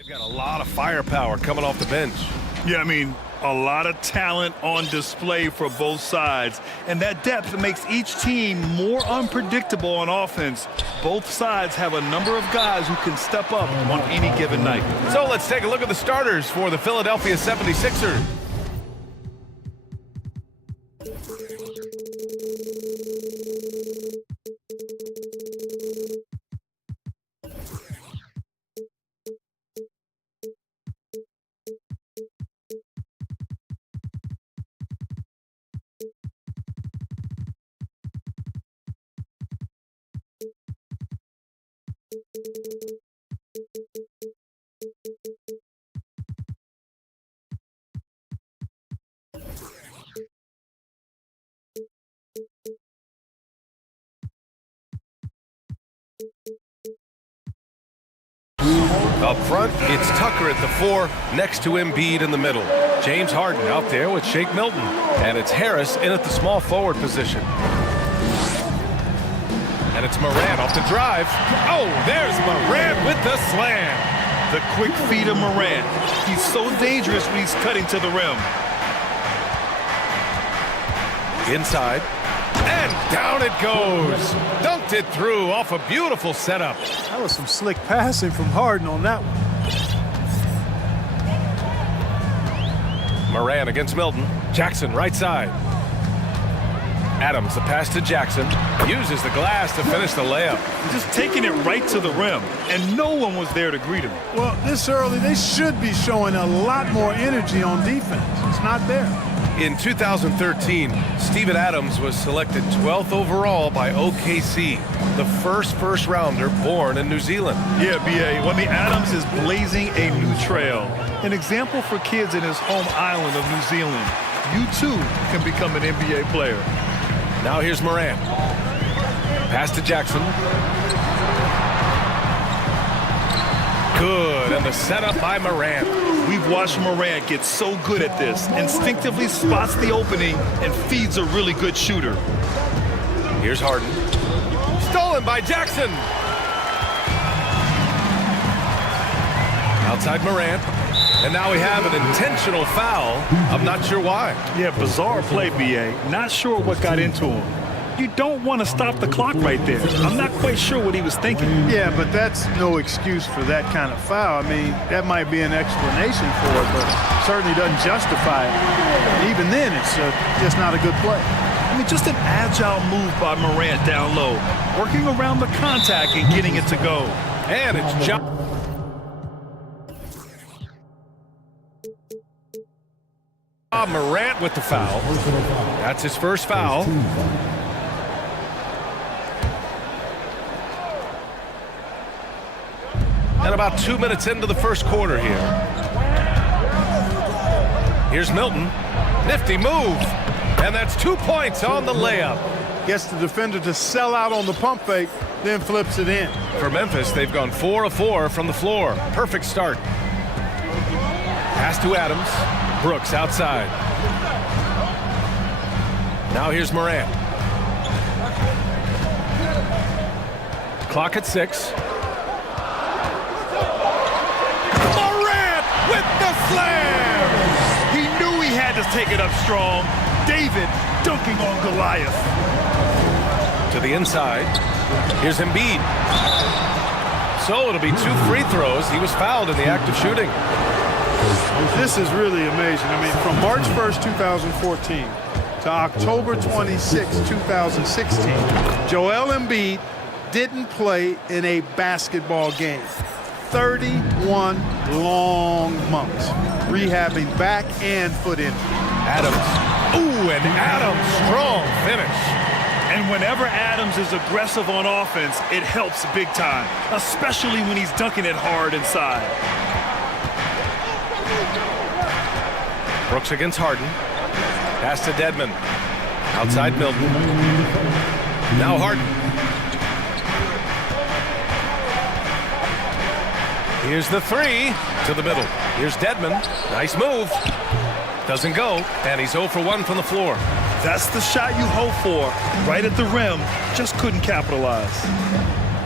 They've got a lot of firepower coming off the bench. Yeah, I mean, a lot of talent on display for both sides. And that depth makes each team more unpredictable on offense. Both sides have a number of guys who can step up on any given night. So let's take a look at the starters for the Philadelphia 76ers. Up front, it's Tucker at the 4, next to Embiid in the middle. James Harden out there with Shake Milton. And it's Harris in at the small forward position. And it's Morant off the drive. Oh, there's Morant with the slam. The quick feet of Morant. He's so dangerous when he's cutting to the rim. Inside. And down it goes. Dunked it through off a beautiful setup. That was some slick passing from Harden on that one. Morant against Milton. Jackson right side. Adams, the pass to Jackson. Uses the glass to finish the layup. Just taking it right to the rim, and no one was there to greet him. Well, this early, they should be showing a lot more energy on defense. It's not there. In 2013, Steven Adams was selected 12th overall by OKC, the first rounder born in New Zealand. Yeah, B.A. Well, I mean, Adams is blazing a new trail. An example for kids in his home island of New Zealand. You, too, can become an NBA player. Now here's Morant. Pass to Jackson. Good, and the setup by Morant. We've watched Morant get so good at this. Instinctively spots the opening and feeds a really good shooter. Here's Harden. Stolen by Jackson. Outside Morant. And now we have an intentional foul. I'm not sure why. Yeah, bizarre play, B.A. Not sure what got into him. You don't want to stop the clock right there. I'm not quite sure what he was thinking. Yeah, but that's no excuse for that kind of foul. I mean, that might be an explanation for it, but certainly doesn't justify it. And even then, it's just not a good play. I mean, just an agile move by Morant down low, working around the contact and getting it to go. And it's Morant with the foul. That's his first foul. And about 2 minutes into the first quarter here. Here's Milton. Nifty move. And that's 2 points on the layup. Gets the defender to sell out on the pump fake, then flips it in. For Memphis, they've gone 4 of 4 from the floor. Perfect start. Pass to Adams. Brooks outside. Now here's Morant. Clock at 6. Morant with the slam! He knew he had to take it up strong. David dunking on Goliath. To the inside. Here's Embiid. So it'll be 2 free throws. He was fouled in the act of shooting. This is really amazing. I mean, from March 1st, 2014 to October 26, 2016, Joel Embiid didn't play in a basketball game. 31 long months, rehabbing back and foot injury. Adams. Ooh, and Adams, strong finish. And whenever Adams is aggressive on offense, it helps big time, especially when he's dunking it hard inside. Brooks against Harden. Pass to Dedmon. Outside Milton. Now Harden. Here's the 3 to the middle. Here's Dedmon. Nice move. Doesn't go, and he's 0 for 1 from the floor. That's the shot you hope for. Right at the rim. Just couldn't capitalize.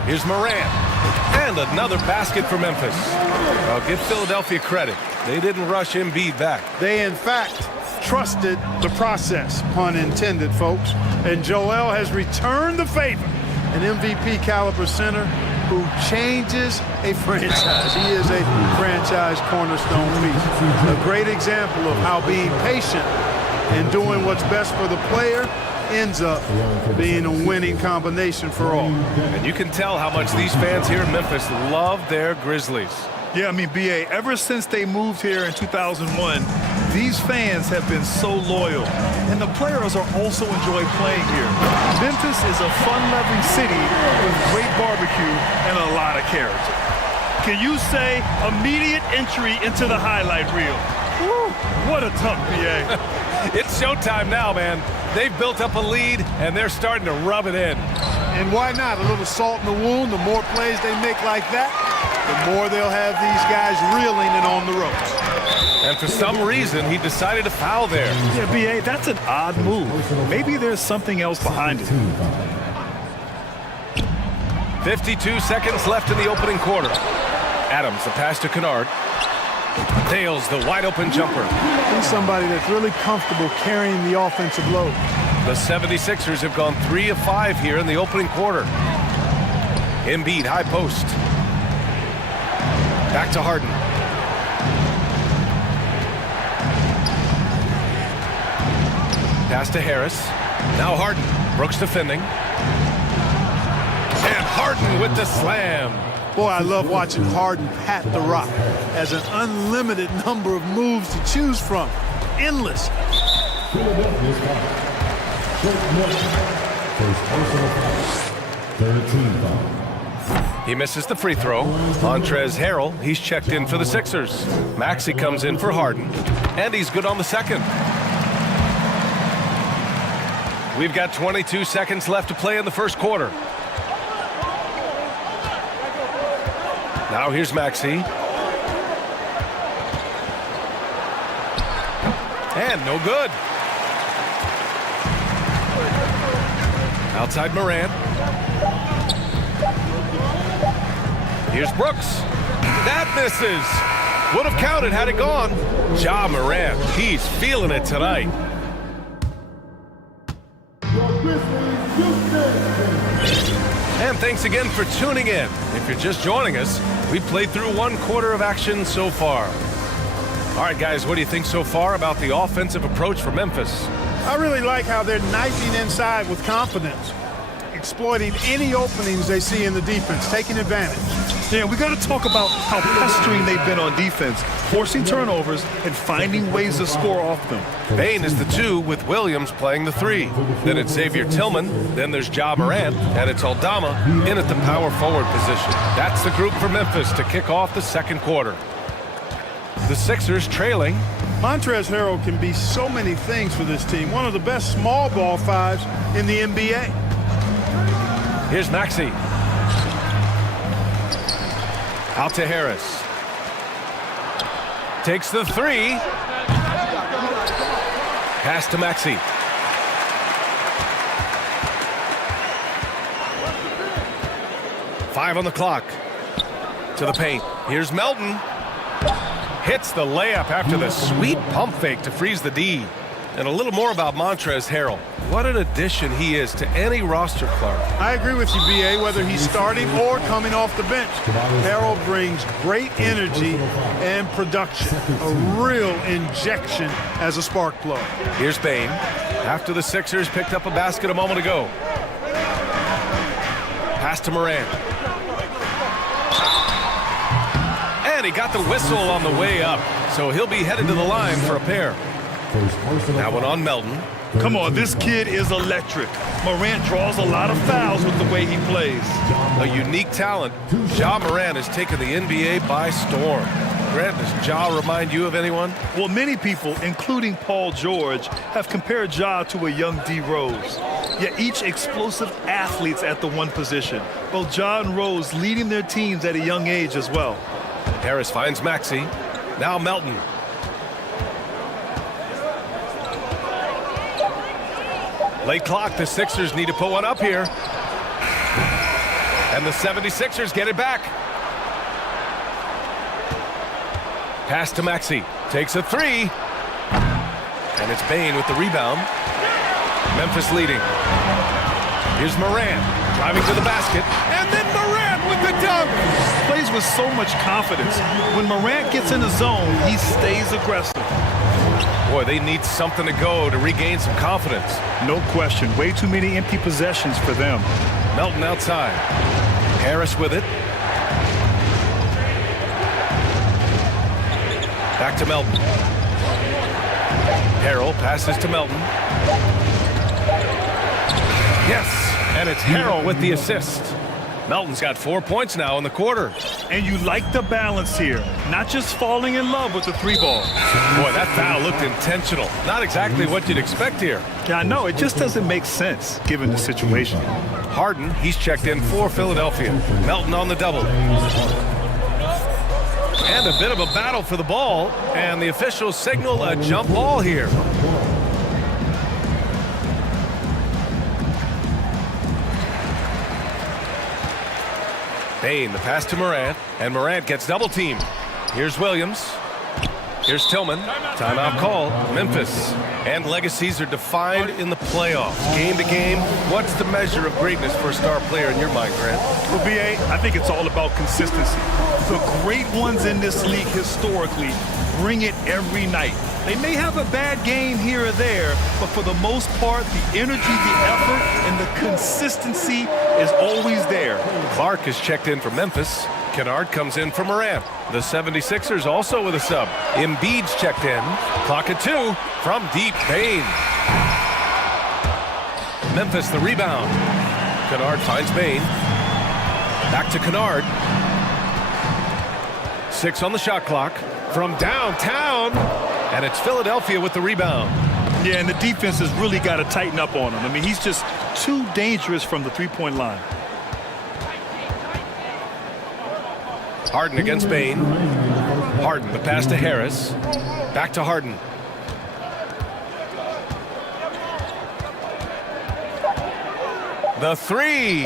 Here's Morant. And another basket for Memphis. I'll give Philadelphia credit. They didn't rush Embiid back. They, in fact, trusted the process, pun intended, folks. And Joel has returned the favor. An MVP caliber center who changes a franchise. He is a franchise cornerstone piece. A great example of how being patient and doing what's best for the player ends up being a winning combination for all. And you can tell how much these fans here in Memphis love their Grizzlies. Yeah, I mean, BA, ever since they moved here in 2001, these fans have been so loyal. And the players are also enjoy playing here. Memphis is a fun-loving city with great barbecue and a lot of character. Can you say immediate entry into the highlight reel? Woo, what a tough BA. It's showtime now, man. They've built up a lead, and they're starting to rub it in. And why not? A little salt in the wound. The more plays they make like that, the more they'll have these guys reeling and on the ropes. And for some reason, he decided to foul there. Yeah, BA, that's an odd move. Maybe there's something else behind it. 52 seconds left in the opening quarter. Adams, the pass to Kennard. Nails the wide-open jumper. He's somebody that's really comfortable carrying the offensive load. The 76ers have gone 3 of 5 here in the opening quarter. Embiid, high post. Back to Harden. Pass to Harris. Now Harden. Brooks defending. And Harden with the slam. Boy, I love watching Harden pat the rock. Has an unlimited number of moves to choose from. Endless. He misses the free throw. Montrezl Harrell, he's checked in for the Sixers. Maxey comes in for Harden, and he's good on the second. We've got 22 seconds left to play in the first quarter. Now here's Maxey. And no good. Outside Morant. Here's Brooks. That misses. Would have counted had it gone. Ja Morant, he's feeling it tonight. And thanks again for tuning in. If you're just joining us, we've played through 1 quarter of action so far. All right, guys, what do you think so far about the offensive approach for Memphis? I really like how they're knifing inside with confidence, exploiting any openings they see in the defense, taking advantage. Yeah, we got to talk about how pestering they've been on defense, forcing turnovers and finding ways to score off them. Bane is the 2 with Williams playing the 3. Then it's Xavier Tillman, then there's Ja Morant, and it's Aldama in at the power forward position. That's the group for Memphis to kick off the second quarter. The Sixers trailing. Montrezl Harrell can be so many things for this team. One of the best small ball 5s in the NBA. Here's Maxey. Out to Harris. Takes the 3. Pass to Maxey. Five on the clock. To the paint. Here's Melton. Hits the layup after the sweet pump fake to freeze the D. And a little more about Montrezl Harrell. What an addition he is to any roster, Clark. I agree with you, B.A., whether he's starting or coming off the bench. Harrell brings great energy and production. A real injection as a spark plug. Here's Bane. After the Sixers picked up a basket a moment ago. Pass to Morant. And he got the whistle on the way up. So he'll be headed to the line for a pair. That one on Melton. Come on, this kid is electric. Morant draws a lot of fouls with the way he plays. A unique talent. Ja Morant has taken the NBA by storm. Grant, does Ja remind you of anyone? Well, many people, including Paul George, have compared Ja to a young D. Rose. Yet each explosive athletes at the one position. Both Ja and Rose leading their teams at a young age as well. Harris finds Maxey. Now Melton. Late clock, the Sixers need to put one up here. And the 76ers get it back. Pass to Maxey. Takes a three. And it's Bane with the rebound. Memphis leading. Here's Morant driving to the basket. And then Morant with the dunk. Plays with so much confidence. When Morant gets in the zone, he stays aggressive. Boy, they need something to go to regain some confidence. No question. Way too many empty possessions for them. Melton outside. Harris with it. Back to Melton. Harrell passes to Melton. Yes, and it's Harrell with the assist. Melton's got 4 points now in the quarter. And you like the balance here. Not just falling in love with the three ball. Boy, that foul looked intentional. Not exactly what you'd expect here. Yeah, I know. It just doesn't make sense given the situation. Harden, he's checked in for Philadelphia. Melton on the double. And a bit of a battle for the ball. And the officials signal a jump ball here. Bane, the pass to Morant, and Morant gets double-teamed. Here's Williams. Here's Tillman. Timeout call. Memphis. And legacies are defined in the playoffs. Game to game, what's the measure of greatness for a star player in your mind, Grant? Well, B.A., I think it's all about consistency. The great ones in this league historically bring it every night. They may have a bad game here or there, but for the most part, the energy, the effort, and the consistency is always there. Clark is checked in for Memphis. Kennard comes in for Morant. The 76ers also with a sub. Embiid's checked in. Clock at 2 from deep. Bane. Memphis the rebound. Kennard finds Bane. Back to Kennard. 6 on the shot clock. From downtown. And it's Philadelphia with the rebound. Yeah, and the defense has really got to tighten up on him. I mean, he's just too dangerous from the three-point line. Harden against Bane. Harden, the pass to Harris. Back to Harden. The three.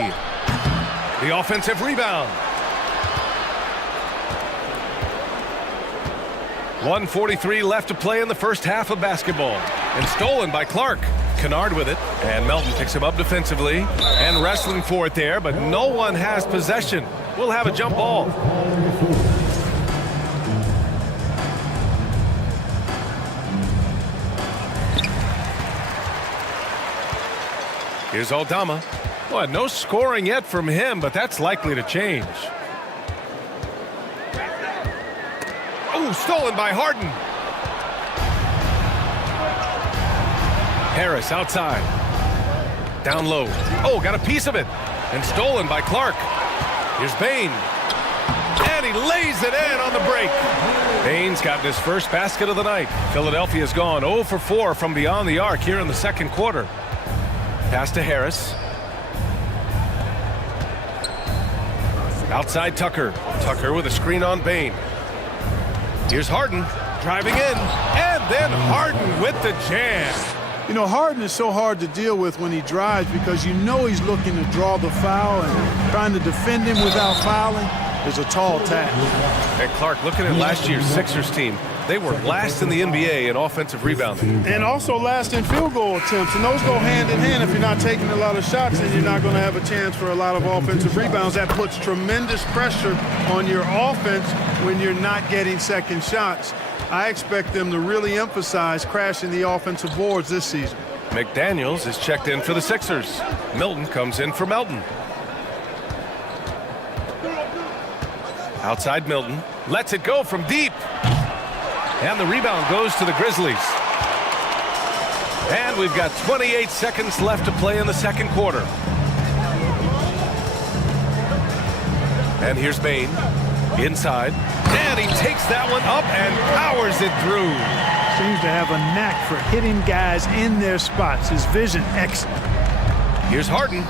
The offensive rebound. 1:43 left to play in the first half of basketball. And stolen by Clark. Kennard with it. And Melton picks him up defensively. And wrestling for it there, but no one has possession. We'll have a jump ball. Here's Aldama. Boy, no scoring yet from him, but that's likely to change. Oh, stolen by Harden. Harris outside. Down low. Oh, got a piece of it. And stolen by Clark. Here's Bane. And he lays it in on the break. Bane's gotten his first basket of the night. Philadelphia's gone 0 for 4 from beyond the arc here in the second quarter. Pass to Harris. Outside Tucker. Tucker with a screen on Bane. Here's Harden driving in. And then Harden with the jam. You know, Harden is so hard to deal with when he drives because you know he's looking to draw the foul, and trying to defend him without fouling is a tall task. And Clark, looking at last year's Sixers team, they were last in the NBA in offensive rebounding. And also last in field goal attempts, and those go hand in hand. If you're not taking a lot of shots, then you're not going to have a chance for a lot of offensive rebounds. That puts tremendous pressure on your offense when you're not getting second shots. I expect them to really emphasize crashing the offensive boards this season. McDaniels is checked in for the Sixers. Milton comes in for Melton. Outside Milton. Lets it go from deep. And the rebound goes to the Grizzlies. And we've got 28 seconds left to play in the second quarter. And here's Bane. Inside. And he takes that one up and powers it through. Seems to have a knack for hitting guys in their spots. His vision excellent. Here's Harden.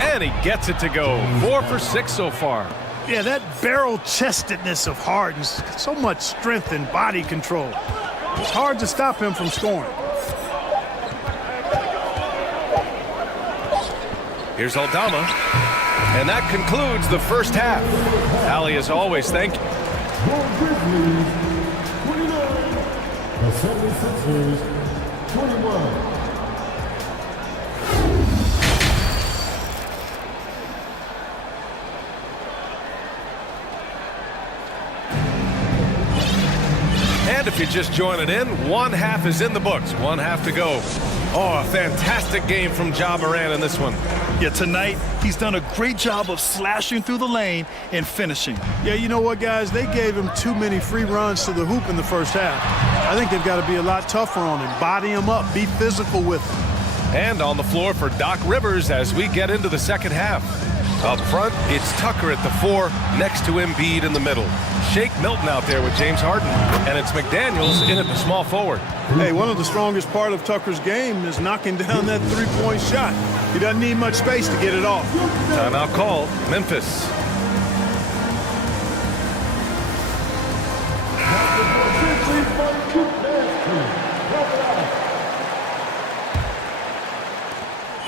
And he gets it to go. 4 for 6 so far. Yeah, that barrel-chestedness of Harden's, so much strength and body control. It's hard to stop him from scoring. Here's Aldama. And that concludes the first half. Allie, as always, thank you. The 76ers, 21. And if you're just joining in, one half is in the books, one half to go. Oh, a fantastic game from Ja Morant in this one. Yeah, tonight, he's done a great job of slashing through the lane and finishing. Yeah, you know what, guys? They gave him too many free runs to the hoop in the first half. I think they've got to be a lot tougher on him. Body him up. Be physical with him. And on the floor for Doc Rivers as we get into the second half. Up front, it's Tucker at the 4, next to Embiid in the middle. Shake Milton out there with James Harden, and it's McDaniels in at the small forward. Hey, one of the strongest part of Tucker's game is knocking down that three-point shot. He doesn't need much space to get it off. Timeout call, Memphis.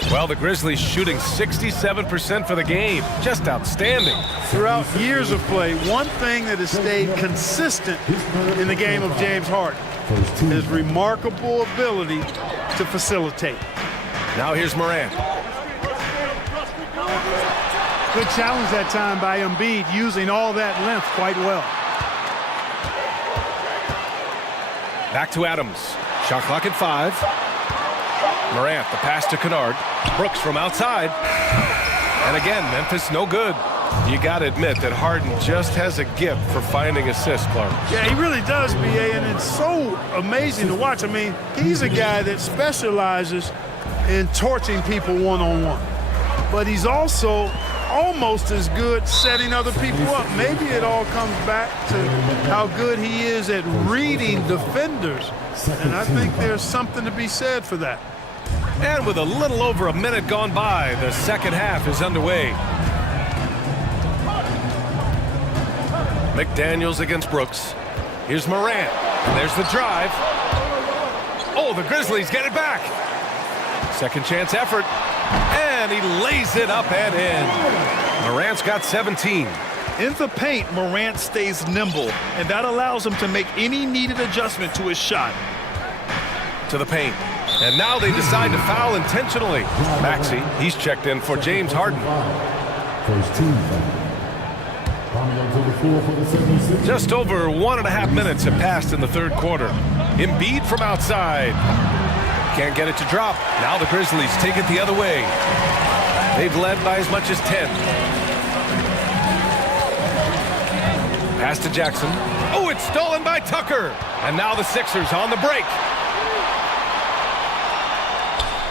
Well, the Grizzlies shooting 67% for the game. Just outstanding. Throughout years of play, one thing that has stayed consistent in the game of James Harden is remarkable ability to facilitate. Now here's Morant. Good challenge that time by Embiid, using all that length quite well. Back to Adams. Shot clock at 5. Morant, the pass to Kennard. Brooks from outside. And again, Memphis no good. You got to admit that Harden just has a gift for finding assists, Clark. Yeah, he really does, B.A., and it's so amazing to watch. I mean, he's a guy that specializes in torching people one-on-one. But he's also almost as good setting other people up. Maybe it all comes back to how good he is at reading defenders. And I think there's something to be said for that. And with a little over a minute gone by, the second half is underway. McDaniels against Brooks. Here's Morant. There's the drive. Oh, the Grizzlies get it back. Second chance effort. And he lays it up and in. Morant's got 17. In the paint, Morant stays nimble, and that allows him to make any needed adjustment to his shot. To the paint. And now they decide to foul intentionally. Maxey, he's checked in for James Harden. First team foul. Coming up to the floor for the 76ers. Just over 1.5 minutes have passed in the third quarter. Embiid from outside. Can't get it to drop. Now the Grizzlies take it the other way. They've led by as much as 10. Pass to Jackson. Oh, it's stolen by Tucker. And now the Sixers on the break.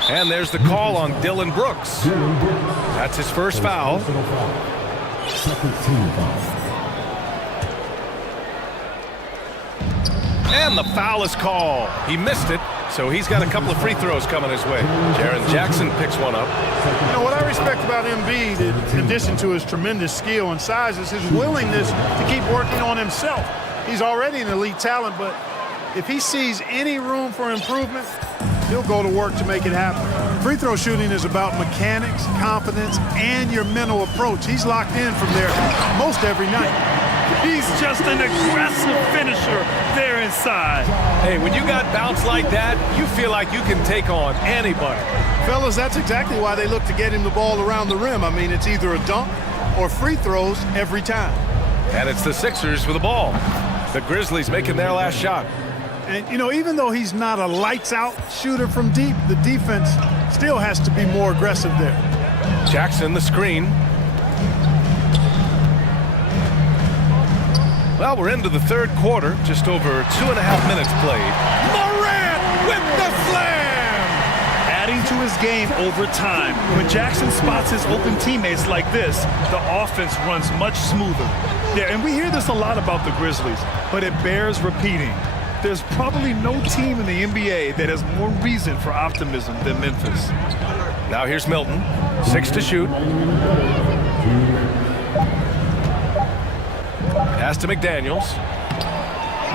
And there's the call on Dylan Brooks. That's his first foul. Second team foul. And the foul is called. He missed it, so he's got a couple of free throws coming his way. Jaren Jackson picks one up. You know, what I respect about Embiid, in addition to his tremendous skill and size, is his willingness to keep working on himself. He's already an elite talent, but if he sees any room for improvement, he'll go to work to make it happen. Free throw shooting is about mechanics, confidence, and your mental approach. He's locked in from there most every night. He's just an aggressive finisher there inside. Hey, when you got bounce like that, you feel like you can take on anybody. Fellas, that's exactly why they look to get him the ball around the rim. I mean, it's either a dunk or free throws every time. And it's the Sixers with the ball. The Grizzlies making their last shot. And, you know, even though he's not a lights-out shooter from deep, the defense still has to be more aggressive there. Jackson, the screen. Well, we're into the third quarter, just over 2.5 minutes played. Morant with the slam! Adding to his game over time. When Jackson spots his open teammates like this, the offense runs much smoother. Yeah, and we hear this a lot about the Grizzlies, but it bears repeating. There's probably no team in the NBA that has more reason for optimism than Memphis. Now here's Milton, 6 to shoot. Pass to McDaniels.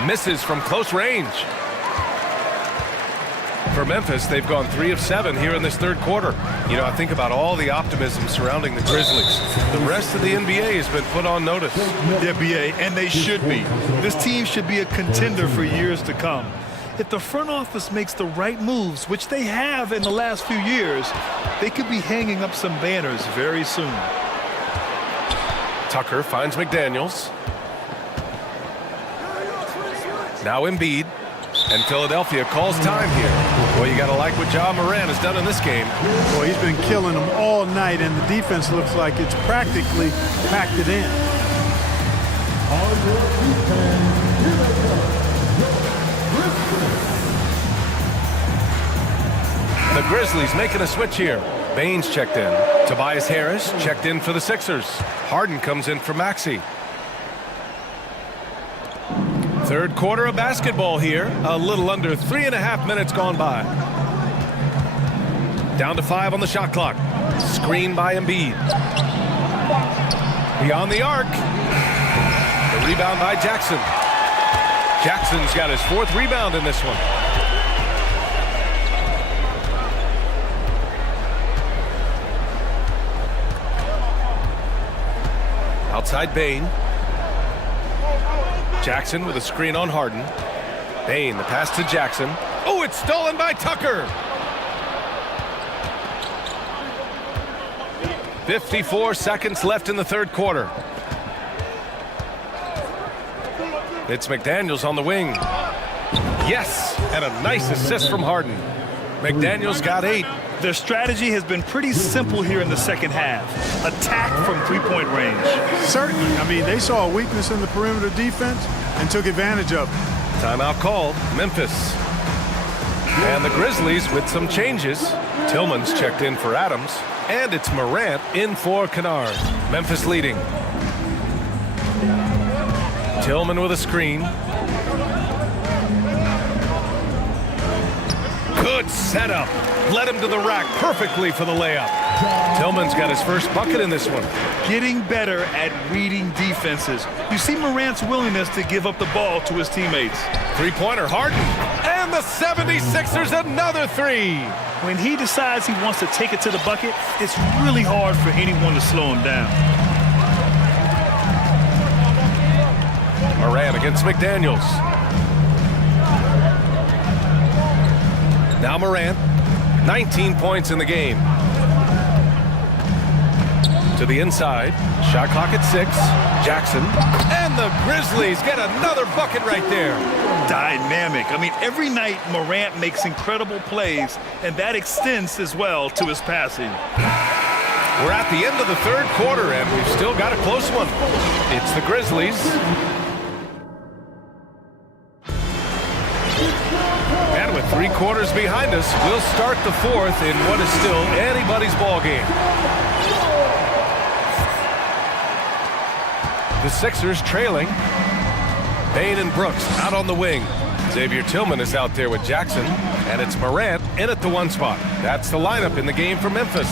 Misses from close range. For Memphis, they've gone 3 of 7 here in this third quarter. You know, I think about all the optimism surrounding the Grizzlies. The rest of the NBA has been put on notice. The NBA, and they should be. This team should be a contender for years to come. If the front office makes the right moves, which they have in the last few years, they could be hanging up some banners very soon. Tucker finds McDaniels. Now Embiid. And Philadelphia calls time here. Well, you got to like what Ja Morant has done in this game. Well, he's been killing them all night, and the defense looks like it's practically packed it in. The Grizzlies making a switch here. Baines checked in. Tobias Harris checked in for the Sixers. Harden comes in for Maxey. Third quarter of basketball here. A little under 3.5 minutes gone by. Down to 5 on the shot clock. Screen by Embiid. Beyond the arc. The rebound by Jackson. Jackson's got his 4th rebound in this one. Outside Bane. Jackson with a screen on Harden. Bane, the pass to Jackson. Oh, it's stolen by Tucker. 54 seconds left in the third quarter. It's McDaniels on the wing. Yes, and a nice assist from Harden. McDaniels got 8. Their strategy has been pretty simple here in the second half. Attack from three-point range. Certainly. I mean, they saw a weakness in the perimeter defense and took advantage of it. Timeout called, Memphis. And the Grizzlies with some changes. Tillman's checked in for Adams. And it's Morant in for Kennard. Memphis leading. Tillman with a screen. Good setup. Led him to the rack perfectly for the layup. Tillman's got his first bucket in this one. Getting better at reading defenses. You see Morant's willingness to give up the ball to his teammates. Three-pointer, Harden. And the 76ers another 3. When he decides he wants to take it to the bucket, it's really hard for anyone to slow him down. Morant against McDaniels. Now Morant, 19 points in the game. To the inside, shot clock at 6. Jackson, and the Grizzlies get another bucket right there. Dynamic. I mean, every night Morant makes incredible plays, and that extends as well to his passing. We're at the end of the third quarter, and we've still got a close one. It's the Grizzlies. And with 3 quarters behind us, we'll start the fourth in what is still anybody's ball game. The Sixers trailing. Bane and Brooks out on the wing. Xavier Tillman is out there with Jackson, and it's Morant in at the 1 spot. That's the lineup in the game for Memphis.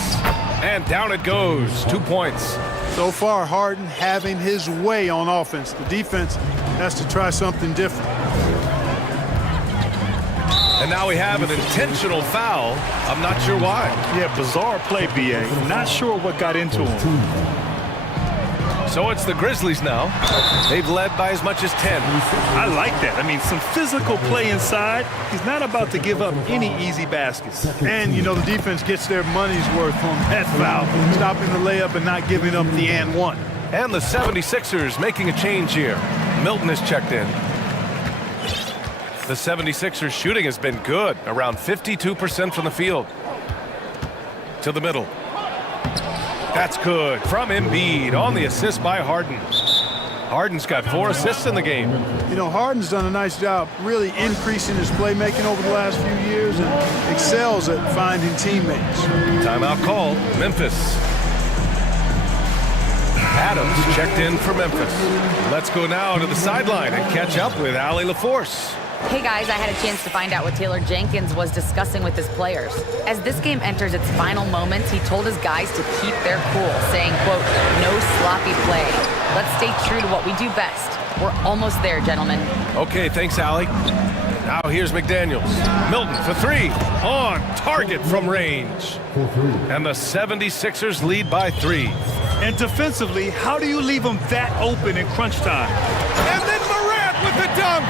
And down it goes, 2 points. So far, Harden having his way on offense. The defense has to try something different. And now we have an intentional foul. I'm not sure why. Yeah, bizarre play, B.A. Not sure what got into him. So it's the Grizzlies now. They've led by as much as 10. I like that. I mean, some physical play inside. He's not about to give up any easy baskets. And, you know, the defense gets their money's worth on that foul, stopping the layup and not giving up the and one. And the 76ers making a change here. Milton is checked in. The 76ers shooting has been good, around 52% from the field. To the middle. That's good from Embiid on the assist by Harden. Harden's got 4 assists in the game. You know, Harden's done a nice job really increasing his playmaking over the last few years and excels at finding teammates. Timeout call, Memphis. Adams checked in for Memphis. Let's go now to the sideline and catch up with Allie LaForce. Hey guys, I had a chance to find out what Taylor Jenkins was discussing with his players. As this game enters its final moments, he told his guys to keep their cool, saying, quote, no sloppy play. Let's stay true to what we do best. We're almost there, gentlemen. Okay, thanks, Allie. Now here's McDaniels. Milton for three. On target from range. And the 76ers lead by 3. And defensively, how do you leave them that open in crunch time? And then Morant with the dunk.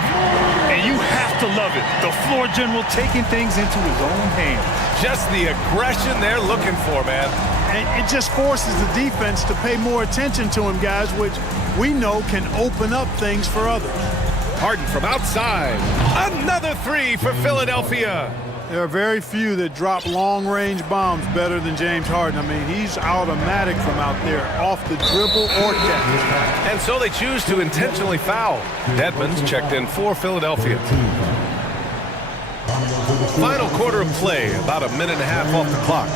And you have to love it. The floor general taking things into his own hands. Just the aggression they're looking for, man. And it just forces the defense to pay more attention to him, guys, which we know can open up things for others. Harden from outside. Another 3 for Philadelphia. There are very few that drop long-range bombs better than James Harden. I mean, he's automatic from out there, off the dribble or catch. And so they choose to intentionally foul. Dedmon's checked in for Philadelphia. Final quarter of play, about a minute and a half off the clock.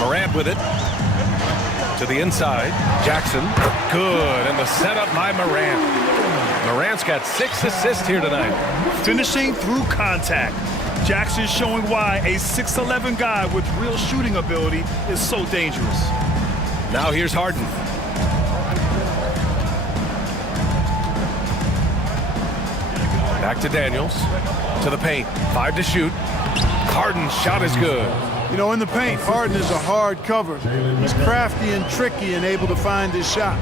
Morant with it. To the inside. Jackson. Good. And the setup by Morant. Morant's got 6 assists here tonight. Finishing through contact. Jackson showing why a 6'11 guy with real shooting ability is so dangerous. Now here's Harden. Back to Daniels. To the paint. 5 to shoot. Harden's shot is good. You know, in the paint, Harden is a hard cover. He's crafty and tricky and able to find his shot.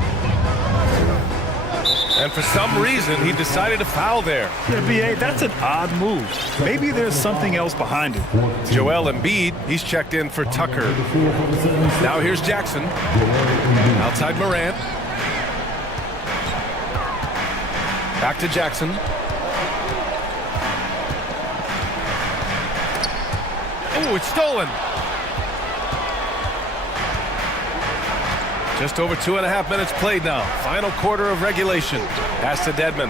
And for some reason, he decided to foul there. Yeah, B.A., that's an odd move. Maybe there's something else behind it. Joel Embiid, he's checked in for Tucker. Now here's Jackson. Outside Morant. Back to Jackson. Oh, it's stolen. Just over 2.5 minutes played now. Final quarter of regulation. Pass to Dedmon.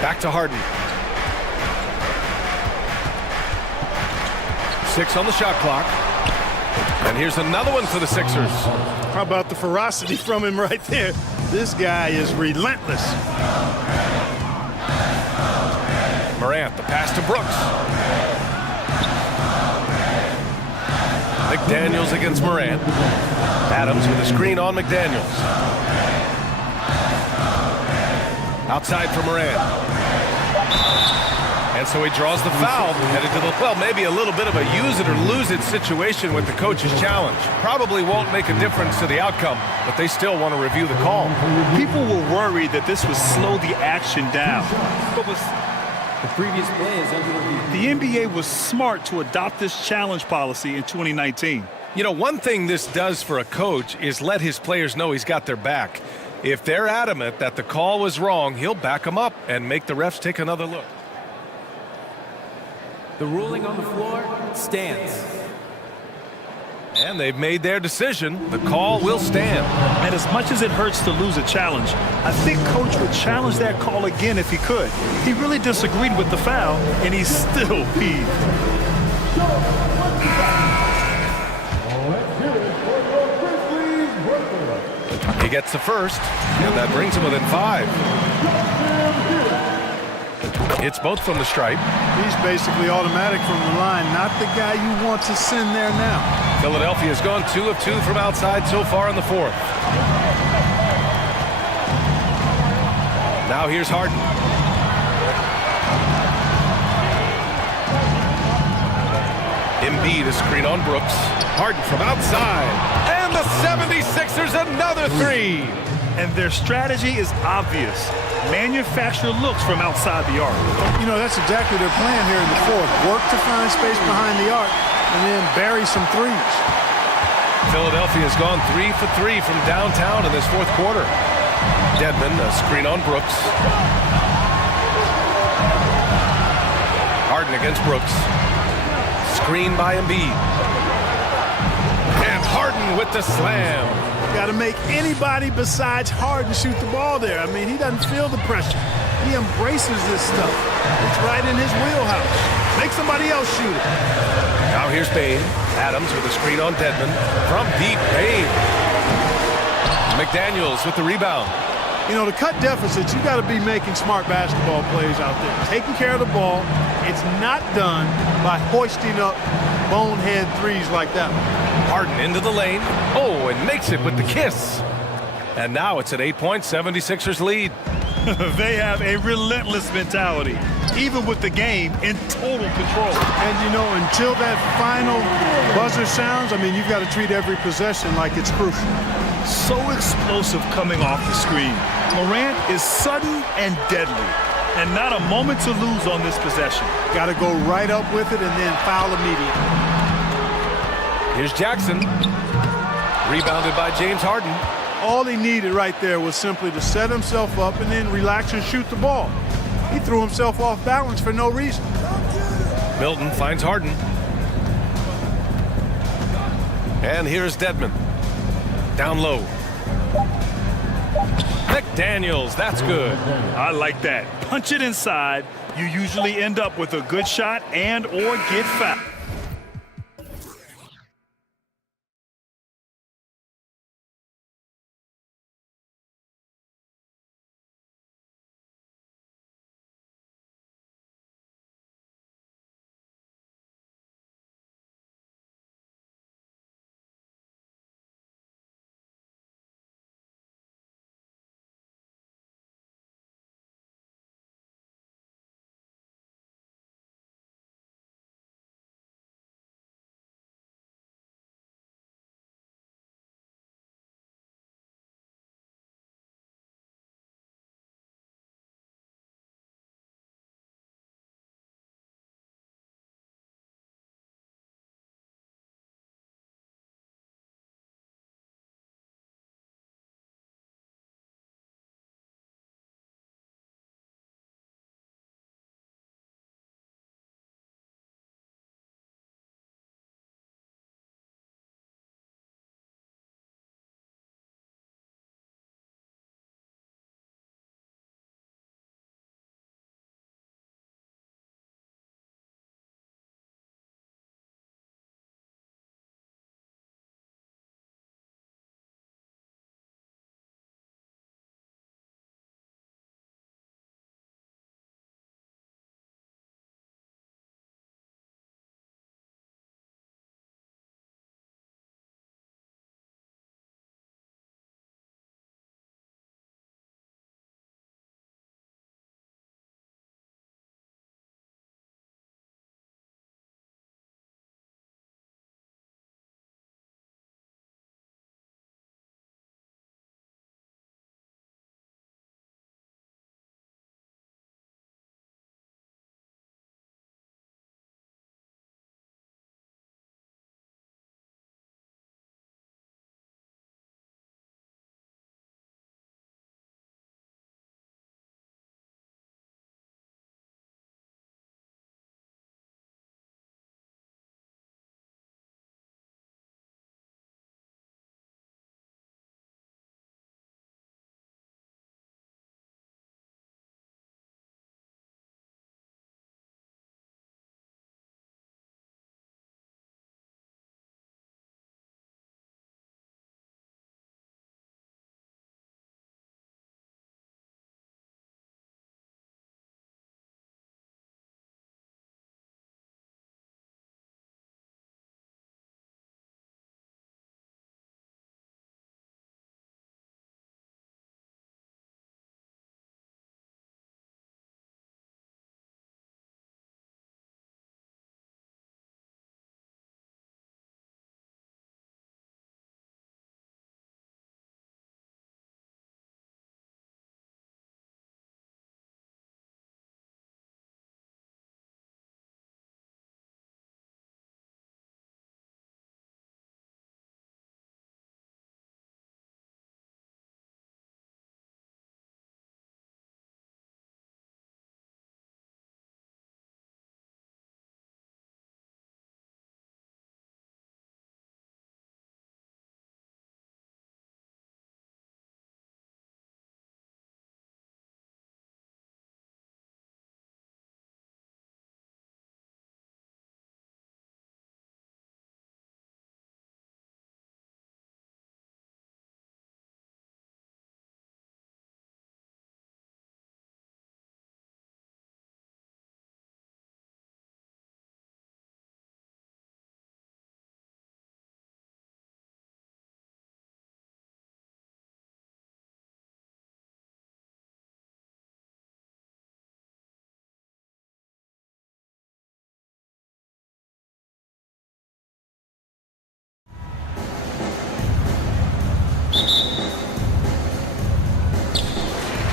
Back to Harden. 6 on the shot clock. And here's another one for the Sixers. How about the ferocity from him right there? This guy is relentless. Morant, the pass to Brooks. McDaniels against Morant. Adams with a screen on McDaniels. Outside for Morant. And so he draws the foul, headed to the, well, maybe a little bit of a use it or lose it situation with the coach's challenge. Probably won't make a difference to the outcome, but they still want to review the call. People were worried that this would slow the action down. But The previous play is under review. the NBA was smart to adopt this challenge policy in 2019. You know, one thing this does for a coach is let his players know he's got their back. If they're adamant that the call was wrong, he'll back them up and make the refs take another look. The ruling on the floor stands. And they've made their decision. The call will stand. And as much as it hurts to lose a challenge, I think Coach would challenge that call again if he could. He really disagreed with the foul, and he's still peeved. He gets the first, and that brings him within 5. It's both from the stripe. He's basically automatic from the line, not the guy you want to send there now. Philadelphia's gone 2 of 2 from outside so far in the 4th. Now here's Harden. Embiid, a screen on Brooks. Harden from outside. And the 76ers another 3. And their strategy is obvious. Manufacture looks from outside the arc. You know, that's exactly their plan here in the 4th. Work to find space behind the arc and then bury some threes. Philadelphia's gone 3 for 3 from downtown in this 4th quarter. Dedmon, a screen on Brooks. Harden against Brooks. Screen by Embiid. And Harden with the slam. Got to make anybody besides Harden shoot the ball there. I mean, he doesn't feel the pressure. He embraces this stuff. It's right in his wheelhouse. Make somebody else shoot it. Now here's Bane. Adams with a screen on Dedmon. From deep, Bane. McDaniels with the rebound. You know, to cut deficits, you got to be making smart basketball plays out there. Taking care of the ball. It's not done by hoisting up bonehead threes like that one. Harden into the lane. Oh, and makes it with the kiss. And now it's an 8-point 76ers lead. They have a relentless mentality, even with the game in total control. And, you know, until that final buzzer sounds, I mean, you've got to treat every possession like it's crucial. So explosive coming off the screen. Morant is sudden and deadly, and not a moment to lose on this possession. Got to go right up with it and then foul immediately. Here's Jackson. Rebounded by James Harden. All he needed right there was simply to set himself up and then relax and shoot the ball. He threw himself off balance for no reason. Milton finds Harden. And here's Dedmon. Down low. McDaniels, that's good. I like that. Punch it inside. You usually end up with a good shot and or get fouled.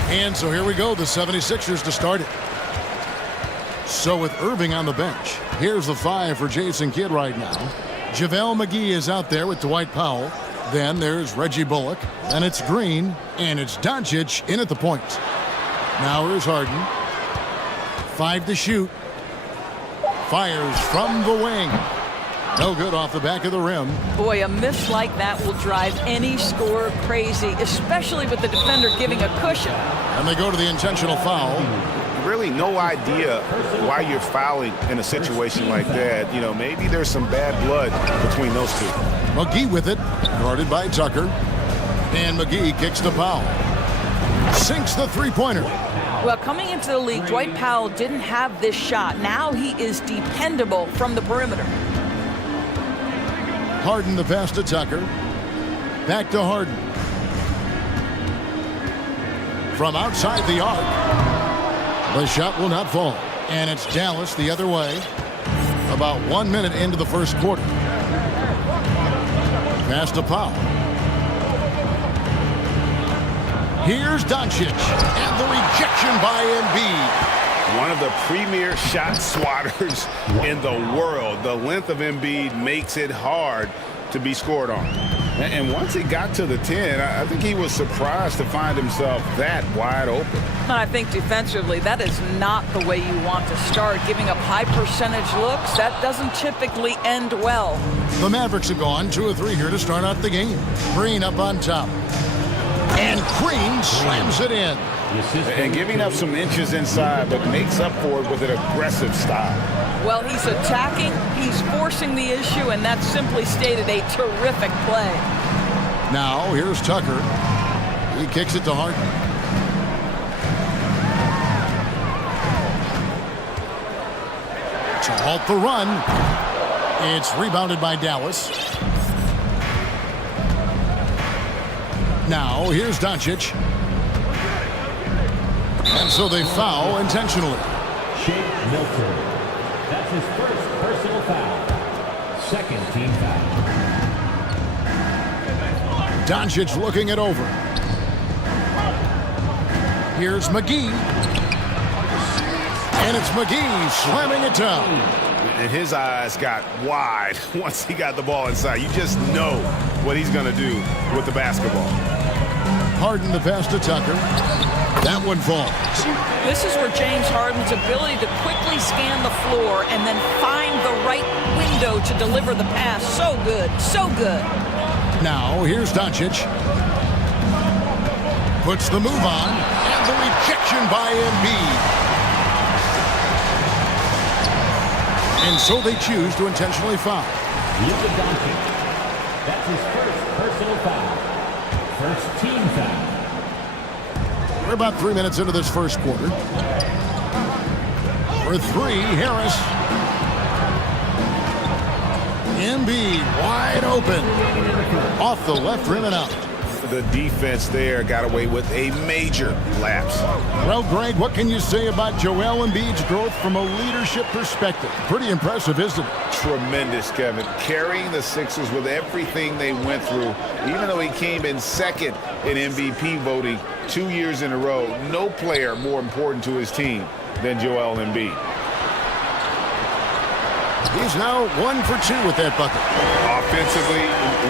And so here we go, the 76ers to start it. So with Irving on the bench, here's the 5 for Jason Kidd right now. JaVale McGee is out there with Dwight Powell. Then there's Reggie Bullock. Then it's Green. And it's Doncic in at the point. Now here's Harden. 5 to shoot. Fires from the wing. No good off the back of the rim. Boy, a miss like that will drive any scorer crazy, especially with the defender giving a cushion. And they go to the intentional foul. Really no idea why you're fouling in a situation like that. You know, maybe there's some bad blood between those two. McGee with it, guarded by Tucker. And McGee kicks to Powell. Sinks the three-pointer. Well, coming into the league, Dwight Powell didn't have this shot. Now he is dependable from the perimeter. Harden the pass to Tucker. Back to Harden. From outside the arc. The shot will not fall. And it's Dallas the other way. About 1 minute into the first quarter. Pass to Powell. Here's Doncic. And the rejection by Embiid. One of the premier shot swatters in the world. The length of Embiid makes it hard to be scored on. And once he got to the 10, I think he was surprised to find himself that wide open. And I think defensively, that is not the way you want to start. Giving up high percentage looks, that doesn't typically end well. The Mavericks have gone 2 of 3 here to start out the game. Green up on top. And Green slams it in. And giving up some inches inside, but makes up for it with an aggressive style. Well, he's attacking, he's forcing the issue, and that's simply stated a terrific play. Now, here's Tucker. He kicks it to Harden. To halt the run. It's rebounded by Dallas. Now, here's Doncic. And so they foul intentionally. Shake Milton. That's his first personal foul. Second team foul. Doncic looking it over. Here's McGee. And it's McGee slamming it down. And his eyes got wide once he got the ball inside. You just know what he's going to do with the basketball. Harden the pass to Tucker. That one falls. This is where James Harden's ability to quickly scan the floor and then find the right window to deliver the pass. So good, so good. Now, here's Doncic. Puts the move on, and the rejection by Embiid. And so they choose to intentionally foul. Luka Doncic. That's his first personal foul. First team foul. We're about 3 minutes into this first quarter. For 3, Harris. Embiid wide open. Off the left rim and out. The defense there got away with a major lapse. Well, Greg, what can you say about Joel Embiid's growth from a leadership perspective? Pretty impressive, isn't it? Tremendous, Kevin. Carrying the Sixers with everything they went through, even though he came in second in MVP voting 2 years in a row. No player more important to his team than Joel Embiid. He's now 1 for 2 with that bucket. Offensively,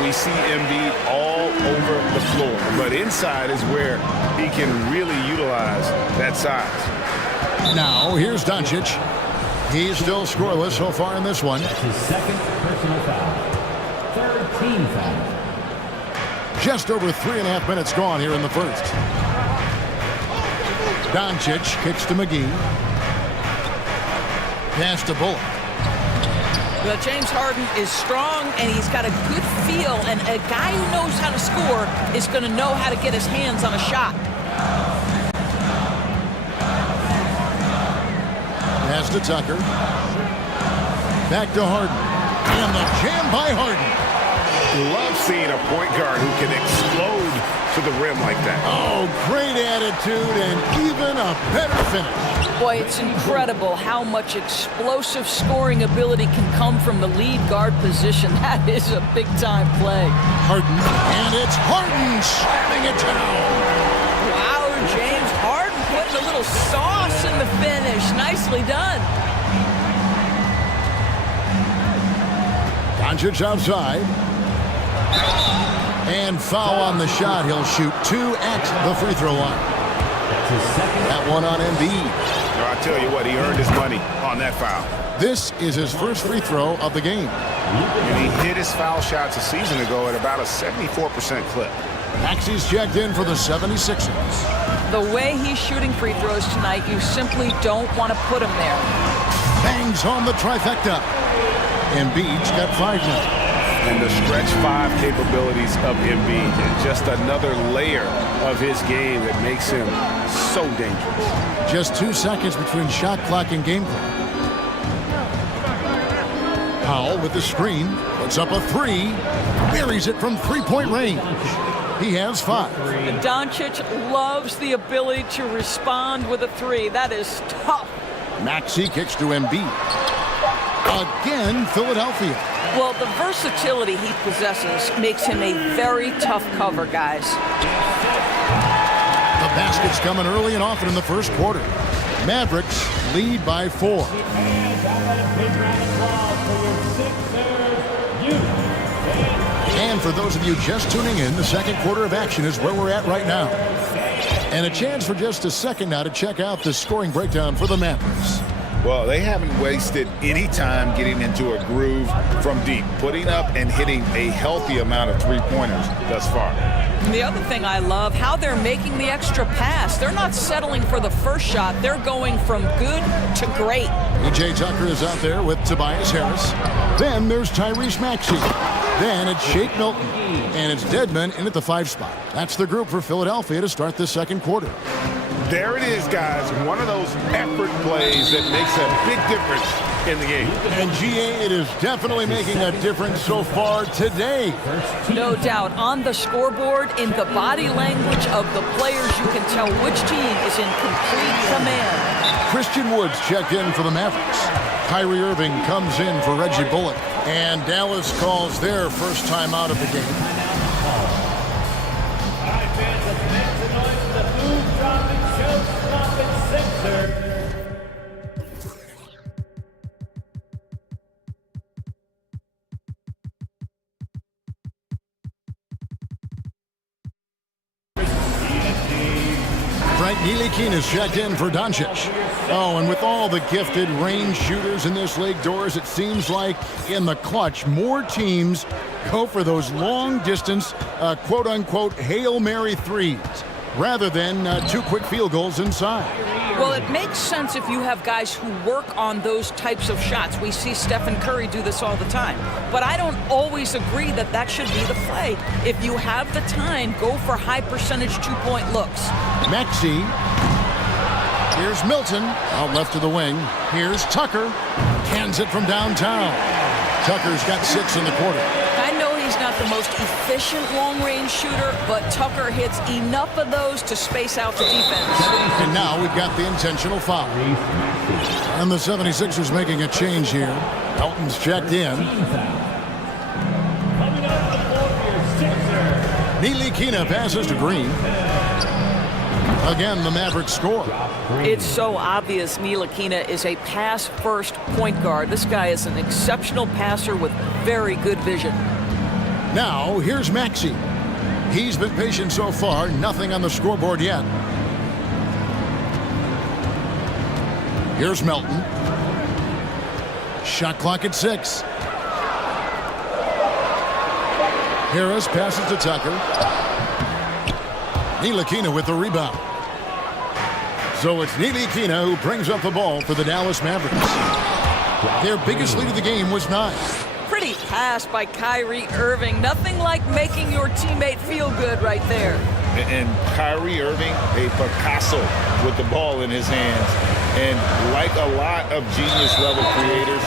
we see Embiid all over the floor, but inside is where he can really utilize that size. Now, here's Doncic. He's still scoreless so far in this one. That's his second personal foul. Third team foul. Just over 3.5 minutes gone here in the first. Doncic kicks to McGee. Pass to Bullock. Well, James Harden is strong, and he's got a good feel, and a guy who knows how to score is going to know how to get his hands on a shot. Pass to Tucker. Back to Harden. And the jam by Harden. Love seeing a point guard who can explode to the rim like that. Oh, great attitude and even a better finish. Boy, it's incredible how much explosive scoring ability can come from the lead guard position. That is a big-time play. Harden, and it's Harden slamming it down. Wow, James Harden Nicely done. Doncic outside. And foul on the shot. He'll shoot 2 at the free throw line. That one on Embiid. I tell you what, he earned his money on that foul. This is his first free throw of the game. And he hit his foul shots a season ago at about a 74% clip. Maxi's checked in for the 76ers. The way he's shooting free throws tonight, you simply don't want to put him there. Bangs home the trifecta. Embiid's got 5 now. And the stretch 5 capabilities of Embiid, just another layer of his game that makes him so dangerous. Just 2 seconds between shot clock and game clock. Powell with the screen, puts up a 3, buries it from 3-point range. He has 5. Doncic loves the ability to respond with a 3. That is tough. Maxey kicks to Embiid. Again, Philadelphia. Well, the versatility he possesses makes him a very tough cover, guys. The basket's coming early and often in the first quarter. Mavericks lead by 4. And for those of you just tuning in, the second quarter of action is where we're at right now. And a chance for just a second now to check out the scoring breakdown for the Mavericks. Well, they haven't wasted any time getting into a groove from deep, putting up and hitting a healthy amount of three-pointers thus far. And the other thing I love, how they're making the extra pass. They're not settling for the first shot. They're going from good to great. E.J. Tucker is out there with Tobias Harris. Then there's Tyrese Maxey. Then it's Shake Milton. And it's Dedmon in at the 5 spot. That's the group for Philadelphia to start the second quarter. There it is, guys. One of those effort plays that makes a big difference in the game. And GA, it is definitely making a difference so far today. No doubt. On the scoreboard, in the body language of the players, you can tell which team is in complete command. Christian Woods checked in for the Mavericks. Kyrie Irving comes in for Reggie Bullock. And Dallas calls their first time out of the game. Frank Ntilikina is checked in for Doncic. Oh, and with all the gifted range shooters in this league, Doors, it seems like in the clutch, more teams go for those long-distance, quote-unquote, Hail Mary threes, rather than 2 quick field goals inside. Well, it makes sense if you have guys who work on those types of shots. We see Stephen Curry do this all the time. But I don't always agree that that should be the play. If you have the time, go for high-percentage 2-point looks. Maxey. Here's Milton, out left to the wing. Here's Tucker. Cans it from downtown. Tucker's got 6 in the quarter. I know he's not the most efficient long-range shooter, but Tucker hits enough of those to space out the defense. And now we've got the intentional foul. And the 76ers making a change here. Elton's checked in. Ntilikina passes to Green. Again, the Mavericks score. It's so obvious Ntilikina is a pass-first point guard. This guy is an exceptional passer with very good vision. Now, here's Maxey. He's been patient so far. Nothing on the scoreboard yet. Here's Melton. Shot clock at 6. Harris passes to Tucker. Ntilikina with the rebound. So it's Ntilikina who brings up the ball for the Dallas Mavericks. Their biggest lead of the game was 9. Pretty pass by Kyrie Irving. Nothing like making your teammate feel good right there. And Kyrie Irving, a Picasso with the ball in his hands. And like a lot of genius-level creators,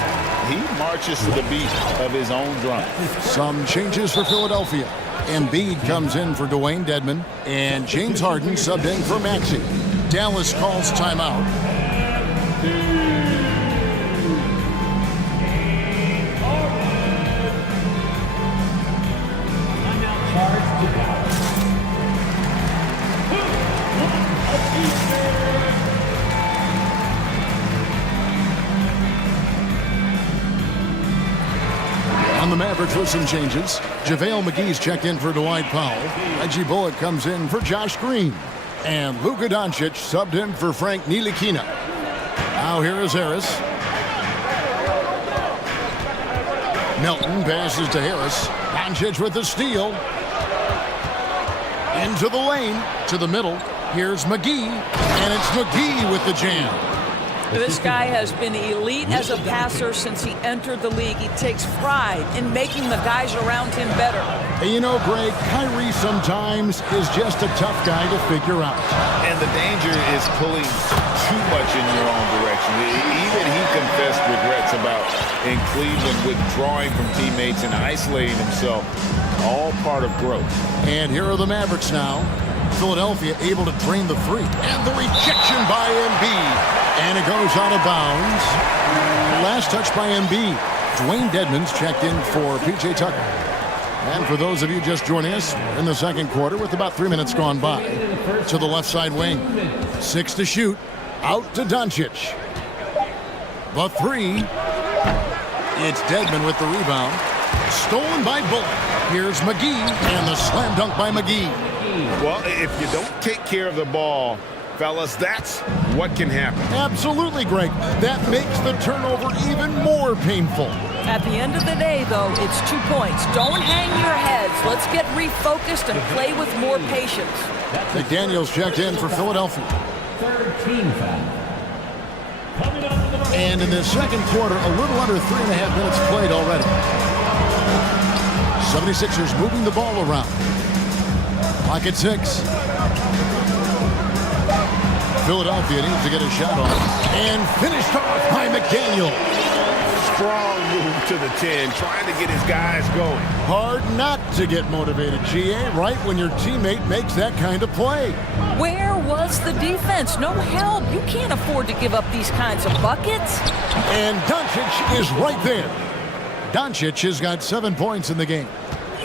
he marches to the beat of his own drum. Some changes for Philadelphia. Embiid comes in for Dwayne Dedmon, and James Harden subbed in for Maxey. Dallas calls timeout. Mavericks with some changes. JaVale McGee's checked in for Dwight Powell. Reggie Bullock comes in for Josh Green. And Luka Doncic subbed in for Frank Ntilikina. Now here is Harris. Melton passes to Harris. Doncic with the steal. Into the lane, to the middle. Here's McGee, and it's McGee with the jam. This guy has been elite as a passer since he entered the league. He takes pride in making the guys around him better. And you know, Greg, Kyrie sometimes is just a tough guy to figure out. And the danger is pulling too much in your own direction. Even he confessed regrets about in Cleveland withdrawing from teammates and isolating himself. All part of growth. And here are the Mavericks now. Philadelphia able to drain the three. And the rejection by Embiid. And it goes out of bounds. Last touch by Embiid. Dwayne Dedmon's checked in for P.J. Tucker. And for those of you just joining us, we're in the second quarter with about 3 minutes gone by. To the left side wing. 6 to shoot. Out to Doncic. The three. It's Dedmon with the rebound. Stolen by Bullock. Here's McGee. And the slam dunk by McGee. Well, if you don't take care of the ball, fellas, that's what can happen. Absolutely, Greg. That makes the turnover even more painful. At the end of the day, though, it's 2 points. Don't hang your heads. Let's get refocused and play with more patience. McDaniels checked in for Philadelphia. Third team foul. And in the second quarter, a little under 3.5 minutes played already. 76ers moving the ball around. Clock at 6. Philadelphia needs to get a shot on. And finished off by McDaniel. Strong move to the 10, trying to get his guys going. Hard not to get motivated, GA, right when your teammate makes that kind of play. Where was the defense? No help. You can't afford to give up these kinds of buckets. And Doncic is right there. Doncic has got 7 points in the game.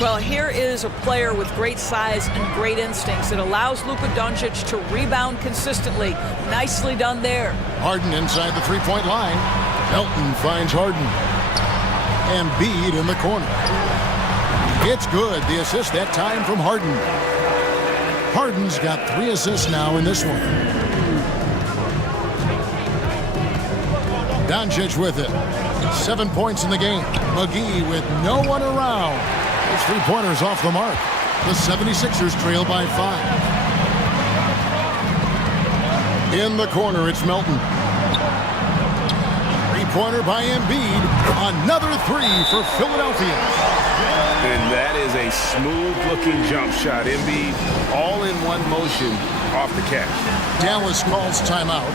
Well, here is a player with great size and great instincts. It allows Luka Doncic to rebound consistently. Nicely done there. Harden inside the three-point line. Melton finds Harden. Embiid in the corner. It's good. The assist that time from Harden. Harden's got 3 assists now in this one. Doncic with it. 7 points in the game. McGee with no one around. Those 3-pointers off the mark. The 76ers trail by 5. In the corner, it's Melton. 3-pointer by Embiid. Another 3 for Philadelphia. And that is a smooth-looking jump shot. Embiid all in one motion off the catch. Dallas calls timeout.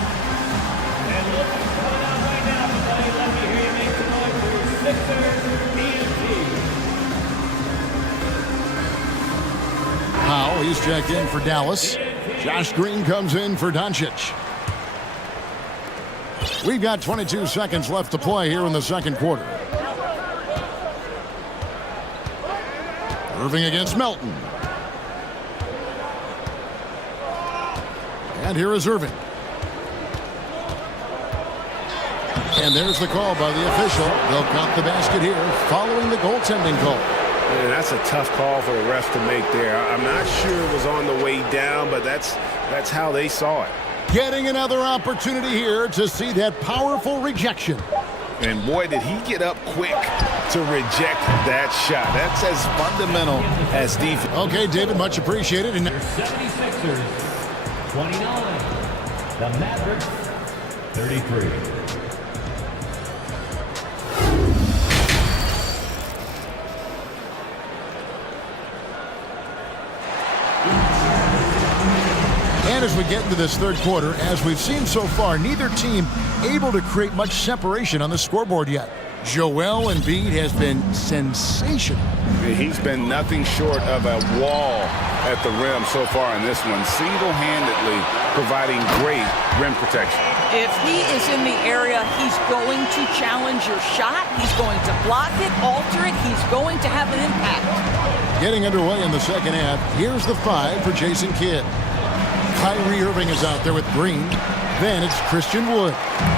Powell, he's checked in for Dallas. Josh Green comes in for Doncic. We've got 22 seconds left to play here in the second quarter. Irving against Melton. And here is Irving. And there's the call by the official. They'll count the basket here following the goaltending call. Man, that's a tough call for the refs to make there. I'm not sure it was on the way down, but that's how they saw it. Getting another opportunity here to see that powerful rejection. And boy, did he get up quick to reject that shot. That's as fundamental as defense. Okay, David, much appreciated. And 76ers, 29. The Mavericks, 33. And as we get into this third quarter, as we've seen so far, neither team able to create much separation on the scoreboard yet. Joel Embiid has been sensational. He's been nothing short of a wall at the rim so far in this one, single-handedly providing great rim protection. If he is in the area, he's going to challenge your shot. He's going to block it, alter it. He's going to have an impact. Getting underway in the second half, here's the 5 for Jason Kidd. Kyrie Irving is out there with Green. Then it's Christian Wood.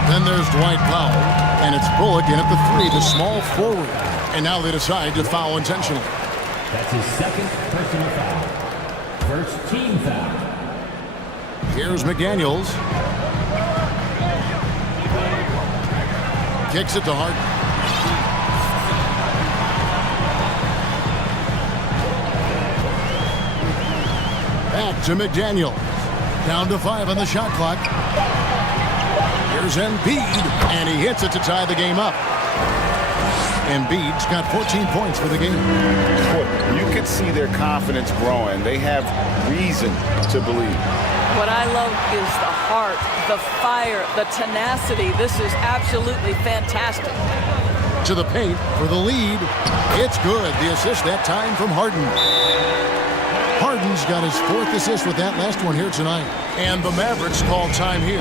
Then there's Dwight Powell. And it's Bullock in at the 3, the small forward. And now they decide to foul intentionally. That's his second personal foul. First team foul. Here's McDaniels. Kicks it to Harden. Back to McDaniels. Down to 5 on the shot clock. Here's Embiid, and he hits it to tie the game up. Embiid's got 14 points for the game. You can see their confidence growing. They have reason to believe. What I love is the heart, the fire, the tenacity. This is absolutely fantastic. To the paint for the lead. It's good. The assist that time from Harden. Harden's got his 4th assist with that last one here tonight. And the Mavericks call time here.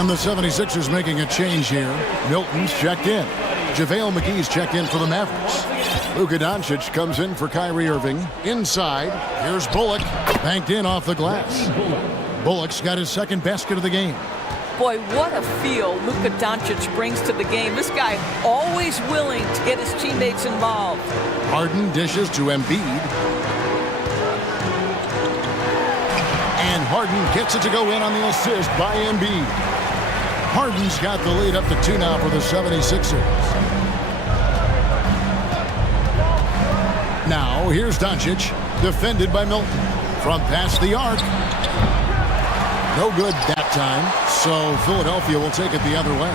And the 76ers making a change here. Milton's checked in. JaVale McGee's checked in for the Mavericks. Luka Doncic comes in for Kyrie Irving. Inside, here's Bullock. Banked in off the glass. Bullock's got his 2nd basket of the game. Boy, what a feel Luka Doncic brings to the game. This guy always willing to get his teammates involved. Harden dishes to Embiid. And Harden gets it to go in on the assist by Embiid. Harden's got the lead up to 2 now for the 76ers. Now, here's Doncic, defended by Milton. From past the arc. No good that time, so Philadelphia will take it the other way.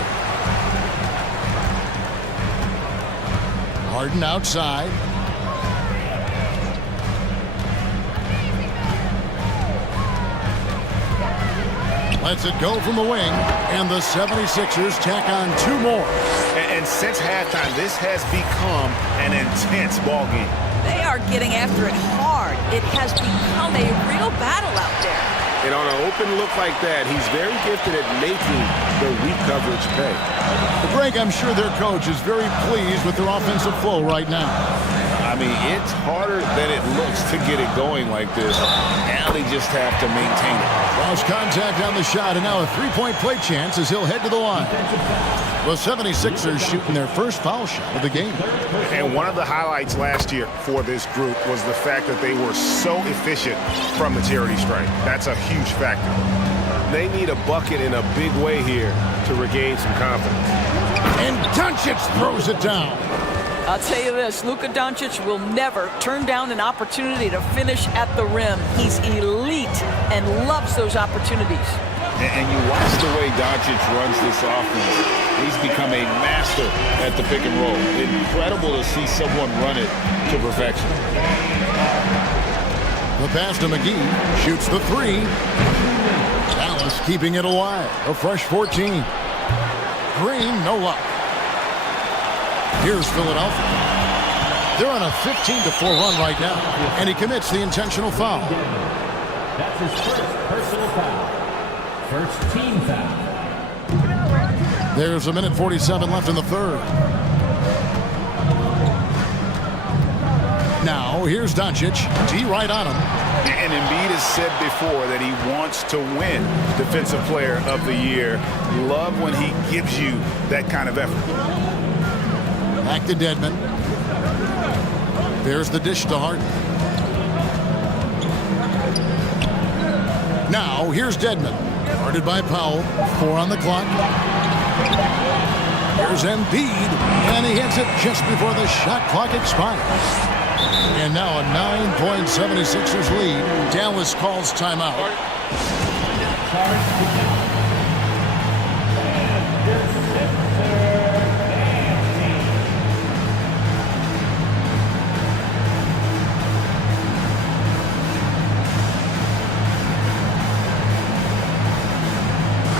Harden outside. Lets it go from the wing, and the 76ers tack on 2 more. And since halftime, this has become an intense ball game. They are getting after it hard. It has become a real battle out there. And on an open look like that, he's very gifted at making the weak coverage pay. Greg, I'm sure their coach is very pleased with their offensive flow right now. I mean, it's harder than it looks to get it going like this. Now they just have to maintain it. Cross contact on the shot, and now a 3-point play chance as he'll head to the line. The 76ers shooting their first foul shot of the game. And one of the highlights last year for this group was the fact that they were so efficient from the charity stripe. That's a huge factor. They need a bucket in a big way here to regain some confidence. And Doncic throws it down. I'll tell you this, Luka Doncic will never turn down an opportunity to finish at the rim. He's elite and loves those opportunities. And you watch the way Doncic runs this offense. He's become a master at the pick and roll. Incredible to see someone run it to perfection. The pass to McGee, shoots the 3. Dallas keeping it alive, a fresh 14. Green, no luck. Here's Philadelphia. They're on a 15-4 run right now, and he commits the intentional foul. That's his first personal foul. First team foul. There's 1:47 left in the 3rd. Now, here's Doncic. D right on him. And Embiid has said before that he wants to win Defensive Player of the Year. Love when he gives you that kind of effort. Back to Dedmon. There's the dish to Harden. Now, here's Dedmon. Guarded by Powell. 4 on the clock. Here's Embiid. And he hits it just before the shot clock expires. And now a 9-point 76ers lead. Dallas calls timeout.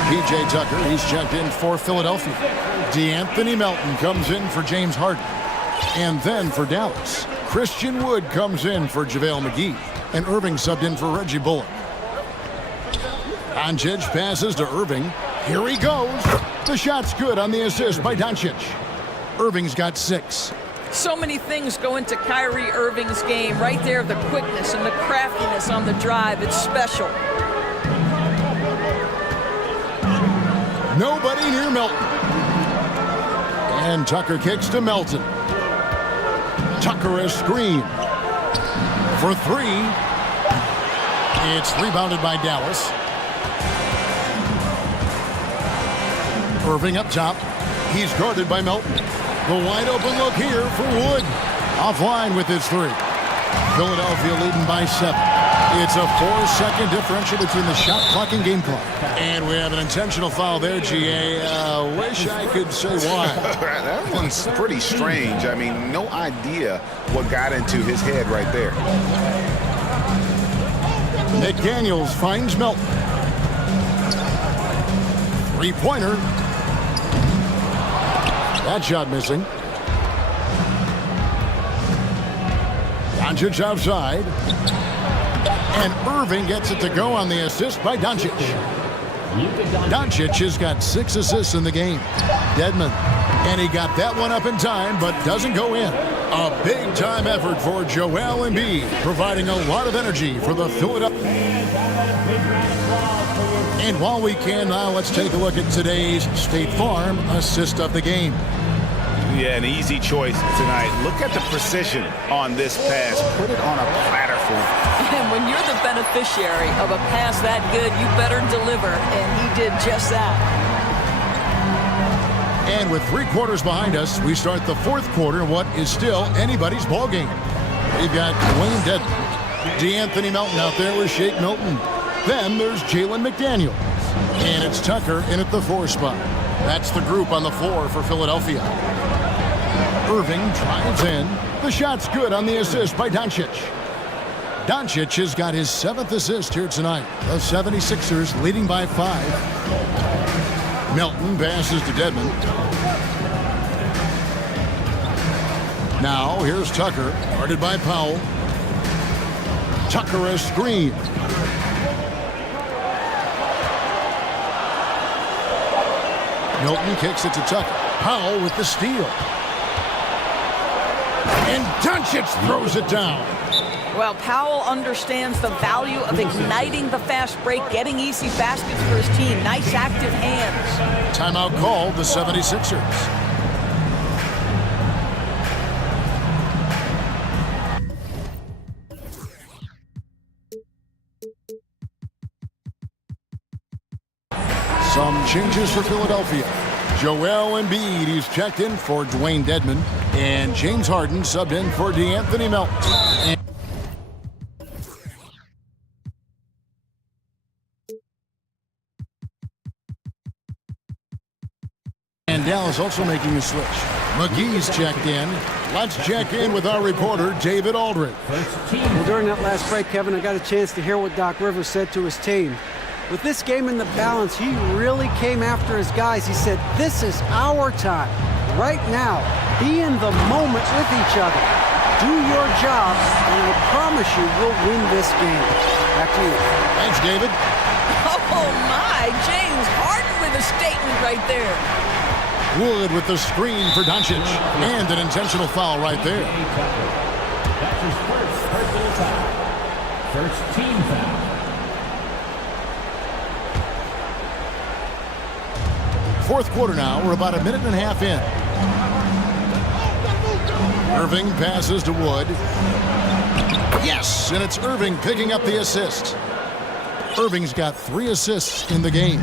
P.J. Tucker, he's checked in for Philadelphia. DeAnthony Melton comes in for James Harden. And then for Dallas, Christian Wood comes in for JaVale McGee. And Irving subbed in for Reggie Bullock. Doncic passes to Irving. Here he goes. The shot's good on the assist by Doncic. Irving's got 6. So many things go into Kyrie Irving's game. Right there, the quickness and the craftiness on the drive. It's special. Nobody near Melton. And Tucker kicks to Melton. Tucker a screen. For three. It's rebounded by Dallas. Irving up top. He's guarded by Melton. The wide open look here for Wood. Offline with his three. Philadelphia leading by 7. It's a 4-second differential between the shot clock and game clock. And we have an intentional foul there, GA. Wish I could say why. That one's pretty strange. I mean, no idea what got into his head right there. McDaniels finds Melton. Three-pointer. That shot missing. Doncic outside. And Irving gets it to go on the assist by Doncic. Doncic has got 6 assists in the game. Dedmon. And he got that one up in time, but doesn't go in. A big-time effort for Joel Embiid, providing a lot of energy for the Philadelphia. And while we can now, let's take a look at today's State Farm assist of the game. Yeah, an easy choice tonight. Look at the precision on this pass. Put it on a platter for him. And when you're the beneficiary of a pass that good, you better deliver, and he did just that. And with 3 quarters behind us, we start the 4th quarter in what is still anybody's ball game. We've got Dwayne Dedmon, DeAnthony Melton out there with Shake Milton. Then there's Jalen McDaniels. And it's Tucker in at the 4 spot. That's the group on the floor for Philadelphia. Irving drives in. The shot's good on the assist by Doncic. Doncic has got his 7th assist here tonight. The 76ers leading by 5. Melton passes to Dedmon. Now here's Tucker, guarded by Powell. Tucker a screen. Milton kicks it to Tucker. Powell with the steal. And Doncic throws it down. Well, Powell understands the value of igniting the fast break, getting easy baskets for his team. Nice active hands. Timeout called the 76ers. Some changes for Philadelphia. Joel Embiid, he's checked in for Dwayne Dedmon. And James Harden subbed in for DeAnthony Melton. And Dallas also making a switch. McGee's checked in. Let's check in with our reporter, David Aldridge. Well, during that last break, Kevin, I got a chance to hear what Doc Rivers said to his team. With this game in the balance, he really came after his guys. He said, this is our time. Right now, be in the moment with each other. Do your job, and I promise you we'll win this game. Back to you. Thanks, David. Oh, my. James Harden with a statement right there. Wood with the screen for Doncic. And an intentional foul right there. That's his first personal foul. First team foul. Fourth quarter now. We're about a minute and a half in. Irving passes to Wood. Yes, and it's Irving picking up the assist. Irving's got 3 assists in the game.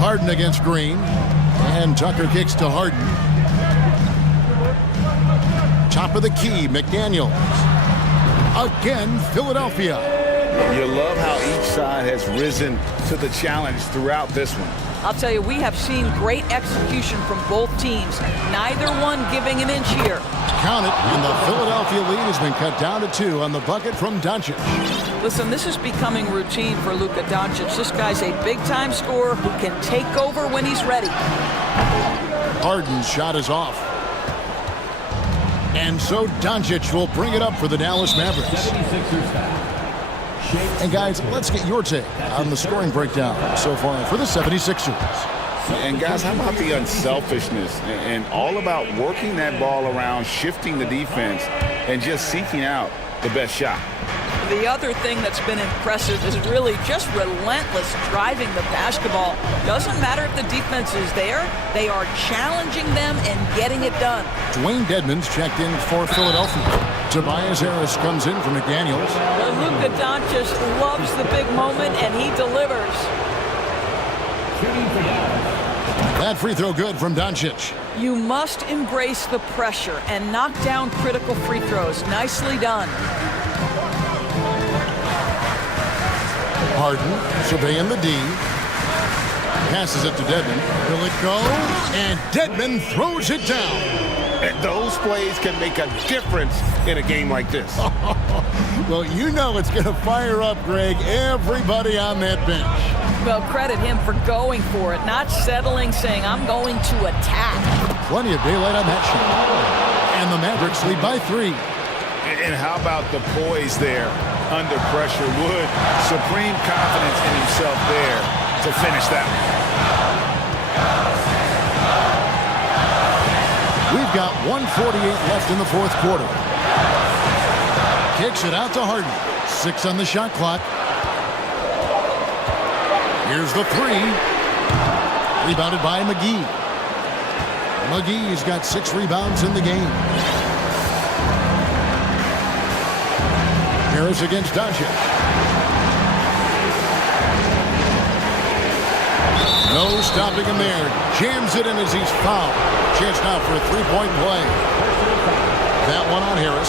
Harden against Green. And Tucker kicks to Harden. Top of the key, McDaniels. Again, Philadelphia. You love how each side has risen to the challenge throughout this one. I'll tell you, we have seen great execution from both teams. Neither one giving an inch here. Count it, and the Philadelphia lead has been cut down to 2 on the bucket from Doncic. Listen, this is becoming routine for Luka Doncic. This guy's a big-time scorer who can take over when he's ready. Harden's shot is off. And so Doncic will bring it up for the Dallas Mavericks. 76ers foul. And guys, let's get your take on the scoring breakdown so far for the 76ers. And guys, how about the unselfishness and all about working that ball around, shifting the defense, and just seeking out the best shot? The other thing that's been impressive is really just relentless driving the basketball. Doesn't matter if the defense is there, they are challenging them and getting it done. Dwayne Dedmon's checked in for Philadelphia. Tobias Harris comes in for McDaniels. Well, Luka Doncic loves the big moment, and he delivers. That free throw good from Doncic. You must embrace the pressure and knock down critical free throws. Nicely done. Harden surveying the D. Passes it to Dedmon. Will it go? And Dedmon throws it down. And those plays can make a difference in a game like this. Well, you know it's going to fire up, Greg, everybody on that bench. Well, credit him for going for it, not settling, saying, I'm going to attack. Plenty of daylight on that shot. And the Mavericks lead by 3. And how about the poise there under pressure? Wood, supreme confidence in himself there to finish that one. We've got 1:48 left in the fourth quarter. Kicks it out to Harden. 6 on the shot clock. Here's the 3. Rebounded by McGee. McGee's got 6 rebounds in the game. Harris against Doncic. No stopping him there. Jams it in as he's fouled. Chance now for a 3-point play. That one on Harris.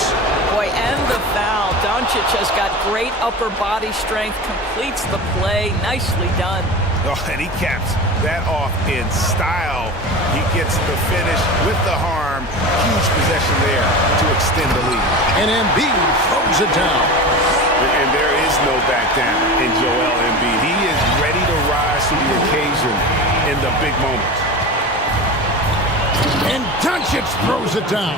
Boy, and the foul. Doncic has got great upper body strength, completes the play. Nicely done. Oh, and he caps that off in style. He gets the finish with the harm. Huge possession there to extend the lead. And Embiid throws it down. And there is no back down in Joel Embiid. He is ready to rise to the occasion in the big moments. And Doncic throws it down.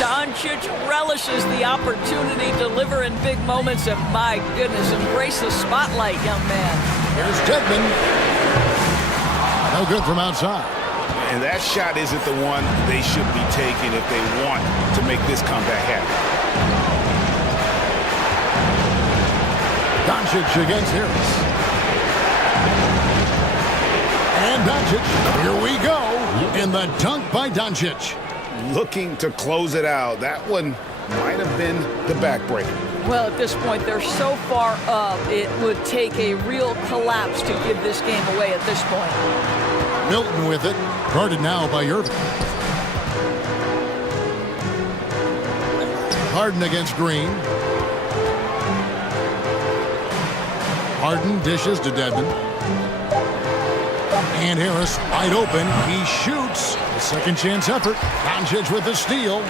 Doncic relishes the opportunity to deliver in big moments, and my goodness, embrace the spotlight, young man. Here's Dedmon. No good from outside. And that shot isn't the one they should be taking if they want to make this comeback happen. Doncic against Harris. And Doncic, here we go. In the dunk by Doncic. Looking to close it out. That one might have been the backbreaker. Well, at this point, they're so far up, it would take a real collapse to give this game away at this point. Milton with it. Guarded now by Irving. Harden against Green. Harden dishes to Dedmon. And Harris wide open. He shoots. A second chance effort. Doncic with the steal.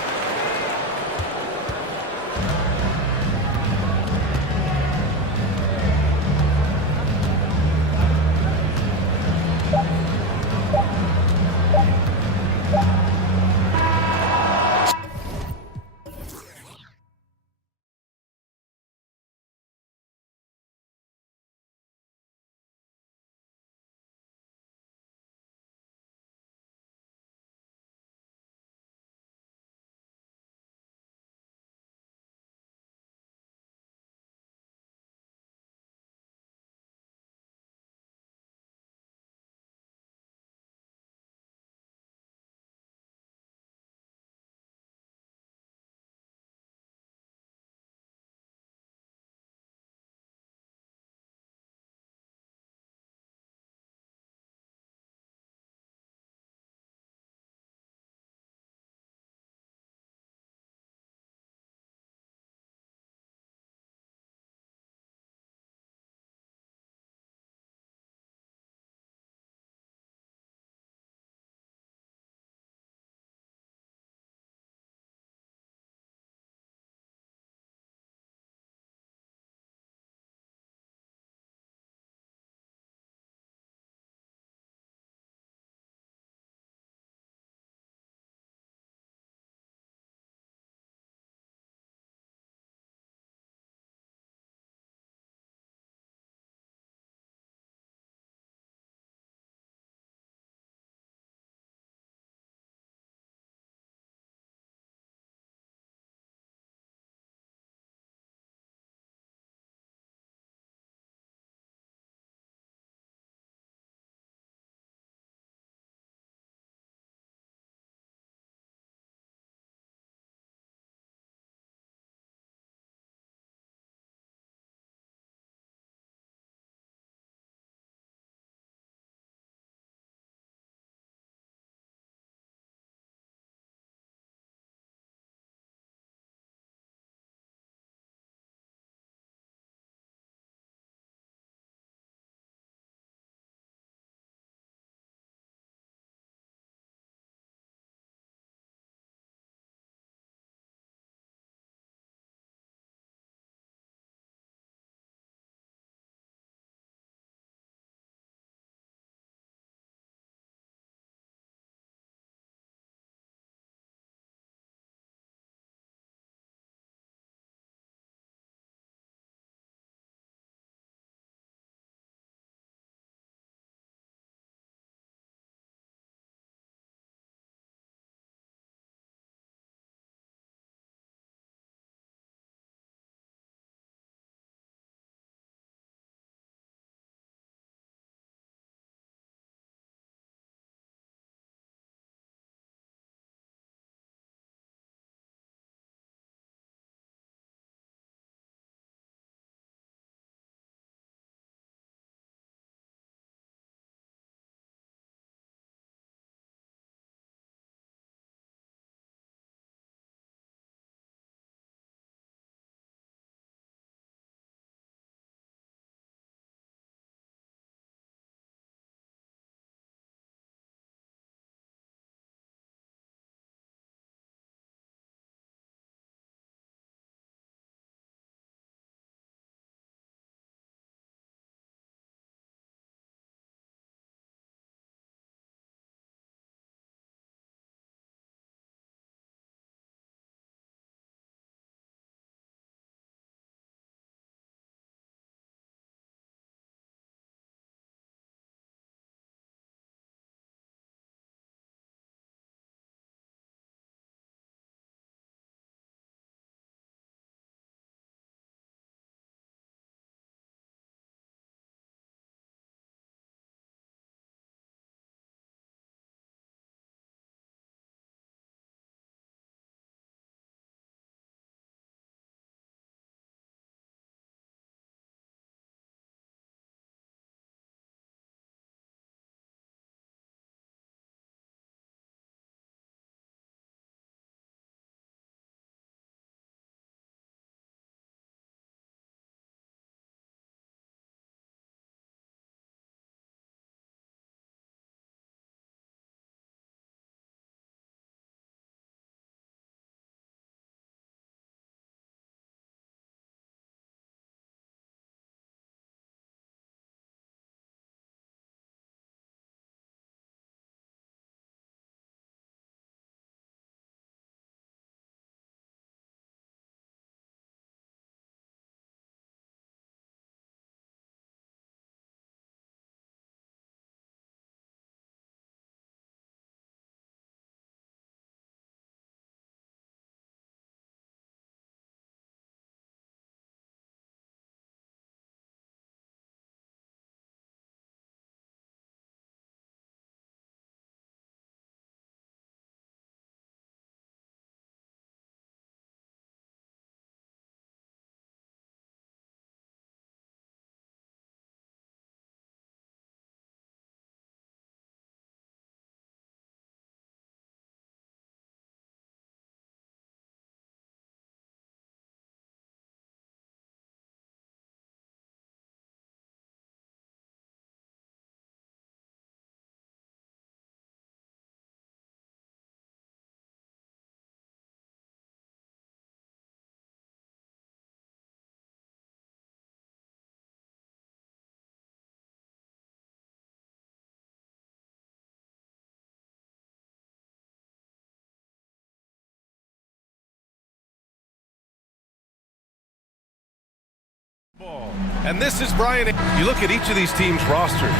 And this is Brian. You look at each of these teams' rosters.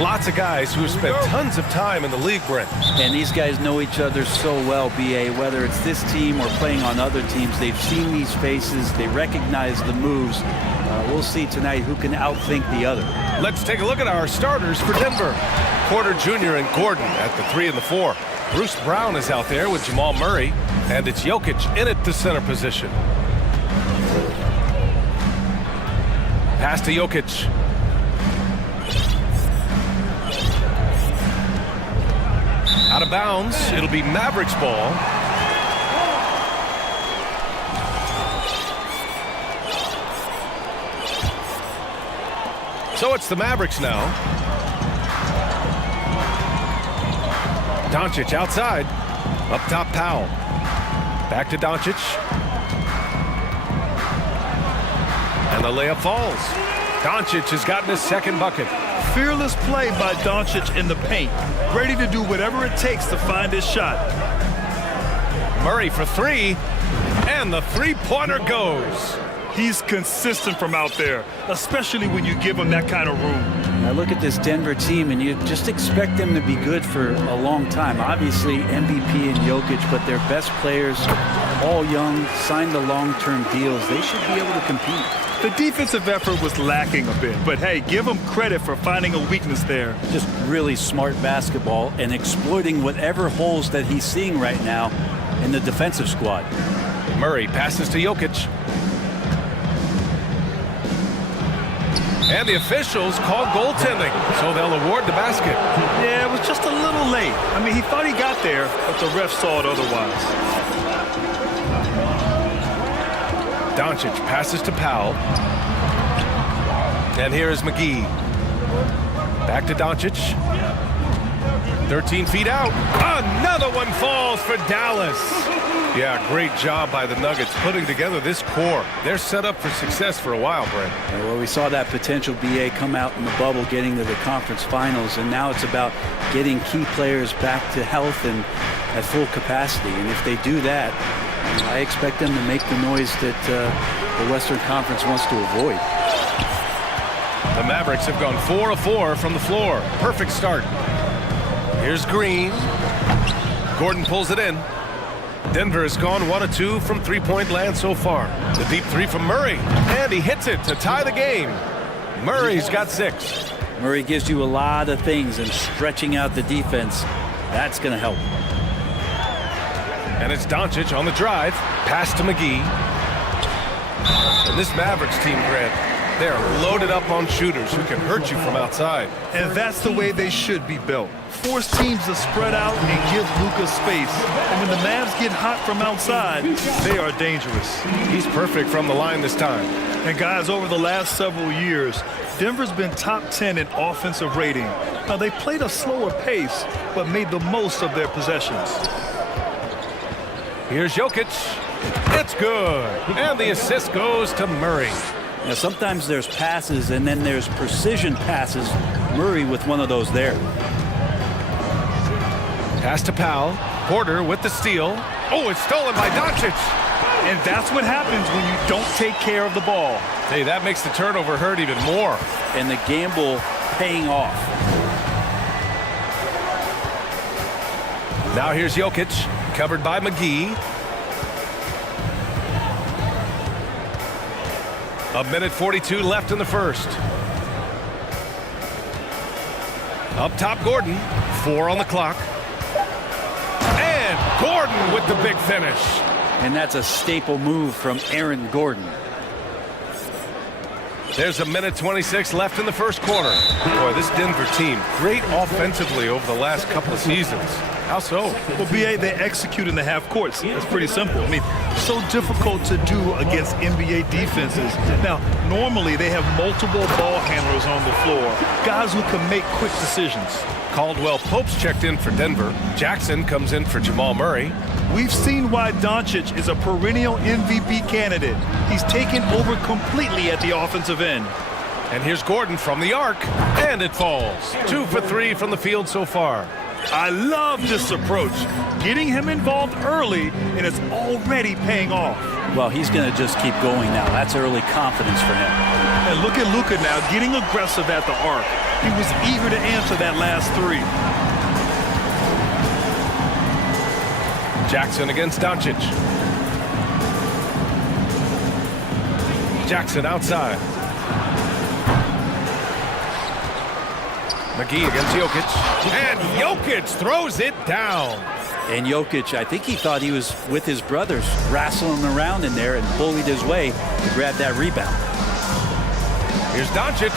Lots of guys who have spent tons of time in the league, Brent. And these guys know each other so well, B.A. Whether it's this team or playing on other teams, they've seen these faces. They recognize the moves. We'll see tonight who can outthink the other. Let's take a look at our starters for Denver. Porter Jr. and Gordon at the 3 and the 4. Bruce Brown is out there with Jamal Murray. And it's Jokic in at the center position. Pass to Jokic. Out of bounds. It'll be Mavericks ball. So it's the Mavericks now. Doncic outside. Up top, Powell. Back to Doncic. And the layup falls. Doncic has gotten his second bucket. Fearless play by Doncic in the paint. Ready to do whatever it takes to find his shot. Murray for 3. And the three-pointer goes. He's consistent from out there, especially when you give him that kind of room. Now look at this Denver team, and you just expect them to be good for a long time. Obviously, MVP and Jokic, but their best players, all young, signed the long-term deals. They should be able to compete. The defensive effort was lacking a bit, but hey, give him credit for finding a weakness there. Just really smart basketball and exploiting whatever holes that he's seeing right now in the defensive squad. Murray passes to Jokic. And the officials call goaltending, so they'll award the basket. Yeah, it was just a little late. I mean, he thought he got there, but the ref saw it otherwise. Doncic passes to Powell. And here is McGee. Back to Doncic. 13 feet out. Another one falls for Dallas. Yeah, great job by the Nuggets putting together this core. They're set up for success for a while, Brent. Well, we saw that potential BA come out in the bubble, getting to the conference finals, and now it's about getting key players back to health and at full capacity. And if they do that, I expect them to make the noise that the Western Conference wants to avoid. The Mavericks have gone 4 of 4 from the floor. Perfect start. Here's Green. Gordon pulls it in. Denver has gone 1 of 2 from three-point land so far. The deep 3 from Murray. And he hits it to tie the game. Murray's got 6. Murray gives you a lot of things, and stretching out the defense, that's going to help. And it's Doncic on the drive. Pass to McGee. And this Mavericks team, Grant, they're loaded up on shooters who can hurt you from outside. And that's the way they should be built. Force teams to spread out and give Luka space. And when the Mavs get hot from outside, they are dangerous. He's perfect from the line this time. And guys, over the last several years, Denver's been top 10 in offensive rating. Now, they played a slower pace, but made the most of their possessions. Here's Jokic. It's good. And the assist goes to Murray. Now, sometimes there's passes, and then there's precision passes. Murray with one of those there. Pass to Powell. Porter with the steal. Oh, it's stolen by Doncic. And that's what happens when you don't take care of the ball. Hey, that makes the turnover hurt even more. And the gamble paying off. Now here's Jokic, covered by McGee. A minute 42 left in the first. Up top, Gordon. 4 on the clock. And Gordon with the big finish. And that's a staple move from Aaron Gordon. There's a minute 26 left in the first quarter. Boy, this Denver team, great offensively over the last couple of seasons. How so? Well, BA, they execute in the half courts. It's pretty simple. I mean, so difficult to do against NBA defenses. Now, normally they have multiple ball handlers on the floor, guys who can make quick decisions. Caldwell Pope's checked in for Denver. Jackson comes in for Jamal Murray. We've seen why Doncic is a perennial MVP candidate. He's taken over completely at the offensive end. And here's Gordon from the arc, and it falls. 2 for 3 from the field so far. I love this approach. Getting him involved early, and it's already paying off. Well, he's going to just keep going now. That's early confidence for him. And look at Luka now, getting aggressive at the arc. He was eager to answer that last three. Jackson against Doncic. Jackson outside. McGee against Jokic. And Jokic throws it down. And Jokic, I think he thought he was with his brothers, wrestling around in there and bullied his way to grab that rebound. Here's Doncic.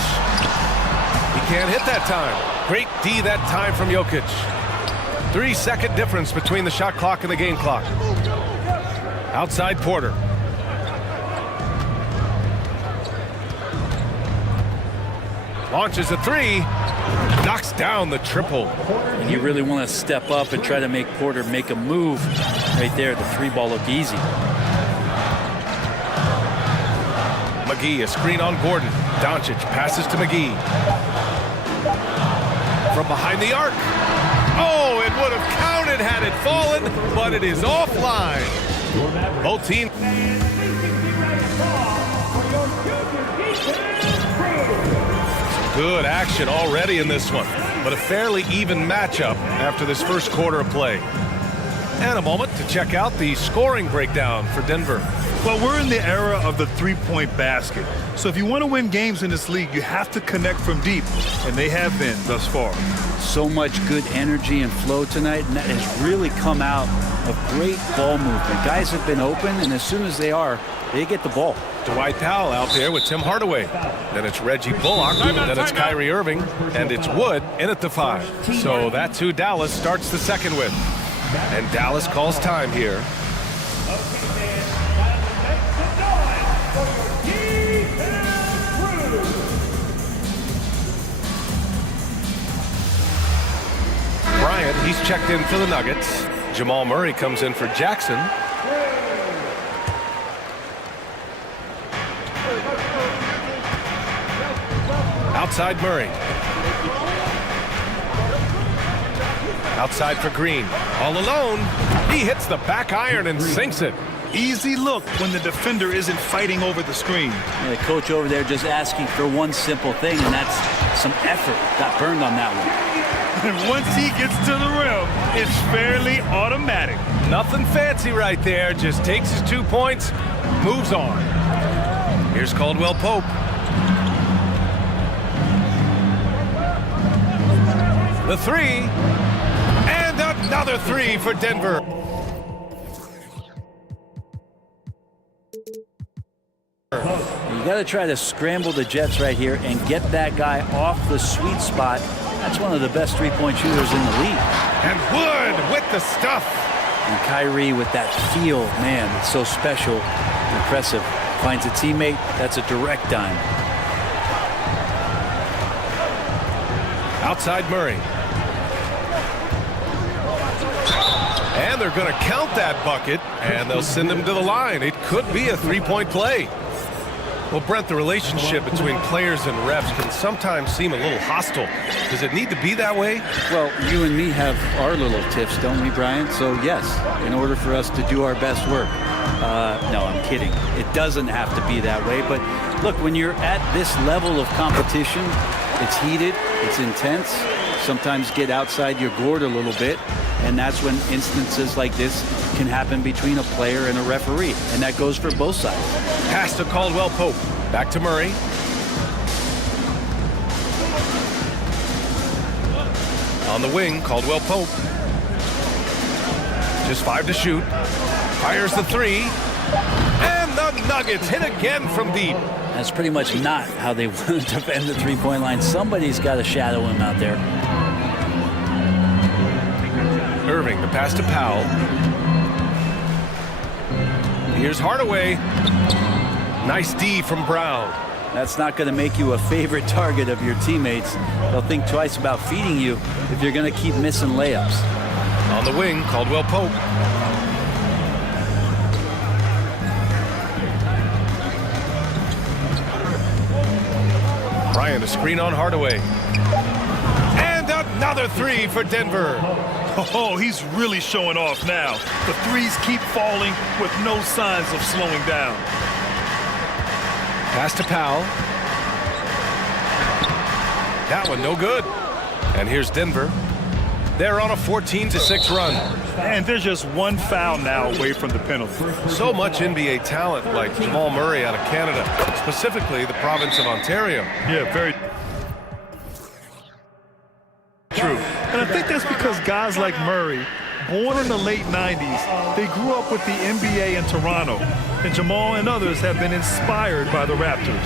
He can't hit that time. Great D that time from Jokic. 3-second difference between the shot clock and the game clock. Outside Porter. Launches a three. Knocks down the triple. And you really want to step up and try to make Porter make a move right there. The three ball looked easy. McGee, a screen on Gordon. Doncic passes to McGee. From behind the arc. Oh, it would have counted had it fallen, but it is offline. Both teams. Good action already in this one, but a fairly even matchup after this first quarter of play. And a moment to check out the scoring breakdown for Denver. Well, we're in the era of the three-point basket. So if you want to win games in this league, you have to connect from deep, and they have been thus far. So much good energy and flow tonight, and that has really come out of great ball movement. Guys have been open, and as soon as they are, they get the ball. Dwight Powell out there with Tim Hardaway. Then it's Reggie Bullock, then it's Kyrie Irving, and it's Wood in at the 5. So that's who Dallas starts the second with. And Dallas calls time here. Bryant, he's checked in for the Nuggets. Jamal Murray comes in for Jackson. Outside Murray. Outside for Green. All alone. He hits the back iron and sinks it. Easy look when the defender isn't fighting over the screen. Yeah, the coach over there just asking for one simple thing, and that's some effort. Got burned on that one. And once he gets to the rim, it's fairly automatic. Nothing fancy right there. Just takes his 2 points, moves on. Here's Caldwell Pope. The three, and another three for Denver. You got to try to scramble the Jets right here and get that guy off the sweet spot. That's one of the best three-point shooters in the league. And Wood with the stuff. And Kyrie with that feel, man, it's so special, impressive. Finds a teammate, that's a direct dime. Outside Murray. And they're going to count that bucket, and they'll send him to the line. It could be a three-point play. Well, Brent, the relationship between players and refs can sometimes seem a little hostile. Does it need to be that way? Well, you and me have our little tips, don't we, Brian? So, yes, in order for us to do our best work. No, I'm kidding. It doesn't have to be that way. But, look, when you're at this level of competition, it's heated, it's intense. Sometimes get outside your gourd a little bit. And that's when instances like this can happen between a player and a referee. And that goes for both sides. Pass to Caldwell Pope. Back to Murray. On the wing, Caldwell Pope. Just 5 to shoot. Fires the three. And the Nuggets hit again from deep. That's pretty much not how they want to defend the three-point line. Somebody's got to shadow him out there. Irving, the pass to Powell. Here's Hardaway. Nice D from Brown. That's not going to make you a favorite target of your teammates. They'll think twice about feeding you if you're going to keep missing layups. On the wing, Caldwell Pope. Bryant, a screen on Hardaway. And another three for Denver. Oh, he's really showing off now. The threes keep falling with no signs of slowing down. Pass to Powell. That one no good. And here's Denver. They're on a 14-6 run. And there's just one foul now away from the penalty. So much NBA talent like Jamal Murray out of Canada, specifically the province of Ontario. Yeah, very true. And I think that's because guys like Murray, born in the late 90s, they grew up with the NBA in Toronto. And Jamal and others have been inspired by the Raptors.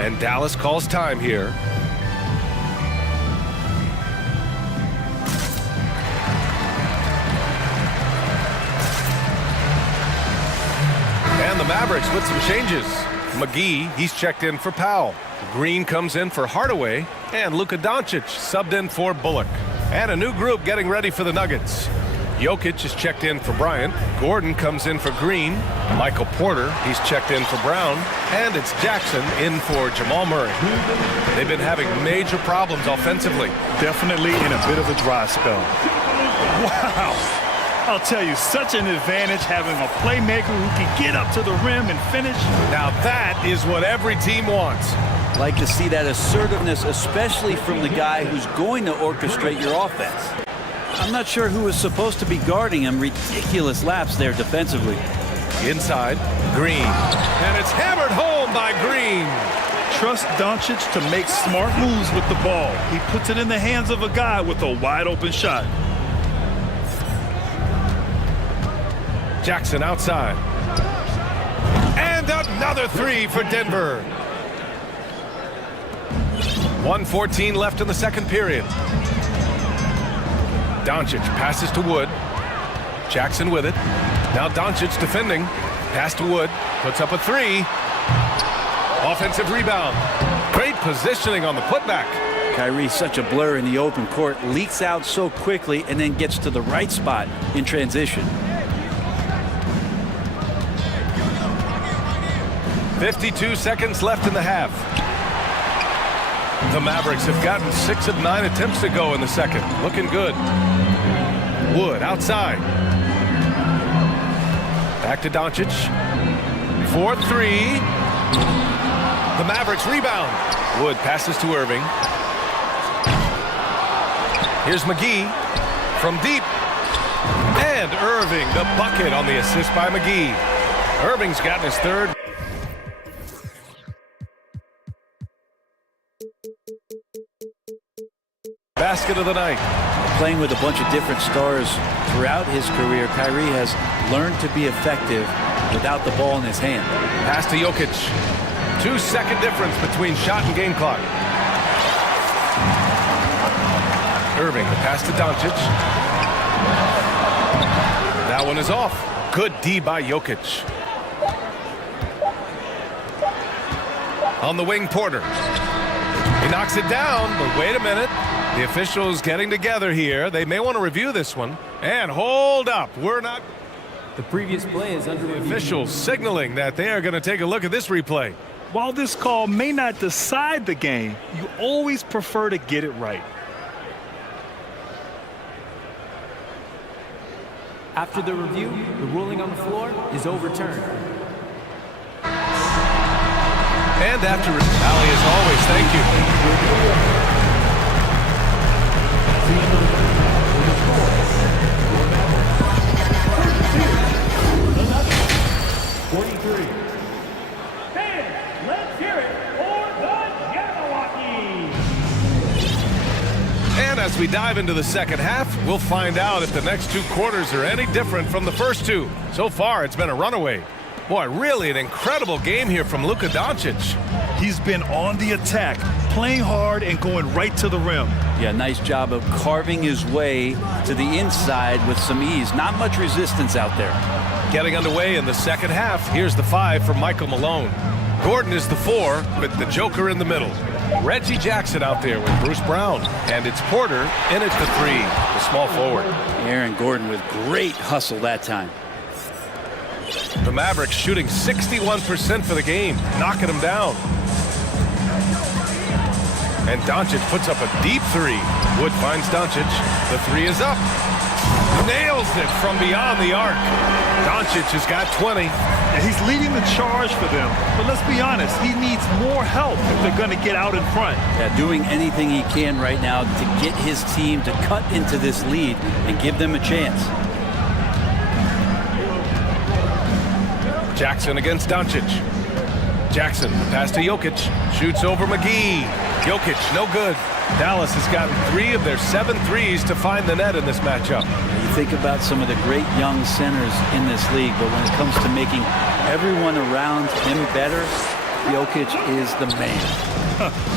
And Dallas calls time here. And the Mavericks with some changes. McGee, he's checked in for Powell. Green comes in for Hardaway. And Luka Doncic subbed in for Bullock. And a new group getting ready for the Nuggets. Jokic is checked in for Bryant. Gordon comes in for Green. Michael Porter, he's checked in for Brown. And it's Jackson in for Jamal Murray. They've been having major problems offensively. Definitely in a bit of a dry spell. Wow. I'll tell you, such an advantage having a playmaker who can get up to the rim and finish. Now that is what every team wants. Like to see that assertiveness, especially from the guy who's going to orchestrate your offense. I'm not sure who is supposed to be guarding him. Ridiculous laps there defensively. Inside, Green. And it's hammered home by Green. Trust Doncic to make smart moves with the ball. He puts it in the hands of a guy with a wide open shot. Jackson outside. And another three for Denver. 1:14 left in the second period. Doncic passes to Wood. Jackson with it. Now Doncic defending. Pass to Wood. Puts up a three. Offensive rebound. Great positioning on the putback. Kyrie's such a blur in the open court. Leaks out so quickly and then gets to the right spot in transition. 52 seconds left in the half. The Mavericks have gotten 6 of 9 attempts to go in the second. Looking good. Wood outside. Back to Doncic. 4-3. The Mavericks rebound. Wood passes to Irving. Here's McGee from deep. And Irving, the bucket on the assist by McGee. Irving's gotten his third. Basket of the night. Playing with a bunch of different stars throughout his career, Kyrie has learned to be effective without the ball in his hand. Pass to Jokic. 2-second difference between shot and game clock. Irving, the pass to Doncic. That one is off. Good D by Jokic. On the wing, Porter. He knocks it down, but wait a minute. The officials getting together here. They may want to review this one. And hold up. We're not. The previous play is under review. Officials signaling that they are going to take a look at this replay. While this call may not decide the game, you always prefer to get it right. After the review, the ruling on the floor is overturned. And after Ali, as always, thank you. And as we dive into the second half, we'll find out if the next two quarters are any different from the first two. So far, it's been a runaway. Boy, really an incredible game here from Luka Doncic. He's been on the attack, playing hard and going right to the rim. Yeah, nice job of carving his way to the inside with some ease. Not much resistance out there. Getting underway in the second half, here's the 5 for Michael Malone. Gordon is the 4 with the Joker in the middle. Reggie Jackson out there with Bruce Brown. And it's Porter in at the 3, the small forward. Aaron Gordon with great hustle that time. The Mavericks shooting 61% for the game, knocking them down. And Doncic puts up a deep three. Wood finds Doncic. The three is up. Nails it from beyond the arc. Doncic has got 20. Yeah, he's leading the charge for them. But let's be honest, he needs more help if they're going to get out in front. Yeah, doing anything he can right now to get his team to cut into this lead and give them a chance. Jackson against Doncic. Jackson, pass to Jokic. Shoots over McGee. Jokic, no good. Dallas has gotten 3 of their 7 threes to find the net in this matchup. You think about some of the great young centers in this league, but when it comes to making everyone around him better, Jokic is the man.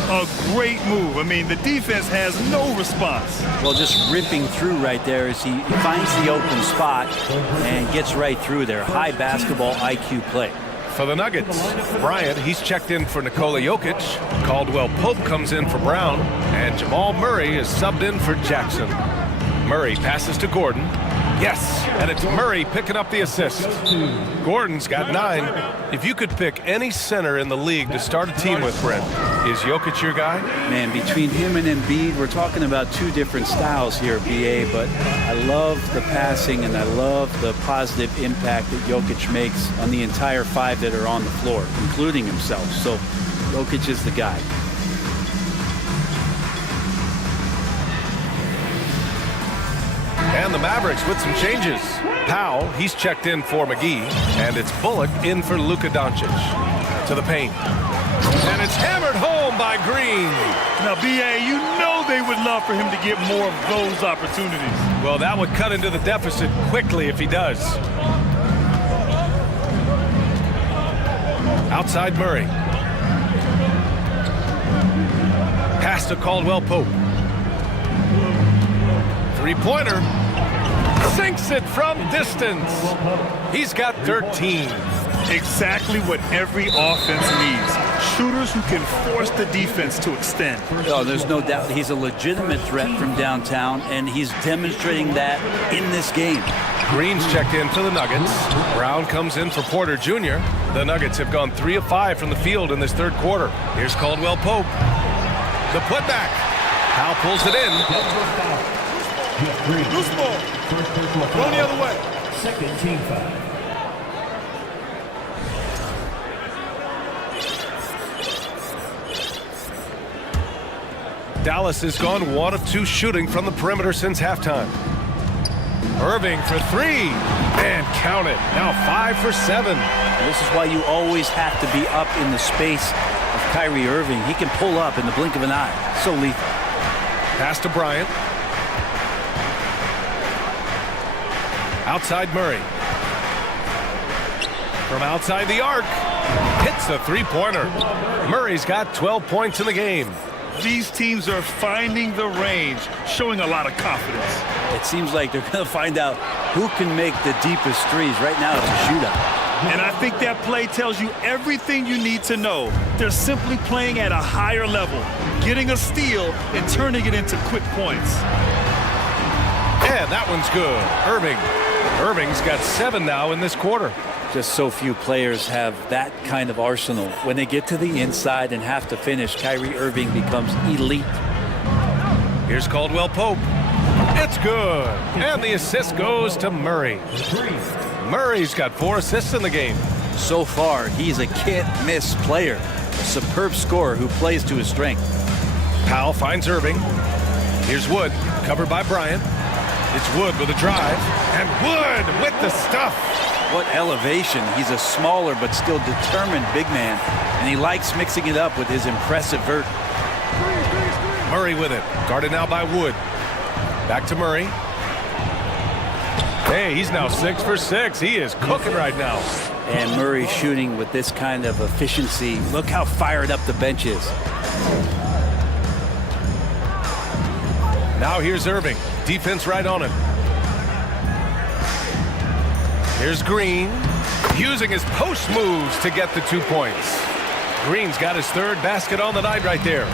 A great move. I mean, the defense has no response. Well, just ripping through right there as he finds the open spot and gets right through there. High basketball IQ play. For the Nuggets, Bryant, he's checked in for Nikola Jokic. Caldwell Pope comes in for Brown. And Jamal Murray is subbed in for Jackson. Murray passes to Gordon. Yes, and it's Murray picking up the assist. Gordon's got 9. If you could pick any center in the league to start a team with, Brent, is Jokic your guy? Man, between him and Embiid, we're talking about 2 different styles here, BA, but I love the passing and I love the positive impact that Jokic makes on the entire 5 that are on the floor, including himself. So Jokic is the guy. And the Mavericks with some changes. Powell, he's checked in for McGee. And it's Bullock in for Luka Doncic. To the paint. And it's hammered home by Green. Now, BA, you know they would love for him to get more of those opportunities. Well, that would cut into the deficit quickly if he does. Outside Murray. Pass to Caldwell Pope. Three-pointer. Sinks it from distance. He's got 13. Exactly what every offense needs. Shooters who can force the defense to extend. Oh, there's no doubt he's a legitimate threat from downtown, and he's demonstrating that in this game. Green's checked in for the Nuggets. Brown comes in for Porter Jr. The Nuggets have gone 3 of 5 from the field in this third quarter. Here's Caldwell Pope. The putback. Powell pulls it in. Loose ball. Going the other way. Second team foul. Dallas has gone 1 of 2 shooting from the perimeter since halftime. Irving for 3. And count it. Now 5 for 7. This is why you always have to be up in the space of Kyrie Irving. He can pull up in the blink of an eye. So lethal. Pass to Bryant. Outside Murray. From outside the arc. Hits the three-pointer. Murray's got 12 points in the game. These teams are finding the range, showing a lot of confidence. It seems like they're going to find out who can make the deepest threes. Right now it's a shootout. And I think that play tells you everything you need to know. They're simply playing at a higher level, getting a steal and turning it into quick points. And that one's good. Irving's got 7 now in this quarter. Just so few players have that kind of arsenal. When they get to the inside and have to finish, Kyrie Irving becomes elite. Here's Caldwell Pope. It's good. And the assist goes to Murray. Murray's got 4 assists in the game. So far, he's a can't-miss player. A superb scorer who plays to his strength. Powell finds Irving. Here's Wood, covered by Bryant. It's Wood with a drive. And Wood with the stuff. What elevation. He's a smaller but still determined big man. And he likes mixing it up with his impressive vert. Murray with it. Guarded now by Wood. Back to Murray. Hey, he's now 6 for 6. He is cooking right now. And Murray shooting with this kind of efficiency. Look how fired up the bench is. Now here's Irving. Defense right on him. Here's Green, using his post moves to get the 2 points. Green's got his 3rd basket on the night right there.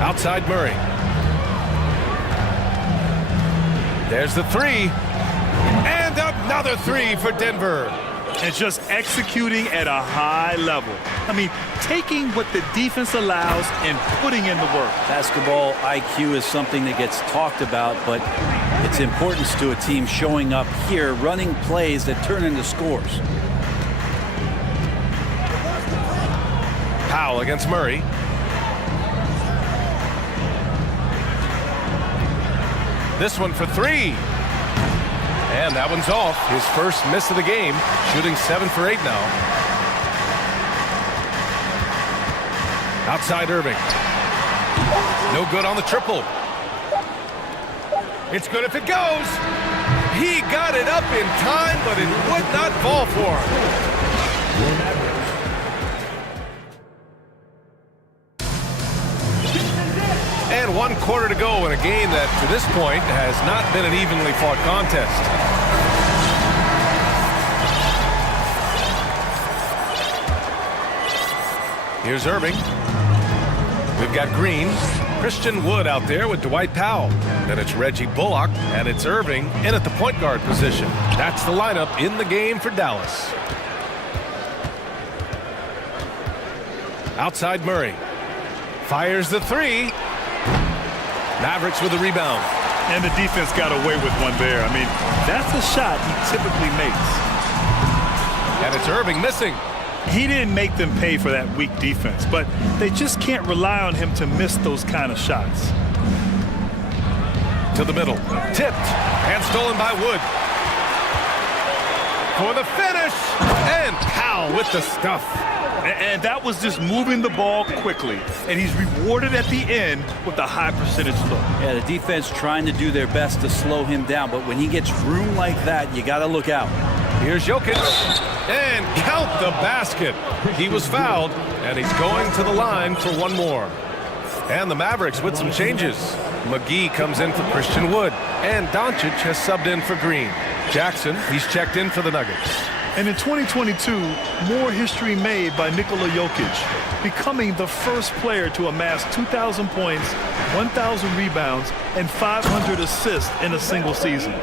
Outside Murray. There's the 3. And another 3 for Denver. and just executing at a high level. I mean, taking what the defense allows and putting in the work. Basketball IQ is something that gets talked about, but its importance to a team showing up here, running plays that turn into scores. Powell against Murray. This one for three. And that one's off. His first miss of the game, shooting 7 for 8 now. Outside Irving. No good on the triple. It's good if it goes. He got it up in time, but it would not fall for him. And 1 quarter to go in a game that, to this point, has not been an evenly fought contest. Here's Irving. We've got Green. Christian Wood out there with Dwight Powell. Then it's Reggie Bullock, and it's Irving in at the point guard position. That's the lineup in the game for Dallas. Outside Murray. Fires the three. Mavericks with the rebound. And the defense got away with one there. I mean, that's a shot he typically makes. And it's Irving missing. He didn't make them pay for that weak defense, but they just can't rely on him to miss those kind of shots. To the middle. Tipped. And stolen by Wood. For the finish. And Powell with the stuff. And that was just moving the ball quickly. And he's rewarded at the end with a high percentage look. Yeah, the defense trying to do their best to slow him down, but when he gets room like that, you got to look out. Here's Jokic. And count the basket. He was fouled, and he's going to the line for one more. And the Mavericks with some changes. McGee comes in for Christian Wood. And Doncic has subbed in for Green. Jackson, he's checked in for the Nuggets. And in 2022, more history made by Nikola Jokic, becoming the first player to amass 2,000 points, 1,000 rebounds, and 500 assists in a single season.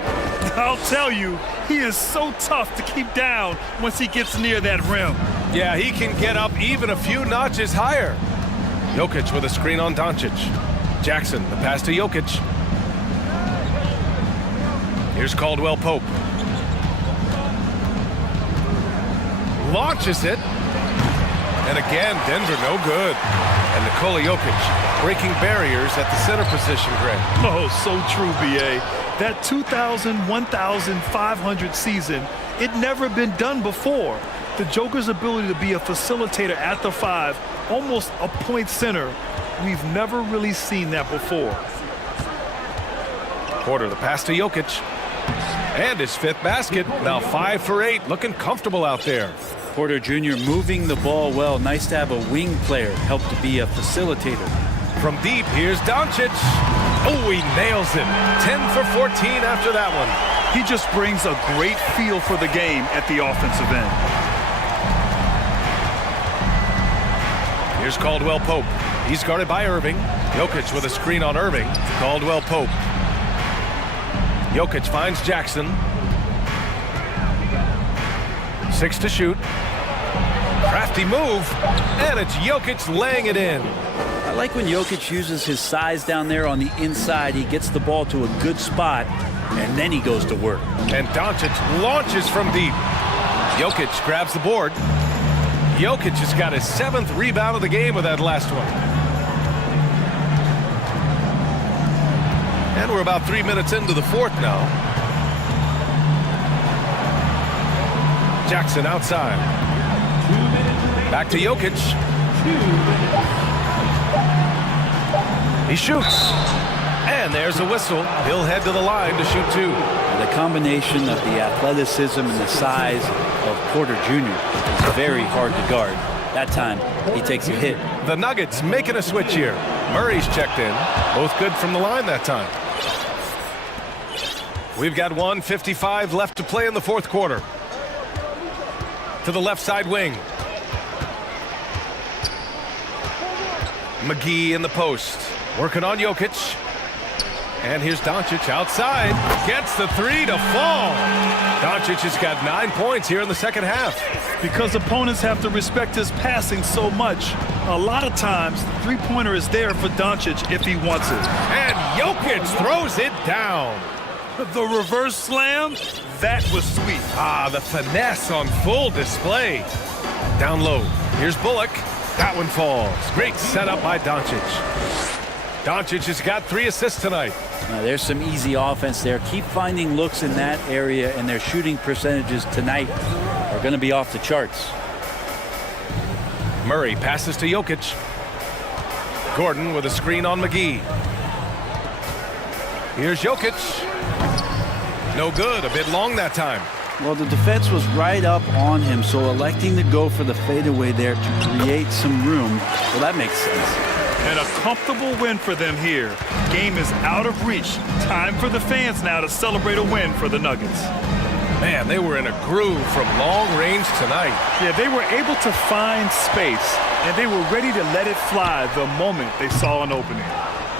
I'll tell you, he is so tough to keep down once he gets near that rim. Yeah, he can get up even a few notches higher. Jokic with a screen on Doncic. Jackson, the pass to Jokic. Here's Caldwell Pope. Launches it. And again, Denver no good. And Nikola Jokic breaking barriers at the center position, Greg. Oh, so true, B.A. That 2,000, 1,500 season, it never been done before. The Joker's ability to be a facilitator at the 5, almost a point center, we've never really seen that before. Porter, the pass to Jokic. And his 5th basket. Now 5 for 8, looking comfortable out there. Porter Jr. moving the ball well. Nice to have a wing player help to be a facilitator. From deep, here's Doncic. Oh, he nails it. 10 for 14 after that one. He just brings a great feel for the game at the offensive end. Here's Caldwell Pope. He's guarded by Irving. Jokic with a screen on Irving. Caldwell Pope. Jokic finds Jackson. 6 to shoot. Crafty move. And it's Jokic laying it in. I like when Jokic uses his size down there on the inside. He gets the ball to a good spot, and then he goes to work. And Doncic launches from deep. Jokic grabs the board. Jokic has got his 7th rebound of the game with that last one. And we're about 3 minutes into the 4th now. Jackson outside. Back to Jokic. He shoots. And there's a whistle. He'll head to the line to shoot 2. The combination of the athleticism and the size of Porter Jr. is very hard to guard. That time, he takes a hit. The Nuggets making a switch here. Murray's checked in. Both good from the line that time. We've got 1:55 left to play in the 4th quarter. To the left side wing. McGee in the post. Working on Jokic. And here's Doncic outside. Gets the three to fall. Doncic has got 9 points here in the second half. Because opponents have to respect his passing so much, a lot of times the three-pointer is there for Doncic if he wants it. And Jokic throws it down. The reverse slam, that was sweet. Ah, the finesse on full display. Down low. Here's Bullock. That one falls. Great setup by Doncic. Doncic has got 3 assists tonight. There's some easy offense there. Keep finding looks in that area, and their shooting percentages tonight are going to be off the charts. Murray passes to Jokic. Gordon with a screen on McGee. Here's Jokic. No good. A bit long that time. Well, the defense was right up on him, so electing to go for the fadeaway there to create some room, well, that makes sense. And a comfortable win for them here. Game is out of reach. Time for the fans now to celebrate a win for the Nuggets. Man, they were in a groove from long range tonight. Yeah, they were able to find space, and they were ready to let it fly the moment they saw an opening.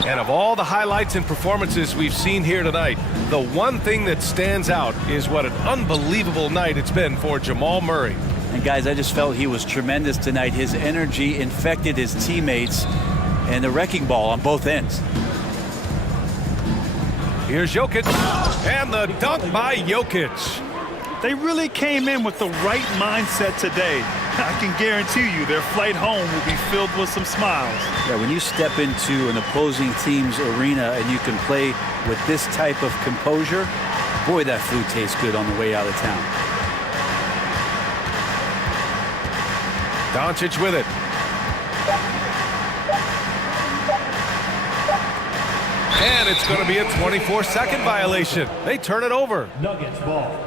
And of all the highlights and performances we've seen here tonight, the one thing that stands out is what an unbelievable night it's been for Jamal Murray. And guys, I just felt he was tremendous tonight. His energy infected his teammates, and the wrecking ball on both ends. Here's Jokic, and the dunk by Jokic. They really came in with the right mindset today. I can guarantee you their flight home will be filled with some smiles. Yeah, when you step into an opposing team's arena and you can play with this type of composure, boy, that food tastes good on the way out of town. Doncic with it. And it's going to be a 24-second violation. They turn it over. Nuggets ball.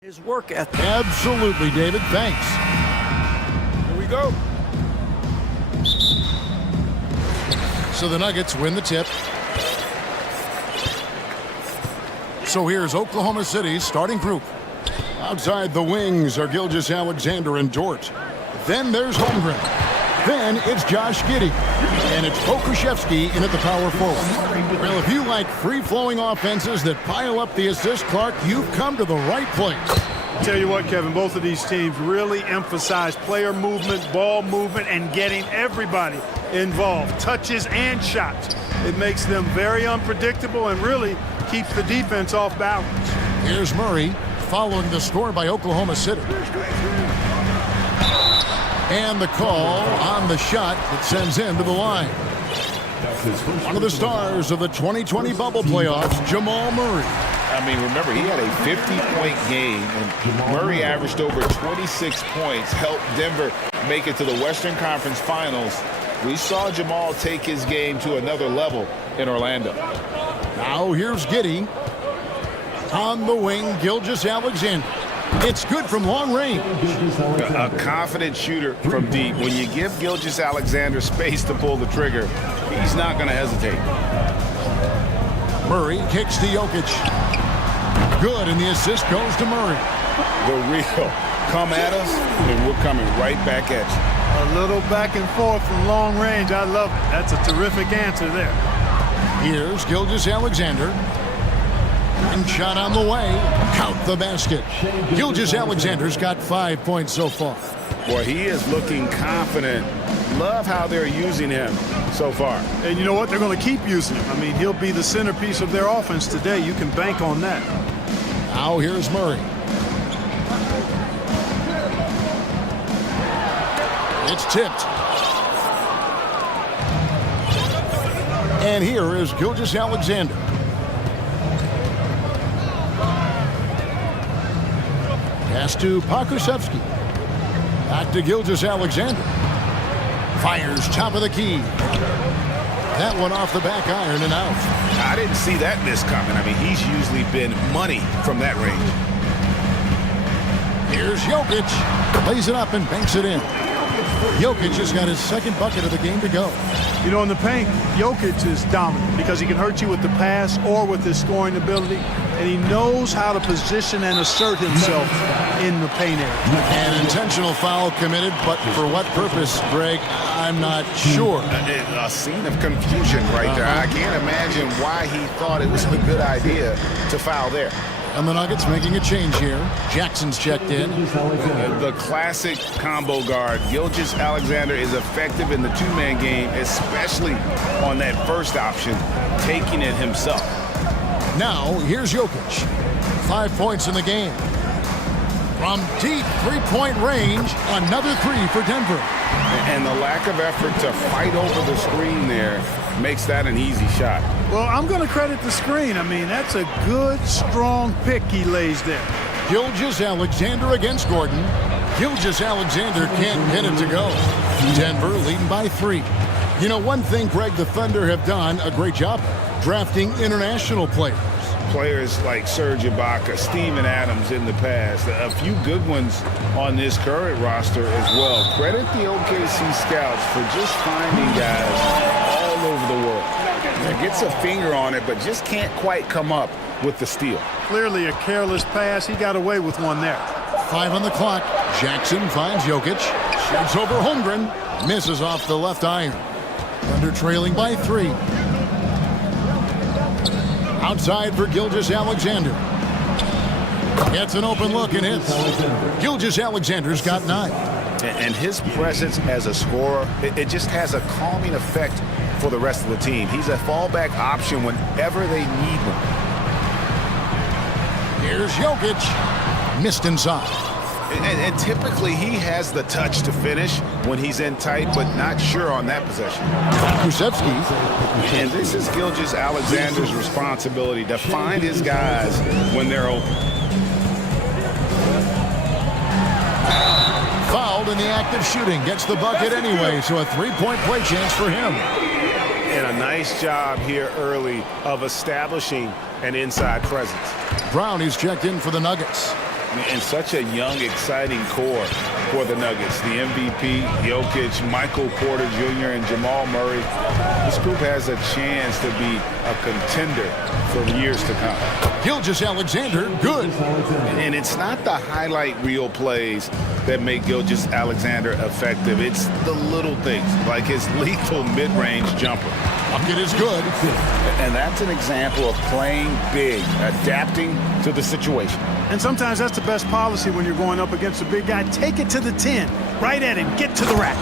His work ethic. Absolutely, David. Thanks. Here we go. So the Nuggets win the tip. So here's Oklahoma City's starting group. Outside the wings are Gilgeous-Alexander and Dort. Then there's Holmgren. Then it's Josh Giddey. And it's Pokusevski in at the power forward. Well, if you like free-flowing offenses that pile up the assist, Clark, you've come to the right place. Tell you what, Kevin, both of these teams really emphasize player movement, ball movement, and getting everybody involved, touches and shots. It makes them very unpredictable and really keeps the defense off balance. Here's Murray following the score by Oklahoma City. And the call on the shot that sends him to the line. One of the stars of the 2020 bubble playoffs, Jamal Murray. I mean, remember, he had a 50-point game, and Murray averaged over 26 points, helped Denver make it to the Western Conference Finals. We saw Jamal take his game to another level in Orlando. Now here's Giddey. On the wing, Gilgeous-Alexander. It's good from long range. A confident shooter from deep. When you give Gilgeous-Alexander space to pull the trigger, he's not going to hesitate. Murray kicks to Jokic. Good, and the assist goes to Murray. The real come at us, and we're coming right back at you. A little back and forth from long range. I love it. That's a terrific answer there. Here's Gilgeous-Alexander. And shot on the way. Count the basket. Gilgeous-Alexander's got 5 points so far. Boy, he is looking confident. Love how they're using him so far. And you know what? They're going to keep using him. I mean, he'll be the centerpiece of their offense today. You can bank on that. Now here's Murray. It's tipped. And here is Gilgeous-Alexander. Pass to Pokusevski. Back to Gilgeous-Alexander. Fires top of the key. That one off the back iron and out. I didn't see that miss coming. I mean, he's usually been money from that range. Here's Jokic. Plays it up and banks it in. Jokic has got his second bucket of the game to go. You know, in the paint, Jokic is dominant because he can hurt you with the pass or with his scoring ability, and he knows how to position and assert himself in the paint area. An intentional foul committed, but for what purpose, Greg, I'm not sure. A scene of confusion right there. I can't imagine why he thought it was a good idea to foul there. And the Nuggets making a change here. Jackson's checked in. The classic combo guard. Gilgeous-Alexander is effective in the two-man game, especially on that first option, taking it himself. Now, here's Jokic. 5 points in the game. From deep three-point range, another three for Denver. And the lack of effort to fight over the screen there makes that an easy shot. Well, I'm going to credit the screen. I mean, that's a good, strong pick he lays there. Gilgeous-Alexander against Gordon. Gilgeous-Alexander can't get it to go. Denver leading by 3. You know, one thing, Greg, the Thunder have done a great job drafting international players. Players like Serge Ibaka, Steven Adams in the past, a few good ones on this current roster as well. Credit the OKC scouts for just finding guys all over the world. That gets a finger on it, but just can't quite come up with the steal. Clearly a careless pass. He got away with one there. 5 on the clock. Jackson finds Jokic. Shoots over Holmgren. Misses off the left iron. Thunder trailing by 3. Outside for Gilgeous-Alexander. Gets an open look and hits. Gilgeous-Alexander's got 9. And his presence as a scorer, it just has a calming effect for the rest of the team. He's a fallback option whenever they need one. Here's Jokic. Missed inside. And typically he has the touch to finish when he's in tight, but not sure on that possession. Pokusevski. And this is Gilgeous-Alexander's responsibility to find his guys when they're open. Fouled in the act of shooting. Gets the bucket anyway, so a 3-point play chance for him. And a nice job here early of establishing an inside presence. Brown is checked in for the Nuggets. And such a young, exciting core for the Nuggets. The MVP, Jokic, Michael Porter Jr., and Jamal Murray. This group has a chance to be a contender for years to come. Gilgeous-Alexander, good. And it's not the highlight reel plays that make Gilgeous-Alexander effective. It's the little things, like his lethal mid-range jumper. Bucket is good. And that's an example of playing big, adapting to the situation. And sometimes that's the best policy when you're going up against a big guy. Take it to the 10. Right at him. Get to the rack.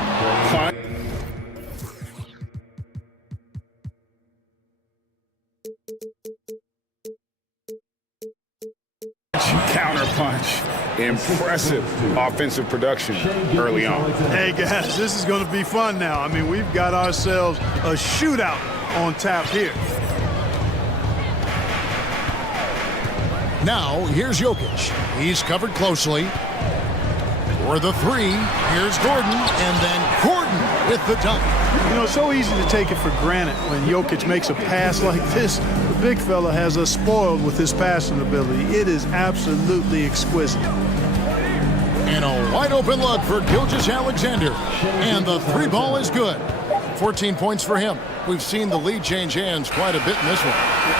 Counterpunch. Impressive offensive production early on. Hey, guys, this is going to be fun now. I mean, we've got ourselves a shootout on tap here. Now, here's Jokic. He's covered closely. For the three, here's Gordon, and then Gordon with the dunk. You know, it's so easy to take it for granted when Jokic makes a pass like this. The big fella has us spoiled with his passing ability. It is absolutely exquisite. And a wide open look for Gilgeous-Alexander. And the three ball is good. 14 points for him. We've seen the lead change hands quite a bit in this one.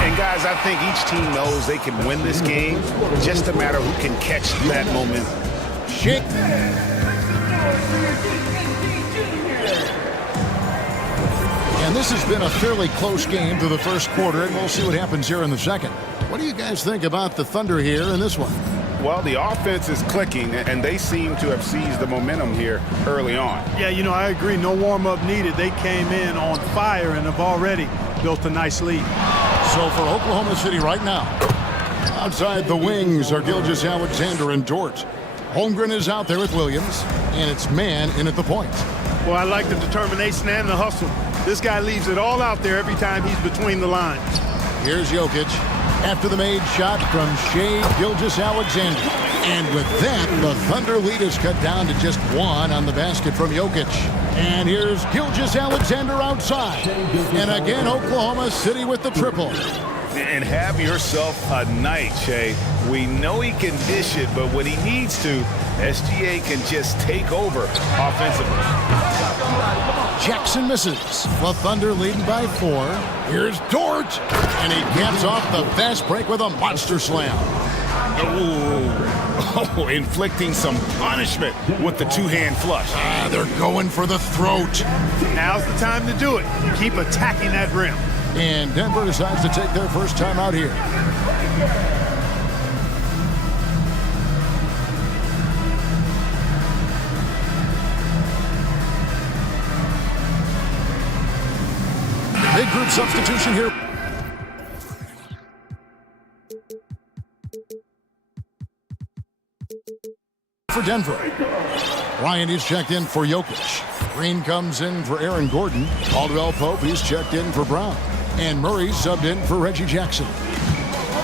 And guys, I think each team knows they can win this game. Just a matter who can catch that moment. Shake. And this has been a fairly close game through the first quarter, and we'll see what happens here in the second. What do you guys think about the Thunder here in this one? Well, the offense is clicking, and they seem to have seized the momentum here early on. Yeah, you know, I agree. No warm-up needed. They came in on fire and have already built a nice lead. So for Oklahoma City right now, outside the wings are Gilgeous-Alexander and Dort. Holmgren is out there with Williams, and it's man in at the point. Well, I like the determination and the hustle. This guy leaves it all out there every time he's between the lines. Here's Jokic after the made shot from Shai Gilgeous-Alexander. And with that, the Thunder lead is cut down to just one on the basket from Jokic. And here's Gilgeous-Alexander outside. And again, Oklahoma City with the triple. And have yourself a night, Shai. We know he can dish it, but when he needs to, SGA can just take over offensively. Jackson misses. The Thunder leading by 4. Here's Dort. And he gets off the fast break with a monster slam. Oh, inflicting some punishment with the two-hand flush. They're going for the throat. Now's the time to do it. Keep attacking that rim. And Denver decides to take their first time out here. Big group substitution here. For Denver. Ryan is checked in for Jokic. Green comes in for Aaron Gordon. Caldwell Pope, he's checked in for Brown. And Murray subbed in for Reggie Jackson.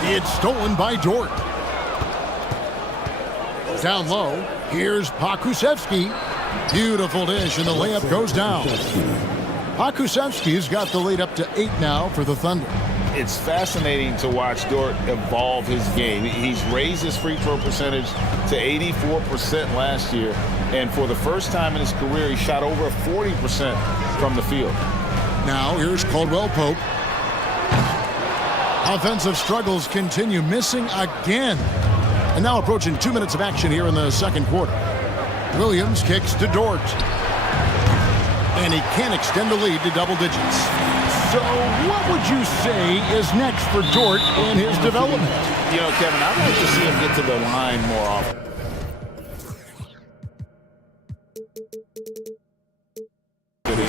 It's stolen by Dort. Down low, here's Pakusevsky. Beautiful dish, and the layup goes down. Pakusevsky's got the lead up to 8 now for the Thunder. It's fascinating to watch Dort evolve his game. He's raised his free throw percentage to 84% last year, and for the first time in his career, he shot over 40% from the field. Now here's Caldwell Pope. Offensive struggles continue, missing again. And now approaching 2 minutes of action here in the second quarter. Williams kicks to Dort. And he can't extend the lead to double digits. So what would you say is next for Dort in his development? You know, Kevin, I'd like to see him get to the line more often.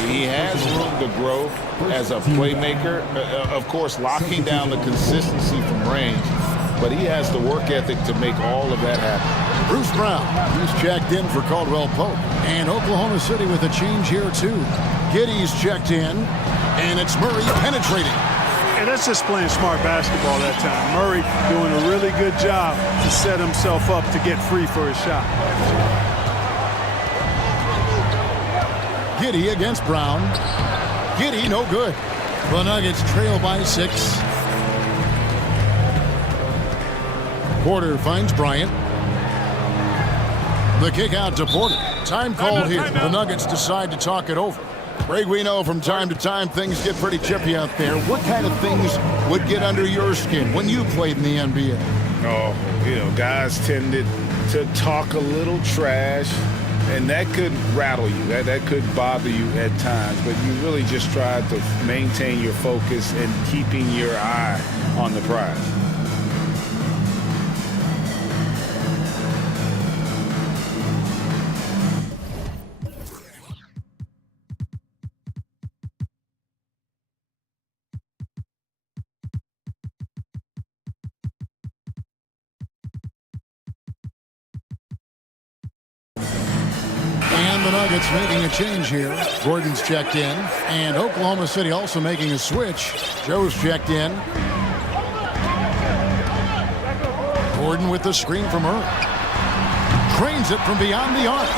He has room to grow as a playmaker. Of course, locking down the consistency from range, but he has the work ethic to make all of that happen. Bruce Brown, he's checked in for Caldwell Pope. And Oklahoma City with a change here, too. Giddey's checked in, and it's Murray penetrating. And that's just playing smart basketball that time. Murray doing a really good job to set himself up to get free for his shot. Giddey against Brown. Giddey, no good. The Nuggets trail by 6. Porter finds Bryant. The kick out to Porter. Time called here. The Nuggets decide to talk it over. Greg, we know from time to time things get pretty chippy out there. What kind of things would get under your skin when you played in the NBA? Oh, guys tended to talk a little trash, and that could rattle you. That could bother you at times, but you really just try to maintain your focus and keeping your eye on the prize. And the Nuggets making a change here. Gordon's checked in. And Oklahoma City also making a switch. Joe's checked in. Gordon with the screen from Murray. Trains it from beyond the arc.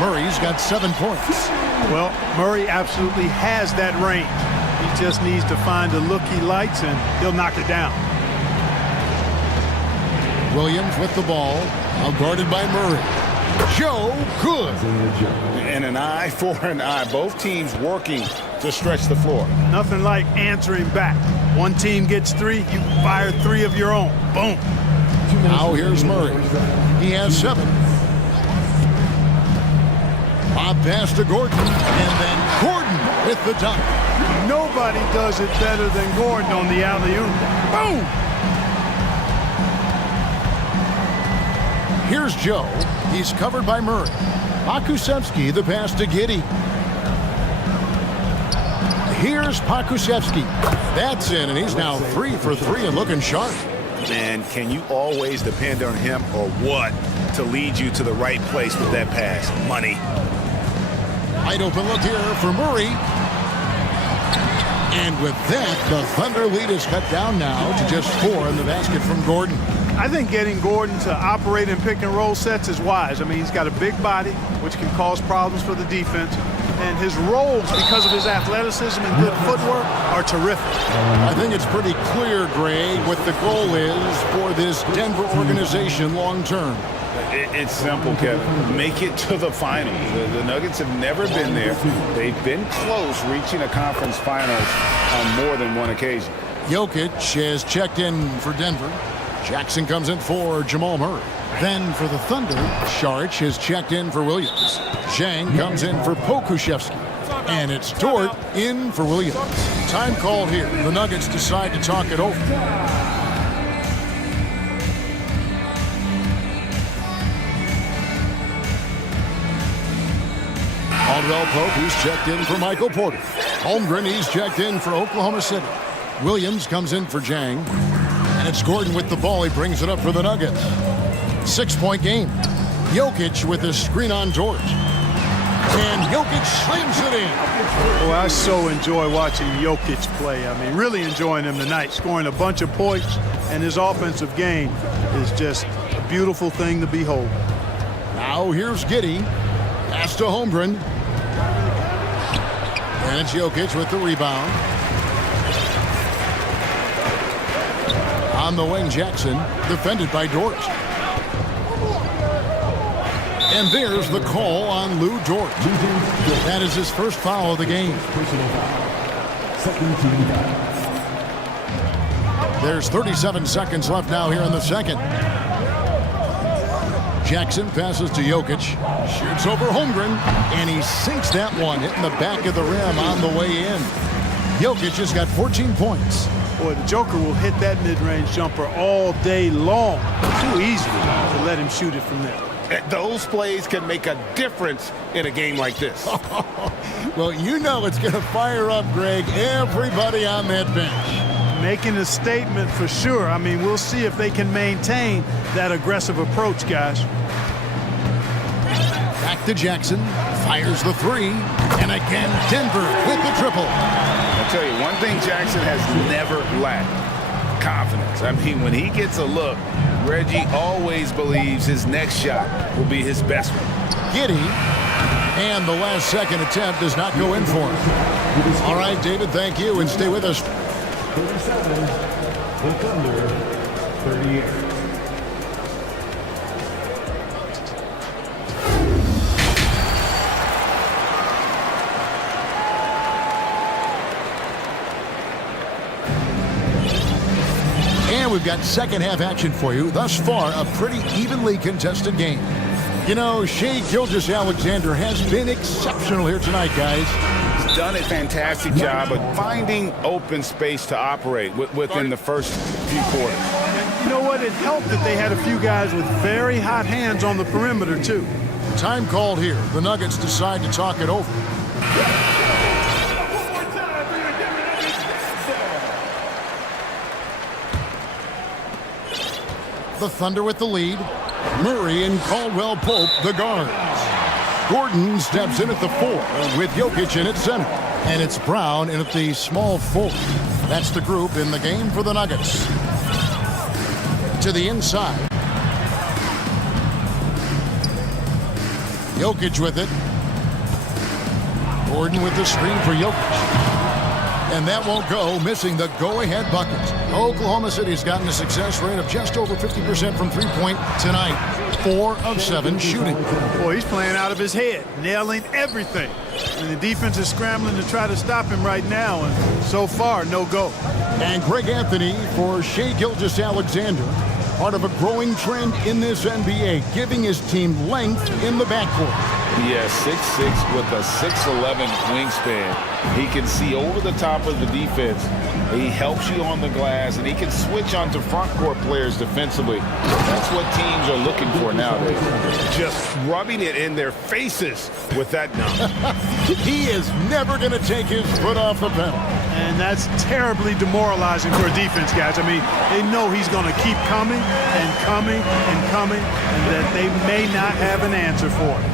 Murray's got 7 points. Well, Murray absolutely has that range. He just needs to find the look he likes, and he'll knock it down. Williams with the ball. Now guarded by Murray. Joe, good. And an eye for an eye. Both teams working to stretch the floor. Nothing like answering back. One team gets 3, you fire 3 of your own. Boom. Now here's Murray. He has 7. Bob pass to Gordon. And then Gordon with the dunk. Nobody does it better than Gordon on the alley-oop. Boom! Here's Joe. He's covered by Murray. Pakusevsky, the pass to Giddey. Here's Pakusevsky. That's in, and he's now 3 for 3 and looking sharp. Man, can you always depend on him or what to lead you to the right place with that pass? Money. Wide open look here for Murray. And with that, the Thunder lead is cut down now to just 4 in the basket from Gordon. I think getting Gordon to operate in pick and roll sets is wise. I mean, he's got a big body, which can cause problems for the defense. And his rolls, because of his athleticism and good footwork, are terrific. I think it's pretty clear, Greg, what the goal is for this Denver organization long term. It's simple, Kevin. Make it to the finals. The Nuggets have never been there. They've been close reaching a conference finals on more than one occasion. Jokic has checked in for Denver. Jackson comes in for Jamal Murray. Then for the Thunder, Saric has checked in for Williams. Zhang comes in for Pokusevsky. And it's Dort in for Williams. Time called here. The Nuggets decide to talk it over. Aldwell Pope, he's checked in for Michael Porter. Holmgren, he's checked in for Oklahoma City. Williams comes in for Zhang. And it's Gordon with the ball. He brings it up for the Nuggets. 6-point game. Jokic with his screen on Dort. And Jokic slams it in. Boy, I so enjoy watching Jokic play. I mean, really enjoying him tonight, scoring a bunch of points, and his offensive game is just a beautiful thing to behold. Now here's Giddey. Pass to Holmgren. And it's Jokic with the rebound. On the wing, Jackson, defended by Dort. And there's the call on Lou Dort. That is his first foul of the game. There's 37 seconds left now here in the second. Jackson passes to Jokic. Shoots over Holmgren. And he sinks that one, hitting the back of the rim on the way in. Jokic has got 14 points. Boy, the Joker will hit that mid-range jumper all day long. Too easy to let him shoot it from there. Those plays can make a difference in a game like this. Well, you know it's going to fire up, Greg, everybody on that bench. Making a statement for sure. I mean, we'll see if they can maintain that aggressive approach, guys. Back to Jackson. Fires the 3. And again, Denver with the triple. I'll tell you, one thing Jackson has never lacked: confidence. I mean, when he gets a look, Reggie always believes his next shot will be his best one. Giddey. And the last second attempt does not go in for him. All right, David, thank you, and stay with us. 37, the Thunder, 38. And we've got second half action for you. Thus far, a pretty evenly contested game. You know, Shai Gilgeous-Alexander has been exceptional here tonight, guys. He's done a fantastic job of finding open space to operate within the first few quarters. You know what? It helped that they had a few guys with very hot hands on the perimeter, too. Time called here. The Nuggets decide to talk it over. The Thunder with the lead. Murray and Caldwell Pope, the guards. Gordon steps in at the 4 with Jokic in at center. And it's Brown in at the small 4. That's the group in the game for the Nuggets. To the inside. Jokic with it. Gordon with the screen for Jokic. And that won't go, missing the go-ahead bucket. Oklahoma City's gotten a success rate of just over 50% from three-point tonight. 4 of 7 shooting. Boy, he's playing out of his head, nailing everything. And the defense is scrambling to try to stop him right now, and so far, no go. And Greg Anthony for Shai Gilgeous-Alexander, part of a growing trend in this NBA, giving his team length in the backcourt. Yeah, 6'6" with a 6'11" wingspan. He can see over the top of the defense. He helps you on the glass, and he can switch onto front court players defensively. That's what teams are looking for nowadays. Just rubbing it in their faces with that number. He is never going to take his foot off the pedal. And that's terribly demoralizing for a defense, guys. I mean, they know he's going to keep coming and coming and coming, and that they may not have an answer for it.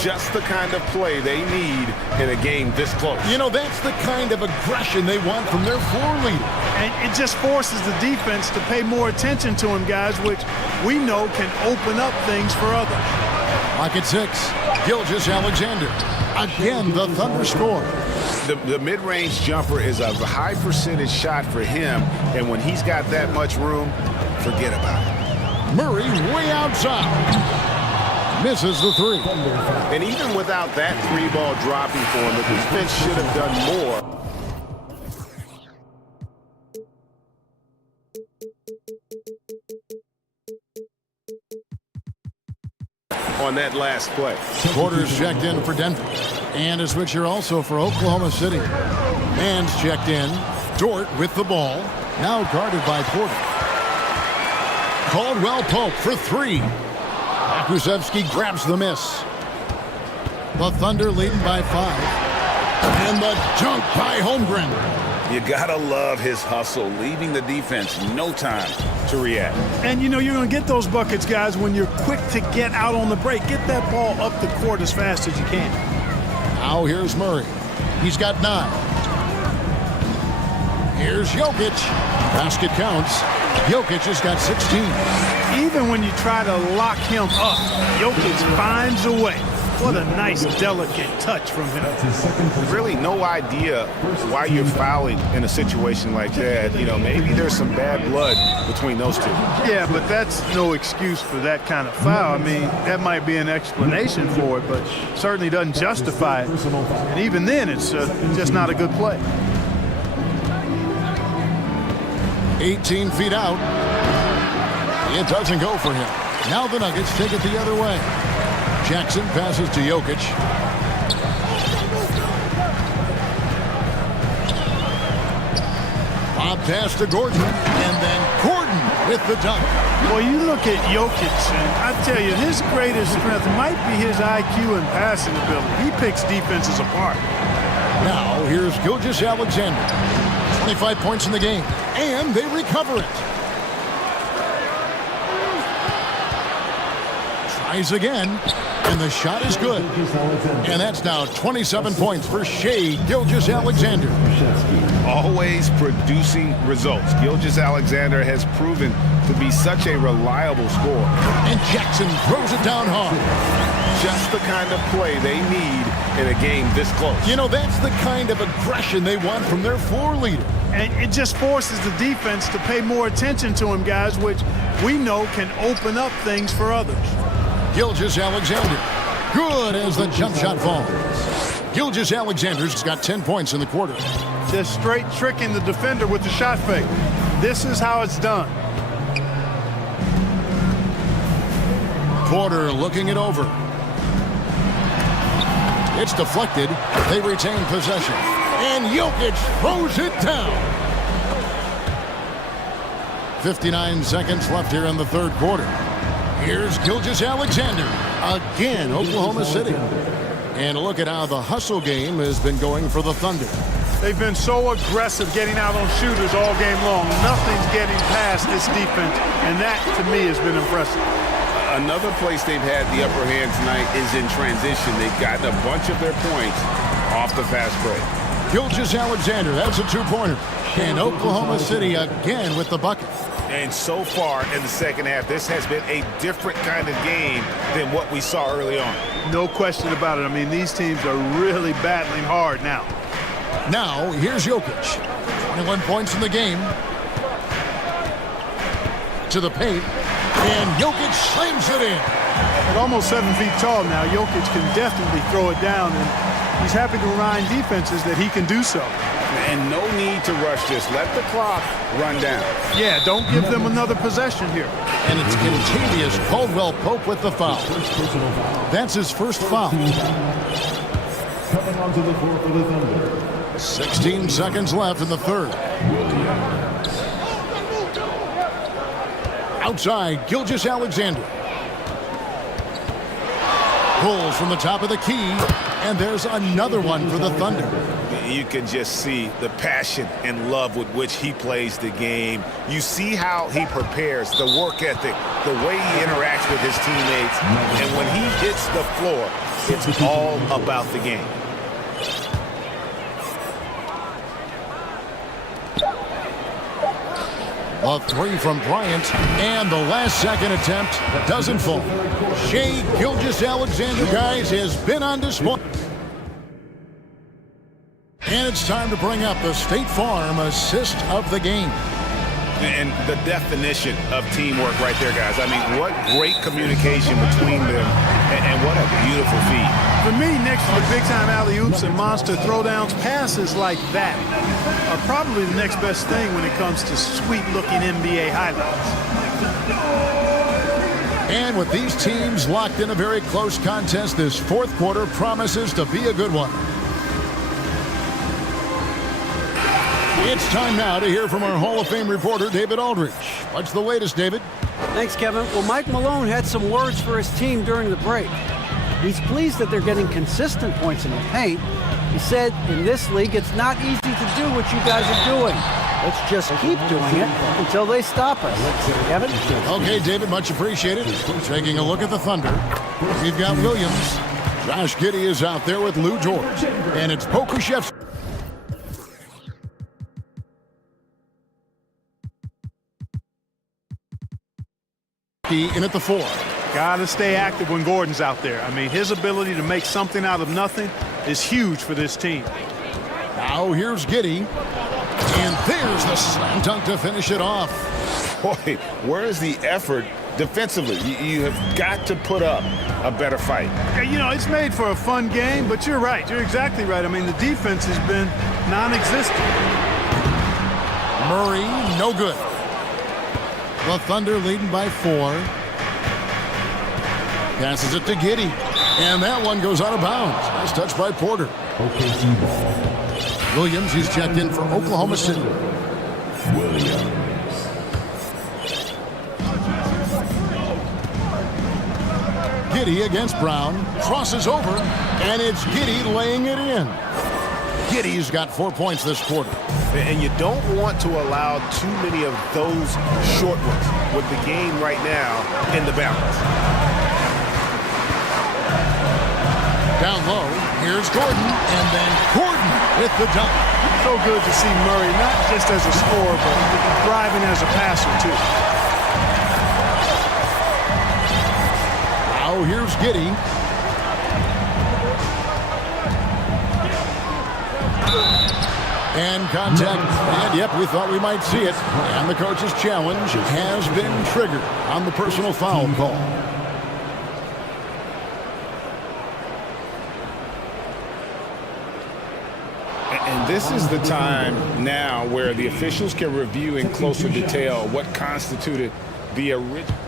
Just the kind of play they need in a game this close. You know, that's the kind of aggression they want from their floor leader. And it just forces the defense to pay more attention to him, guys, which we know can open up things for others. Lock at 6. Gilgeous-Alexander. Again, the Thunder score. The mid-range jumper is a high percentage shot for him, and when he's got that much room, forget about it. Murray way outside. Misses the 3. And even without that 3-ball dropping for him, the defense should have done more. On that last play. Porter's checked in for Denver. And a switcher also for Oklahoma City. Man's checked in. Dort with the ball. Now guarded by Porter. Caldwell Pope for 3. Kuszewski grabs the miss. The Thunder leading by 5. And the dunk by Holmgren. You gotta love his hustle, leaving the defense no time to react. And you know you're going to get those buckets, guys, when you're quick to get out on the break. Get that ball up the court as fast as you can. Now here's Murray. He's got 9. Here's Jokic. Basket counts. Jokic has got 16. Even when you try to lock him up, Jokic finds a way. What a nice, delicate touch from him. Really no idea why you're fouling in a situation like that. You know, maybe there's some bad blood between those two. Yeah, but that's no excuse for that kind of foul. I mean, that might be an explanation for it, but certainly doesn't justify it. And even then, it's just not a good play. 18 feet out. It doesn't go for him. Now the Nuggets take it the other way. Jackson passes to Jokic. Bob pass to Gordon. And then Gordon with the dunk. Well, you look at Jokic, and I tell you, his greatest strength might be his IQ and passing ability. He picks defenses apart. Now here's Gilgeous-Alexander. 25 points in the game. And they recover it. Tries again. And the shot is good. And that's now 27 points for Shai Gilgeous-Alexander. Always producing results. Gilgeous-Alexander has proven to be such a reliable scorer. And Jackson throws it down hard. Just the kind of play they need in a game this close. You know, that's the kind of aggression they want from their floor leader. And it just forces the defense to pay more attention to him, guys, which we know can open up things for others. Gilgeous-Alexander. Good as the jump shot falls. Gilgeous-Alexander's got 10 points in the quarter. Just straight tricking the defender with the shot fake. This is how it's done. Porter looking it over. It's deflected. They retain possession. And Jokic throws it down. 59 seconds left here in the third quarter. Here's Gilgeous-Alexander. Again, Oklahoma City. And look at how the hustle game has been going for the Thunder. They've been so aggressive getting out on shooters all game long. Nothing's getting past this defense, and that, to me, has been impressive. Another place they've had the upper hand tonight is in transition. They've gotten a bunch of their points off the fast break. Gilgeous-Alexander, that's a two-pointer. And Oklahoma City again with the bucket. And so far in the second half, this has been a different kind of game than what we saw early on. No question about it. I mean, these teams are really battling hard now. Now, here's Jokic. 21 points in the game. To the paint. And Jokic slams it in. At almost 7 feet tall now, Jokic can definitely throw it down, and he's happy to remind defenses that he can do so. And no need to rush this. Let the clock run down. Yeah, don't give them another possession here. And it's Contavious Caldwell-Pope with the foul. That's his first foul. Coming onto the floor for the Thunder. 16 seconds left in the third. Outside, Gilgeous-Alexander. Pulls from the top of the key, and there's another one for the Thunder. You can just see the passion and love with which he plays the game. You see how he prepares, the work ethic, the way he interacts with his teammates. And when he hits the floor, it's all about the game. A three from Bryant, and the last second attempt doesn't fall. Shai Gilgeous-Alexander, guys, has been on display. And it's time to bring up the State Farm assist of the game. And the definition of teamwork right there, guys. I mean, what great communication between them, and what a beautiful feat. For me, next to the big-time alley-oops and monster throwdowns, passes like that are probably the next best thing when it comes to sweet-looking NBA highlights. And with these teams locked in a very close contest, this fourth quarter promises to be a good one. It's time now to hear from our Hall of Fame reporter, David Aldridge. What's the latest, David? Thanks, Kevin. Well, Mike Malone had some words for his team during the break. He's pleased that they're getting consistent points in the paint. He said, in this league, it's not easy to do what you guys are doing. Let's just keep doing it until they stop us. Kevin? Okay, David, much appreciated. Taking a look at the Thunder. We've got Williams. Josh Giddey is out there with Lou George. And it's Pokuševski in at the 4. Got to stay active when Gordon's out there. I mean, his ability to make something out of nothing is huge for this team. Now here's Giddey. And there's the slam dunk to finish it off. Boy, where's the effort defensively? You have got to put up a better fight. You know, it's made for a fun game, but you're right. You're exactly right. I mean, the defense has been non-existent. Murray, no good. The Thunder leading by 4. Passes it to Giddey. And that one goes out of bounds. Nice touch by Porter. Williams, he's checked in for Oklahoma City. Giddey against Brown. Crosses over. And it's Giddey laying it in. Giddey's got 4 points this quarter. And you don't want to allow too many of those short ones with the game right now in the balance. Down low, here's Gordon, and then Gordon with the dunk. So good to see Murray, not just as a scorer, but thriving as a passer, too. Now here's Giddey. And contact, and yep, we thought we might see it. And the coach's challenge has been triggered on the personal foul call. And this is the time now where the officials can review in closer detail what constituted the original.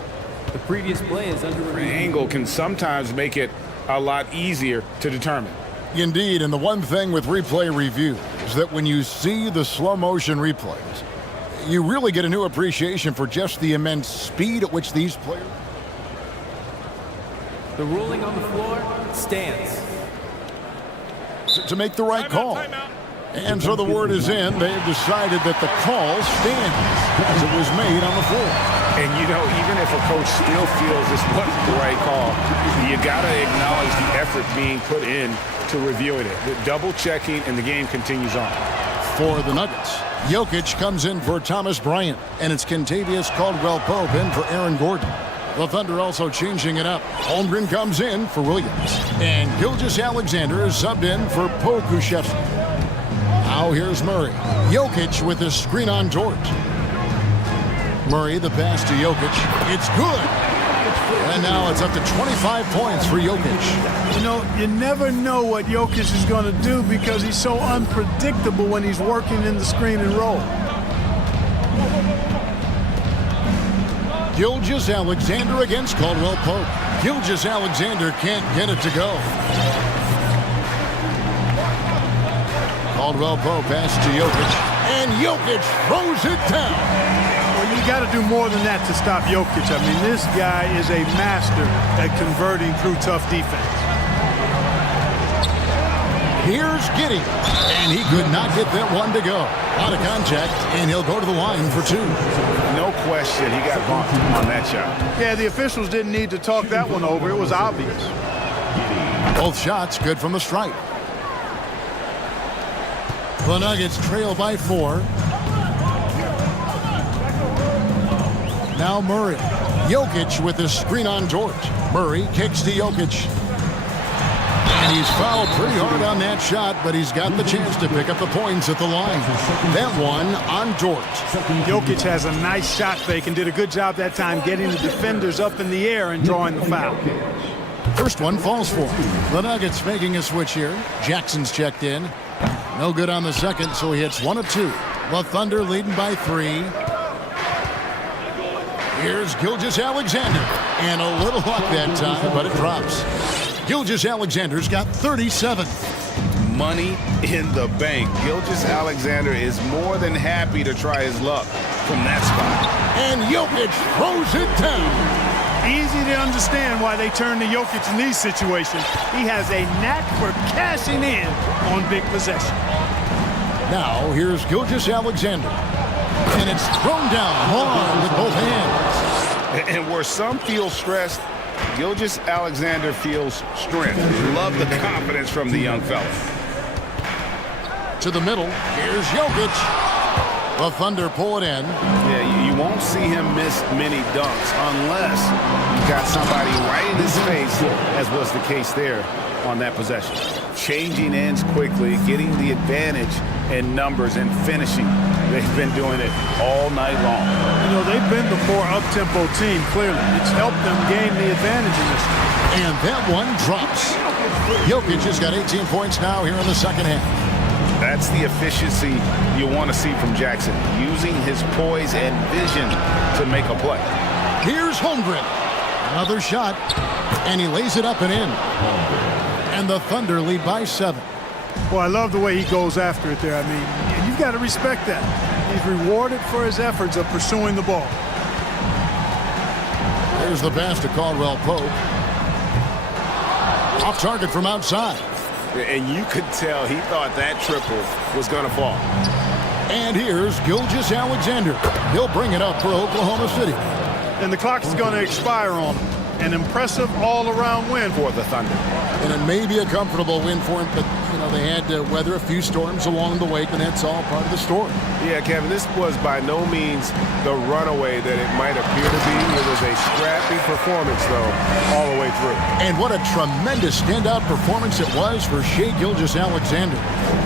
The previous play is under review. Angle can sometimes make it a lot easier to determine. Indeed, and the one thing with replay review is that when you see the slow motion replays, you really get a new appreciation for just the immense speed at which these players... The ruling on the floor stands. to make the right call. And so the word is in. They've decided that the call stands as it was made on the floor. And, you know, even if a coach still feels this wasn't the right call, you got to acknowledge the effort being put in to reviewing it. The double checking, and the game continues on. For the Nuggets, Jokic comes in for Thomas Bryant, and it's Kentavious Caldwell-Pope in for Aaron Gordon. The Thunder also changing it up. Holmgren comes in for Williams, and Gilgeous-Alexander is subbed in for Pokusevski. Now here's Murray. Jokic with his screen on George. Murray, the pass to Jokic. It's good. And now it's up to 25 points for Jokic. You know, you never know what Jokic is going to do because he's so unpredictable when he's working in the screen and roll. Gilgeous-Alexander against Caldwell-Pope. Gilgeous-Alexander can't get it to go. Caldwell-Pope pass to Jokic, and Jokic throws it down. Well, you got to do more than that to stop Jokic. I mean, this guy is a master at converting through tough defense. Here's Giddey, and he could not get that one to go. Out of contact, and he'll go to the line for two. No question, he got bumped on that shot. Yeah, the officials didn't need to talk that one over. It was obvious. Both shots good from the stripe. The Nuggets trail by 4. Now Murray. Jokic with his screen on George. Murray kicks to Jokic. And he's fouled pretty hard on that shot, but he's got the chance to pick up the points at the line. That one on George. Jokic has a nice shot fake and did a good job that time getting the defenders up in the air and drawing the foul. First one falls for him. The Nuggets making a switch here. Jackson's checked in. No good on the second, so he hits 1 of 2. The Thunder leading by 3. Here's Gilgeous-Alexander. And a little luck that time, but it drops. Gilgeous-Alexander's got 37. Money in the bank. Gilgeous-Alexander is more than happy to try his luck from that spot. And Jokic throws it down. Easy to understand why they turn to Jokic in these situations. He has a knack for cashing in on big possession. Now here's Gilgeous-Alexander. And it's thrown down hard with both hands. And where some feel stressed, Gilgeous-Alexander feels strength. Love the confidence from the young fella. To the middle, here's Jokic. The Thunder pull it in. Yeah, you won't see him miss many dunks unless you got somebody right in his face, as was the case there on that possession. Changing ends quickly, getting the advantage in numbers and finishing. They've been doing it all night long. You know, they've been the more up-tempo team, clearly. It's helped them gain the advantage in this game. And that one drops. Jokic has got 18 points now here in the second half. That's the efficiency you want to see from Jackson, using his poise and vision to make a play. Here's Holmgren. Another shot, and he lays it up and in. And the Thunder lead by 7. Well, I love the way he goes after it there. I mean, you've got to respect that. He's rewarded for his efforts of pursuing the ball. There's the pass to Caldwell-Pope. Off target from outside. And you could tell he thought that triple was going to fall. And here's Gilgeous-Alexander. He'll bring it up for Oklahoma City. And the clock is going to expire on him. An impressive all-around win for the Thunder. And it may be a comfortable win for him, but, you know, they had to weather a few storms along the way, and that's all part of the story. Yeah, Kevin, this was by no means the runaway that it might appear to be. It was a scrappy performance, though, all the way through. And what a tremendous standout performance it was for Shai Gilgeous-Alexander.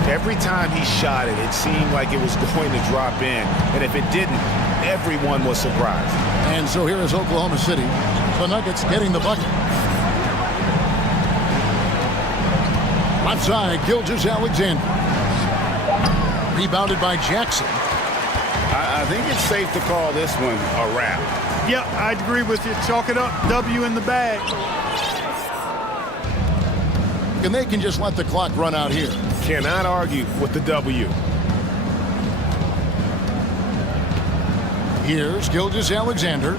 Every time he shot it, it seemed like it was going to drop in. And if it didn't, everyone was surprised. And so here is Oklahoma City. The Nuggets getting the bucket. Left side, Gilgeous-Alexander. Rebounded by Jackson. I think it's safe to call this one a wrap. Yep, I'd agree with you. Chalk it up. W in the bag. And they can just let the clock run out here. Cannot argue with the W. Here's Gilgeous-Alexander.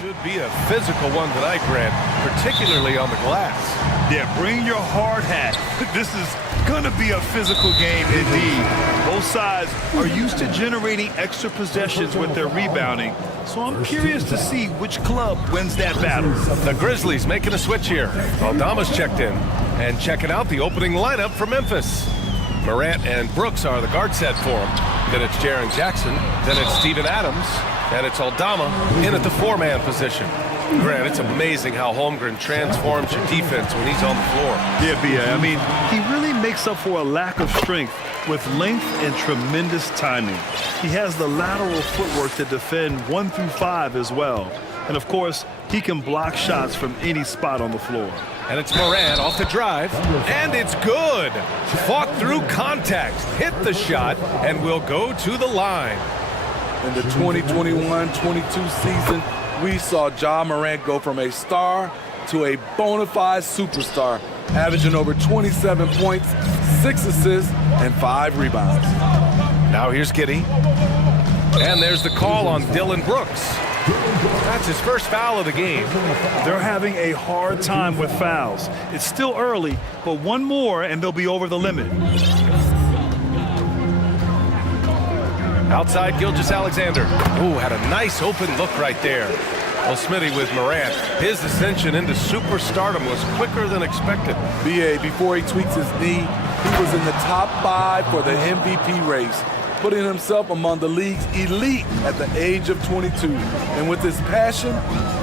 Should be a physical one tonight, Grant, particularly on the glass. Yeah, bring your hard hat. This is going to be a physical game indeed. Both sides are used to generating extra possessions with their rebounding, so I'm curious to see which club wins that battle. The Grizzlies making a switch here. Aldama's checked in and checking out the opening lineup for Memphis. Morant and Brooks are the guard set for him. Then it's Jaren Jackson. Then it's Steven Adams. And it's Aldama in at the four-man position. Grant, it's amazing how Holmgren transforms your defense when he's on the floor. Yeah, B.A. I mean, he really makes up for a lack of strength with length and tremendous timing. He has the lateral footwork to defend 1 through 5 as well. And, of course, he can block shots from any spot on the floor. And it's Morant off the drive. And it's good. Fought through contact, hit the shot, and will go to the line. In the 2021-22 season, we saw Ja Morant go from a star to a bona fide superstar, averaging over 27 points, 6 assists, and 5 rebounds. Now here's Giddey. And there's the call on Dylan Brooks. That's his first foul of the game. They're having a hard time with fouls. It's still early, but one more and they'll be over the limit. Outside Gilgeous-Alexander. Ooh, had a nice open look right there. Well, Smitty with Morant. His ascension into superstardom was quicker than expected. B.A., before he tweaks his knee, he was in the top 5 for the MVP race, putting himself among the league's elite at the age of 22. And with his passion,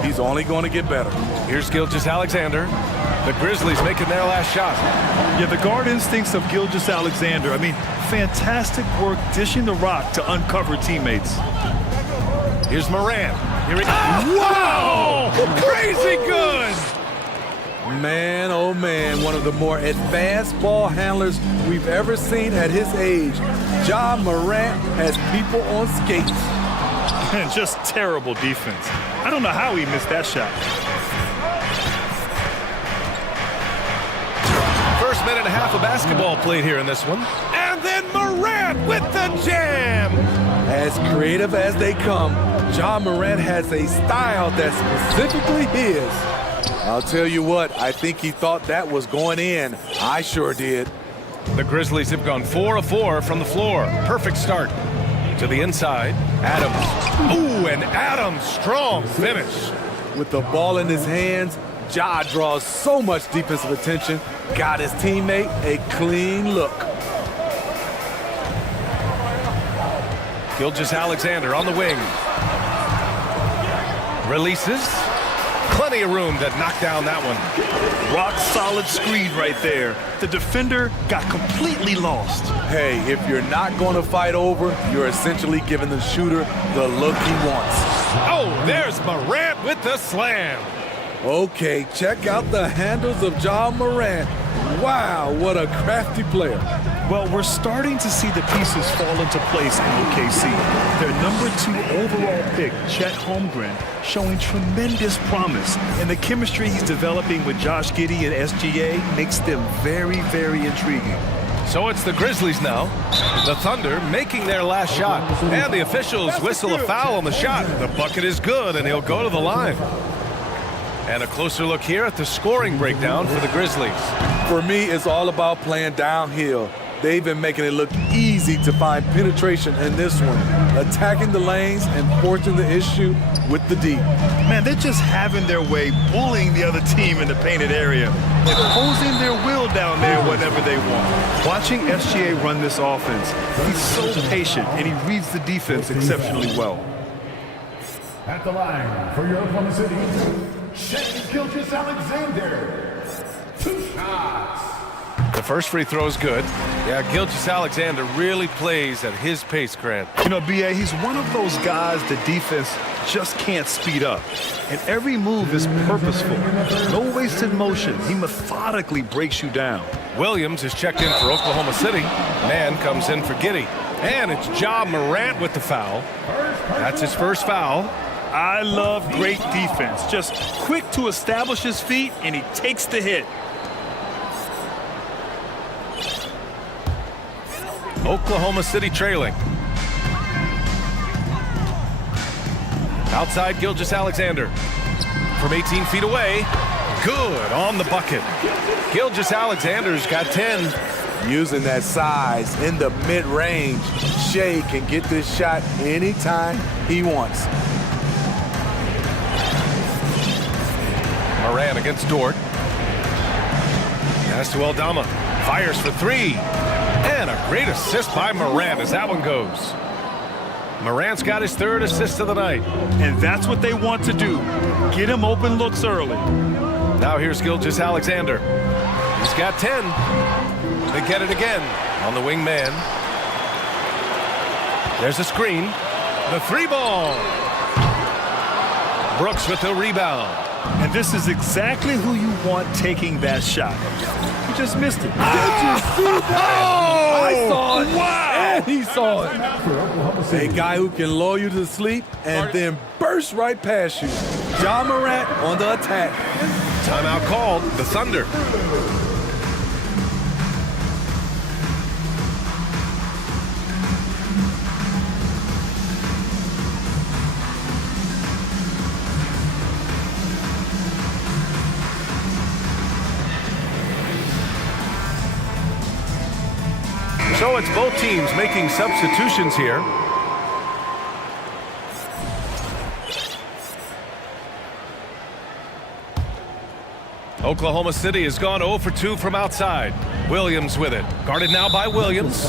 he's only going to get better. Here's Gilgeous-Alexander. The Grizzlies making their last shot. Yeah, the guard instincts of Gilgeous-Alexander. I mean, fantastic work dishing the rock to uncover teammates. Here's Morant. Here he Wow! Crazy good! Man, oh man, one of the more advanced ball handlers we've ever seen at his age. Ja Morant has people on skates. And just terrible defense. I don't know how he missed that shot. First minute and a half of basketball played here in this one. And then Morant with the jam! As creative as they come, Ja Morant has a style that's specifically his. I'll tell you what, I think he thought that was going in. I sure did. The Grizzlies have gone 4 of 4 from the floor. Perfect start. To the inside, Adams. Ooh, and Adams, strong finish. With the ball in his hands, Ja draws so much defensive attention, got his teammate a clean look. Gilgeous-Alexander on the wing. Releases. Plenty of room to knock down that one. Rock solid screen right there. The defender got completely lost. Hey, if you're not going to fight over, you're essentially giving the shooter the look he wants. Oh, there's Morant with the slam. Okay, check out the handles of Ja Morant. Wow, what a crafty player. Well, we're starting to see the pieces fall into place in OKC. Their #2 overall pick, Chet Holmgren, showing tremendous promise. And the chemistry he's developing with Josh Giddey and SGA makes them very, very intriguing. So it's the Grizzlies now. The Thunder making their last shot. And the officials whistle a foul on the shot. The bucket is good, and he'll go to the line. And a closer look here at the scoring breakdown for the Grizzlies. For me, it's all about playing downhill. They've been making it look easy to find penetration in this one, attacking the lanes and forcing the issue with the D. Man, they're just having their way, bullying the other team in the painted area, imposing their will down there whenever they want. Watching SGA run this offense, he's so patient and he reads the defense exceptionally well. At the line for your Oklahoma City, Gilgeous-Alexander. 2 shots. The first free throw is good. Yeah, Gilgeous-Alexander really plays at his pace, Grant. You know, B.A., he's one of those guys the defense just can't speed up. And every move is purposeful. No wasted motion. He methodically breaks you down. Williams is checked in for Oklahoma City. Man comes in for Giddey. And it's Ja Morant with the foul. That's his first foul. I love great defense. Just quick to establish his feet, and he takes the hit. Oklahoma City trailing. Outside Gilgeous-Alexander. From 18 feet away. Good on the bucket. Gilgeous-Alexander's got 10. Using that size in the mid-range, Shea can get this shot anytime he wants. Moran against Dort. Pass to Aldama. Fires for three. And a great assist by Moran as that one goes. Moran's got his third assist of the night. And that's what they want to do. Get him open looks early. Now here's Gilgeous-Alexander. He's got 10. They get it again on the wing man. There's a screen. The three ball. Brooks with the rebound. And this is exactly who you want taking that shot. You just missed it. I saw it. Wow. And he saw it. A guy who can lull you to sleep and then burst right past you. Ja Morant on the attack. Timeout called. The Thunder. So it's both teams making substitutions here. Oklahoma City has gone 0 for 2 from outside. Williams with it. Guarded now by Williams.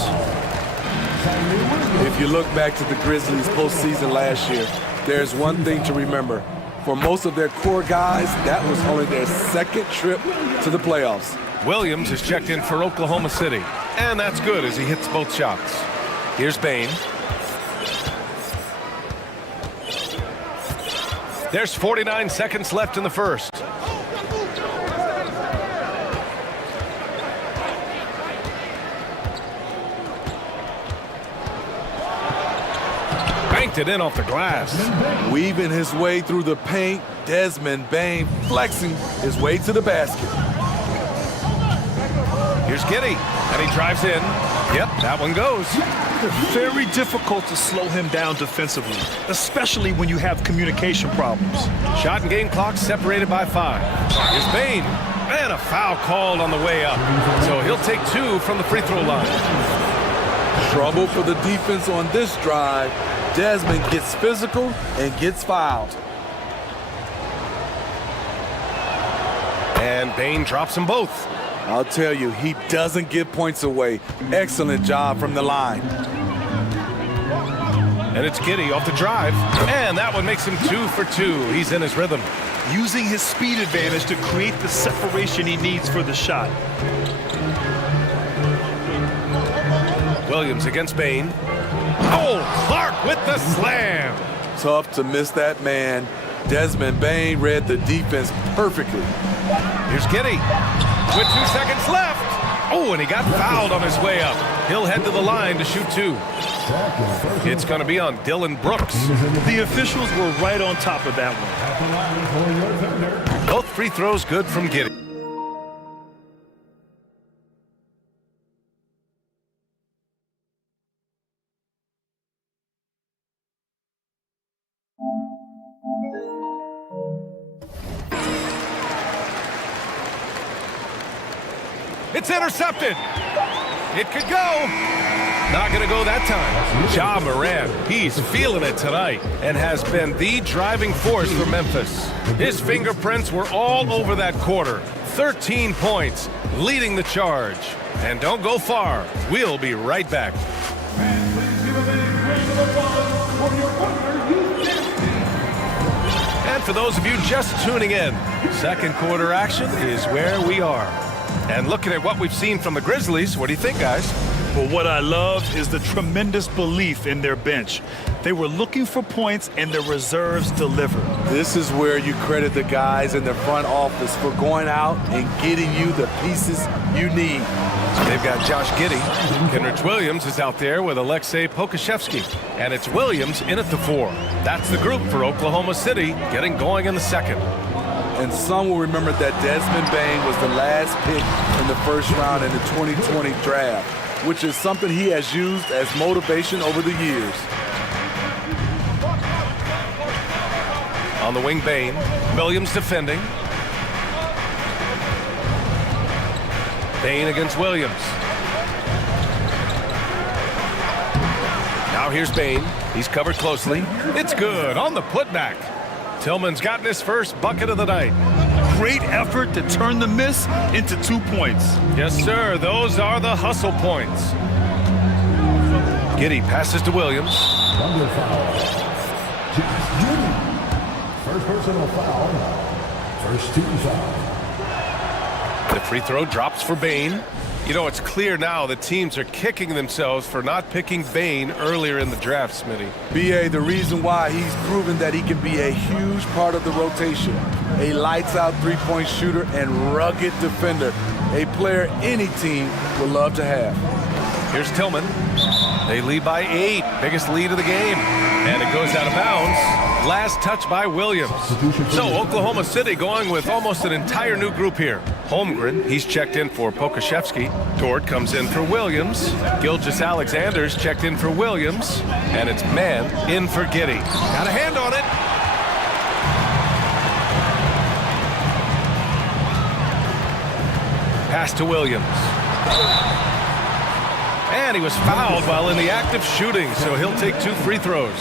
If you look back to the Grizzlies postseason last year, there's one thing to remember. For most of their core guys, that was only their second trip to the playoffs. Williams is checked in for Oklahoma City. And that's good as he hits both shots. Here's Bain. There's 49 seconds left in the first. Banked it in off the glass. Weaving his way through the paint, Desmond Bain flexing his way to the basket. Here's Giddey, and he drives in. Yep, that one goes. Very difficult to slow him down defensively, especially when you have communication problems. Shot and game clock separated by 5. Here's Bain, and a foul called on the way up. So he'll take 2 from the free throw line. Trouble for the defense on this drive. Desmond gets physical and gets fouled. And Bain drops them both. I'll tell you, he doesn't give points away. Excellent job from the line. And it's Giddey off the drive. And that one makes him 2 for 2. He's in his rhythm. Using his speed advantage to create the separation he needs for the shot. Williams against Bain. Oh, Clark with the slam. Tough to miss that man. Desmond Bain read the defense perfectly. Here's Giddey. With 2 seconds left. Oh, and he got fouled on his way up. He'll head to the line to shoot 2. It's going to be on Dylan Brooks. The officials were right on top of that one. Both free throws good from Giddey. It's intercepted. It could go. Not going to go that time. Ja Morant, he's feeling it tonight and has been the driving force for Memphis. His fingerprints were all over that quarter. 13 points, leading the charge. And don't go far. We'll be right back. And for those of you just tuning in, second quarter action is where we are. And looking at what we've seen from the Grizzlies, what do you think, guys? Well, what I love is the tremendous belief in their bench. They were looking for points, and the reserves delivered. This is where you credit the guys in the front office for going out and getting you the pieces you need. They've got Josh Giddey. Kenrich Williams is out there with Alexei Pokashevsky. And it's Williams in at the 4. That's the group for Oklahoma City getting going in the second. And some will remember that Desmond Bain was the last pick in the first round in the 2020 draft, which is something he has used as motivation over the years. On the wing, Bain. Williams defending. Bain against Williams. Now here's Bain. He's covered closely. It's good on the putback. Tillman's gotten his first bucket of the night. Great effort to turn the miss into 2 points. Yes, sir. Those are the hustle points. Giddey passes to Williams. Under foul. First personal foul. First team foul. The free throw drops for Bain. You know, it's clear now that teams are kicking themselves for not picking Bain earlier in the draft, Smitty. BA, the reason why he's proven that he can be a huge part of the rotation. A lights-out three-point shooter and rugged defender. A player any team would love to have. Here's Tillman. They lead by 8. Biggest lead of the game. And it goes out of bounds. Last touch by Williams. So Oklahoma City going with almost an entire new group here. Holmgren, he's checked in for Pokashevsky. Dort comes in for Williams. Gilgeous-Alexander's checked in for Williams. And it's man in for Giddey. Got a hand on it. Pass to Williams. And he was fouled while in the act of shooting, so he'll take 2 free throws.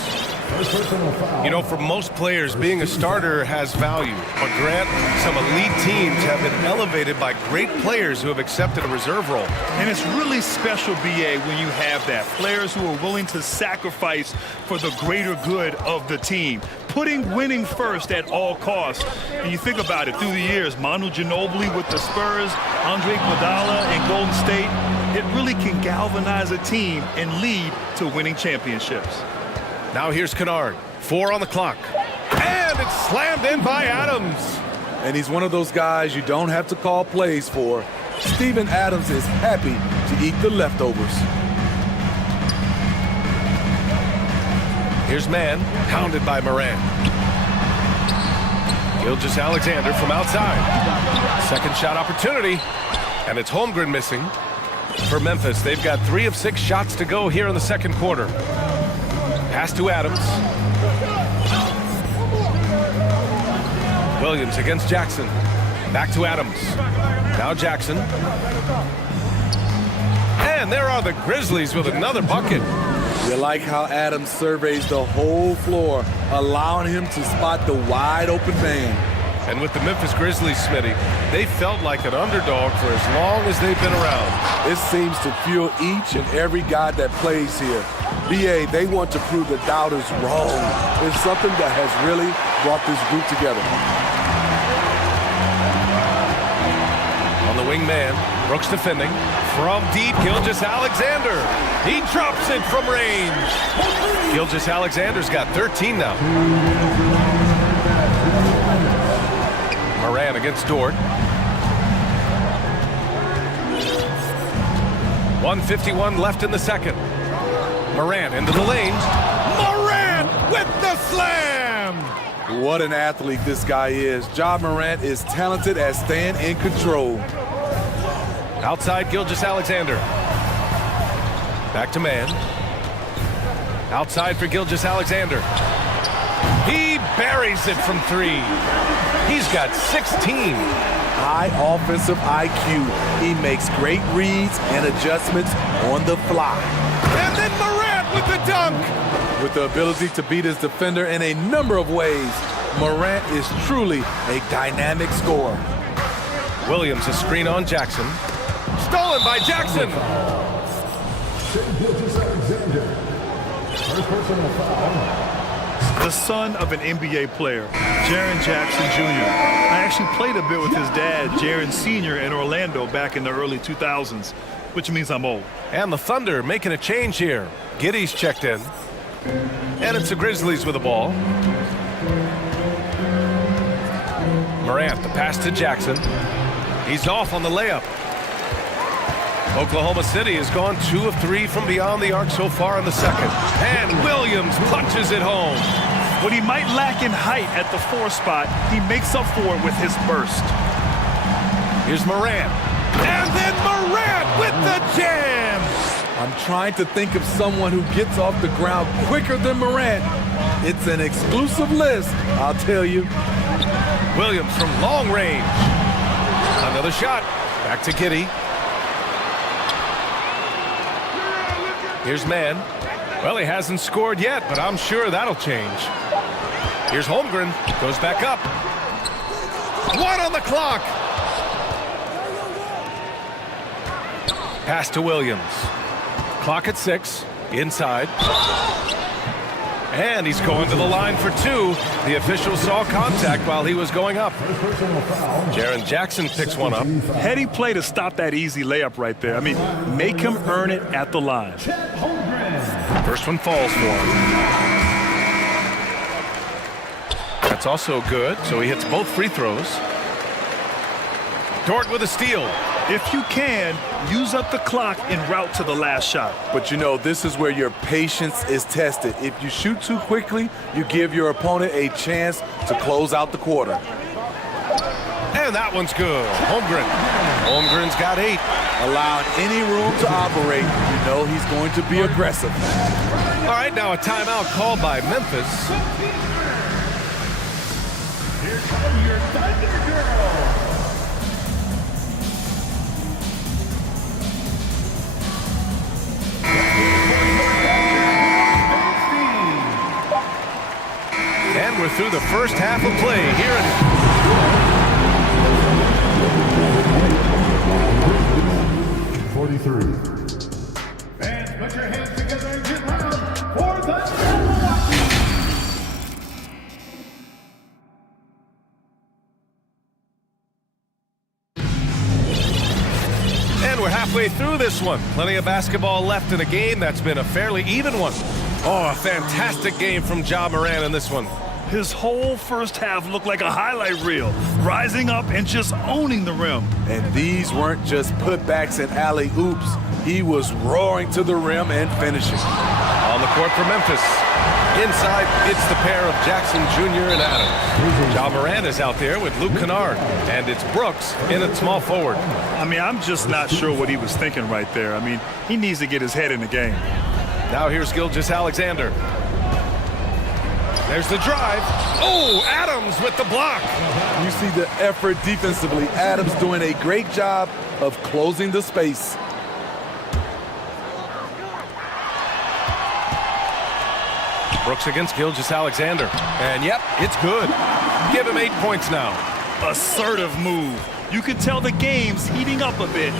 You know, for most players, being a starter has value. But Grant, some elite teams have been elevated by great players who have accepted a reserve role. And it's really special, BA, when you have that. Players who are willing to sacrifice for the greater good of the team. Putting winning first at all costs. And you think about it, through the years, Manu Ginobili with the Spurs, Andre Iguodala in Golden State, it really can galvanize a team and lead to winning championships. Now here's Kennard. 4 on the clock. And it's slammed in by Adams. And he's one of those guys you don't have to call plays for. Steven Adams is happy to eat the leftovers. Here's Mann, hounded by Moran. Gilgeous-Alexander from outside. Second shot opportunity. And it's Holmgren missing. For Memphis, they've got 3 of 6 shots to go here in the second quarter. Pass to Adams. Williams against Jackson. Back to Adams. Now Jackson. And there are the Grizzlies with another bucket. You like how Adams surveys the whole floor, allowing him to spot the wide open man. And with the Memphis Grizzlies, Smitty, they felt like an underdog for as long as they've been around. It seems to fuel each and every guy that plays here. BA, they want to prove the doubters wrong. It's something that has really brought this group together. On the wing man, Brooks defending. From deep, Gilgeous-Alexander. He drops it from range. Gilgeous-Alexander's got 13 now. Moran against Dort. 1:51 left in the second. Moran into the lane. Moran with the slam! What an athlete this guy is. Ja Morant is talented at staying in control. Outside, Gilgeous-Alexander. Back to Mann. Outside for Gilgeous-Alexander. He buries it from 3. He's got 16. High offensive IQ. He makes great reads and adjustments on the fly. And then Morant with the dunk. With the ability to beat his defender in a number of ways, Morant is truly a dynamic scorer. Williams a screen on Jackson. Stolen by Jackson. First personal foul. The son of an NBA player, Jaren Jackson Jr. I actually played a bit with his dad, Jaren Sr. in Orlando back in the early 2000s, which means I'm old. And the Thunder making a change here. Giddey's checked in. And it's the Grizzlies with the ball. Morant, the pass to Jackson. He's off on the layup. Oklahoma City has gone 2 of 3 from beyond the arc so far in the second. And Williams punches it home. What he might lack in height at the 4 spot, he makes up for it with his burst. Here's Morant. And then Morant with the jam. I'm trying to think of someone who gets off the ground quicker than Morant. It's an exclusive list, I'll tell you. Williams from long range. Another shot. Back to Giddy. Here's Mann. Well, he hasn't scored yet, but I'm sure that'll change. Here's Holmgren. Goes back up. 1 on the clock. Pass to Williams. Clock at 6. Inside. And he's going to the line for 2. The official saw contact while he was going up. Jaren Jackson picks one up. Heady play to stop that easy layup right there. I mean, make him earn it at the line. First one falls for him. That's also good, so he hits both free throws. Dort with a steal. If you can, use up the clock en route to the last shot. But you know, this is where your patience is tested. If you shoot too quickly, you give your opponent a chance to close out the quarter. And that one's good. Holmgren. Holmgren's got 8. Allowing any room to operate, you know he's going to be aggressive. All right, now a timeout called by Memphis. Here come your Thunder Girls. And we're through the first half of play here at 43. Fans, put your hands together and get loud for the And we're halfway through this one. Plenty of basketball left in a game that's been a fairly even one. Oh, a fantastic game from Ja Morant in this one. His whole first half looked like a highlight reel, rising up and just owning the rim. And these weren't just putbacks and alley-oops. He was roaring to the rim and finishing. On the court for Memphis. Inside, it's the pair of Jackson Jr. and Adams. Ja Morant is out there with Luke Kennard, and it's Brooks in at small forward. I mean, I'm just not sure what he was thinking right there. I mean, he needs to get his head in the game. Now here's Gilgeous-Alexander. There's the drive. Oh, Adams with the block. You see the effort defensively. Adams doing a great job of closing the space. Brooks against Gilgeous-Alexander. And yep, it's good. Give him 8 points now. Assertive move. You can tell the game's heating up a bit.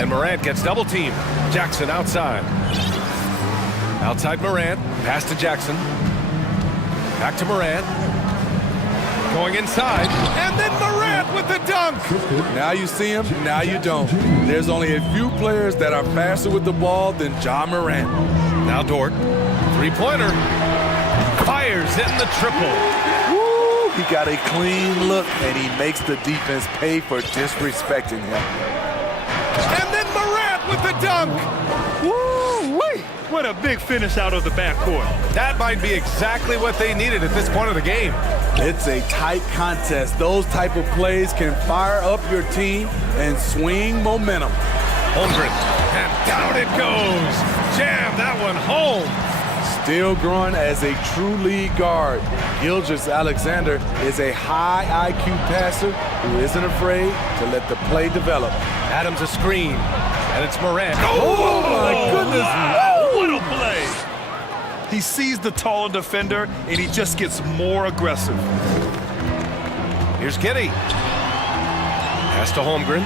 And Morant gets double teamed. Jackson outside. Outside Morant. Pass to Jackson. Back to Morant. Going inside. And then Morant with the dunk. Now you see him, now you don't. There's only a few players that are faster with the ball than Ja Morant. Now Dort. Three-pointer. Fires in the triple. Woo! He got a clean look, and he makes the defense pay for disrespecting him. And then Morant with the dunk. Woo-wee! What a big finish out of the backcourt. That might be exactly what they needed at this point of the game. It's a tight contest. Those type of plays can fire up your team and swing momentum. Holmgren, and down it goes. Jam that one home. Still growing as a true lead guard, Gilgeous-Alexander is a high IQ passer who isn't afraid to let the play develop. Adams a screen, and it's Morant. Oh my goodness! Wow, what a play! He sees the taller defender, and he just gets more aggressive. Here's Giddey. Pass to Holmgren.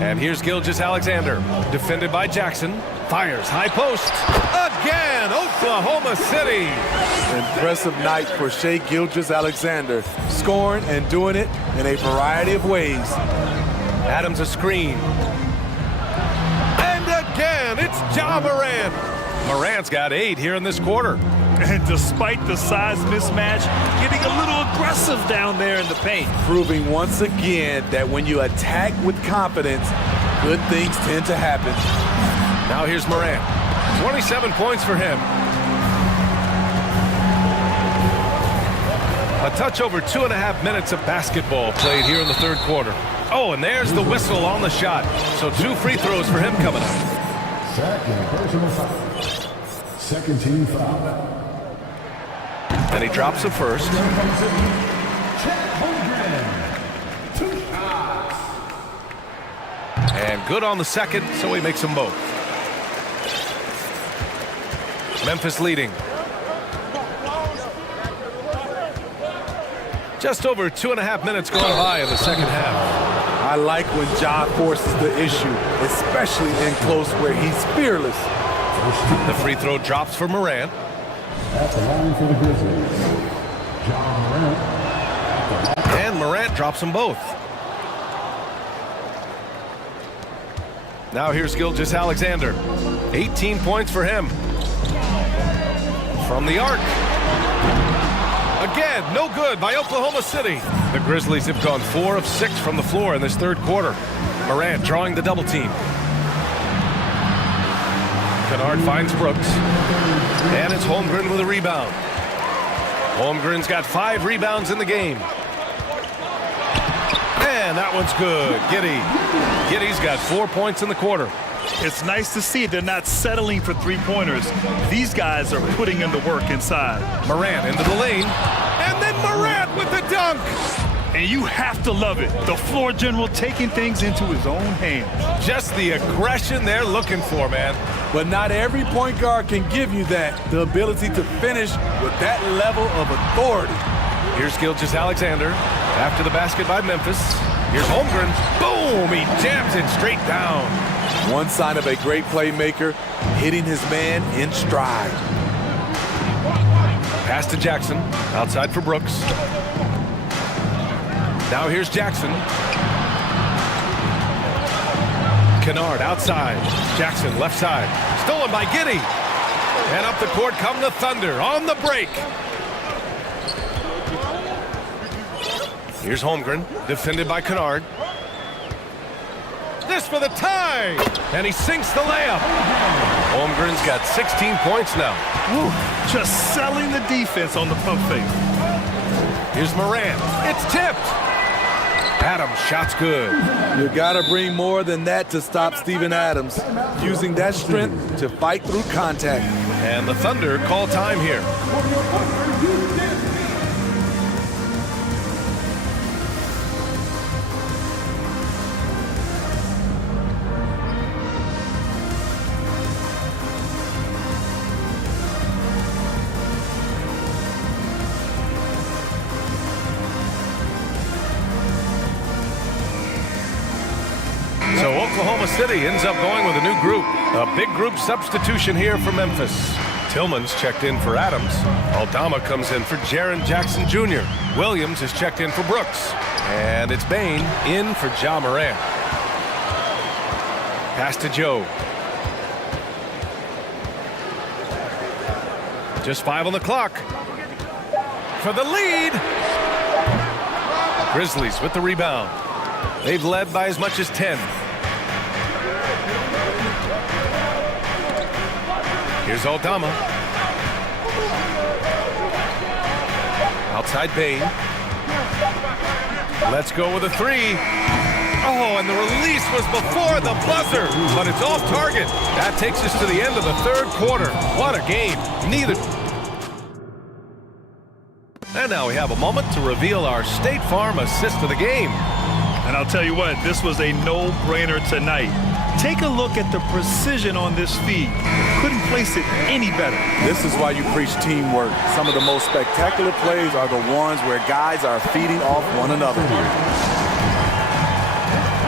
And here's Gilgeous-Alexander, defended by Jackson. Fires, high post. Again, Oklahoma City. Impressive night for Shai Gilgeous-Alexander, scoring and doing it in a variety of ways. Adams a screen. And again, it's Ja Morant. Morant's got 8 here in this quarter. And despite the size mismatch, getting a little aggressive down there in the paint. Proving once again that when you attack with confidence, good things tend to happen. Now here's Morant. 27 points for him. A touch over 2.5 minutes of basketball played here in the third quarter. Oh, and there's the whistle on the shot. So 2 free throws for him coming up. Second personal foul. Second team foul. And he drops it first. And good on the second, so he makes them both. Memphis leading. Just over 2.5 minutes gone by in the second half. I like when Ja forces the issue, especially in close where he's fearless. The free throw drops for Morant. At the line for the Grizzlies, John Morant. And Morant drops them both. Now here's Gilgeous-Alexander. 18 points for him. From the arc. Again, no good by Oklahoma City. The Grizzlies have gone 4 of 6 from the floor in this third quarter. Morant drawing the double team. Kennard finds Brooks. And it's Holmgren with a rebound. Holmgren's got 5 rebounds in the game. And that one's good. Giddy's got 4 points in the quarter. It's nice to see they're not settling for three-pointers. These guys are putting in the work inside. Morant into the lane. And then Morant with the dunk. And you have to love it. The floor general taking things into his own hands. Just the aggression they're looking for, man. But not every point guard can give you that, the ability to finish with that level of authority. Here's Gilgeous-Alexander after the basket by Memphis. Here's Holmgren. Boom! He jams it straight down. One sign of a great playmaker, hitting his man in stride. Pass to Jackson. Outside for Brooks. Now here's Jackson. Kennard outside. Jackson left side. Stolen by Giddey. And up the court come the Thunder on the break. Here's Holmgren, defended by Kennard. This for the tie! And he sinks the layup. Holmgren's got 16 points now. Woo, just selling the defense on the pump fake. Here's Morant. It's tipped. Adams, shot's good. You gotta bring more than that to stop Steven Adams, using that strength to fight through contact. And the Thunder call time here. So Oklahoma City ends up going with a new group. A big group substitution here for Memphis. Tillman's checked in for Adams. Aldama comes in for Jaren Jackson Jr. Williams is checked in for Brooks. And it's Bain in for Ja Morant. Pass to Joe. Just 5 on the clock. For the lead. Grizzlies with the rebound. They've led by as much as 10. Here's Aldama. Outside Bain. Let's go with a 3. Oh, and the release was before the buzzer, but it's off target. That takes us to the end of the third quarter. What a game. Neither. And now we have a moment to reveal our State Farm assist of the game. And I'll tell you what, this was a no-brainer tonight. Take a look at the precision on this feed. Couldn't place it any better. This is why you preach teamwork. Some of the most spectacular plays are the ones where guys are feeding off one another.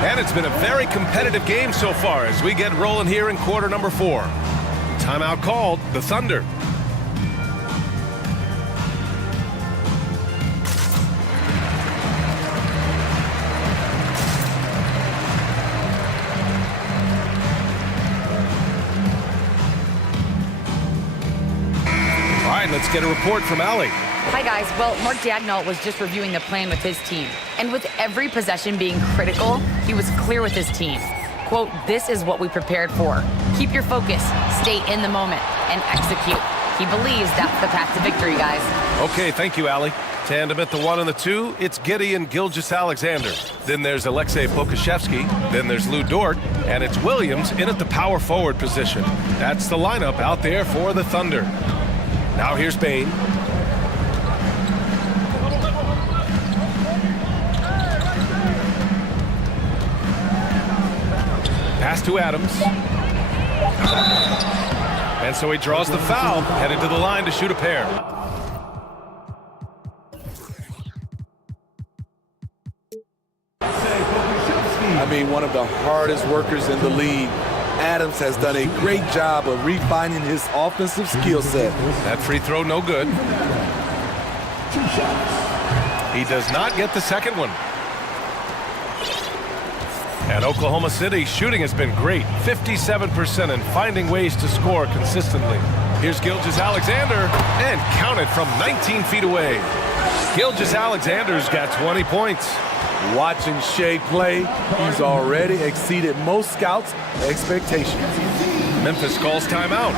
And it's been a very competitive game so far as we get rolling here in quarter number 4. Timeout called, the Thunder. Let's get a report from Allie. Hi, guys. Well, Mark Dagnall was just reviewing the plan with his team. And with every possession being critical, he was clear with his team. Quote, "This is what we prepared for. Keep your focus, stay in the moment, and execute." He believes that's the path to victory, guys. Okay, thank you, Allie. Tandem at the 1 and the 2, it's Giddy and Gilgeous-Alexander. Then there's Alexei Pokashevsky. Then there's Lou Dort. And it's Williams in at the power forward position. That's the lineup out there for the Thunder. Now here's Bain. Pass to Adams. And so he draws the foul, headed to the line to shoot a pair. I mean, one of the hardest workers in the league. Adams has done a great job of refining his offensive skill set. That free throw no good. He does not get the second one. And Oklahoma City shooting has been great, 57%, and finding ways to score consistently. Here's Gilgeous-Alexander, and counted from 19 feet away. Gilgeous-Alexander's got 20 points. Watching Shea play, he's already exceeded most scouts' expectations. Memphis calls timeout.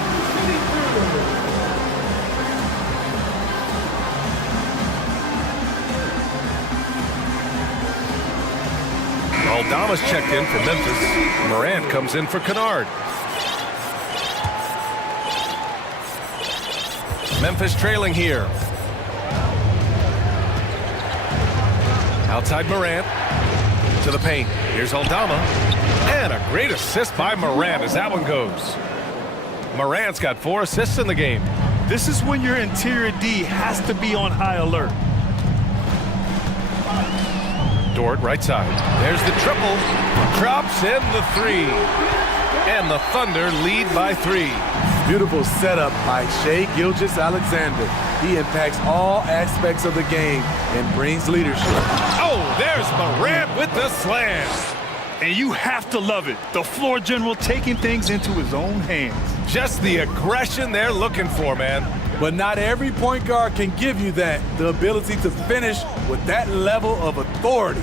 Aldama's checked in for Memphis. Morant comes in for Kennard. Memphis trailing here. Outside Morant. To the paint. Here's Aldama. And a great assist by Morant as that one goes. Morant's got 4 assists in the game. This is when your interior D has to be on high alert. Dort, right side. There's the triple. Drops in the 3. And the Thunder lead by 3. Beautiful setup by Shea Gilgeous-Alexander. He impacts all aspects of the game and brings leadership. Oh, there's Morant with the slam. And you have to love it. The floor general taking things into his own hands. Just the aggression they're looking for, man. But not every point guard can give you that, the ability to finish with that level of authority.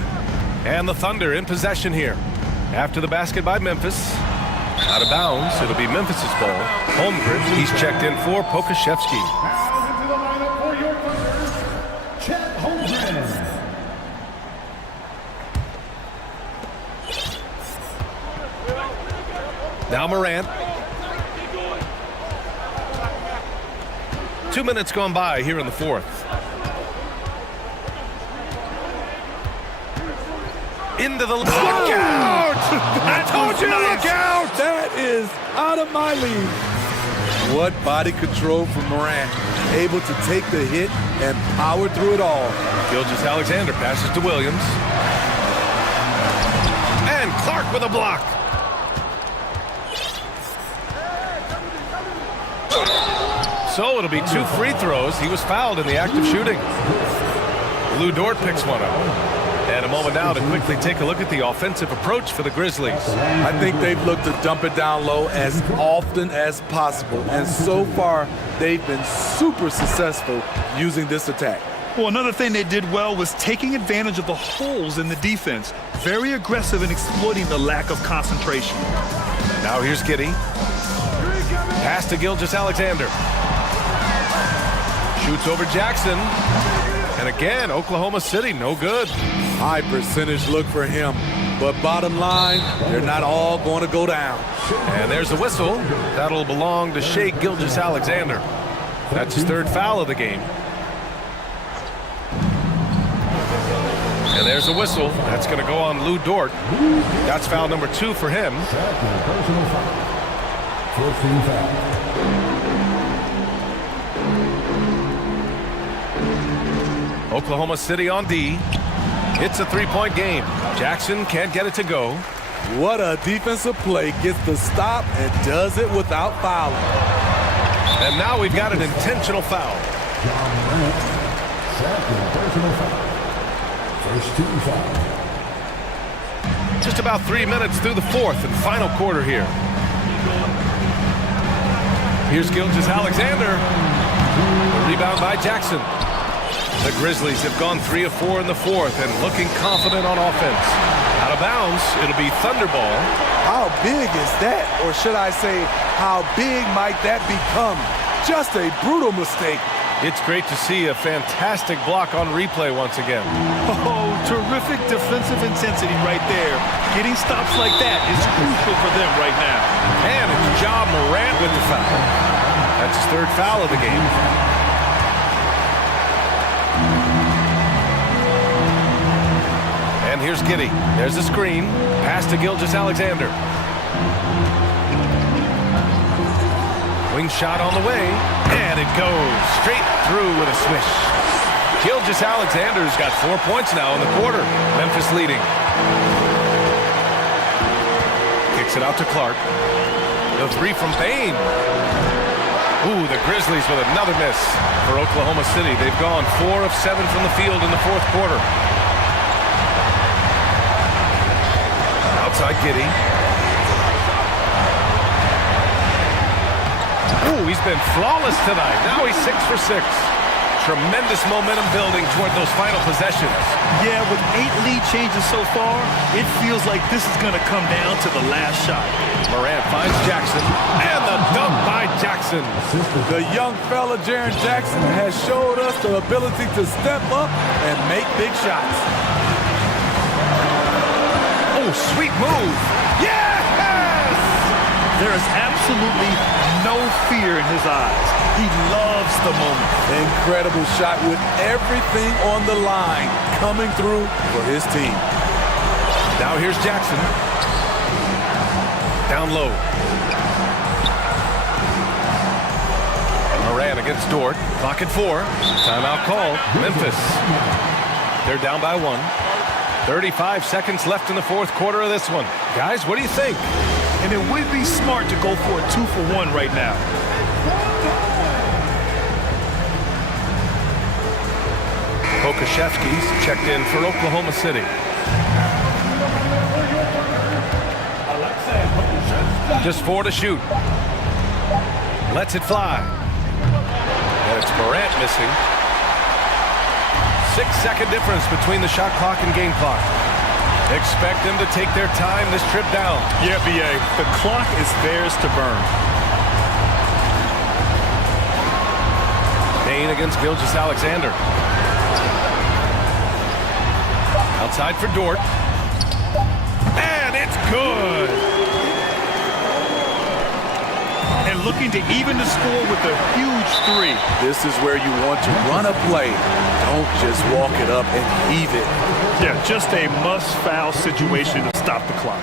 And the Thunder in possession here. After the basket by Memphis. Out of bounds, it'll be Memphis's ball. Holmgren, he's checked in for Pokashevsky. Now Morant. 2 minutes gone by here in the 4th. Into the look out! I told you to look out! That is out of my league. What body control from Morant. Able to take the hit and power through it all. Gilgeous-Alexander passes to Williams. And Clark with a block. So it'll be 2 free throws. He was fouled in the act of shooting. Lou Dort picks one up. And a moment now to quickly take a look at the offensive approach for the Grizzlies. I think they've looked to dump it down low as often as possible. And so far, they've been super successful using this attack. Well, another thing they did well was taking advantage of the holes in the defense. Very aggressive in exploiting the lack of concentration. Now here's Giddy. Pass to Gilgeous-Alexander. Shoots over Jackson. And again, Oklahoma City, no good. High percentage look for him. But bottom line, they're not all going to go down. And there's a whistle. That'll belong to Shea Gilgeous-Alexander. That's his 3rd foul of the game. And there's a whistle. That's going to go on Lou Dort. That's foul number 2 for him. Oklahoma City on D. It's a 3-point game. Jackson can't get it to go. What a defensive play. Gets the stop and does it without fouling. And now we've got an intentional foul. Just about 3 minutes through the 4th and final quarter here. Here's Gilgeous-Alexander. The rebound by Jackson. The Grizzlies have gone 3 of 4 in the 4th and looking confident on offense. Out of bounds, it'll be Thunderball. How big is that? Or should I say, how big might that become? Just a brutal mistake. It's great to see a fantastic block on replay once again. Oh, terrific defensive intensity right there. Getting stops like that is crucial for them right now. And it's Ja Morant with the foul. That's his third foul of the game. And here's Giddey. There's the screen. Pass to Gilgeous-Alexander. Wing shot on the way, and it goes straight through with a swish. Gilgeous-Alexander's got 4 points now in the quarter. Memphis leading. Kicks it out to Clark. The three from Bain. Ooh, the Grizzlies with another miss for Oklahoma City. They've gone 4 of 7 from the field in the fourth quarter. Outside Giddey. Ooh, he's been flawless tonight. Now he's 6 for 6. Tremendous momentum building toward those final possessions. Yeah, with 8 lead changes so far, it feels like this is going to come down to the last shot. Morant finds Jackson, and the dunk by Jackson. The young fella, Jaren Jackson, has showed us the ability to step up and make big shots. Oh, sweet move. Yes! There is absolutely no fear in his eyes. He loves the moment. Incredible shot with everything on the line coming through for his team. Now here's Jackson. Down low. Morant against Dort. Clock at 4. Timeout call. Memphis. They're down by 1. 35 seconds left in the fourth quarter of this one. Guys, what do you think? And it would be smart to go for a 2-for-1 right now. Pokashevsky's checked in for Oklahoma City. Just 4 to shoot. Lets it fly. And it's Morant missing. 6-second difference between the shot clock and game clock. Expect them to take their time this trip down. Yeah, B.A., the clock is theirs to burn. Bain against Gilgeous-Alexander. Outside for Dort. And it's good. And looking to even the score with a huge 3. This is where you want to run a play. Don't just walk it up and heave it. Yeah, just a must-foul situation to stop the clock.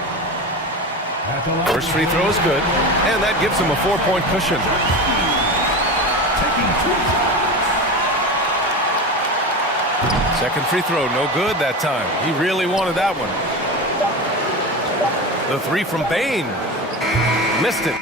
First free throw is good, and that gives him a 4-point cushion. Second free throw, no good that time. He really wanted that one. The three from Bain. Missed it.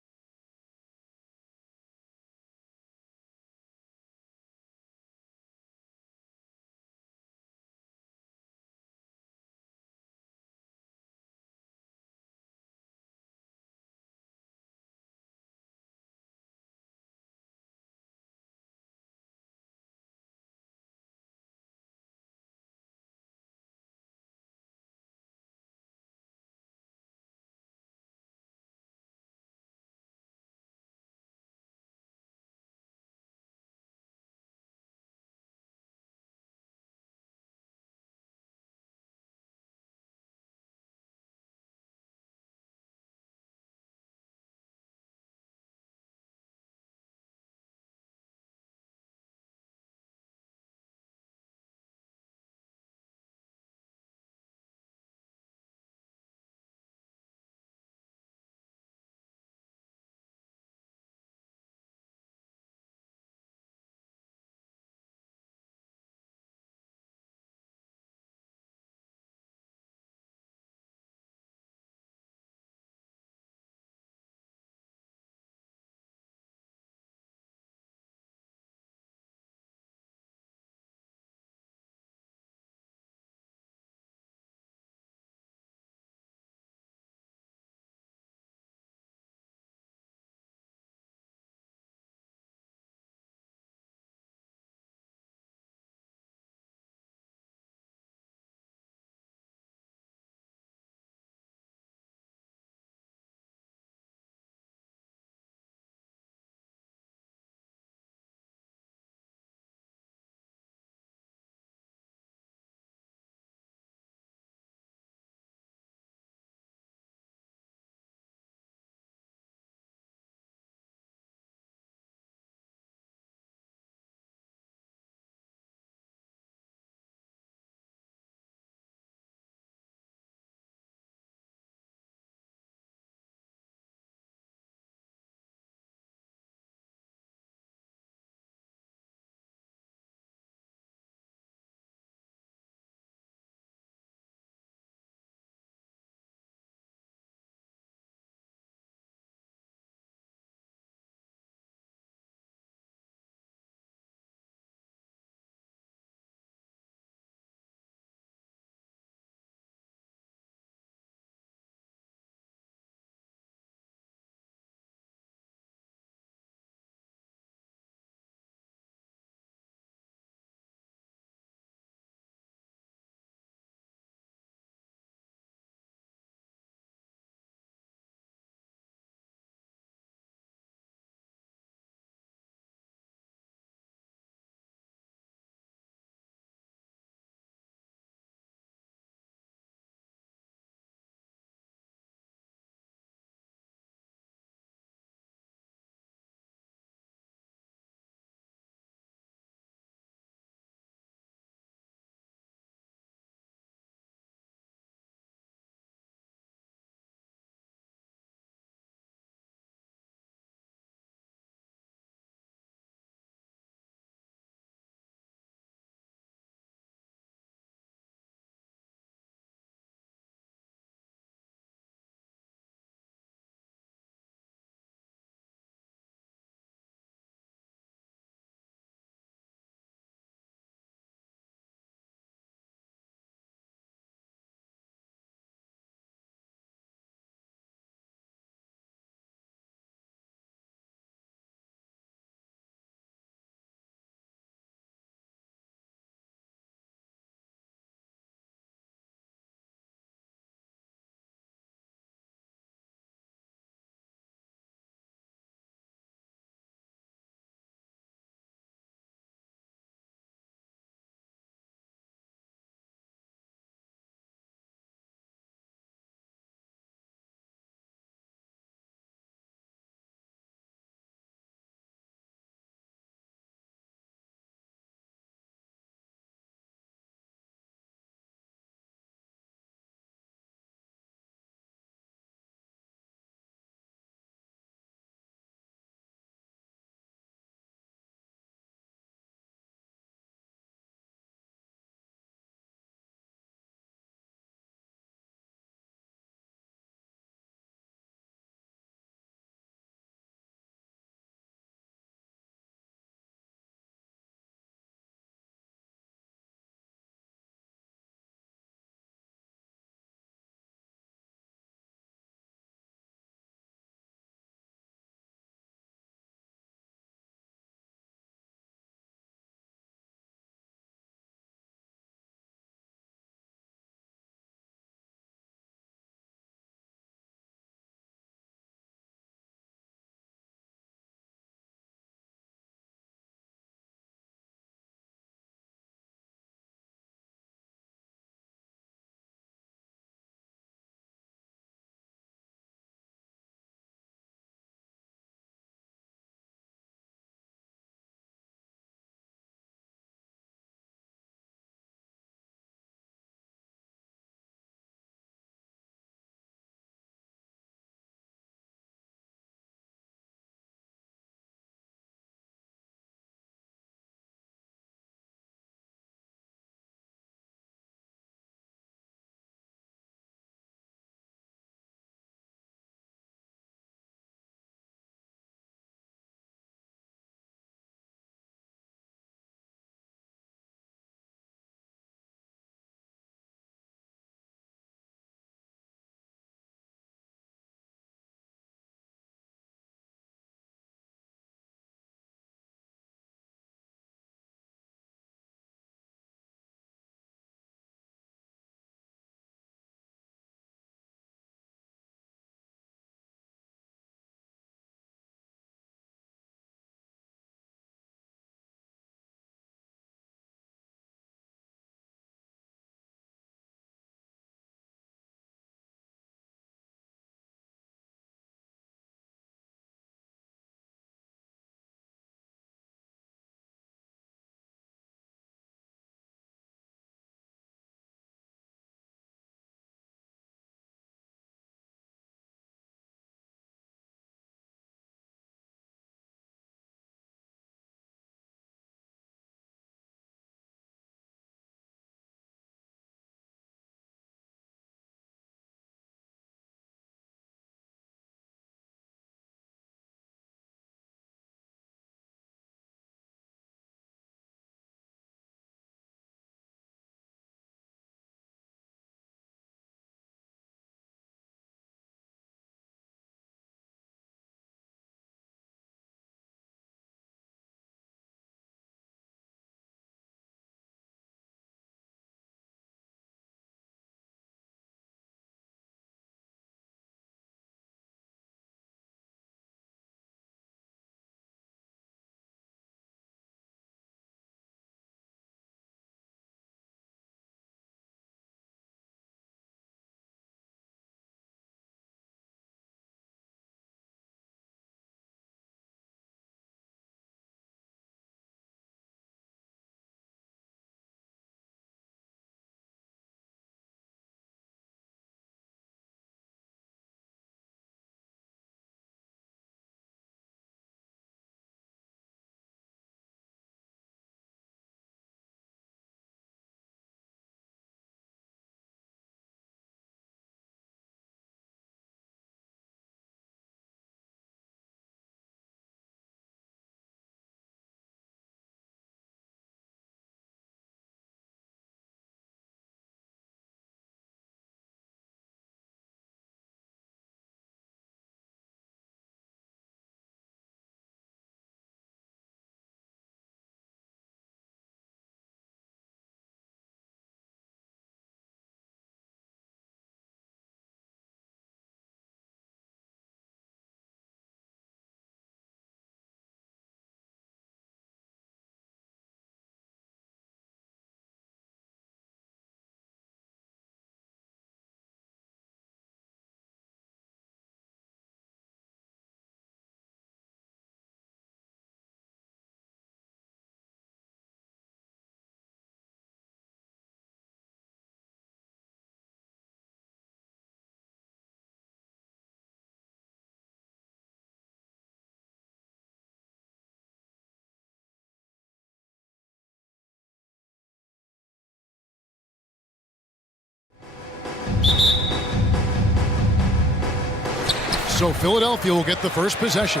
So Philadelphia will get the first possession.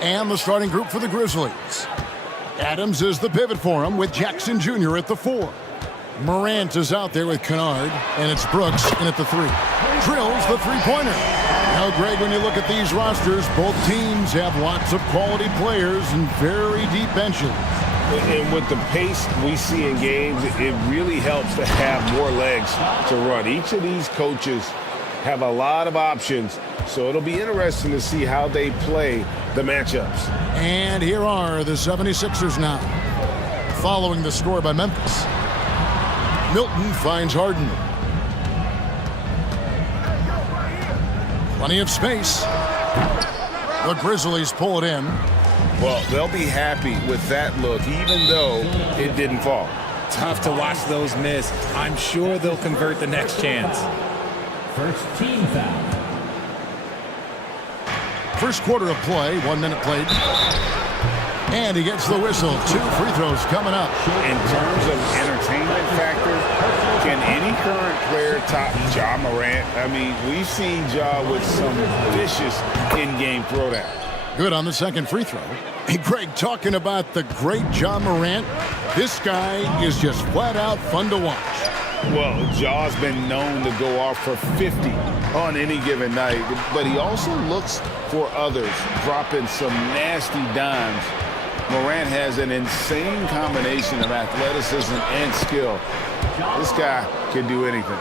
And the starting group for the Grizzlies. Adams is the pivot for him with Jackson Jr. at the 4. Morant is out there with Kennard, and it's Brooks in at the 3. Drills the three-pointer. Now, Greg, when you look at these rosters, both teams have lots of quality players and very deep benches. And with the pace we see in games, it really helps to have more legs to run. Each of these coaches have a lot of options, so it'll be interesting to see how they play the matchups. And here are the 76ers now, following the score by Memphis. Milton finds Harden. Plenty of space. The Grizzlies pull it in. Well, they'll be happy with that look, even though it didn't fall. Tough to watch those miss. I'm sure they'll convert the next chance. First team foul. First quarter of play, 1 minute played. And he gets the whistle. 2 free throws coming up. In terms of entertainment factor, can any current player top Ja Morant? I mean, we've seen Ja with some vicious in-game throwdown. Good on the second free throw. Hey, Greg, talking about the great Ja Morant, this guy is just flat out fun to watch. Well, Ja's been known to go off for 50 on any given night, but he also looks for others, dropping some nasty dimes. Morant has an insane combination of athleticism and skill. This guy can do anything.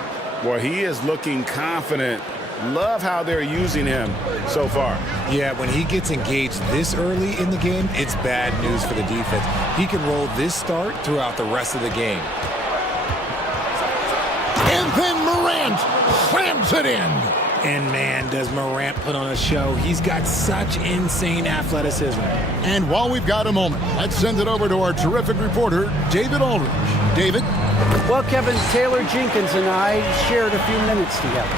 Well, he is looking confident. Love how they're using him so far. Yeah, when he gets engaged this early in the game, it's bad news for the defense. He can roll this start throughout the rest of the game. And then Morant slams it in. And man, does Morant put on a show. He's got such insane athleticism. And while we've got a moment, let's send it over to our terrific reporter, David Aldridge. David? Well, Kevin, Taylor Jenkins and I shared a few minutes together.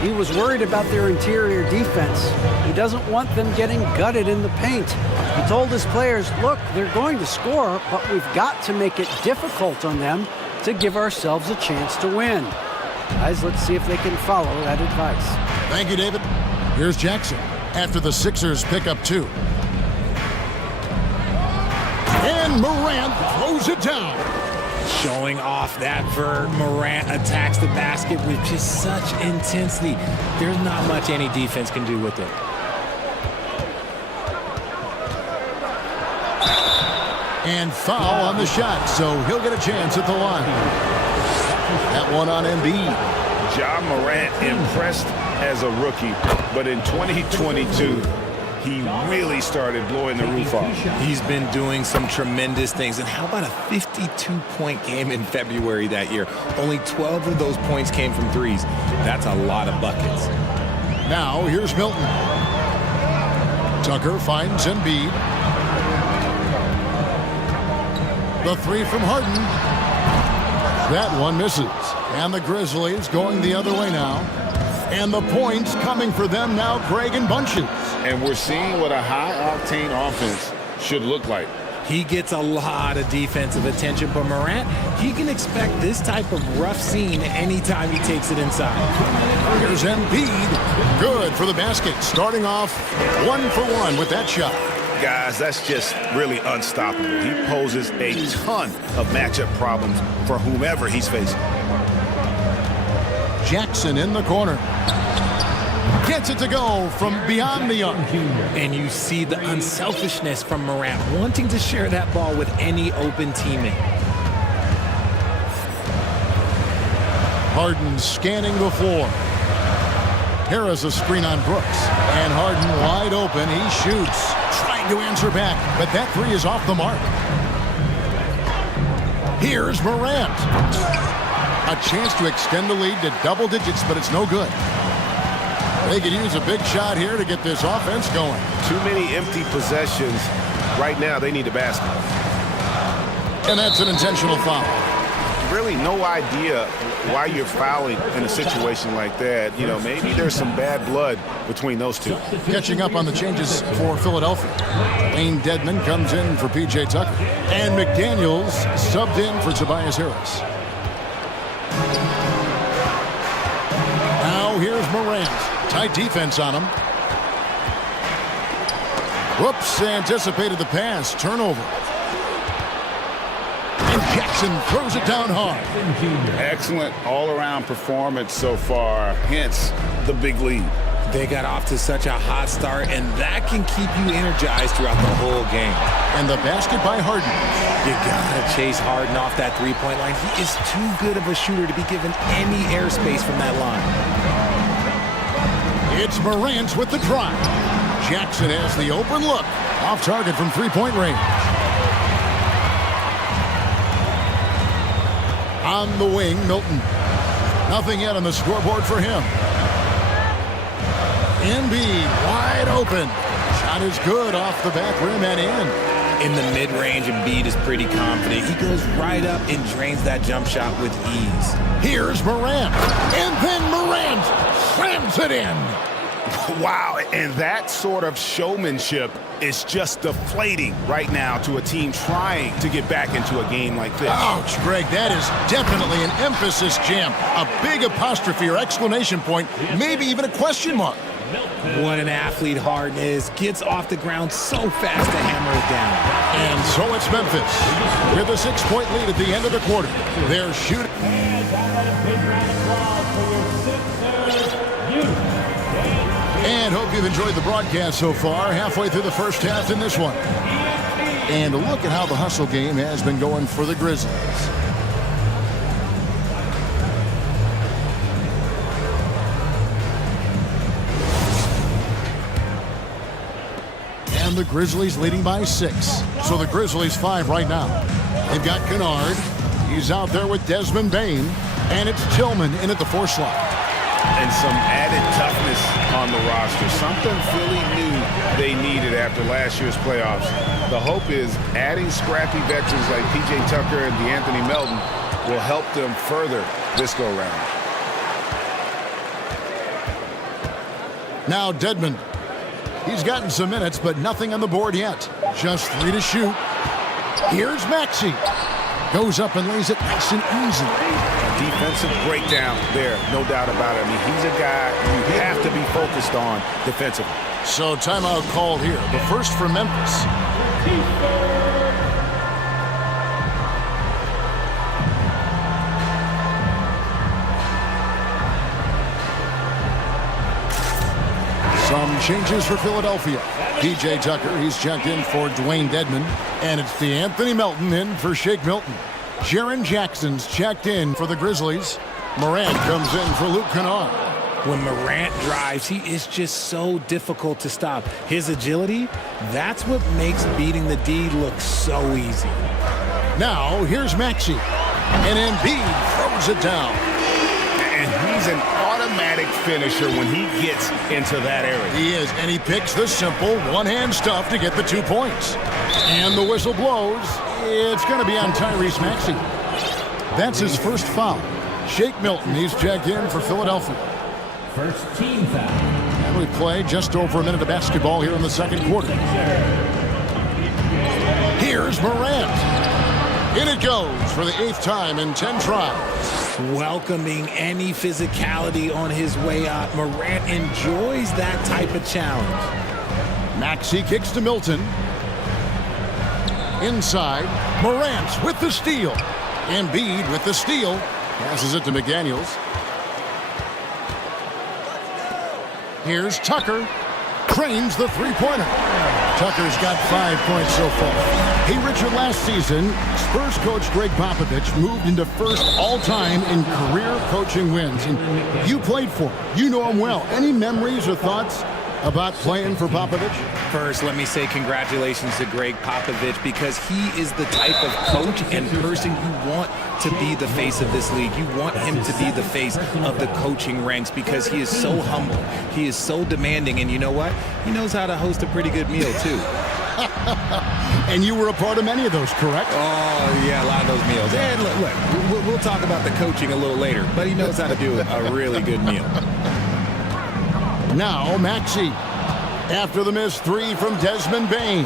He was worried about their interior defense. He doesn't want them getting gutted in the paint. He told his players, look, they're going to score, but we've got to make it difficult on them to give ourselves a chance to win. Guys, let's see if they can follow that advice. Thank you, David. Here's Jackson after the Sixers pick up 2. And Morant throws it down. Showing off that vert. Morant attacks the basket with just such intensity. There's not much any defense can do with it. And foul on the shot, so he'll get a chance at the line. That one on Embiid. Ja Morant impressed as a rookie, but in 2022, he really started blowing the roof off. He's been doing some tremendous things. And how about a 52-point game in February that year? Only 12 of those points came from threes. That's a lot of buckets. Now, here's Milton. Tucker finds Embiid. The 3 from Harden. That one misses. And the Grizzlies going the other way now. And the points coming for them now, Craig, in bunches. And we're seeing what a high-octane offense should look like. He gets a lot of defensive attention, but Morant, he can expect this type of rough scene anytime he takes it inside. Here's Embiid. Good for the basket. Starting off 1 for 1 with that shot. Guys, that's just really unstoppable. He poses a ton of matchup problems for whomever he's facing. Jackson in the corner. Gets it to go from beyond the arc. And you see the unselfishness from Morant, wanting to share that ball with any open teammate. Harden scanning the floor. Harris a screen on Brooks. And Harden wide open. He shoots. Trying to answer back, but that 3 is off the mark. Here's Morant. A chance to extend the lead to double digits, but it's no good. They could use a big shot here to get this offense going. Too many empty possessions. Right now, they need a basket. And that's an intentional foul. Really no idea why you're fouling in a situation like that. You know, maybe there's some bad blood between those two. Catching up on the changes for Philadelphia. Wayne Dedman comes in for P.J. Tucker. And McDaniels subbed in for Tobias Harris. Now here's Morant. Tight defense on him. Whoops, anticipated the pass. Turnover. And Jackson throws it down hard. Excellent all-around performance so far, hence the big lead. They got off to such a hot start, and that can keep you energized throughout the whole game. And the basket by Harden. You gotta chase Harden off that three-point line. He is too good of a shooter to be given any airspace from that line. It's Morant with the drive. Jackson has the open look. Off target from three-point range. On the wing, Milton. Nothing yet on the scoreboard for him. Embiid wide open. Shot is good off the back rim and in. In the mid-range, Embiid is pretty confident. He goes right up and drains that jump shot with ease. Here's Morant. And then Morant slams it in. Wow, and that sort of showmanship is just deflating right now to a team trying to get back into a game like this. Ouch, Greg, that is definitely an emphasis jam. A big apostrophe or exclamation point, maybe even a question mark. What an athlete Harden is. Gets off the ground so fast to hammer it down. And so it's Memphis with a 6-point lead at the end of the quarter. They're shooting. And hope you've enjoyed the broadcast so far. Halfway through the first half in this one. And look at how the hustle game has been going for the Grizzlies. And the Grizzlies leading by 6. So the Grizzlies 5 right now. They've got Kennard. He's out there with Desmond Bane. And it's Tillman in at the 4 slot. And some added toughness on the roster. Something Philly knew they needed after last year's playoffs. The hope is adding scrappy veterans like P.J. Tucker and DeAnthony Melton will help them further this go-round. Now Dedmon. He's gotten some minutes, but nothing on the board yet. Just 3 to shoot. Here's Maxey. Goes up and lays it nice and easy. Defensive breakdown there, no doubt about it. I mean, he's a guy you have to be focused on defensively. So timeout called here. The first for Memphis. Some changes for Philadelphia. P.J. Tucker, he's checked in for Dwayne Dedmon. And it's DeAnthony Melton in for Shake Milton. Jaren Jackson's checked in for the Grizzlies. Morant comes in for Luke Kennard. When Morant drives, he is just so difficult to stop. His agility, that's what makes beating the D look so easy. Now, here's Maxey. And Embiid throws it down. And he's an automatic finisher when he gets into that area. He is, and he picks the simple one-hand stuff to get the 2 points. And the whistle blows. It's going to be on Tyrese Maxey. That's his first foul. Shake Milton, he's checked in for Philadelphia. First team foul. And we play just over a minute of basketball here in the second quarter. Here's Morant. In it goes for the 8th time in 10 tries. Welcoming any physicality on his way out. Morant enjoys that type of challenge. Maxey kicks to Milton. Inside, Morant with the steal. Embiid with the steal. Passes it to McDaniels. Here's Tucker. Trains the three-pointer. Tucker's got 5 points so far. Hey, Richard, last season, Spurs coach Greg Popovich moved into first all-time in career coaching wins. And you played for him. You know him well. Any memories or thoughts about playing for Popovich? First, let me say congratulations to Greg Popovich, because he is the type of coach and person you want to be the face of this league. You want him to be the face of the coaching ranks, because he is so humble. He is so demanding, and you know what? He knows how to host a pretty good meal, too. And you were a part of many of those, correct? Oh, yeah, a lot of those meals. And look, we'll talk about the coaching a little later, but he knows how to do a really good meal. Now, Maxey. After the missed 3 from Desmond Bane.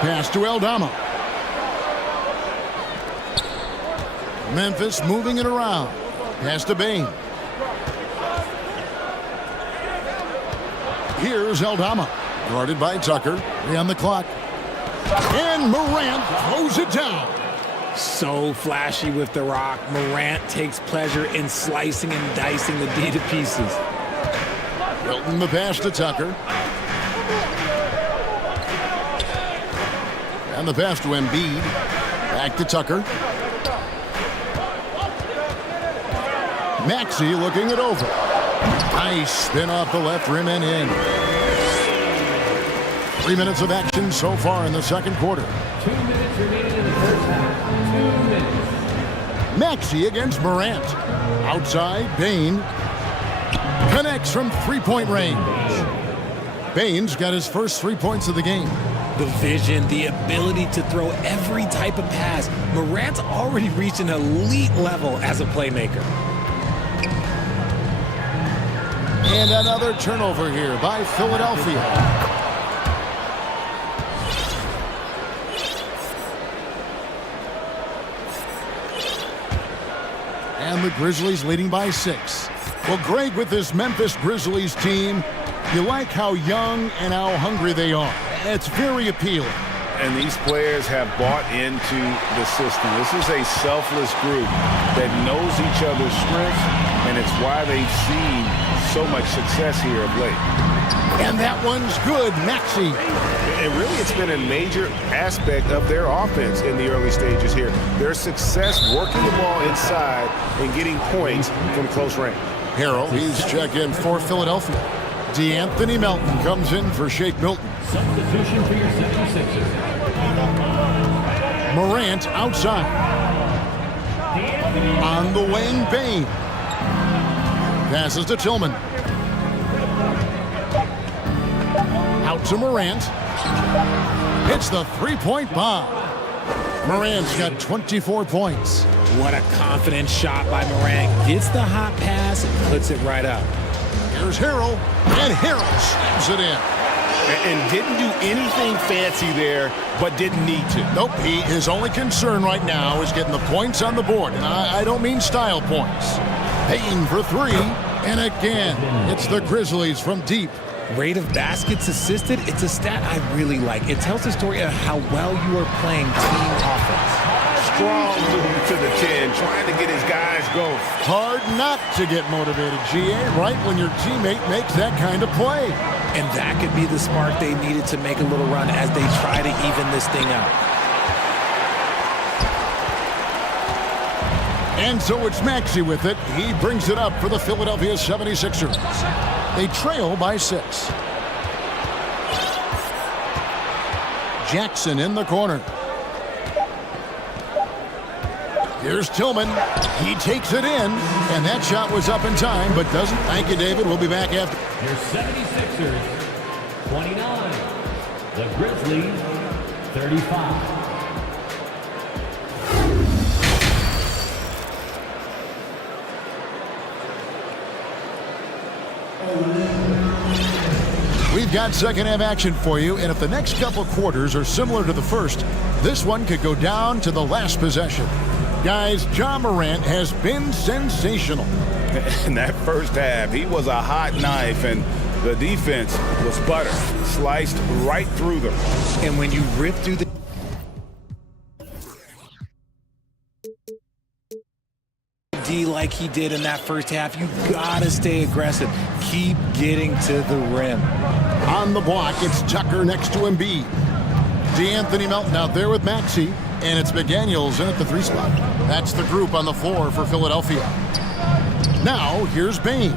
Pass to Aldama. Memphis moving it around. Pass to Bane. Here's Aldama, guarded by Tucker. 3 on the clock. And Morant throws it down. So flashy with the rock. Morant takes pleasure in slicing and dicing the D to pieces. Milton the pass to Tucker. And the pass to Embiid. Back to Tucker. Maxey looking it over. Nice spin off the left rim and in. 3 minutes of action so far in the second quarter. 2 minutes remaining in the first half. 2 minutes. Maxey against Morant. Outside, Bain. Connects from three-point range. Bain's got his first 3 points of the game. The vision, the ability to throw every type of pass. Morant's already reached an elite level as a playmaker. And another turnover here by Philadelphia. And the Grizzlies leading by 6. Well, Greg, with this Memphis Grizzlies team, you like how young and how hungry they are. It's very appealing. And these players have bought into the system. This is a selfless group that knows each other's strengths, and it's why they've seen so much success here of late. And that one's good, Maxey. And really, it's been a major aspect of their offense in the early stages here. Their success working the ball inside and getting points from close range. Harrell, he's checked in for Philadelphia. DeAnthony Melton comes in for Shake Milton. Substitution for your 76ers. Morant outside. On the wing, Bain. Passes to Tillman. Out to Morant. Hits the three-point bomb. Morant's got 24 points. What a confident shot by Morant. Gets the hot pass and puts it right up. Here's Harrell, and Harrell slams it in. And didn't do anything fancy there, but didn't need to. Nope, his only concern right now is getting the points on the board. And I don't mean style points. Payne for 3, and again, it's the Grizzlies from deep. Rate of baskets assisted, it's a stat I really like. It tells the story of how well you are playing team offense. Strong move to the 10, trying to get his guys going. Hard not to get motivated, GA, right when your teammate makes that kind of play. And that could be the spark they needed to make a little run as they try to even this thing up. And so it's Maxey with it. He brings it up for the Philadelphia 76ers. They trail by 6. Jackson in the corner. Here's Tillman. He takes it in, and that shot was up in time, but doesn't. Thank you, David. We'll be back after. Your 76ers, 29. The Grizzlies, 35. We've got second half action for you, and if the next couple quarters are similar to the first, this one could go down to the last possession. Guys, Ja Morant has been sensational. In that first half, he was a hot knife, and the defense was butter, sliced right through them. And when you rip through the D like he did in that first half, you gotta stay aggressive. Keep getting to the rim. On the block, it's Tucker next to Embiid. DeAnthony Melton out there with Maxey, and it's McDaniels in at the 3 spot. That's the group on the floor for Philadelphia. Now, here's Bain.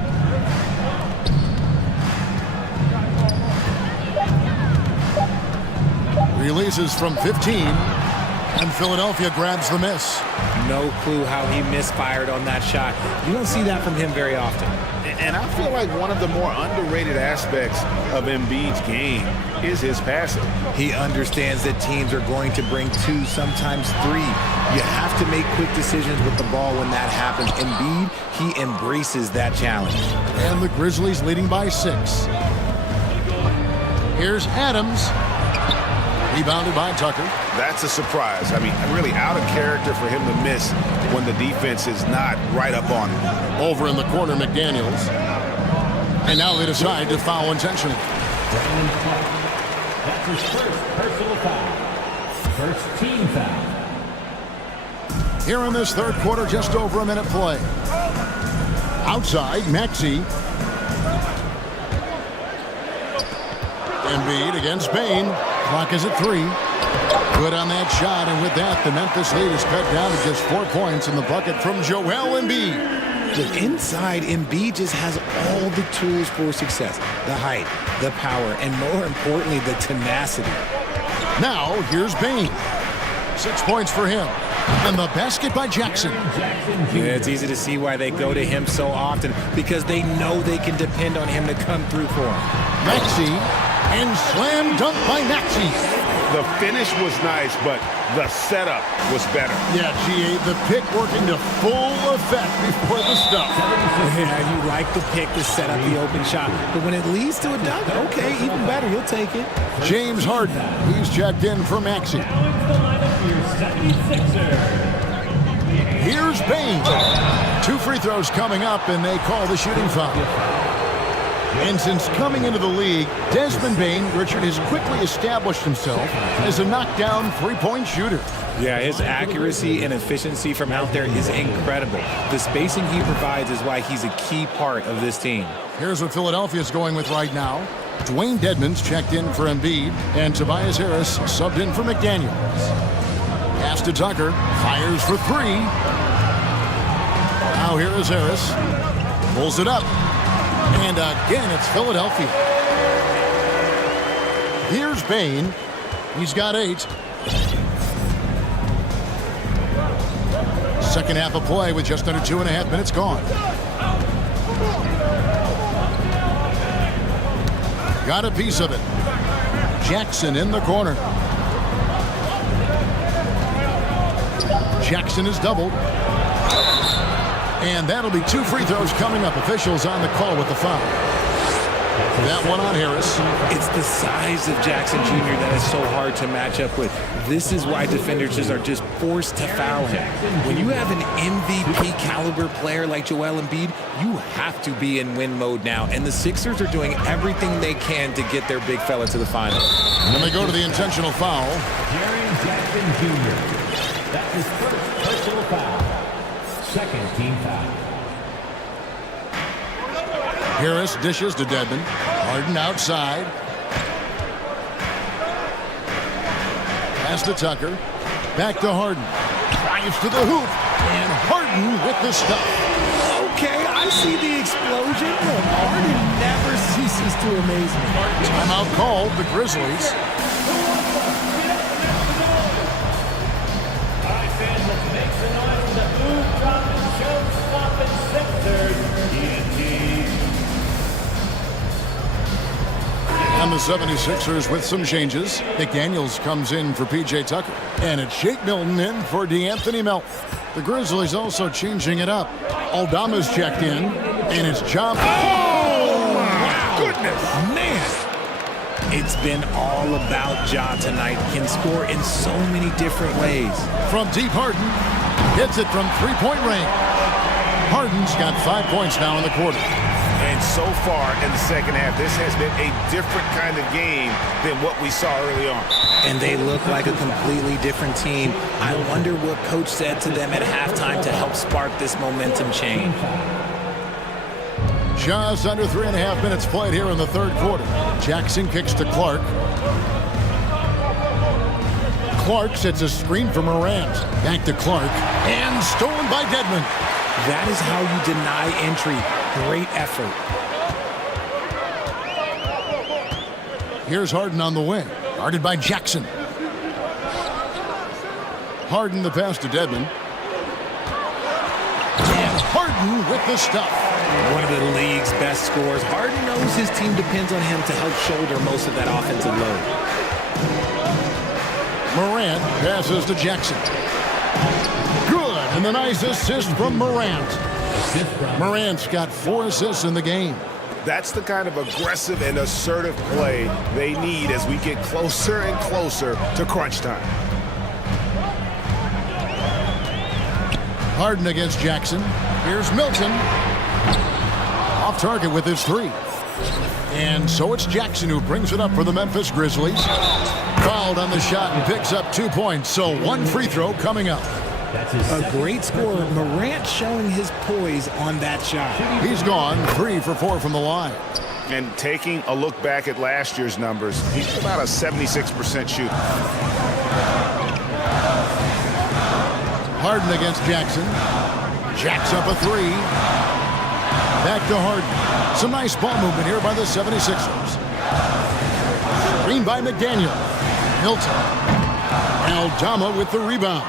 Releases from 15, and Philadelphia grabs the miss. No clue how he misfired on that shot. You don't see that from him very often. And I feel like one of the more underrated aspects of Embiid's game is his passing. He understands that teams are going to bring 2, sometimes 3. You have to make quick decisions with the ball when that happens. Embiid, he embraces that challenge. And the Grizzlies leading by 6. Here's Adams. Rebounded by Tucker. That's a surprise. I mean, really out of character for him to miss when the defense is not right up on him. Over in the corner, McDaniels. And now they decide to foul intentionally. That's his first personal foul. First team foul. Here in this third quarter, just over a minute play. Outside, Maxey. Embiid against Bain. Clock is at 3. Good on that shot, and with that, the Memphis lead is cut down to just 4 points in the bucket from Joel Embiid. Look, inside, Embiid just has all the tools for success. The height, the power, and more importantly, the tenacity. Now, here's Bain. 6 points for him. And the basket by Jackson. Yeah, it's easy to see why they go to him so often, because they know they can depend on him to come through for them. Maxey, and slam dunk by Maxey. The finish was nice, but the setup was better. Yeah, GA, the pick working to full effect before the stuff. Yeah, you like the pick to set up the open shot, but when it leads to a dunk, okay, even better, you'll take it. James Harden, he's checked in for Maxey. Here's Bain. 2 free throws coming up, and they call the shooting foul. And since coming into the league, Desmond Bain, Richard, has quickly established himself as a knockdown three-point shooter. Yeah, his accuracy and efficiency from out there is incredible. The spacing he provides is why he's a key part of this team. Here's what Philadelphia's going with right now. Dwayne Dedmon's checked in for Embiid, and Tobias Harris subbed in for McDaniels. Pass to Tucker, fires for 3. Now here is Harris. Pulls it up. And again, it's Philadelphia. Here's Bain. He's got 8. Second half of play with just under 2.5 minutes gone. Got a piece of it. Jackson in the corner. Jackson is doubled. And that'll be 2 free throws coming up. Officials on the call with the foul. That one on Harris. It's the size of Jackson Jr. that is so hard to match up with. This is why defenders are just forced to foul him. When you have an MVP caliber player like Joel Embiid, you have to be in win mode now. And the Sixers are doing everything they can to get their big fella to the final. And then they go to the intentional foul. Jaren Jackson Jr. That's his first personal foul. Second team foul. Harris dishes to Dedmon. Harden outside. Pass to Tucker. Back to Harden. Drives to the hoop. And Harden with the stuff. Okay, I see the explosion. But Harden never ceases to amaze me. Timeout called, the Grizzlies. And the 76ers with some changes. McDaniels comes in for P.J. Tucker. And it's Shake Milton in for DeAnthony Melton. The Grizzlies also changing it up. Aldama's checked in. And it's John. Oh, wow. Goodness. Man. It's been all about Ja tonight. Can score in so many different ways. From deep, Harden hits it from three-point range. Harden's got 5 points now in the quarter. And so far in the second half, this has been a different kind of game than what we saw early on. And they look like a completely different team. I wonder what coach said to them at halftime to help spark this momentum change. Just under 3.5 minutes played here in the third quarter. Jackson kicks to Clark. Clark sets a screen for Morant. Back to Clark. And stolen by Dedmon. That is how you deny entry. Great effort. Here's Harden on the wing. Guarded by Jackson. Harden the pass to Dedmon. And Harden with the stuff. One of the league's best scorers. Harden knows his team depends on him to help shoulder most of that offensive load. Morant passes to Jackson. Good, and the nice assist from Morant. Morant's got 4 assists in the game. That's the kind of aggressive and assertive play they need as we get closer and closer to crunch time. Harden against Jackson. Here's Milton. Off target with his 3. And so it's Jackson who brings it up for the Memphis Grizzlies. Fouled on the shot and picks up 2 points. So one free throw coming up. A great scorer. Morant showing his poise on that shot. He's gone 3 for 4 from the line. And taking a look back at last year's numbers, he's about a 76% shooter. Harden against Jackson. Jacks up a 3. Back to Harden. Some nice ball movement here by the 76ers. Screen by McDaniel. Hilton. Aldama with the rebound.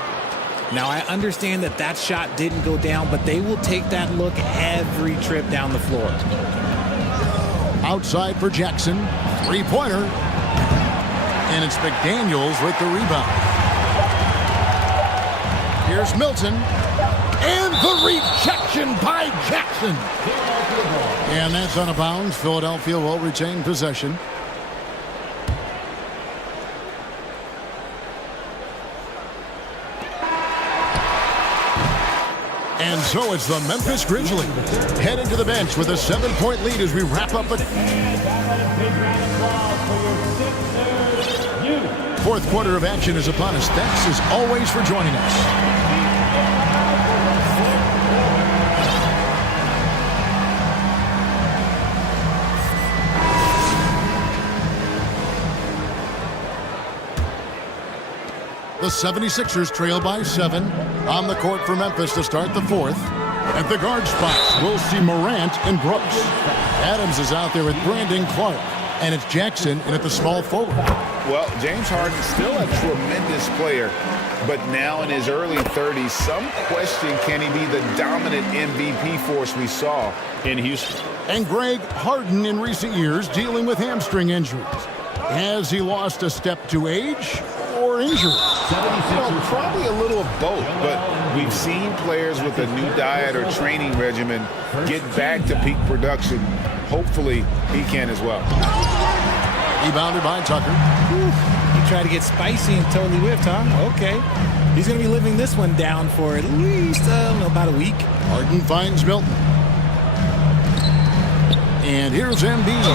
Now, I understand that that shot didn't go down, but they will take that look every trip down the floor. Outside for Jackson. Three-pointer. And it's McDaniels with the rebound. Here's Milton. And the rejection by Jackson. And that's out of bounds. Philadelphia will retain possession. And so it's the Memphis Grizzlies heading to the bench with a 7-point lead as we wrap up. Fourth quarter of action is upon us. Thanks as always for joining us. The 76ers trail by 7 on the court for Memphis to start the fourth. At the guard spots, we'll see Morant and Brooks. Adams is out there with Brandon Clark. And it's Jackson in at the small forward. Well, James Harden still a tremendous player, but now in his early 30s, some question can he be the dominant MVP force we saw in Houston. And Greg, Harden in recent years dealing with hamstring injuries. Has he lost a step to age or injury? Well, probably a little of both, but we've seen players with a new diet or training regimen get back to peak production. Hopefully, he can as well. Rebounded by Tucker. You try to get spicy and totally whiffed, huh? Okay. He's going to be living this one down for at least about a week. Harden finds Milton. And here's Embiid.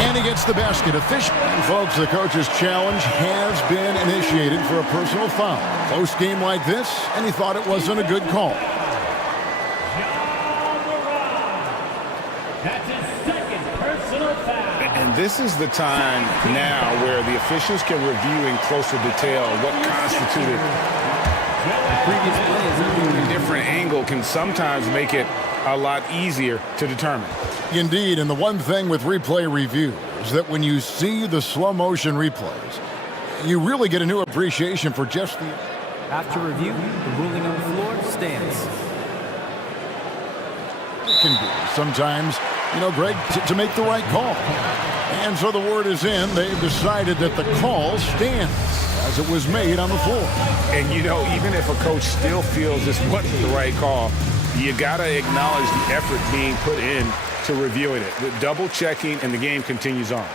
And he gets the basket. Official. And folks, the coach's challenge has been initiated for a personal foul. Close game like this, and he thought it wasn't a good call. That's his second personal foul. And this is the time now where the officials can review in closer detail what constituted previous plays. A different angle can sometimes make it a lot easier to determine. Indeed, and the one thing with replay review is that when you see the slow motion replays, you really get a new appreciation for just the... After review, the ruling on the floor stands. It can be sometimes, Greg, to make the right call. And so the word is in. They've decided that the call stands as it was made on the floor. And, even if a coach still feels this wasn't the right call, you got to acknowledge the effort being put in to reviewing it. With double checking, and the game continues on.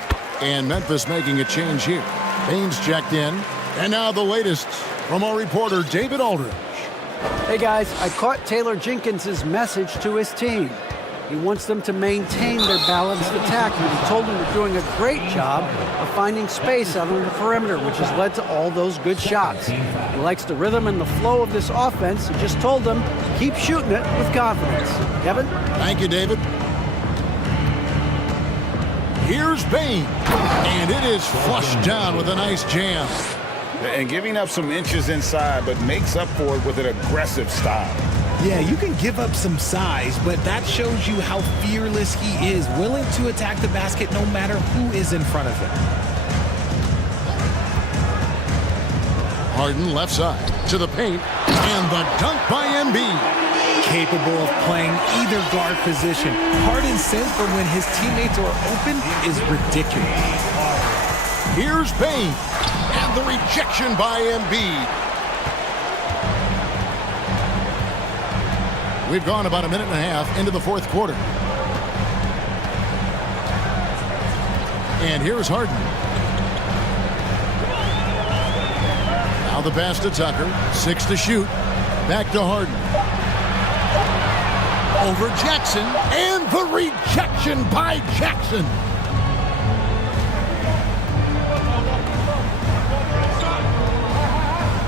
And Memphis making a change here. Baines checked in. And now the latest from our reporter, David Aldridge. Hey guys, I caught Taylor Jenkins' message to his team. He wants them to maintain their balanced attack, and he told them they're doing a great job of finding space out on the perimeter, which has led to all those good shots. He likes the rhythm and the flow of this offense. He just told them, keep shooting it with confidence. Kevin? Thank you, David. Here's Baines, and it is flushed down with a nice jam. And giving up some inches inside, but makes up for it with an aggressive style. Yeah, you can give up some size, but that shows you how fearless he is, willing to attack the basket no matter who is in front of him. Harden left side to the paint, and the dunk by Embiid. Capable of playing either guard position. Harden's sense for when his teammates are open is ridiculous. Here's Baines, and the rejection by Embiid. We've gone about a minute and a half into the fourth quarter. And here's Harden. Now the pass to Tucker. 6 to shoot. Back to Harden. Over Jackson. And the rejection by Jackson.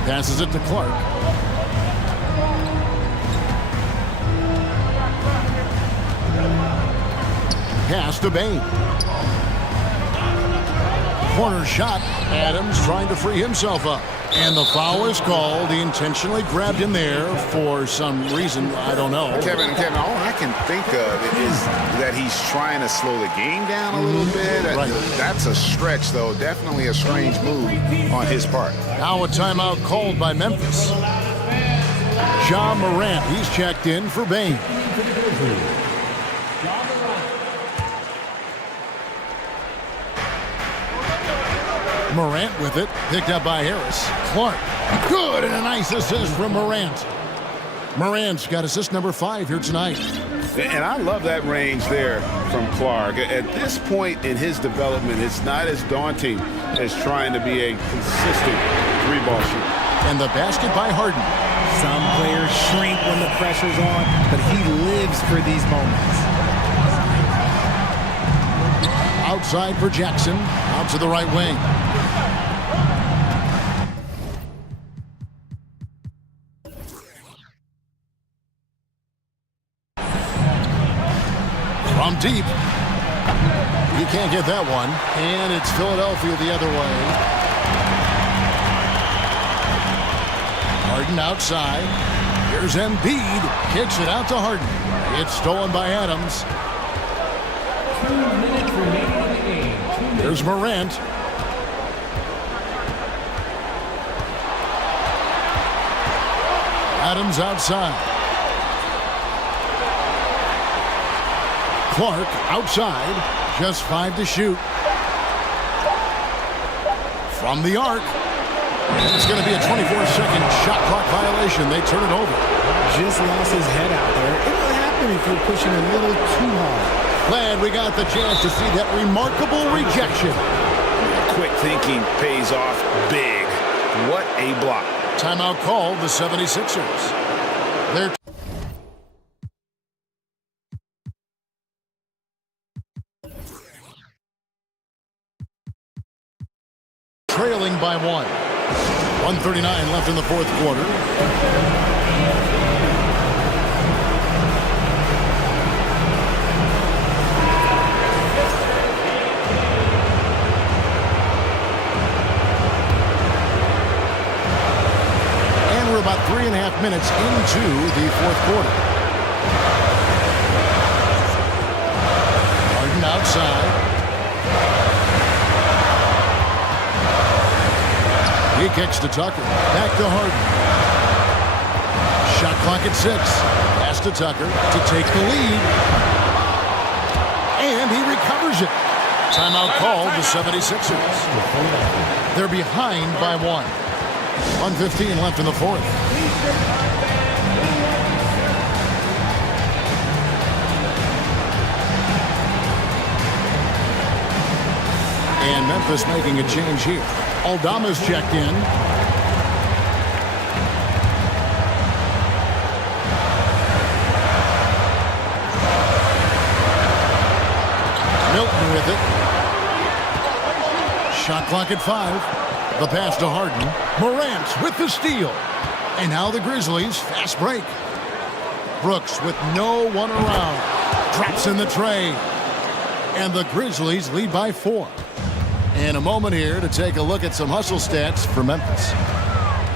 Passes it to Clark. Pass to Bain. Corner shot. Adams trying to free himself up. And the foul is called. He intentionally grabbed him there for some reason. I don't know. Kevin, all I can think of is that he's trying to slow the game down a little bit. Right. That's a stretch, though. Definitely a strange move on his part. Now a timeout called by Memphis. Ja Morant, he's checked in for Bain. Morant with it, picked up by Harris. Clark, good, and a nice assist from Morant. Morant's got assist number 5 here tonight. And I love that range there from Clark. At this point in his development, it's not as daunting as trying to be a consistent three-ball shooter. And the basket by Harden. Some players shrink when the pressure's on, but he lives for these moments. Outside for Jackson, out to the right wing. From deep. He can't get that one. And it's Philadelphia the other way. Harden outside. Here's Embiid. Kicks it out to Harden. It's stolen by Adams. 2 minutes remaining in the game. There's Morant. Adams outside. Clark outside. Just 5 to shoot. From the arc. It's going to be a 24-second shot clock violation. They turn it over. Just lost his head out there. It'll happen if you're pushing a little too hard. Glad we got the chance to see that remarkable rejection. Quick thinking pays off big. What a block. Timeout called the 76ers. They're trailing by 1. 1:39 left in the fourth quarter. About 3.5 minutes into the fourth quarter. Harden outside. He kicks to Tucker. Back to Harden. Shot clock at 6. Pass to Tucker to take the lead. And he recovers it. Timeout called the 76ers. They're behind by 1. 1:15 left in the fourth. And Memphis making a change here. Aldama's checked in. Milton with it. Shot clock at 5. The pass to Harden. Morant with the steal. And now the Grizzlies fast break. Brooks with no one around. Drops in the tray. And the Grizzlies lead by 4. And a moment here to take a look at some hustle stats for Memphis.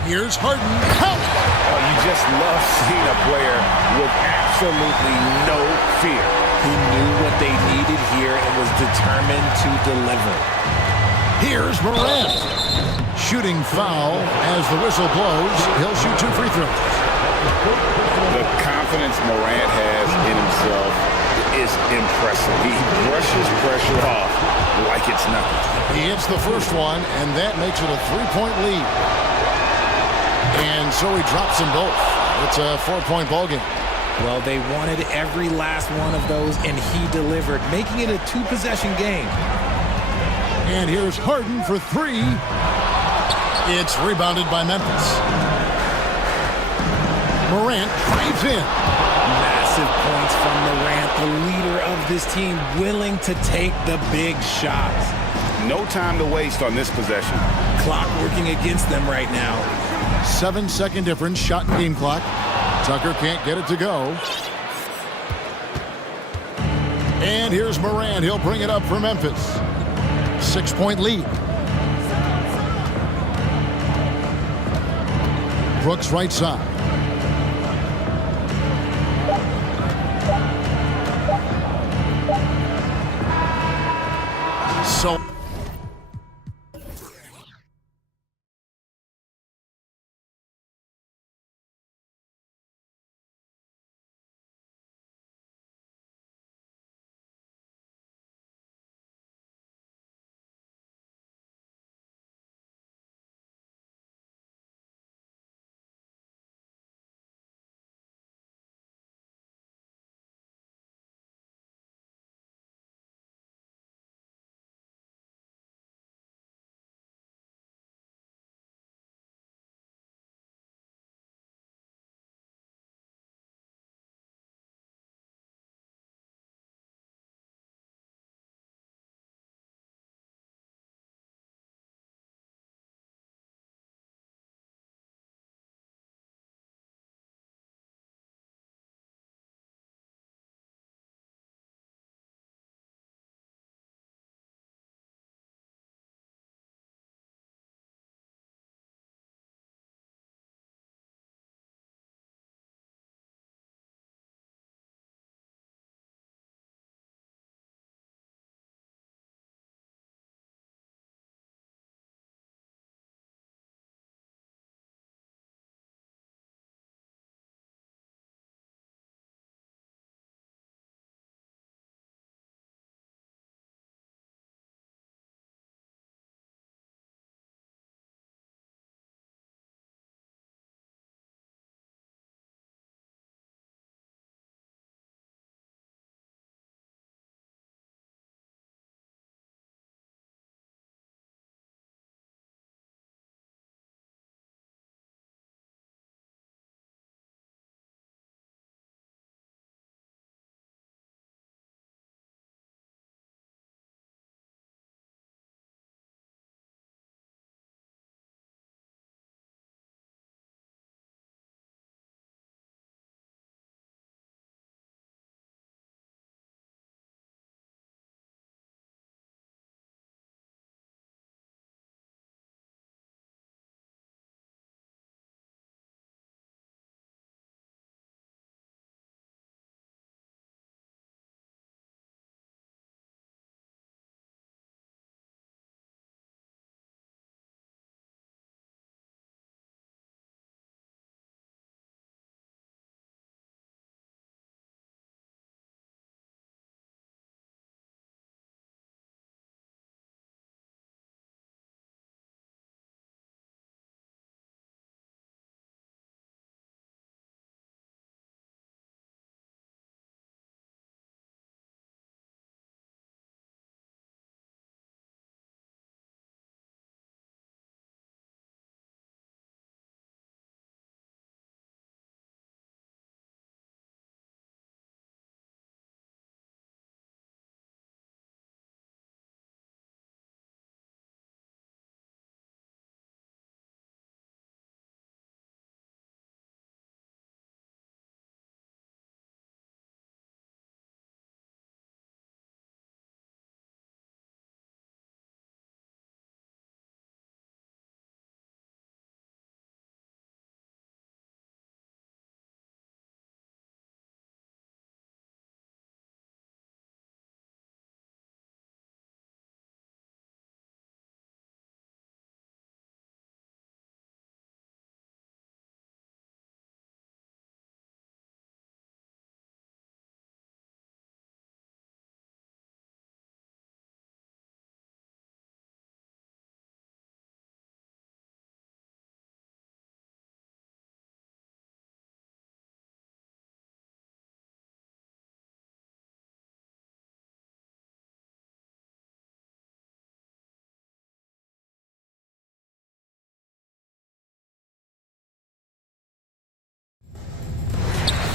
Here's Harden. Help! Oh, you just love seeing a player with absolutely no fear. He knew what they needed here and was determined to deliver. Here's Morant. Shooting foul as the whistle blows. He'll shoot 2 free throws. The confidence Morant has in himself is impressive. He brushes pressure off like it's nothing. He hits the first one, and that makes it a 3-point lead. And so he drops them both. It's a 4-point ball game. Well, they wanted every last one of those, and he delivered, making it a 2-possession game. And here's Harden for 3. It's rebounded by Memphis. Morant drives in. Massive points from Morant, the leader of this team, willing to take the big shots. No time to waste on this possession. Clock working against them right now. 7-second difference, shot and game clock. Tucker can't get it to go. And here's Morant. He'll bring it up for Memphis. 6-point lead. Brooks right side. So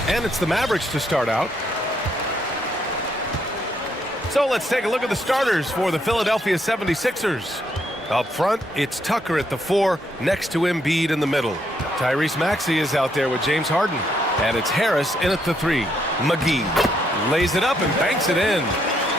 And it's the Mavericks to start out. So let's take a look at the starters for the Philadelphia 76ers. Up front, it's Tucker at the 4, next to Embiid in the middle. Tyrese Maxey is out there with James Harden. And it's Harris in at the 3. McGee lays it up and banks it in.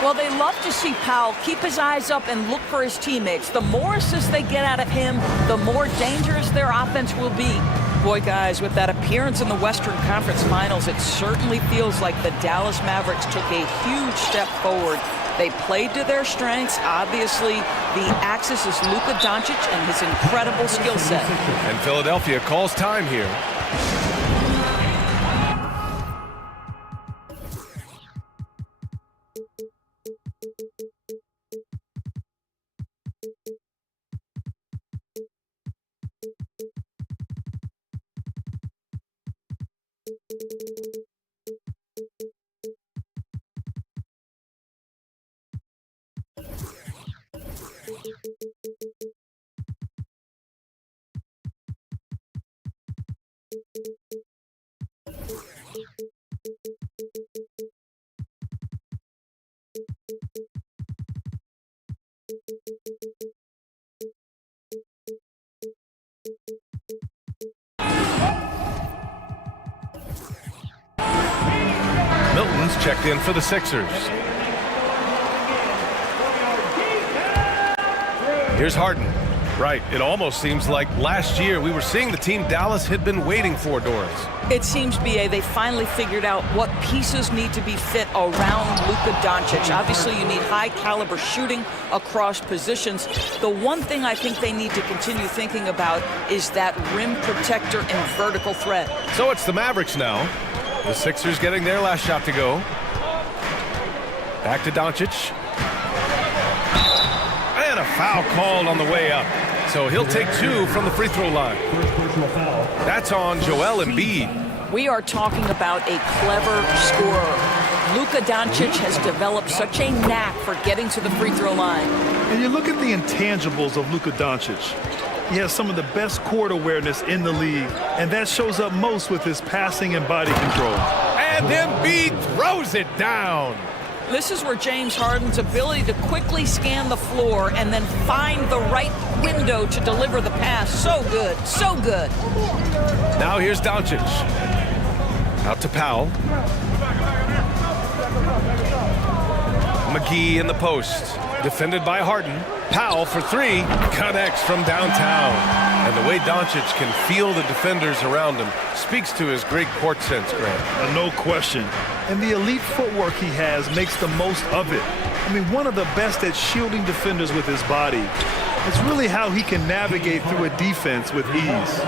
Well, they love to see Powell keep his eyes up and look for his teammates. The more assists they get out of him, the more dangerous their offense will be. Boy, guys, with that appearance in the Western Conference Finals, it certainly feels like the Dallas Mavericks took a huge step forward. They played to their strengths. Obviously, the axis is Luka Doncic and his incredible skill set. And Philadelphia calls time here. Milton's checked in for the Sixers. Here's Harden. Right, it almost seems like last year we were seeing the team Dallas had been waiting for, Doris. It seems, B.A., they finally figured out what pieces need to be fit around Luka Doncic. Obviously, you need high-caliber shooting across positions. The one thing I think they need to continue thinking about is that rim protector and vertical threat. So it's the Mavericks now. The Sixers getting their last shot to go. Back to Doncic. And a foul called on the way up. So he'll take 2 from the free throw line. That's on Joel Embiid. We are talking about a clever scorer. Luka Doncic has developed such a knack for getting to the free throw line. And you look at the intangibles of Luka Doncic. He has some of the best court awareness in the league, and that shows up most with his passing and body control. And Embiid throws it down. This is where James Harden's ability to quickly scan the floor and then find the right window to deliver the pass. So good, so good. Now here's Doncic. Out to Powell. McGee in the post. Defended by Harden. Powell for 3. Connects from downtown. And the way Doncic can feel the defenders around him speaks to his great court sense, Grant. No question. And the elite footwork he has makes the most of it. I mean, one of the best at shielding defenders with his body. It's really how he can navigate through a defense with ease.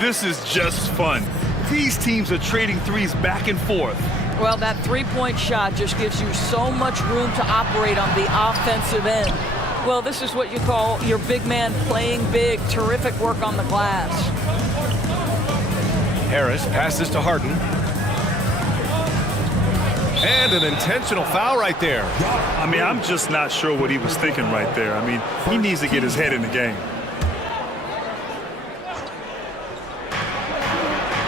This is just fun. These teams are trading threes back and forth. Well, that three-point shot just gives you so much room to operate on the offensive end. Well, this is what you call your big man playing big. Terrific work on the glass. Harris passes to Harden. And an intentional foul right there. I mean, I'm just not sure what he was thinking right there. I mean, he needs to get his head in the game.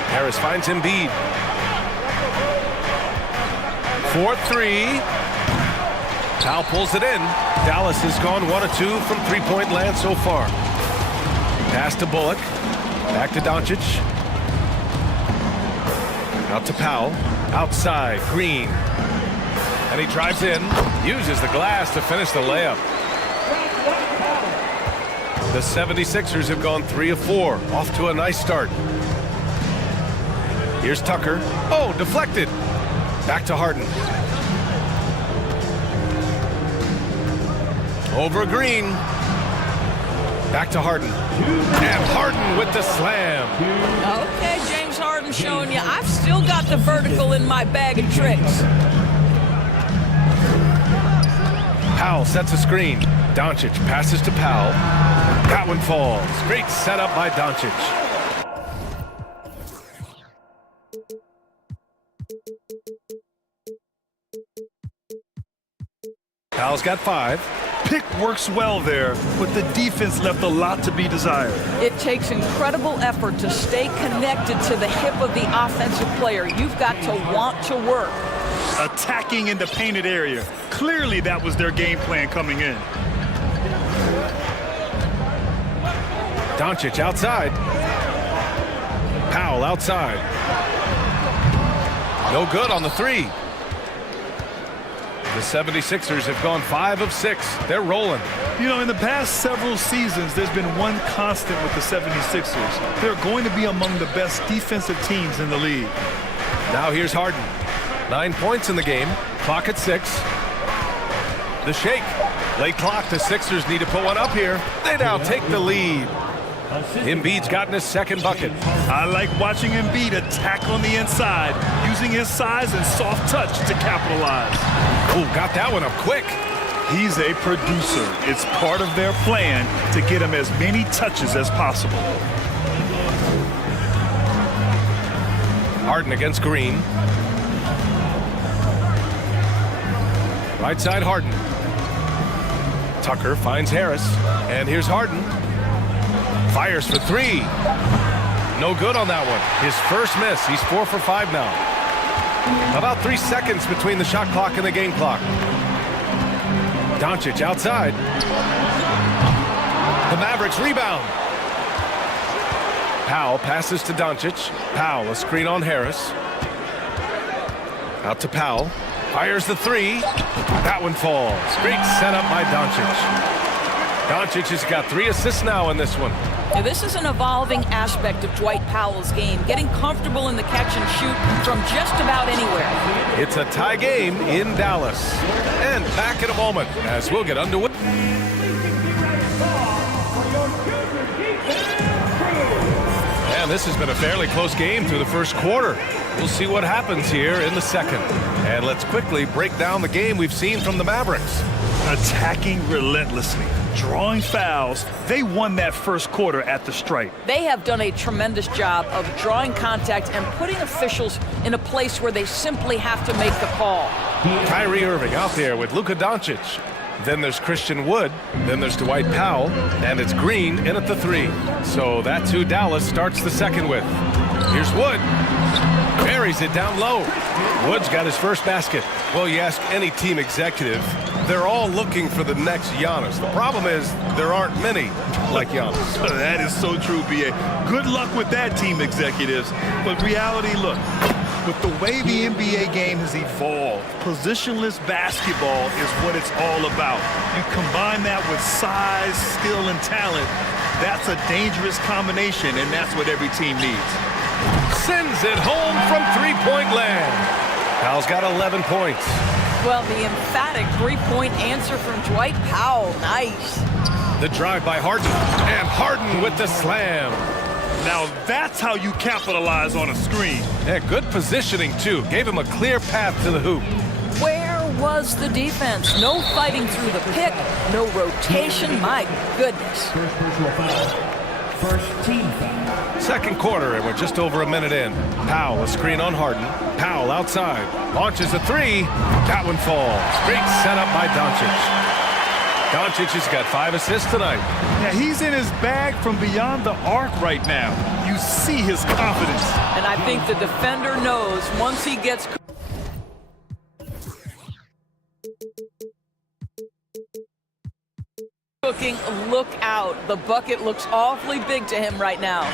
Harris finds Embiid. 4-3. Powell pulls it in. Dallas has gone 1 of 2 from three-point land so far. Pass to Bullock. Back to Doncic. Out to Powell. Outside, Green. And he drives in. Uses the glass to finish the layup. The 76ers have gone 3 of 4. Off to a nice start. Here's Tucker. Oh, deflected. Back to Harden. Over Green. Back to Harden. And Harden with the slam. Okay, James Harden showing you I've still got the vertical in my bag of tricks. Powell sets a screen. Doncic passes to Powell. That one falls. Great setup by Doncic. Powell's got 5. Pick works well there, but the defense left a lot to be desired. It takes incredible effort to stay connected to the hip of the offensive player. You've got to want to work. Attacking in the painted area. Clearly that was their game plan coming in. Doncic outside. Powell outside. No good on the three. The 76ers have gone 5 of 6. They're rolling. You know, in the past several seasons, there's been one constant with the 76ers. They're going to be among the best defensive teams in the league. Now here's Harden. 9 points in the game. Clock at 6. The shake. Late clock. The Sixers need to put one up here. They now take the lead. Embiid's gotten his second bucket. I like watching Embiid attack on the inside, using his size and soft touch to capitalize. Oh, got that one up quick. He's a producer. It's part of their plan to get him as many touches as possible. Harden against Green. Right side Harden. Tucker finds Harris. And here's Harden. Fires for 3. No good on that one. His first miss. He's 4 for 5 now. About 3 seconds between the shot clock and the game clock. Doncic outside. The Mavericks rebound. Powell passes to Doncic. Powell, a screen on Harris. Out to Powell. Fires the 3. That one falls. Great setup by Doncic. Doncic has got 3 assists now in this one. Now, this is an evolving aspect of Dwight Powell's game, getting comfortable in the catch and shoot from just about anywhere. It's a tie game in Dallas. And back in a moment as we'll get underway. And this has been a fairly close game through the first quarter. We'll see what happens here in the second. And let's quickly break down the game we've seen from the Mavericks. Attacking relentlessly, drawing fouls. They won that first quarter at the stripe. They have done a tremendous job of drawing contact and putting officials in a place where they simply have to make the call. Kyrie Irving out there with Luka Doncic. Then there's Christian Wood. Then there's Dwight Powell. And it's Green in at the 3. So that's who Dallas starts the second with. Here's Wood. Buries it down low. Wood's got his first basket. Well, you ask any team executive, they're all looking for the next Giannis. The problem is there aren't many like Giannis. That is so true, B.A. Good luck with that, team executives. But reality, look, with the way the NBA game has evolved, positionless basketball is what it's all about. You combine that with size, skill, and talent, that's a dangerous combination, and that's what every team needs. Sends it home from three-point land. Powell's got 11 points. Well, the emphatic three-point answer from Dwight Powell. Nice. The drive by Harden. And Harden with the slam. Now that's how you capitalize on a screen. Yeah, good positioning, too. Gave him a clear path to the hoop. Where was the defense? No fighting through the pick. No rotation. My goodness. First team foul. Second quarter, and we're just over a minute in. Powell, a screen on Harden. Powell outside. Launches a 3. That one falls. Great setup by Doncic. Doncic has got 5 assists tonight. Yeah, he's in his bag from beyond the arc right now. You see his confidence. And I think the defender knows once he gets... cooking, look out. The bucket looks awfully big to him right now.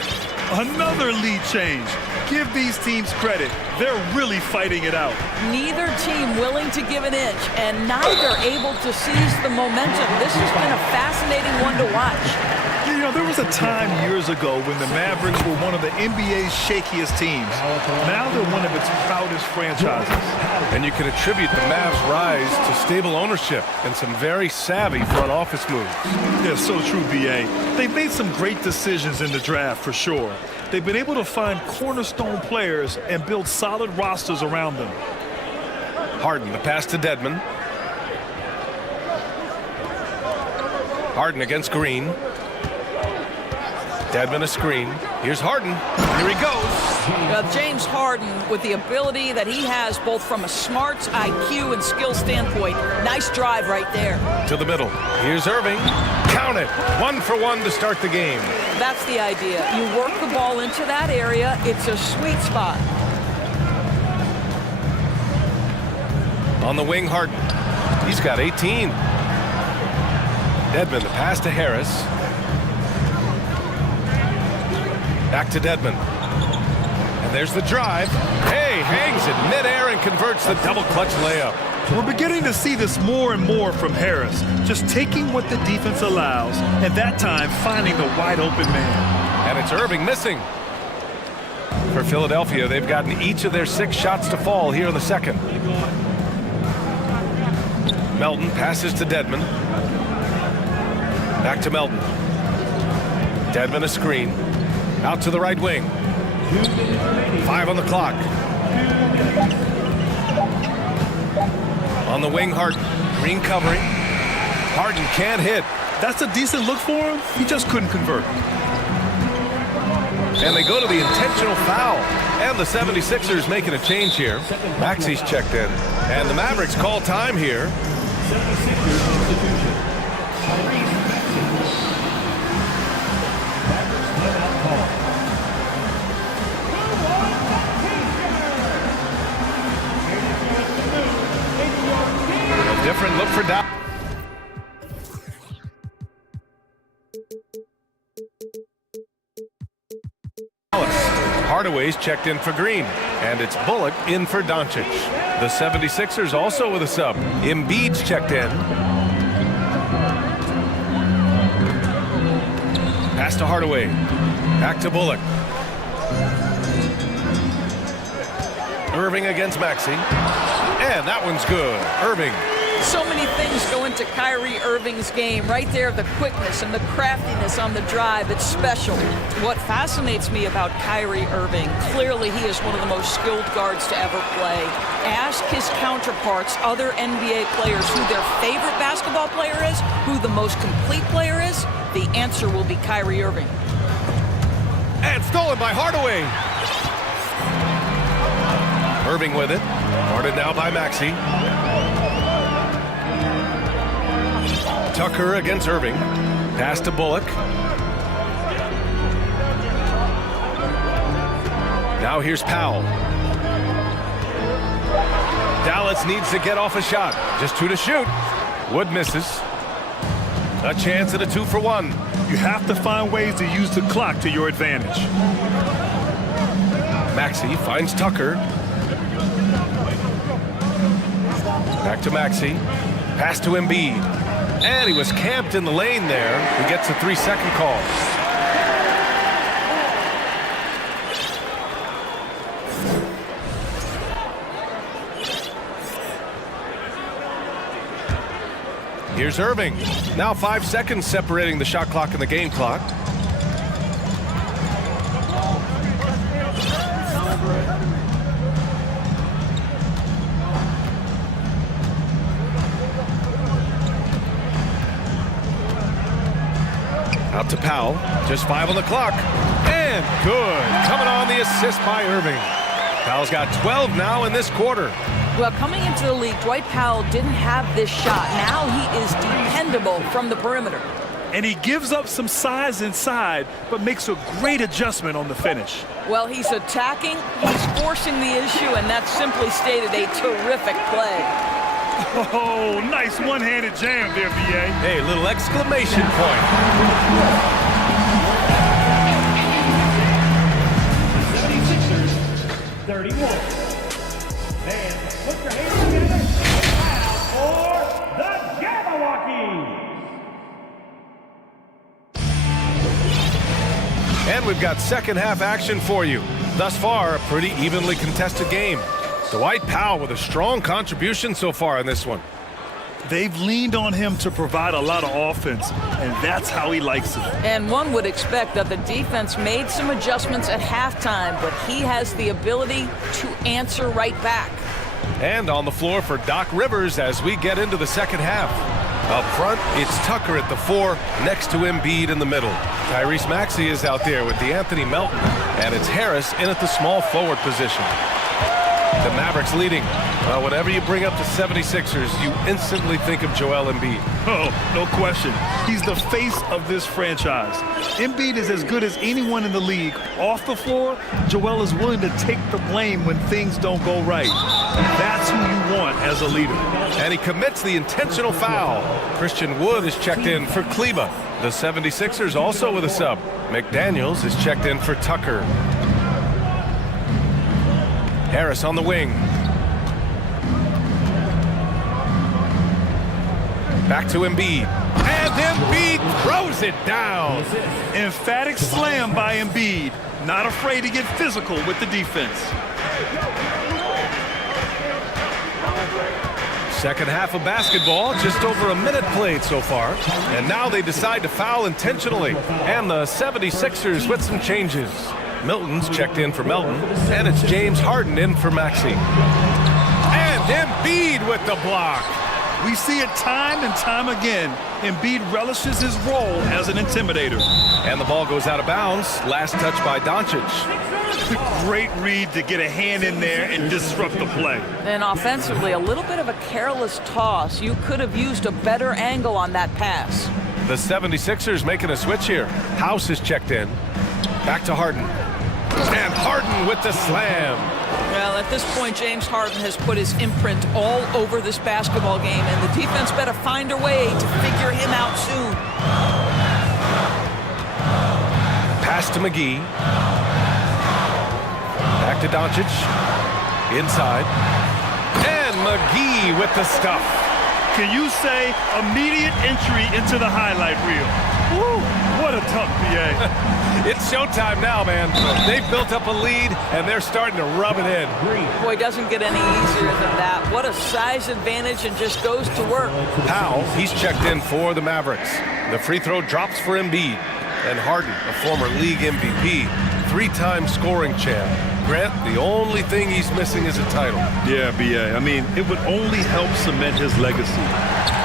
Another lead change. Give these teams credit. They're really fighting it out. Neither team willing to give an inch, and neither able to seize the momentum. This has been a fascinating one to watch. You know, there was a time years ago when the Mavericks were one of the NBA's shakiest teams. Now they're one of its proudest franchises. And you can attribute the Mavs' rise to stable ownership and some very savvy front office moves. Yeah, so true, B.A. They've made some great decisions in the draft, for sure. They've been able to find cornerstone players and build solid rosters around them. Harden, the pass to Dedmon. Harden against Green. Dedmon a screen. Here's Harden. Here he goes. James Harden, with the ability that he has both from a smarts, IQ, and skill standpoint. Nice drive right there. To the middle. Here's Irving. Count it. 1 for 1 to start the game. That's the idea. You work the ball into that area. It's a sweet spot. On the wing, Harden. He's got 18. Dedmon, the pass to Harris. Back to Dedmon. And there's the drive. Hey, hangs in midair and converts the double clutch layup. We're beginning to see this more and more from Harris, just taking what the defense allows, and that time finding the wide open man. And it's Irving missing. For Philadelphia, they've gotten each of their 6 shots to fall here in the second. Melton passes to Dedmon. Back to Melton. Dedmon a screen. Out to the right wing. 5 on the clock. On the wing, Harden. Green covering. Harden can't hit. That's a decent look for him. He just couldn't convert. And they go to the intentional foul. And the 76ers making a change here. Maxi's checked in. And the Mavericks call time here. 76ers substitution. Mavericks timeout call. A different look for Dallas. Hardaway's checked in for Green, and it's Bullock in for Doncic. The 76ers also with a sub. Embiid's checked in. Pass to Hardaway. Back to Bullock. Irving against Maxey. And that one's good. Irving. So many things go into Kyrie Irving's game. Right there, the quickness and the craftiness on the drive. It's special. What fascinates me about Kyrie Irving, clearly he is one of the most skilled guards to ever play. Ask his counterparts, other NBA players, who their favorite basketball player is, who the most complete player is. The answer will be Kyrie Irving. And stolen by Hardaway. Irving with it. Guarded now by Maxey. Tucker against Irving. Pass to Bullock. Now here's Powell. Dallas needs to get off a shot. Just 2 to shoot. Wood misses. A chance at a 2-for-1. You have to find ways to use the clock to your advantage. Maxey finds Tucker. Back to Maxey. Pass to Embiid. And he was camped in the lane there. He gets a 3-second call. Here's Irving. Now 5 seconds separating the shot clock and the game clock. Out to Powell. Just 5 on the clock. And good. Coming on the assist by Irving. Powell's got 12 now in this quarter. Well, coming into the league, Dwight Powell didn't have this shot. Now he is dependable from the perimeter. And he gives up some size inside, but makes a great adjustment on the finish. Well, he's attacking, he's forcing the issue, and that's simply stated a terrific play. Oh, nice one-handed jam there, VA. Hey, little exclamation point. 76ers, 31. And put your hands together for the Jabberwockies. And we've got second half action for you. Thus far, a pretty evenly contested game. Dwight Powell with a strong contribution so far in this one. They've leaned on him to provide a lot of offense, and that's how he likes it. And one would expect that the defense made some adjustments at halftime, but he has the ability to answer right back. And on the floor for Doc Rivers as we get into the second half. Up front, it's Tucker at the 4, next to Embiid in the middle. Tyrese Maxey is out there with DeAnthony Melton, and it's Harris in at the small forward position. The Mavericks leading. Well, whenever you bring up the 76ers, you instantly think of Joel Embiid. Oh, no question. He's the face of this franchise. Embiid is as good as anyone in the league. Off the floor, Joel is willing to take the blame when things don't go right. That's who you want as a leader. And he commits the intentional foul. Christian Wood is checked in for Kleba. The 76ers also with a sub. McDaniels is checked in for Tucker. Harris on the wing. Back to Embiid. And Embiid throws it down. Emphatic slam by Embiid. Not afraid to get physical with the defense. Second half of basketball, just over a minute played so far. And now they decide to foul intentionally. And the 76ers with some changes. Milton's checked in for Melton. And it's James Harden in for Maxey. And Embiid with the block. We see it time and time again. Embiid relishes his role as an intimidator. And the ball goes out of bounds. Last touch by Doncic. Great read to get a hand in there and disrupt the play. And offensively, a little bit of a careless toss. You could have used a better angle on that pass. The 76ers making a switch here. House is checked in. Back to Harden. And Harden with the slam. Well, at this point, James Harden has put his imprint all over this basketball game, and the defense better find a way to figure him out soon. Pass to McGee. Back to Doncic. Inside. And McGee with the stuff. Can you say immediate entry into the highlight reel? Woo, what a tough BA. It's showtime now, man. They've built up a lead, and they're starting to rub it in. Boy, it doesn't get any easier than that. What a size advantage, and just goes to work. Powell, he's checked in for the Mavericks. The free throw drops for Embiid. And Harden, a former league MVP, three-time scoring champ. Grant, the only thing he's missing is a title. Yeah, BA. I mean, it would only help cement his legacy.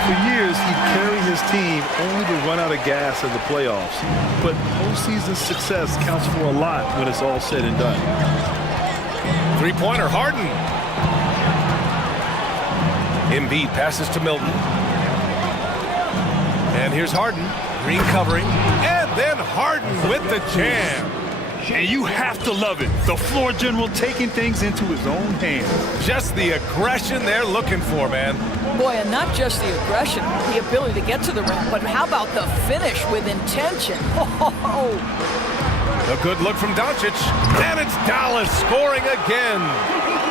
For years, he'd carry his team only to run out of gas in the playoffs. But postseason success counts for a lot when it's all said and done. Three-pointer, Harden. Embiid passes to Milton. And here's Harden. Green covering. And then Harden with the jam. And you have to love it. The floor general taking things into his own hands. Just the aggression they're looking for, man. Boy, and not just the aggression, the ability to get to the rim, but how about the finish with intention? A good look from Doncic. And it's Dallas scoring again.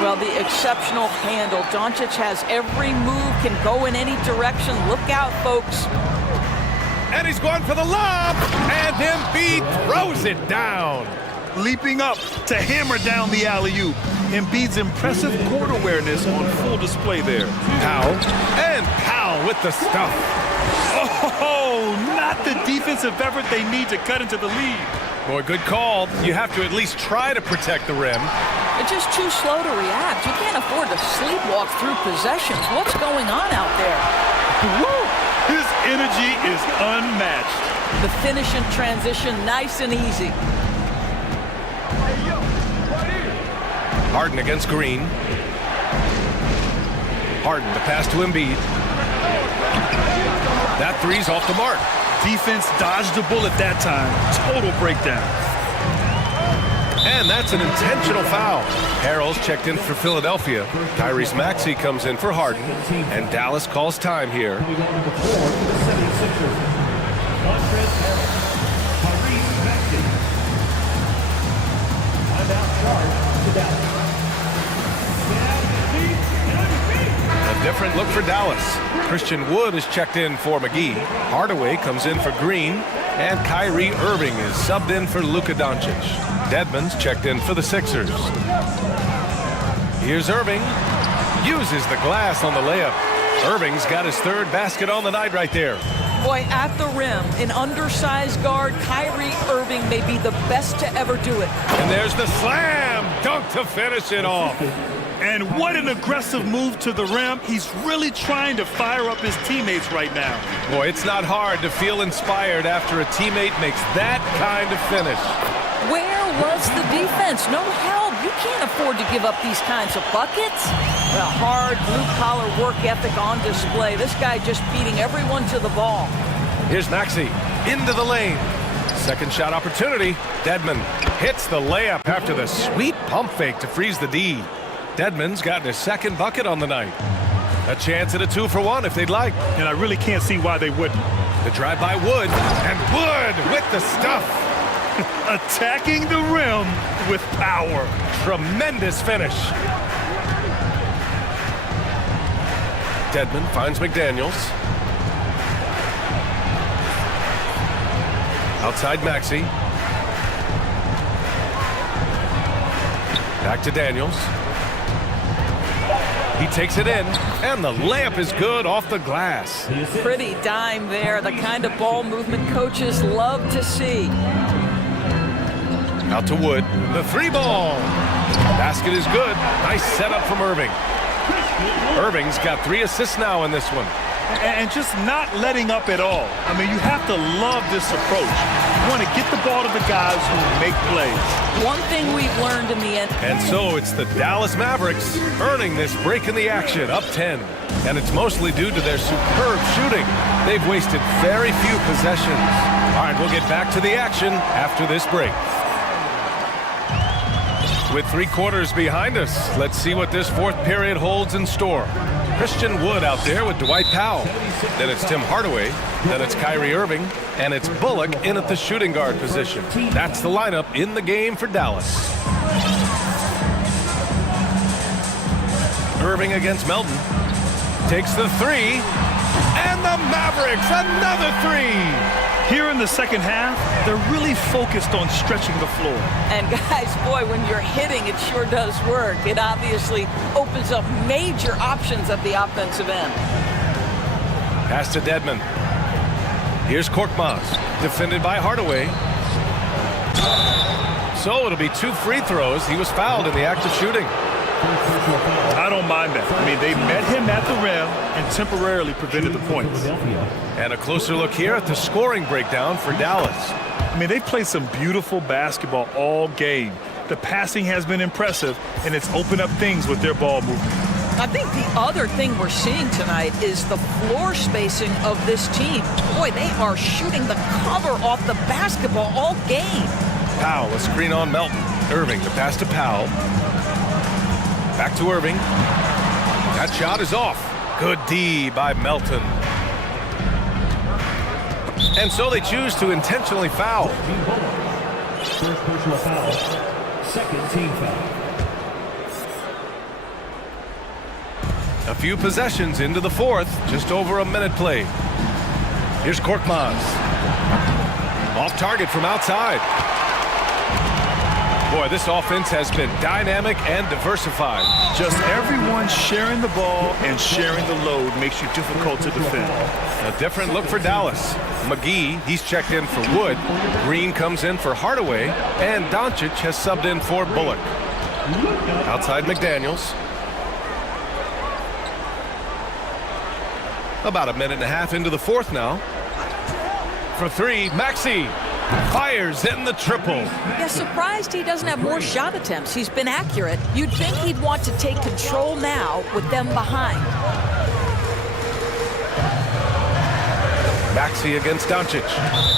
Well, the exceptional handle. Doncic has every move, can go in any direction. Look out, folks. And he's going for the lob. And Embiid throws it down. Leaping up to hammer down the alley-oop. Embiid's impressive court awareness on full display there. Powell. And Powell with the stuff. Oh, not the defensive effort they need to cut into the lead. Boy, good call. You have to at least try to protect the rim. They're just too slow to react. You can't afford to sleepwalk through possessions. What's going on out there? Woo! His energy is unmatched. The finish in transition, nice and easy. Harden against Green. Harden, the pass to Embiid. That three's off the mark. Defense dodged a bullet that time. Total breakdown. And that's an intentional foul. Harrell's checked in for Philadelphia. Tyrese Maxey comes in for Harden. And Dallas calls time here. A different look for Dallas. Christian Wood is checked in for McGee. Hardaway comes in for Green. And Kyrie Irving is subbed in for Luka Doncic. Dedmon's checked in for the Sixers. Here's Irving. Uses the glass on the layup. Irving's got his third basket on the night right there. Boy, at the rim, an undersized guard, Kyrie Irving may be the best to ever do it. And there's the slam dunk to finish it off. And what an aggressive move to the rim. He's really trying to fire up his teammates right now. Boy, it's not hard to feel inspired after a teammate makes that kind of finish. Where was the defense? No help. You can't afford to give up these kinds of buckets. The hard blue-collar work ethic on display. This guy just beating everyone to the ball. Here's Maxey into the lane. Second shot opportunity. Dedmon hits the layup after the sweet pump fake to freeze the D. Dedmon's gotten his second bucket on the night. A chance at a 2-for-1 if they'd like. And I really can't see why they wouldn't. The drive by Wood, and Wood with the stuff. Attacking the rim with power. Tremendous finish. Dedmon finds McDaniels. Outside Maxey. Back to Daniels. He takes it in, and the layup is good off the glass. Pretty dime there, the kind of ball movement coaches love to see. Out to Wood, the 3-ball. Basket is good. Nice setup from Irving. Irving's got 3 assists now in this one. And just not letting up at all. I mean, you have to love this approach. You want to get the ball to the guys who make plays. One thing we've learned in the end. And so it's the Dallas Mavericks earning this break in the action, up 10. And it's mostly due to their superb shooting. They've wasted very few possessions. All right, we'll get back to the action after this break. With 3 quarters behind us, let's see what this fourth period holds in store. Christian Wood out there with Dwight Powell. Then it's Tim Hardaway. Then it's Kyrie Irving. And it's Bullock in at the shooting guard position. That's the lineup in the game for Dallas. Irving against Melton. Takes the 3. And the Mavericks, another 3. Here in the second half, they're really focused on stretching the floor. And guys, boy, when you're hitting, it sure does work. It obviously opens up major options at the offensive end. Pass to Dedmon. Here's Korkmaz, defended by Hardaway. So it'll be 2 free throws. He was fouled in the act of shooting. I don't mind that. I mean, they met him at the rim and temporarily prevented the points. And a closer look here at the scoring breakdown for Dallas. I mean, they've played some beautiful basketball all game. The passing has been impressive, and it's opened up things with their ball movement. I think the other thing we're seeing tonight is the floor spacing of this team. Boy, they are shooting the cover off the basketball all game. Powell, a screen on Melton. Irving, the pass to Powell. Back to Irving. That shot is off. Good D by Melton. And so they choose to intentionally foul. First personal foul. Second team foul. A few possessions into the fourth. Just over a minute played. Here's Korkmaz. Off target from outside. Boy, this offense has been dynamic and diversified. Just everyone sharing the ball and sharing the load makes you difficult to defend. A different look for Dallas. McGee, he's checked in for Wood. Green comes in for Hardaway. And Doncic has subbed in for Bullock. Outside McDaniels. About a minute and a half into the fourth now. For 3, Maxey fires in the triple. Yeah, surprised he doesn't have more shot attempts. He's been accurate. You'd think he'd want to take control now with them behind. Maxey against Doncic.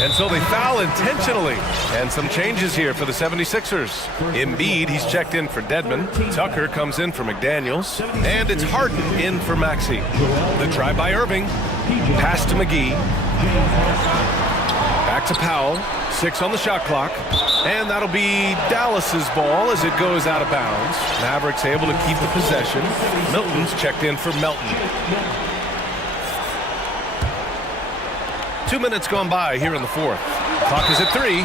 And so they foul intentionally. And some changes here for the 76ers. Embiid, he's checked in for Dedmon. Tucker comes in for McDaniels. And it's Harden in for Maxey. The drive by Irving. Pass to McGee. Back to Powell. 6 on the shot clock. And that'll be Dallas's ball as it goes out of bounds. Mavericks able to keep the possession. Milton's checked in for Melton. 2 minutes gone by here in the fourth. Clock is at 3.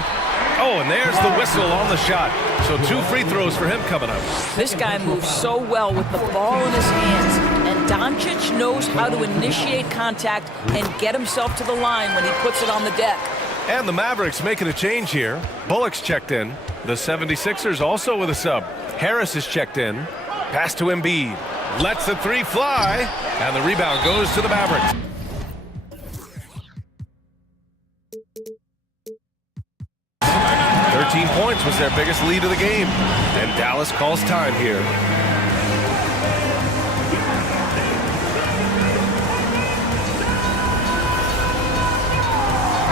Oh, and there's the whistle on the shot. So 2 free throws for him coming up. This guy moves so well with the ball in his hands. And Doncic knows how to initiate contact and get himself to the line when he puts it on the deck. And the Mavericks making a change here. Bullock's checked in. The 76ers also with a sub. Harris is checked in. Pass to Embiid. Lets the 3 fly. And the rebound goes to the Mavericks. Points was their biggest lead of the game. And Dallas calls time here.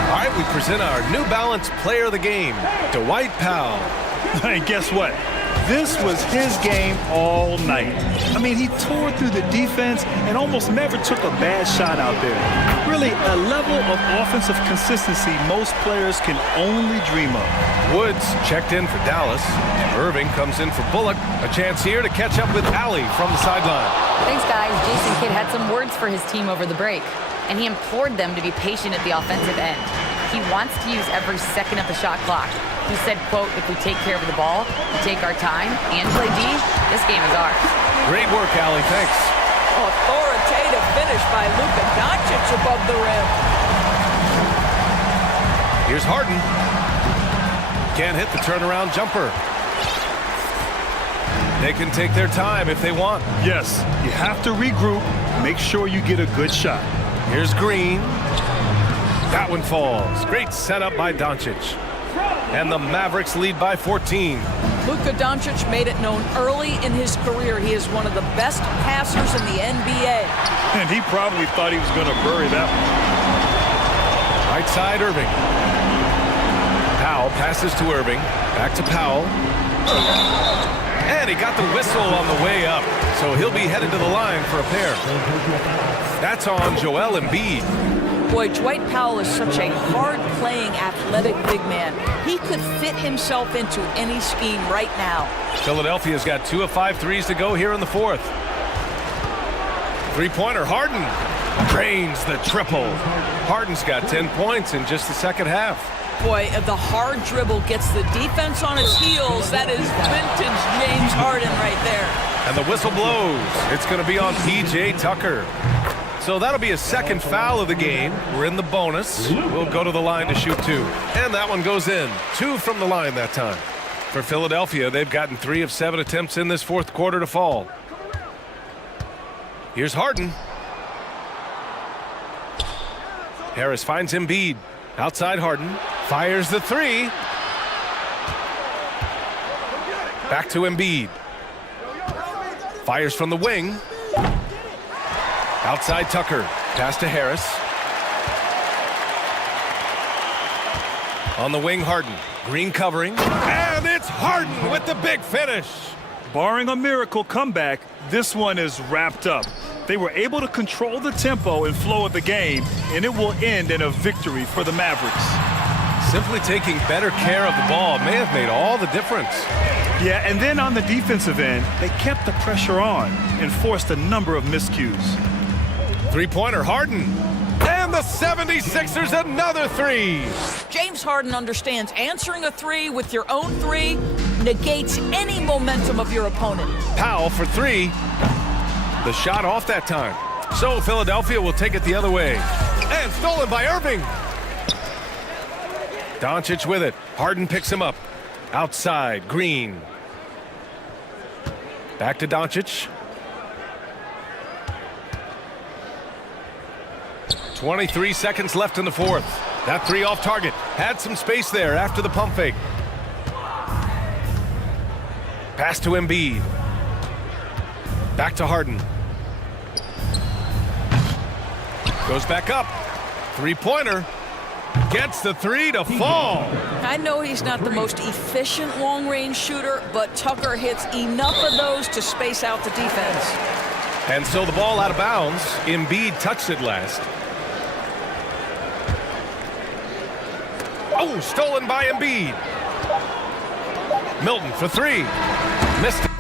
All right, we present our New Balance player of the game, Dwight Powell. And guess what? This was his game all night. I mean, he tore through the defense and almost never took a bad shot out there. Really, a level of offensive consistency most players can only dream of. Woods checked in for Dallas. Irving comes in for Bullock. A chance here to catch up with Allie from the sideline. Thanks, guys. Jason Kidd had some words for his team over the break, and he implored them to be patient at the offensive end. He wants to use every second of the shot clock. He said, quote, if we take care of the ball, we take our time, and play D, this game is ours. Great work, Allie. Thanks. Authoritative finish by Luka Doncic above the rim. Here's Harden. Can't hit the turnaround jumper. They can take their time if they want. Yes, you have to regroup, make sure you get a good shot. Here's Green. That one falls. Great setup by Doncic. And the Mavericks lead by 14. Luka Doncic made it known early in his career he is one of the best passers in the NBA. And he probably thought he was going to bury that one. Right side, Irving. Powell passes to Irving. Back to Powell. And he got the whistle on the way up. So he'll be headed to the line for a pair. That's on Joel Embiid. Boy, Dwight Powell is such a hard-playing, athletic big man. He could fit himself into any scheme right now. Philadelphia's got 2 of 5 threes to go here in the fourth. Three-pointer, Harden drains the triple. Harden's got 10 points in just the second half. Boy, the hard dribble gets the defense on its heels. That is vintage James Harden right there. And the whistle blows. It's going to be on P.J. Tucker. So that'll be a second foul of the game. We're in the bonus. We'll go to the line to shoot 2. And that one goes in. 2 from the line that time. For Philadelphia, they've gotten 3 of 7 attempts in this fourth quarter to fall. Here's Harden. Harris finds Embiid. Outside Harden. Fires the 3. Back to Embiid. Fires from the wing. Outside Tucker. Pass to Harris. On the wing, Harden. Green covering. And it's Harden with the big finish. Barring a miracle comeback, this one is wrapped up. They were able to control the tempo and flow of the game, and it will end in a victory for the Mavericks. Simply taking better care of the ball may have made all the difference. Yeah, and then on the defensive end, they kept the pressure on and forced a number of miscues. Three-pointer, Harden. And the 76ers another 3. James Harden understands answering a 3 with your own 3 negates any momentum of your opponent. Powell for 3. The shot off that time. So Philadelphia will take it the other way. And stolen by Irving. Doncic with it. Harden picks him up. Outside, Green. Back to Doncic. 23 seconds left in the fourth. That 3 off target. Had some space there after the pump fake. Pass to Embiid. Back to Harden. Goes back up. Three-pointer. Gets the 3 to fall. I know he's not the most efficient long-range shooter, but Tucker hits enough of those to space out the defense. And so the ball out of bounds. Embiid touched it last. Oh, stolen by Embiid. Milton for 3. Missed it.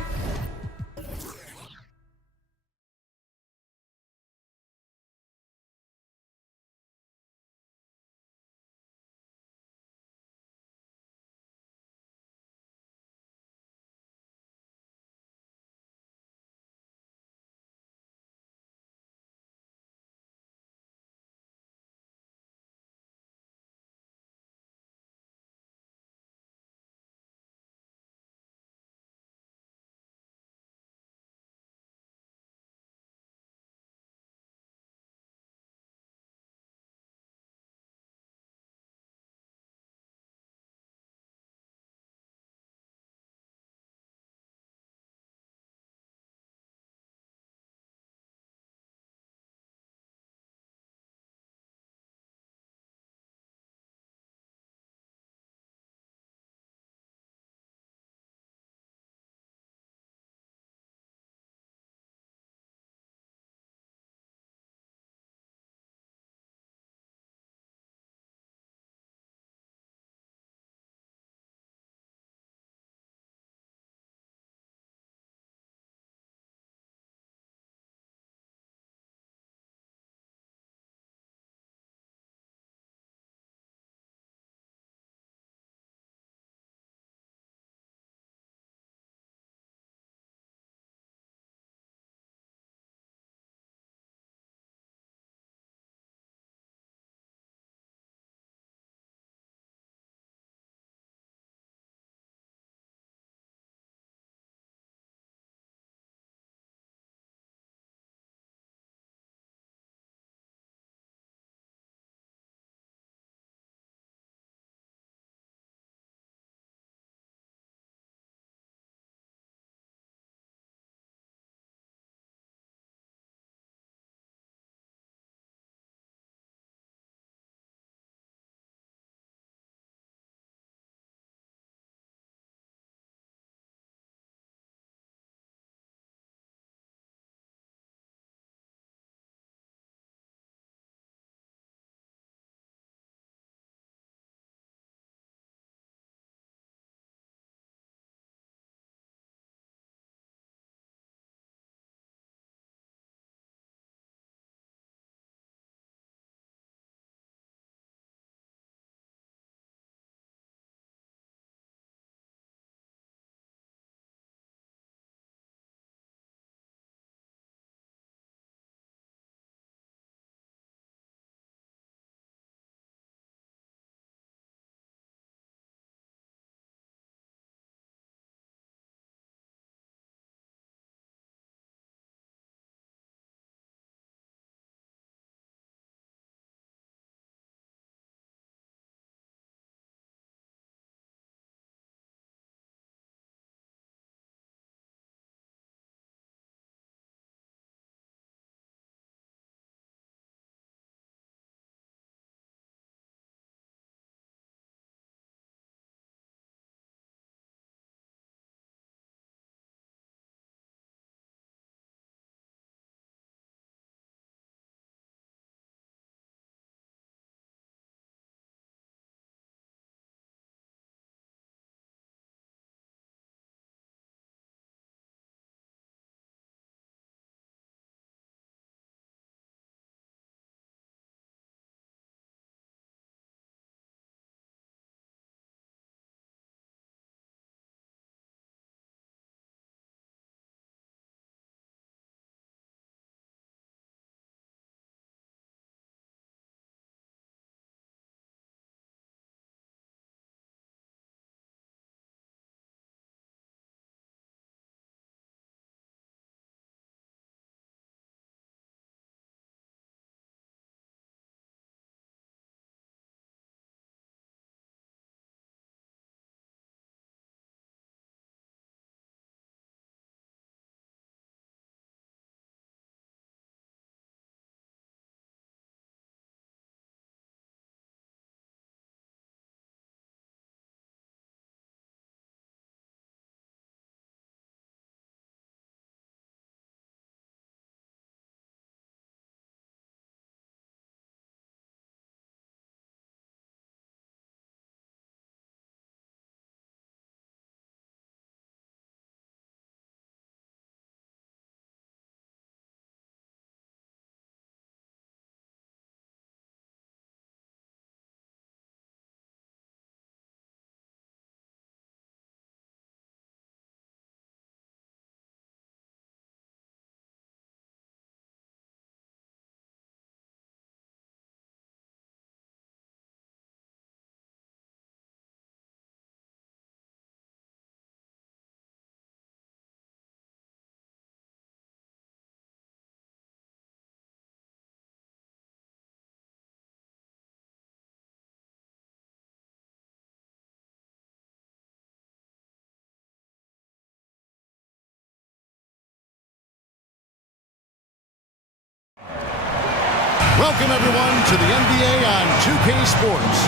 Welcome, everyone, to the NBA on 2K Sports.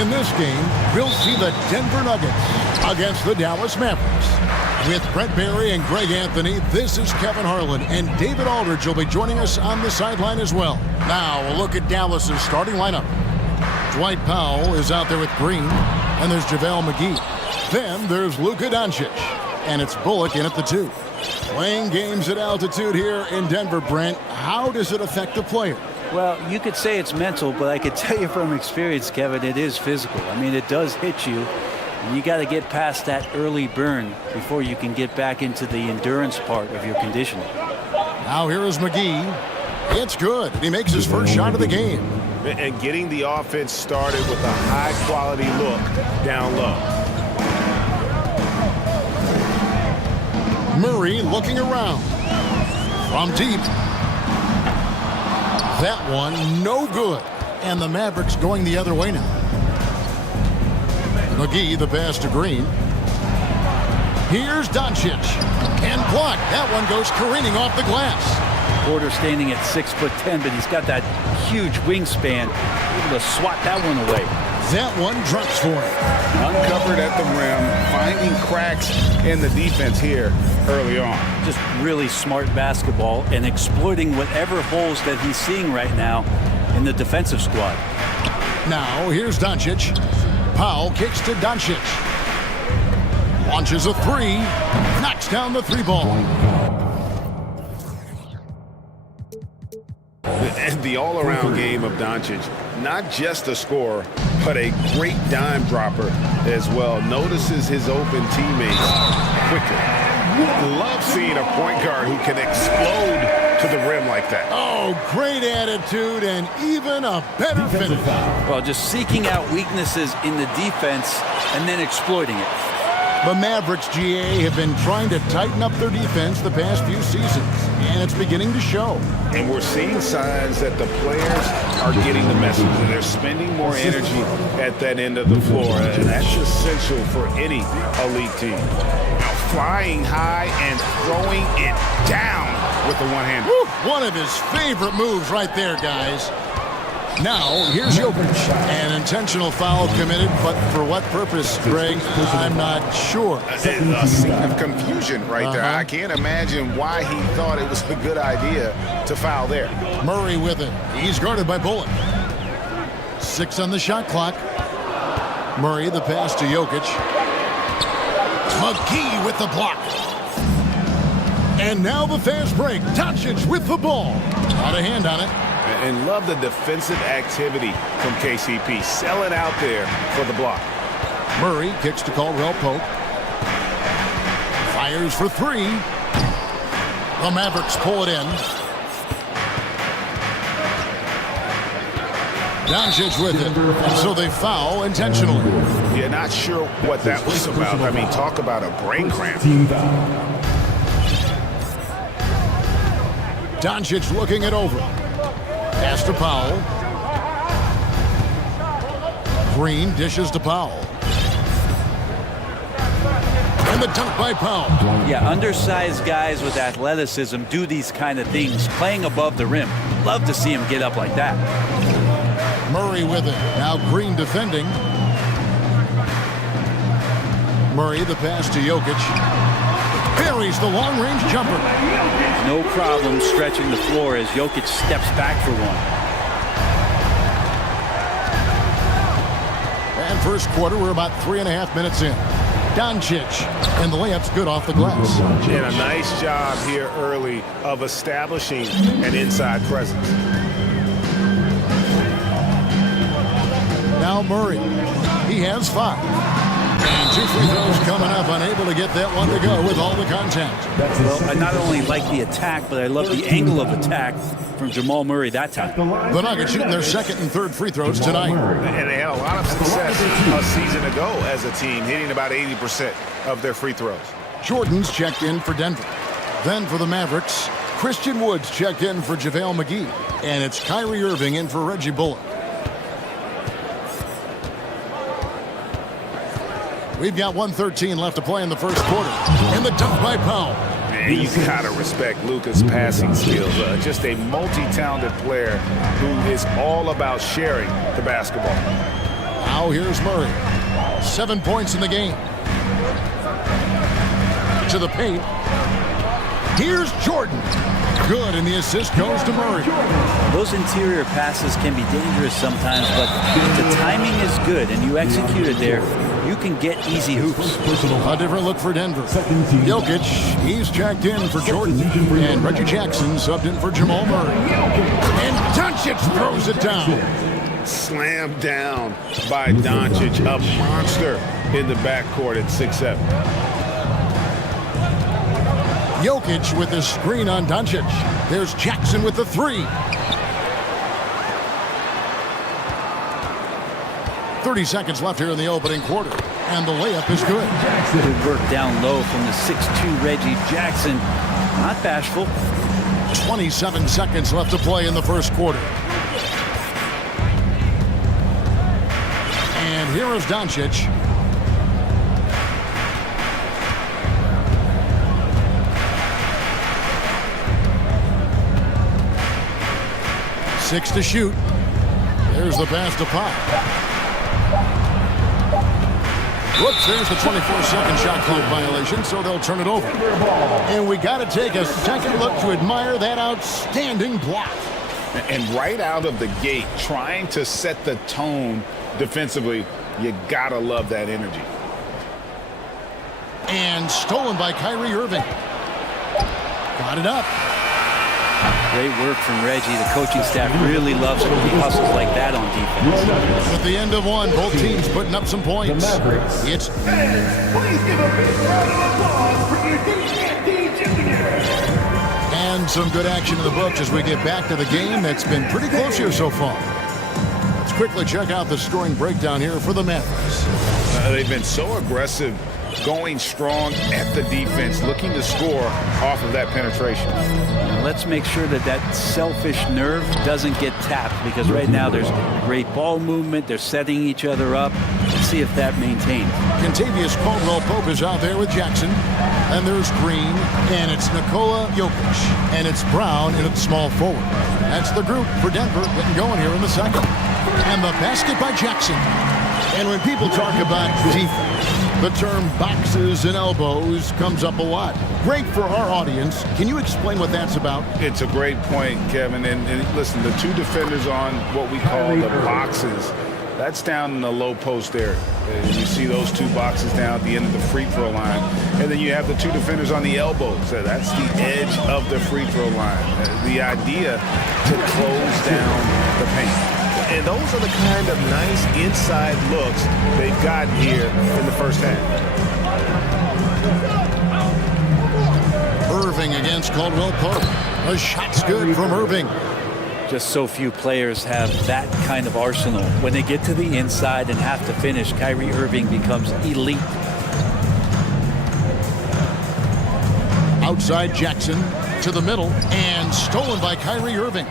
In this game, we'll see the Denver Nuggets against the Dallas Mavericks. With Brett Barry and Greg Anthony, this is Kevin Harlan, and David Aldridge will be joining us on the sideline as well. Now, a look at Dallas's starting lineup. Dwight Powell is out there with Green, and there's JaVale McGee. Then there's Luka Doncic, and it's Bullock in at the 2. Playing games at altitude here in Denver, Brent, how does it affect the player? Well, you could say it's mental, but I could tell you from experience, Kevin, it is physical. I mean, it does hit you, and you got to get past that early burn before you can get back into the endurance part of your conditioning. Now here is McGee. It's good. He makes his first shot of the game. And getting the offense started with a high-quality look down low. Murray looking around. From deep. That one, no good. And the Mavericks going the other way now. McGee, the pass to Green. Here's Doncic. And blocked. That one goes careening off the glass. Porter standing at 6'10", but he's got that huge wingspan. Able to swat that one away. That one drops for him. Uncovered at the rim, finding cracks in the defense here early on. Just really smart basketball and exploiting whatever holes that he's seeing right now in the defensive squad. Now here's Doncic. Powell kicks to Doncic. Launches a 3. Knocks down the 3-ball. And the all-around game of Doncic, not just a scorer, but a great dime dropper as well. Notices his open teammates quickly. Love seeing a point guard who can explode to the rim like that. Oh, great attitude and even a better finish. Well, just seeking out weaknesses in the defense and then exploiting it. The Mavericks, GA, have been trying to tighten up their defense the past few seasons, and it's beginning to show. And we're seeing signs that the players are getting the message, and they're spending more energy at that end of the floor, and that's essential for any elite team. Now, flying high and throwing it down with the one-hander. One of his favorite moves right there, guys. Now, here's Jokic. An intentional foul committed, but for what purpose, Greg? I'm not sure. A scene of confusion right there. I can't imagine why he thought it was a good idea to foul there. Murray with it. He's guarded by Bullock. 6 on the shot clock. Murray, the pass to Jokic. McGee with the block. And now the fast break. Doncic with the ball. Out of hand on it. And love the defensive activity from KCP. Selling out there for the block. Murray kicks to Caldwell Pope. Fires for 3. The Mavericks pull it in. Doncic with it. And so they foul intentionally. Yeah, not sure what that was about. I mean, talk about a brain cramp. Doncic looking it over. Pass to Powell. Green dishes to Powell. And the dunk by Powell. Yeah, undersized guys with athleticism do these kind of things, playing above the rim. Love to see him get up like that. Murray with it. Now Green defending. Murray the pass to Jokic. Buries the long-range jumper. No problem stretching the floor as Jokic steps back for one. And first quarter, we're about 3.5 minutes in. Doncic, and the layup's good off the glass. And a nice job here early of establishing an inside presence. Now Murray, he has 5. And 2 free throws coming up, unable to get that one to go with all the contact. Well, I not only like the attack, but I love the angle of attack from Jamal Murray that time. The Nuggets shooting their 2nd and 3rd free throws tonight. And they had a lot of success a season ago as a team, hitting about 80% of their free throws. Jordan's checked in for Denver. Then for the Mavericks, Christian Woods checked in for JaVale McGee. And it's Kyrie Irving in for Reggie Bullock. We've got 1:13 left to play in the first quarter. And the dunk by Powell. And you gotta respect Luka's passing skills. Just a multi-talented player who is all about sharing the basketball. Now here's Murray. 7 points in the game. To the paint. Here's Jordan. Good, and the assist goes to Murray. Those interior passes can be dangerous sometimes, but if the timing is good and you execute it there, you can get easy hoops. A different look for Denver. Jokic, he's checked in for Jordan. And Reggie Jackson subbed in for Jamal Murray. And Doncic throws it down. Slammed down by Doncic, a monster in the backcourt at 6'7". Jokic with the screen on Doncic. There's Jackson with the three. 30 seconds left here in the opening quarter. And the layup is good. Good work down low from the 6'2" Reggie Jackson. Not bashful. 27 seconds left to play in the first quarter. And here is Doncic. Six to shoot. There's the pass to Pop. Whoops, there's the 24-second shot clock violation, so they'll turn it over. And we got to take a second look to admire that outstanding block. And right out of the gate, trying to set the tone defensively, you got to love that energy. And stolen by Kyrie Irving. Got it up. Great work from Reggie. The coaching staff really loves it when he hustles like that on defense. At the end of one, both teams putting up some points. It's and some good action in the books as we get back to the game that's been pretty close here so far. Let's quickly check out the scoring breakdown here for the Mavericks. They've been so aggressive, going strong at the defense, looking to score off of that penetration. Let's make sure that that selfish nerve doesn't get tapped, because right now there's great ball movement. They're setting each other up. Let's see if that maintains. Contavious Caldwell-Pope is out there with Jackson. And there's Green. And it's Nikola Jokic. And it's Brown in at the small forward. That's the group for Denver getting going here in the second. And the basket by Jackson. And when people talk about defense, the term boxes and elbows comes up a lot. Great for our audience. Can you explain what that's about? It's a great point, Kevin. And listen, the two defenders on what we call the boxes, that's down in the low post area. And you see those two boxes down at the end of the free throw line. And then you have the two defenders on the elbows. So that's the edge of the free throw line. The idea to close down the paint. And those are the kind of nice inside looks they've gotten here in the first half. Irving against Caldwell-Pope. A shot's good from Irving. Just so few players have that kind of arsenal. When they get to the inside and have to finish, Kyrie Irving becomes elite. Outside Jackson to the middle and stolen by Kyrie Irving.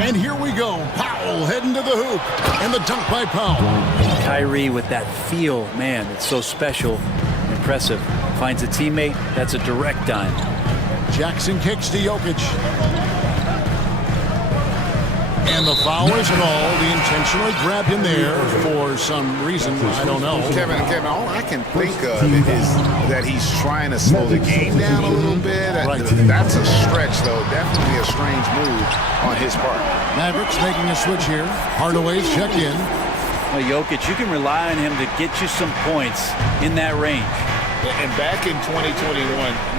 And here we go. Powell heading to the hoop. And the dunk by Powell. Kyrie with that feel, man, it's so special. Impressive. Finds a teammate. That's a direct dime. Jackson kicks to Jokic. And the foul is called. He intentionally grabbed him there for some reason. I don't know. Kevin, all I can think of is that he's trying to slow the game down a little bit. Right. That's a stretch, though. Definitely a strange move on his part. Mavericks making a switch here. Hardaway's checked in. Well, Jokic, you can rely on him to get you some points in that range. And back in 2021,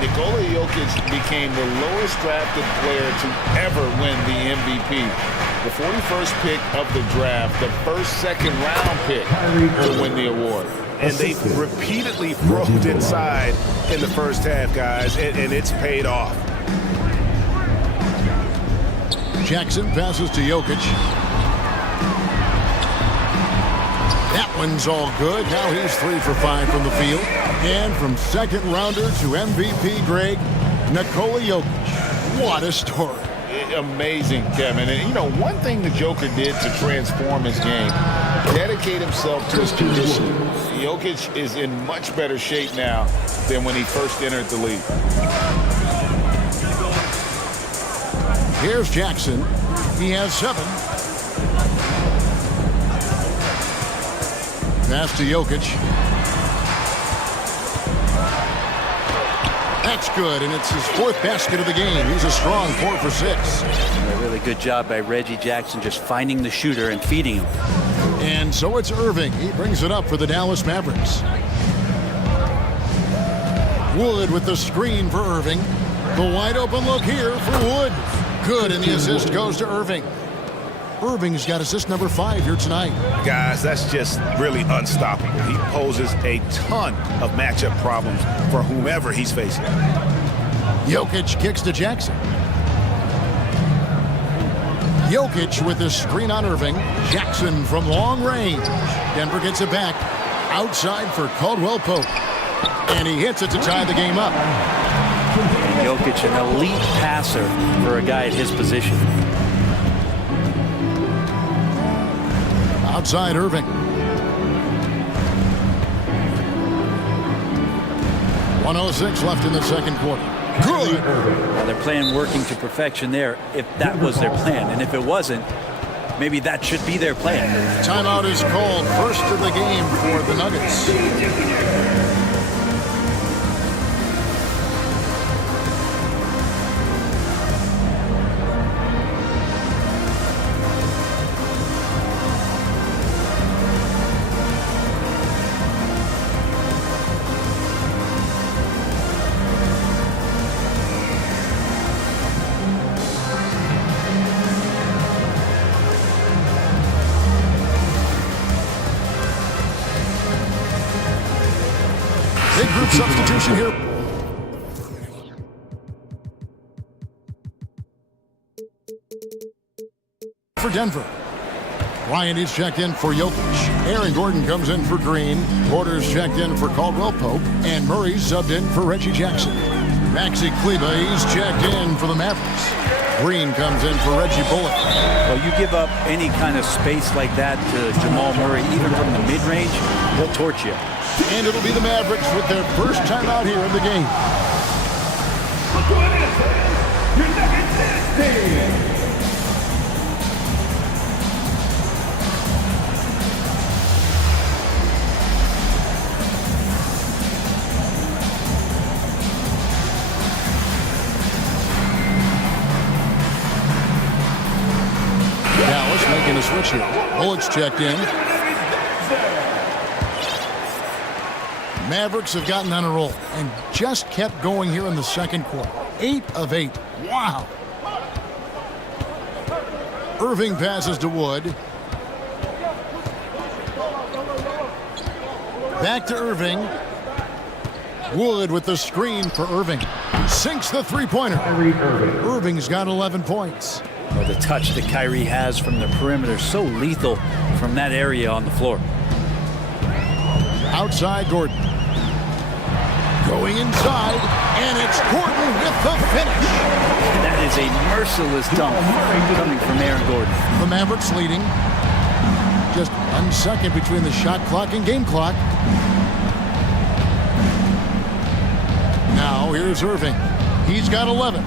Nikola Jokic became the lowest drafted player to ever win the MVP. The 41st pick of the draft, the first second-round pick to win the award. And they repeatedly broke inside in the first half, guys, and it's paid off. Jackson passes to Jokic. That one's all good. Now he's 3 for 5 from the field. And from second rounder to MVP, Greg, Nikola Jokic. What a story. Amazing, Kevin. And, you know, one thing the Joker did to transform his game, dedicate himself to his conditioning. Jokic is in much better shape now than when he first entered the league. Here's Jackson. He has 7. Pass to Jokic. That's good, and it's his 4th basket of the game. He's a strong 4 for 6. A really good job by Reggie Jackson just finding the shooter and feeding him. And so it's Irving. He brings it up for the Dallas Mavericks. Wood with the screen for Irving. The wide open look here for Wood. Good, and the assist goes to Irving. Irving's got assist number 5 here tonight. Guys, that's just really unstoppable. He poses a ton of matchup problems for whomever he's facing. Jokic kicks to Jackson. Jokic with the screen on Irving. Jackson from long range. Denver gets it back. Outside for Caldwell Pope. And he hits it to tie the game up. Jokic, an elite passer for a guy at his position. Outside Irving. 1:06 left in the second quarter. Good. Now they're playing working to perfection there, if that was their plan. And if it wasn't, maybe that should be their plan. Timeout is called. First of the game for the Nuggets. Big group substitution here. For Denver. Bryant is checked in for Jokic. Aaron Gordon comes in for Green. Porter's checked in for Caldwell Pope. And Murray's subbed in for Reggie Jackson. Maxi Kleba, he's checked in for the Mavericks. Green comes in for Reggie Bullock. Well, you give up any kind of space like that to Jamal Murray, even from the mid-range, he'll torch you. And it'll be the Mavericks with their first time out here in the game. Dallas making a switch here. Bullock's checked in. Mavericks have gotten on a roll and just kept going here in the second quarter. 8 of 8. Wow. Irving passes to Wood. Back to Irving. Wood with the screen for Irving. Sinks the three-pointer. Irving's got 11 points. Well, the touch that Kyrie has from the perimeter, so lethal from that area on the floor. Outside Gordon. Going inside, and it's Gordon with the finish. That is a merciless dunk coming from Aaron Gordon. The Mavericks leading. Just 1 second between the shot clock and game clock. Now here's Irving. He's got 11.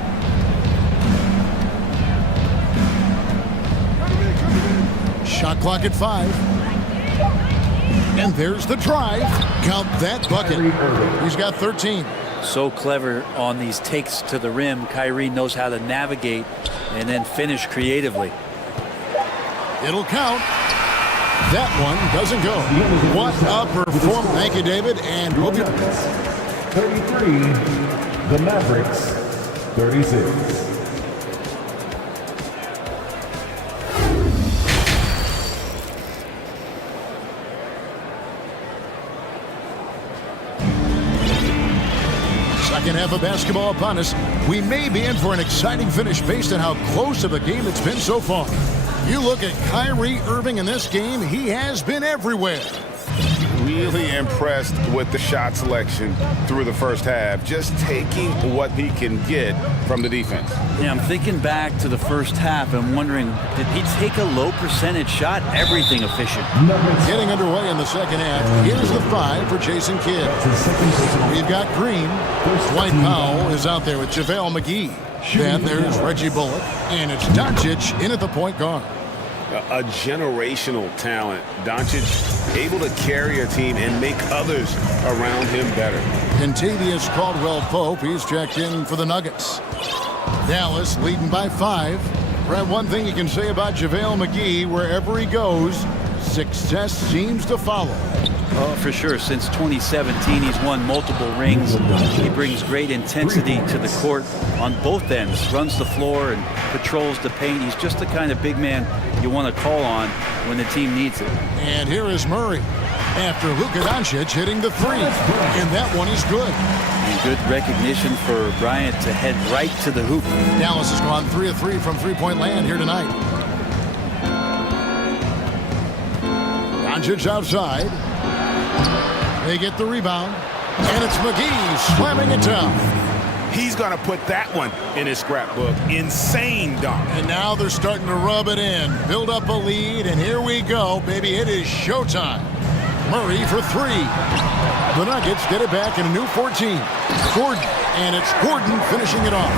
Shot clock at 5. And there's the drive. Count that bucket. He's got 13. So clever on these takes to the rim. Kyrie knows how to navigate and then finish creatively. It'll count. That one doesn't go. What a performance. Thank you, David. And we'll be 33, the Mavericks, 36. Second half of basketball upon us. We may be in for an exciting finish based on how close of a game it's been so far. You look at Kyrie Irving in this game, he has been everywhere. really impressed with the shot selection through the first half, just taking what he can get from the defense. Yeah, I'm thinking back to the first half and wondering, did he take a low percentage shot? Everything efficient. Getting underway in the second half. Here's the 5 for Jason Kidd. We've got Green. Dwight Powell is out there with JaVale McGee. Then there's Reggie Bullock. And it's Doncic in at the point guard. A generational talent. Doncic able to carry a team and make others around him better. Kentavious Caldwell-Pope, he's checked in for the Nuggets. Dallas leading by 5. Brad, one thing you can say about JaVale McGee, wherever he goes, success seems to follow. Oh, for sure. Since 2017, he's won multiple rings. He brings great intensity to the court on both ends, runs the floor and patrols the paint. He's just the kind of big man you want to call on when the team needs it. And here is Murray after Luka Doncic hitting the 3. And that one is good. And good recognition for Bryant to head right to the hoop. Dallas has gone 3 of 3 from three-point land here tonight. Doncic outside. They get the rebound. And it's McGee slamming it down. He's going to put that one in his scrapbook. Insane dunk. And now they're starting to rub it in. Build up a lead, and here we go, baby. It is showtime. Murray for 3. The Nuggets get it back in a new 14. Gordon, and it's Gordon finishing it off.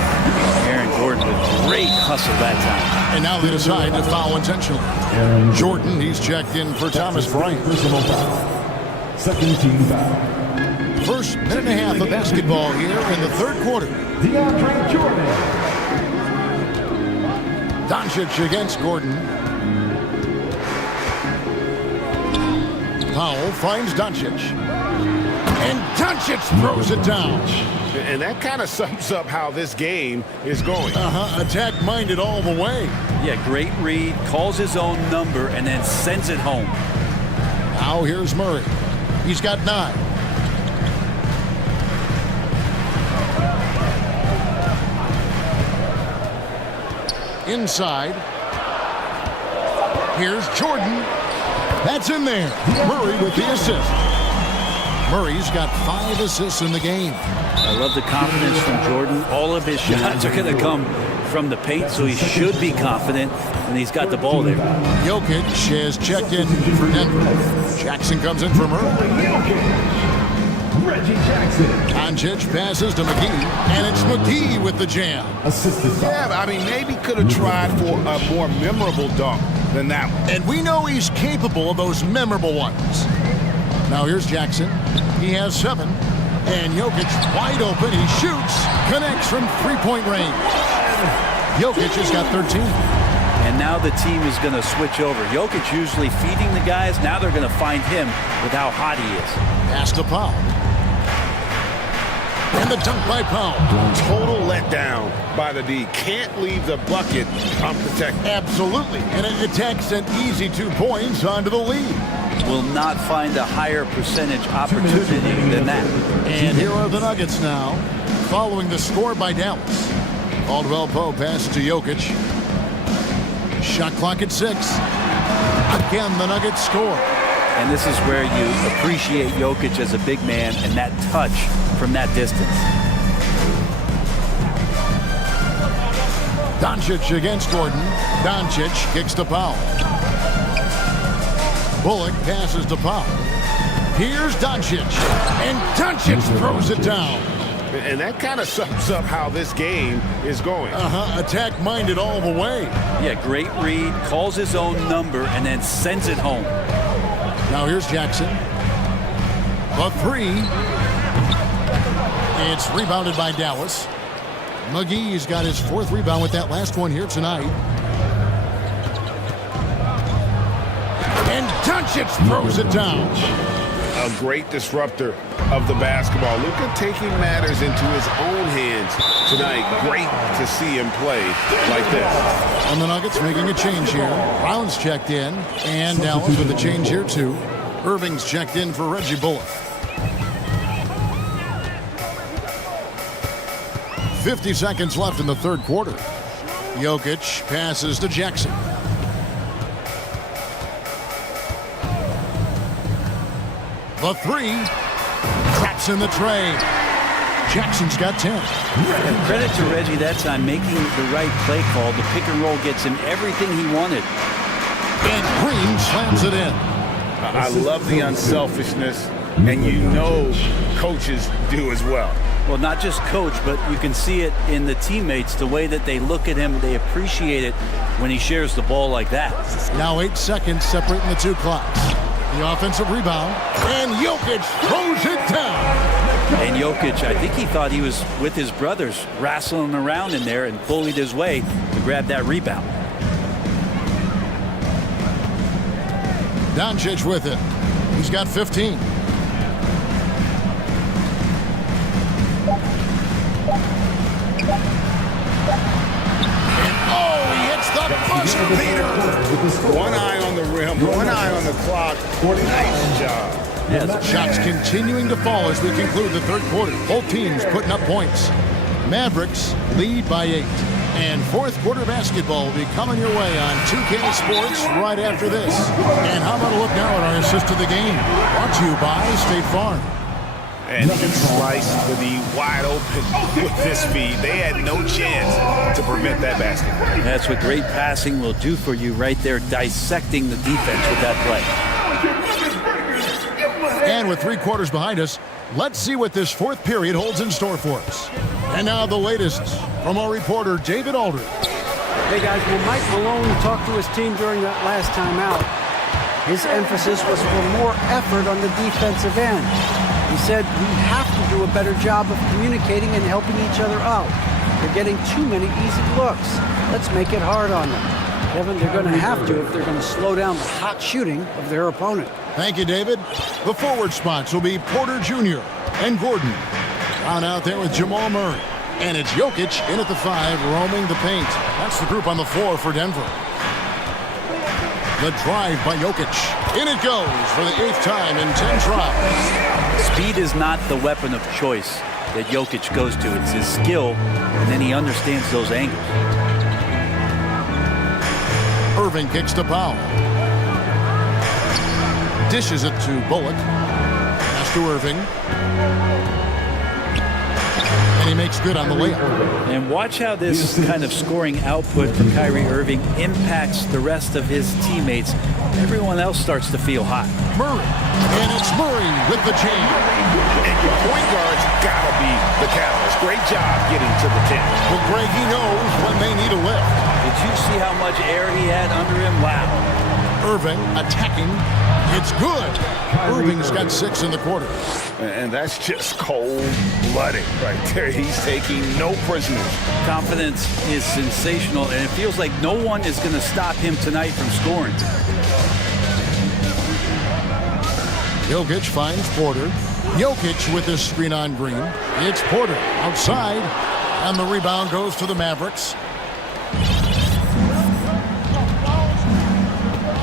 Aaron Gordon with great hustle that time. And now they decide to foul intentionally. Jordan, he's checked in for Thomas Bryant. Second team foul. First minute and a half of basketball here in the third quarter. DeAndre Jordan. Doncic against Gordon. Powell finds Doncic. And Doncic throws it down. And that kind of sums up how this game is going. Attack-minded all the way. Yeah, great read, calls his own number, and then sends it home. Now here's Murray. He's got 9. Inside. Here's Jordan. That's in there. Murray with the assist. Murray's got 5 assists in the game. I love the confidence from Jordan. All of his shots are going to come from the paint, so he should be confident, and he's got the ball there. Jokic has checked in for Denver. Jackson comes in for Murray. Reggie Jackson. Doncic passes to McGee, and it's McGee with the jam. Yeah, I mean, maybe could have tried for a more memorable dunk than that one. And we know he's capable of those memorable ones. Now here's Jackson. He has 7. And Jokic wide open. He shoots. Connects from three-point range. Jokic has got 13. And now the team is going to switch over. Jokic usually feeding the guys. Now they're going to find him with how hot he is. Pass to Powell. And the dunk by Powell. Total letdown by the D. Can't leave the bucket unprotected. Absolutely. And it attacks an easy 2 points onto the lead. Will not find a higher percentage opportunity than that. And here are the Nuggets now, following the score by Dallas. Caldwell-Pope passes to Jokic. Shot clock at 6. Again, the Nuggets score. And this is where you appreciate Jokic as a big man and that touch from that distance. Doncic against Gordon. Doncic kicks to Powell. Bullock passes to Powell. Here's Doncic. And Doncic throws it down. And that kind of sums up how this game is going. Attack-minded all the way. Yeah, great read, calls his own number, and then sends it home. Now here's Jackson. A 3. It's rebounded by Dallas. McGee's got his 4th rebound with that last one here tonight. And Doncic throws it down. A great disruptor of the basketball. Luka taking matters into his own hands tonight. Great to see him play like this. And the Nuggets making a change here. Brown's checked in. And Dallas with a change here too. Irving's checked in for Reggie Bullock. 50 seconds left in the third quarter. Jokic passes to Jackson. The three. Traps in the tray. Jackson's got 10. And credit to Reggie that time making the right play call. The pick and roll gets him everything he wanted. And Green slams it in. I love the unselfishness, and you know coaches do as well. Well, not just coach, but you can see it in the teammates, the way that they look at him. They appreciate it when he shares the ball like that. Now 8 seconds separating the two clocks. The offensive rebound, and Jokic throws it down. And Jokic, I think he thought he was with his brothers, wrestling around in there and bullied his way to grab that rebound. Doncic with it. He's got 15. Buzzer beater. One eye on the rim, one eye on the clock. Nice job. Yeah, shots continuing to fall as we conclude the third quarter. Both teams putting up points. Mavericks lead by 8. And fourth quarter basketball will be coming your way on 2K Sports right after this. And how about a look now at our assist of the game? Brought to you by State Farm. And slice to the wide open with this feed. They had no chance to prevent that basket. That's what great passing will do for you right there, dissecting the defense with that play. And with 3 quarters behind us, let's see what this fourth period holds in store for us. And now the latest from our reporter, David Aldridge. Hey guys, when Mike Malone talked to his team during that last time out, his emphasis was for more effort on the defensive end. He said we have to do a better job of communicating and helping each other out. They're getting too many easy looks. Let's make it hard on them. Kevin, they're going to have to if they're going to slow down the hot shooting of their opponent. Thank you, David. The forward spots will be Porter Jr. and Gordon. Down out there with Jamal Murray. And it's Jokic in at the 5, roaming the paint. That's the group on the floor for Denver. The drive by Jokic. In it goes for the 8th time in 10 tries. Speed is not the weapon of choice that Jokic goes to. It's his skill, and then he understands those angles. Irving kicks to Powell. Dishes it to Bullock. Pass to Irving. And he makes good on the layup. And watch how this kind of scoring output from Kyrie Irving impacts the rest of his teammates. Everyone else starts to feel hot. Murray. And it's Murray with the jam. And your point guard's got to be the catalyst. Great job getting to the 10. Well, Greg, he knows when they need a lift. Did you see how much air he had under him? Wow. Irving attacking. It's good. Irving's got 6 in the quarter. And that's just cold-blooded right there. He's taking no prisoners. Confidence is sensational, and it feels like no one is going to stop him tonight from scoring. Jokic finds Porter. Jokic with his screen on Green. It's Porter outside, and the rebound goes to the Mavericks.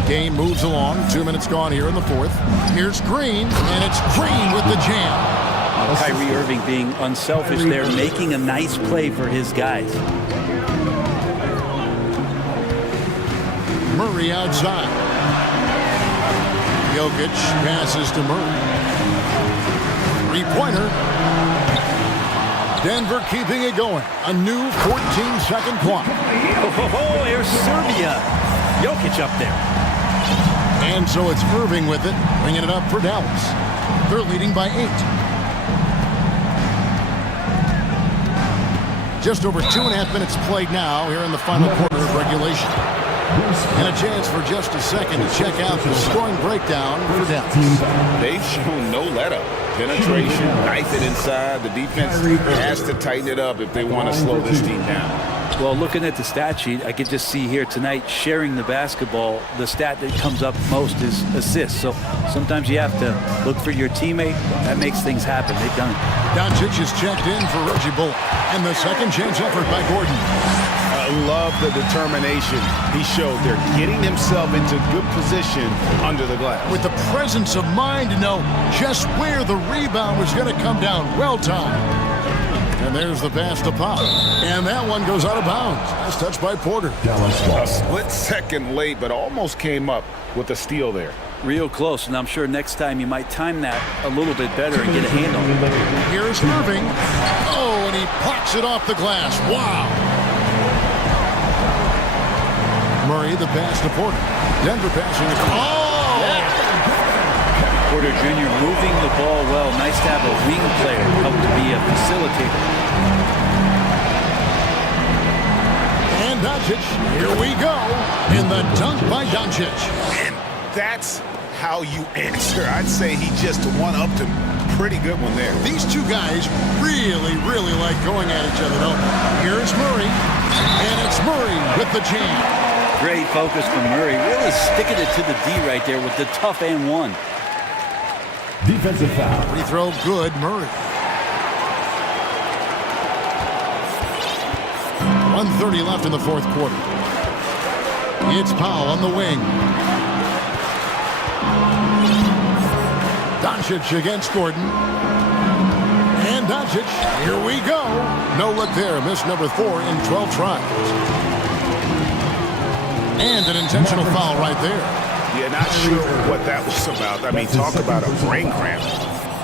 Game moves along. 2 minutes gone here in the fourth. Here's Green, and it's Green with the jam. Kyrie Irving being unselfish there, making a nice play for his guys. Murray outside. Jokic passes to Murray. 3-pointer. Denver keeping it going. A new 14-second clock. Oh, here's Serbia. Jokic up there. And so it's Irving with it, bringing it up for Dallas. They're leading by 8. Just over 2.5 minutes played now here in the final quarter of regulation. And a chance for just a second to check out the scoring breakdown for Dallas. They've shown no let-up. Penetration, knife it inside. The defense has to tighten it up if they want to slow this team down. Well, looking at the stat sheet, I could just see here tonight sharing the basketball. The stat that comes up most is assists. So sometimes you have to look for your teammate. That makes things happen. They've done it. Doncic is checked in for Reggie Bullock. And the second chance effort by Gordon. I love the determination he showed there, getting himself into good position under the glass. With the presence of mind to know just where the rebound was going to come down. Well timed. And there's the pass to Powell. And that one goes out of bounds. Nice touch by Porter. A split second late, but almost came up with a steal there. Real close, and I'm sure next time you might time that a little bit better and get a handle. Here's Irving. Oh, and he pucks it off the glass. Wow. Murray, the pass to Porter. Denver passing it. Oh! Porter Jr. moving the ball well. Nice to have a wing player help to be a facilitator. And Doncic, here we go. In the dunk by Doncic. And that's how you answer. I'd say he just won up to pretty good one there. These two guys really, really like going at each other, though. Here's Murray. And it's Murray with the jam. Great focus from Murray. Really sticking it to the D right there with the tough and one. Defensive foul. Free throw good, Murray. 1:30 left in the fourth quarter. It's Powell on the wing. Doncic against Gordon. And Doncic, here we go. No look there, missed number 4 in 12 tries. And an intentional foul right there. Yeah, not sure what that was about. I mean, talk about a brain cramp.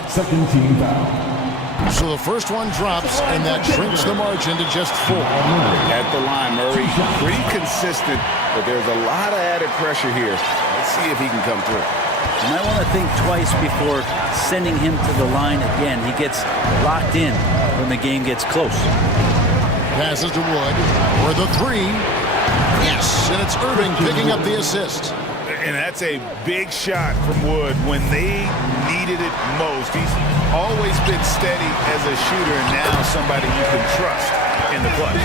Second team foul. So the first one drops, and that shrinks the margin to just 4. At the line, Murray, pretty consistent, but there's a lot of added pressure here. Let's see if he can come through. You might want to think twice before sending him to the line again. He gets locked in when the game gets close. Passes to Wood for the 3. Yes, and it's Irving picking up the assist. And that's a big shot from Wood when they needed it most. He's always been steady as a shooter, and now somebody you can trust in the clutch.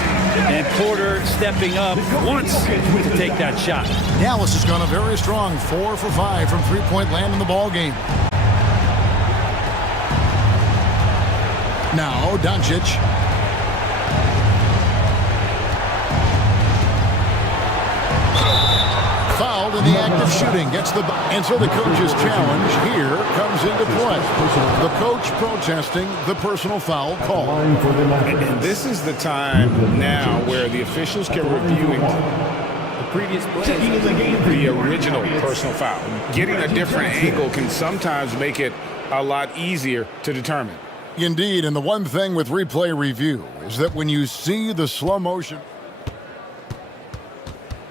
And Porter stepping up once to take that shot. Dallas has gone a very strong 4 for 5 from three-point land in the ball game. Now Doncic. Fouled in the act of shooting. Gets the and so the coach's challenge here comes into play. The coach protesting the personal foul call. And this is the time now where the officials can review The previous play. the original personal foul. Getting a different angle can sometimes make it a lot easier to determine. Indeed, and the one thing with replay review is that when you see the slow motion.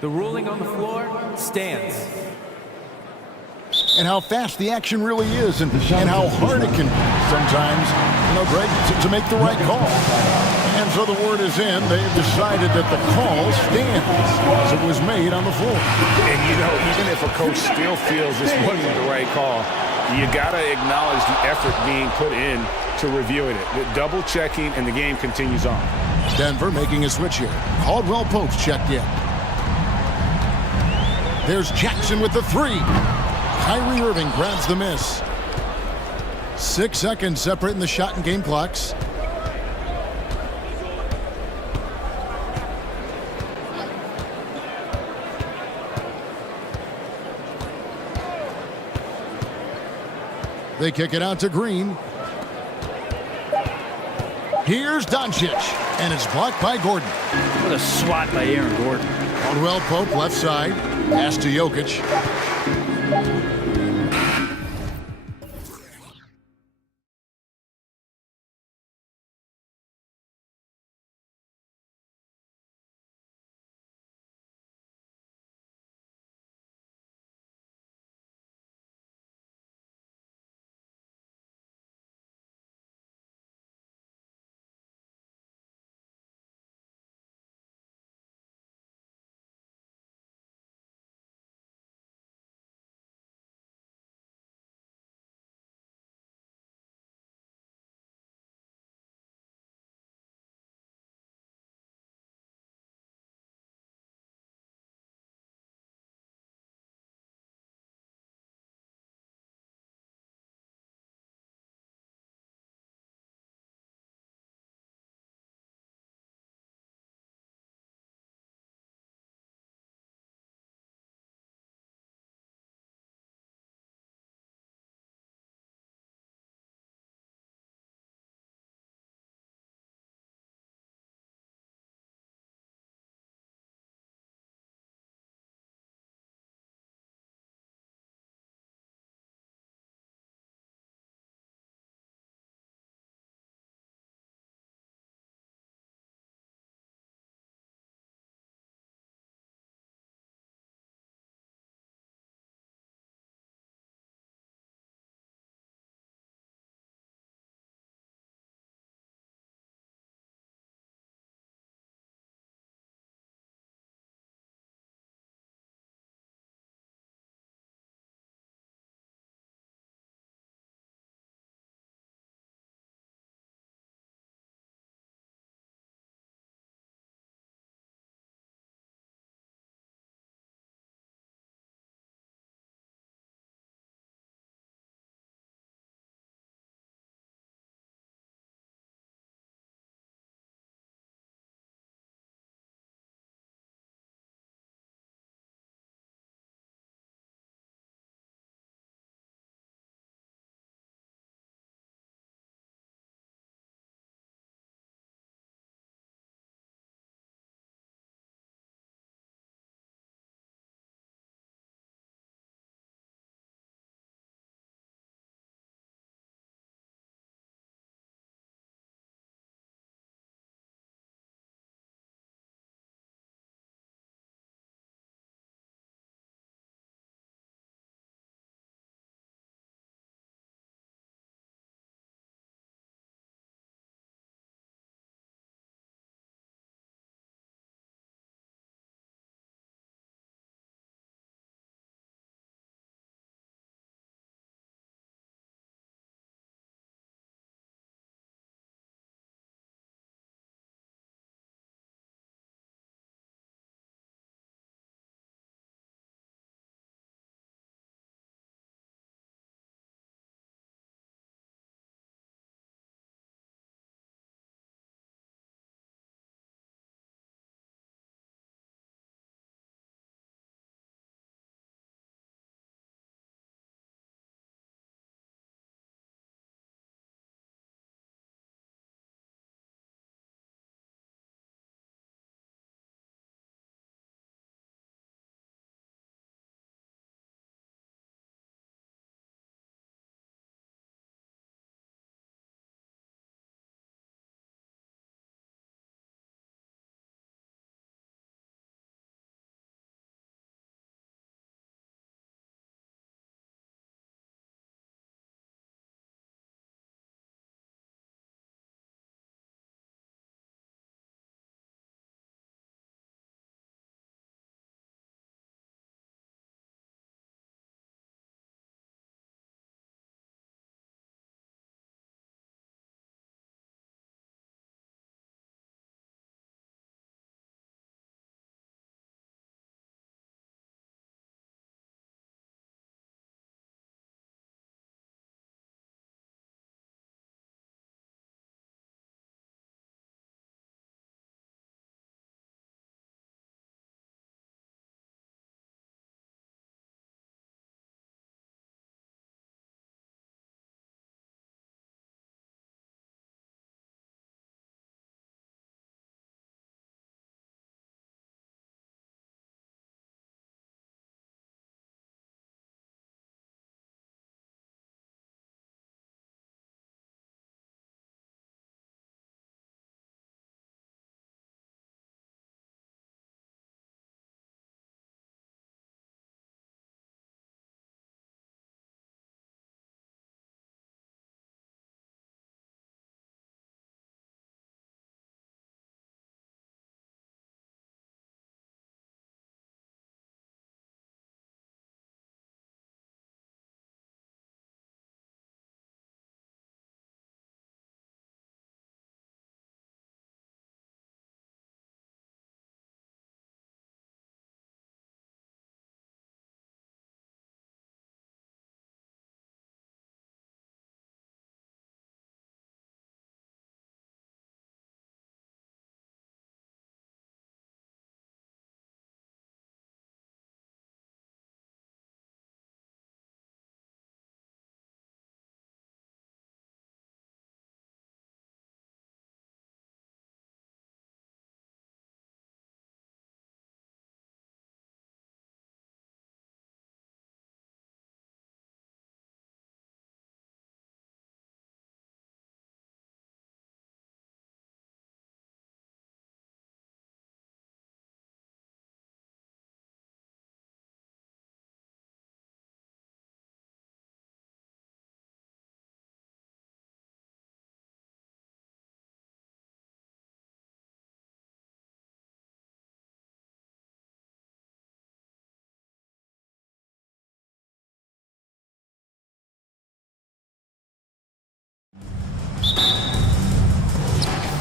The ruling on the floor stands. And how fast the action really is, and how hard it can be sometimes, Greg, to make the right call. And so the word is in. They've decided that the call stands as it was made on the floor. And, even if a coach still feels this wasn't the right call, you got to acknowledge the effort being put in to reviewing it. Double checking, and the game continues on. Denver making a switch here. Caldwell Pope checked in. There's Jackson with the 3. Kyrie Irving grabs the miss. 6 seconds separating the shot and game clocks. They kick it out to Green. Here's Doncic, and it's blocked by Gordon. What a swat by Aaron Gordon. Caldwell Pope left side. Pass to Jokic.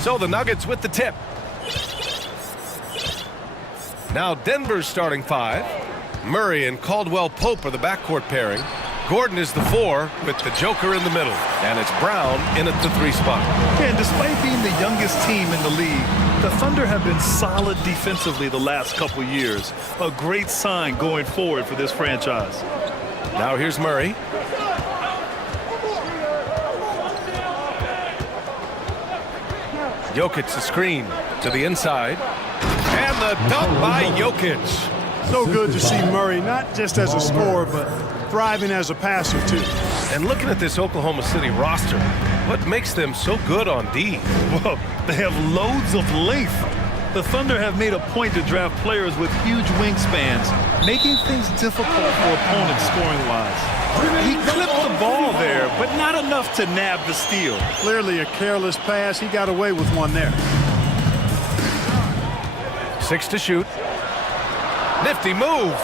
So the Nuggets with the tip. Now Denver's starting five. Murray and Caldwell-Pope are the backcourt pairing. Gordon is the 4 with the Joker in the middle. And it's Brown in at the 3 spot. Yeah, and despite being the youngest team in the league, the Thunder have been solid defensively the last couple years. A great sign going forward for this franchise. Now here's Murray. Jokic the screen to the inside. And the dunk by Jokic. So good to see Murray, not just as a scorer, but thriving as a passer, too. And looking at this Oklahoma City roster, what makes them so good on D? Well, they have loads of length. The Thunder have made a point to draft players with huge wingspans, making things difficult for opponents scoring-wise. He clipped the ball there, but not enough to nab the steal. Clearly a careless pass. He got away with one there. 6 to shoot. Nifty move.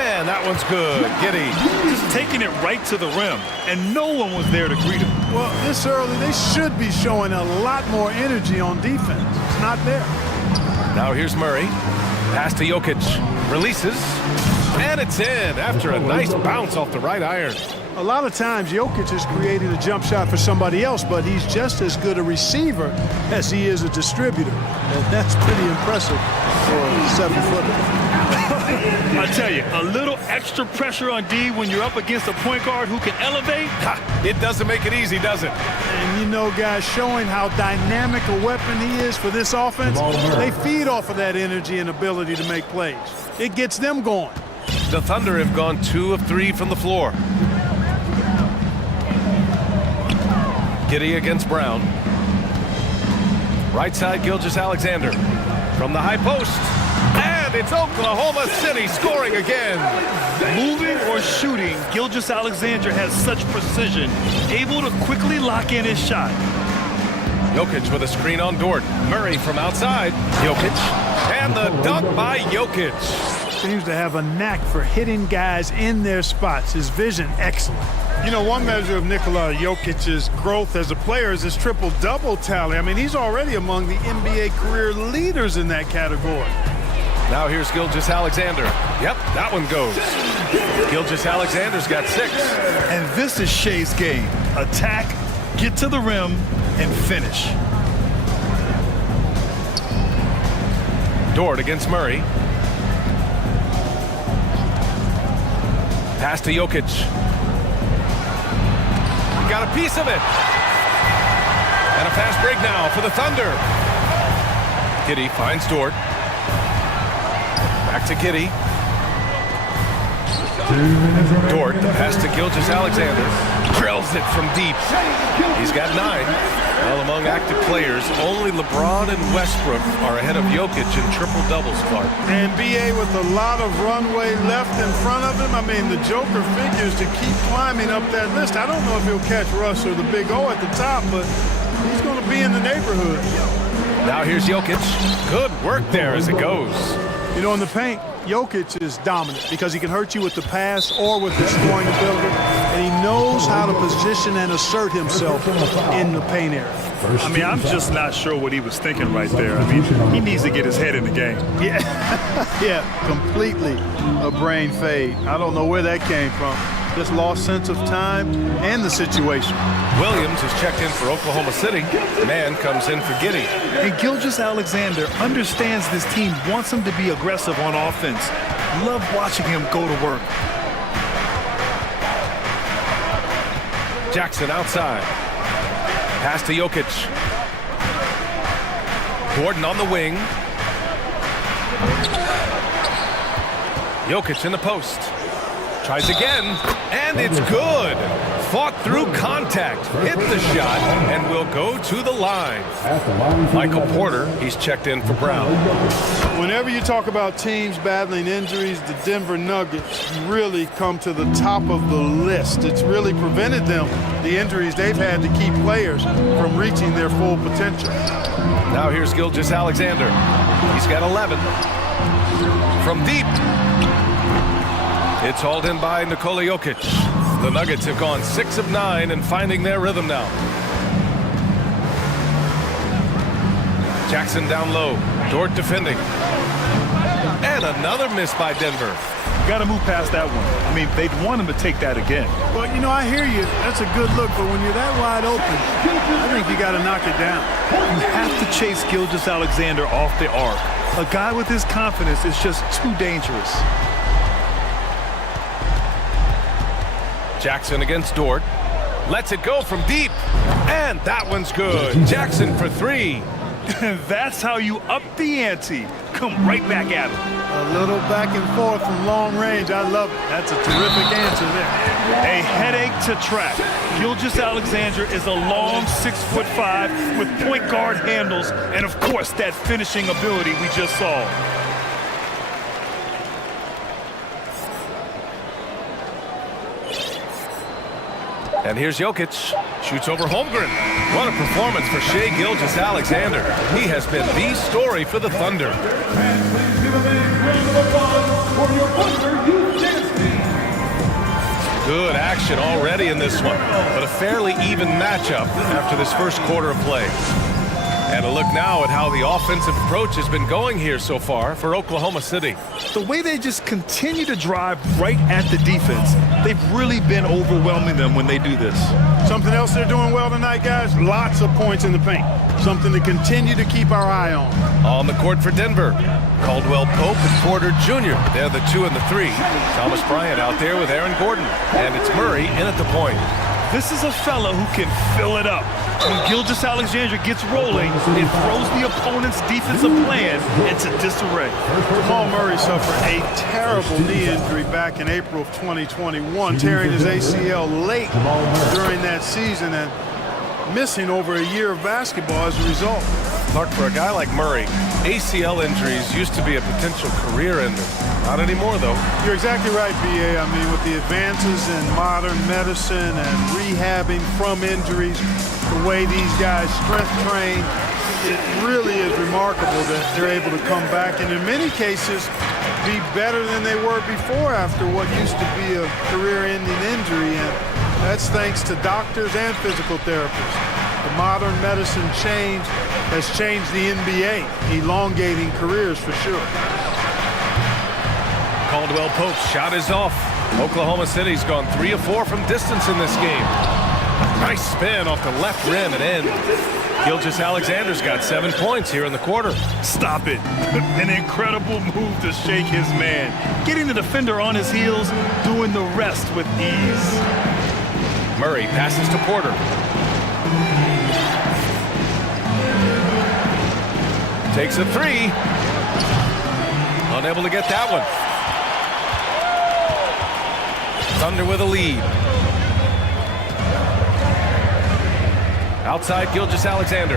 And that one's good. Giddey. Just taking it right to the rim, and no one was there to greet him. Well, this early, they should be showing a lot more energy on defense. It's not there. Now here's Murray. Pass to Jokic. Releases. And it's in after a nice bounce off the right iron. A lot of times, Jokic is creating a jump shot for somebody else, but he's just as good a receiver as he is a distributor. And that's pretty impressive for a 7-footer. I tell you, a little extra pressure on D when you're up against a point guard who can elevate. It doesn't make it easy, does it? And you know, guys, showing how dynamic a weapon he is for this offense, they feed off of that energy and ability to make plays. It gets them going. The Thunder have gone 2 of 3 from the floor. Giddey against Brown. Right side, Gilgeous-Alexander. From the high post. And it's Oklahoma City scoring again. Moving or shooting, Gilgeous-Alexander has such precision, able to quickly lock in his shot. Jokic with a screen on Dort. Murray from outside. Jokic. And the dunk by Jokic. Seems to have a knack for hitting guys in their spots. His vision, excellent. You know, one measure of Nikola Jokic's growth as a player is his triple-double tally. I mean, he's already among the NBA career leaders in that category. Now here's Gilgeous-Alexander. Yep, that one goes. Gilgeous-Alexander's got 6. And this is Shea's game. Attack, get to the rim, and finish. Dort against Murray. Pass to Jokic. He got a piece of it. And a fast break now for the Thunder. Giddey finds Dort. Back to Giddey. Dort, the pass to Gilgeous-Alexander. Drills it from deep. He's got 9. Well, among active players, only LeBron and Westbrook are ahead of Jokic in triple-doubles, Clark. And BA with a lot of runway left in front of him. I mean, the Joker figures to keep climbing up that list. I don't know if he'll catch Russ or the Big O at the top, but he's going to be in the neighborhood. Now here's Jokic. Good work there as it goes. You know, in the paint, Jokic is dominant because he can hurt you with the pass or with his scoring ability, and he knows how to position and assert himself in the paint area. I mean, I'm just not sure what he was thinking right there. I mean, he needs to get his head in the game. Yeah, yeah, completely a brain fade. I don't know where that came from. Just lost sense of time and the situation. Williams is checked in for Oklahoma City. Man comes in for Giddey. And Gilgeous-Alexander understands this team wants him to be aggressive on offense. Love watching him go to work. Jackson outside. Pass to Jokic. Gordon on the wing. Jokic in the post. Tries again, and it's good. Fought through contact, hit the shot, and will go to the line. Michael Porter, he's checked in for Brown. Whenever you talk about teams battling injuries, the Denver Nuggets really come to the top of the list. It's really prevented them, the injuries they've had to keep players from reaching their full potential. Now here's Gilgeous-Alexander. He's got 11. From deep. It's hauled in by Nikola Jokic. The Nuggets have gone 6 of 9 and finding their rhythm now. Jackson down low. Dort defending. And another miss by Denver. You got to move past that one. I mean, they'd want him to take that again. Well, you know, I hear you. That's a good look, but when you're that wide open, I think you got to knock it down. You have to chase Gilgeous-Alexander off the arc. A guy with his confidence is just too dangerous. Jackson against Dort. Lets it go from deep. And that one's good. Jackson for three. That's how you up the ante. Come right back at him. A little back and forth from long range. I love it. That's a terrific answer there. A headache to track. Gilgeous-Alexander is a long 6'5" with point guard handles and, of course, that finishing ability we just saw. And here's Jokic. Shoots over Holmgren. What a performance for Shai Gilgeous-Alexander. He has been the story for the Thunder. Good action already in this one, but a fairly even matchup after this first quarter of play. And a look now at how the offensive approach has been going here so far for Oklahoma City. The way they just continue to drive right at the defense, they've really been overwhelming them when they do this. Something else they're doing well tonight, guys, lots of points in the paint. Something to continue to keep our eye on. On the court for Denver, Caldwell Pope and Porter Jr. They're the 2 and the 3. Thomas Bryant out there with Aaron Gordon. And it's Murray in at the point. This is a fella who can fill it up. When Gilgeous-Alexander gets rolling, it throws the opponent's defensive plan into disarray. Jamal Murray suffered a terrible knee injury back in April of 2021, tearing his ACL late during that season and missing over a year of basketball as a result. Mark, for a guy like Murray, ACL injuries used to be a potential career ender. Not anymore, though. You're exactly right, B.A. I mean, with the advances in modern medicine and rehabbing from injuries, the way these guys strength train, it really is remarkable that they're able to come back and in many cases be better than they were before after what used to be a career-ending injury. And that's thanks to doctors and physical therapists. The modern medicine change has changed the NBA, elongating careers for sure. Caldwell Pope's shot is off. Oklahoma City's gone 3 of 4 from distance in this game. Nice spin off the left rim and in. Gilgeous-Alexander's got 7 points here in the quarter. Stop it. An incredible move to shake his man. Getting the defender on his heels, doing the rest with ease. Murray passes to Porter. Takes a 3. Unable to get that one. Thunder with a lead. Outside Gilgeous-Alexander.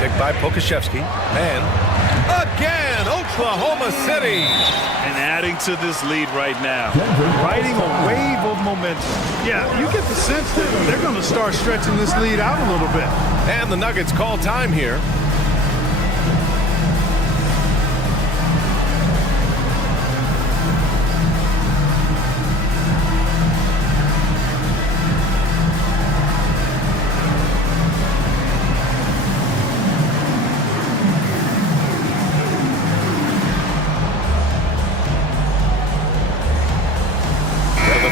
Picked by Pokashevsky. And again, Oklahoma City. And adding to this lead right now. Riding a wave of momentum. Yeah, you get the sense that they're going to start stretching this lead out a little bit. And the Nuggets call time here.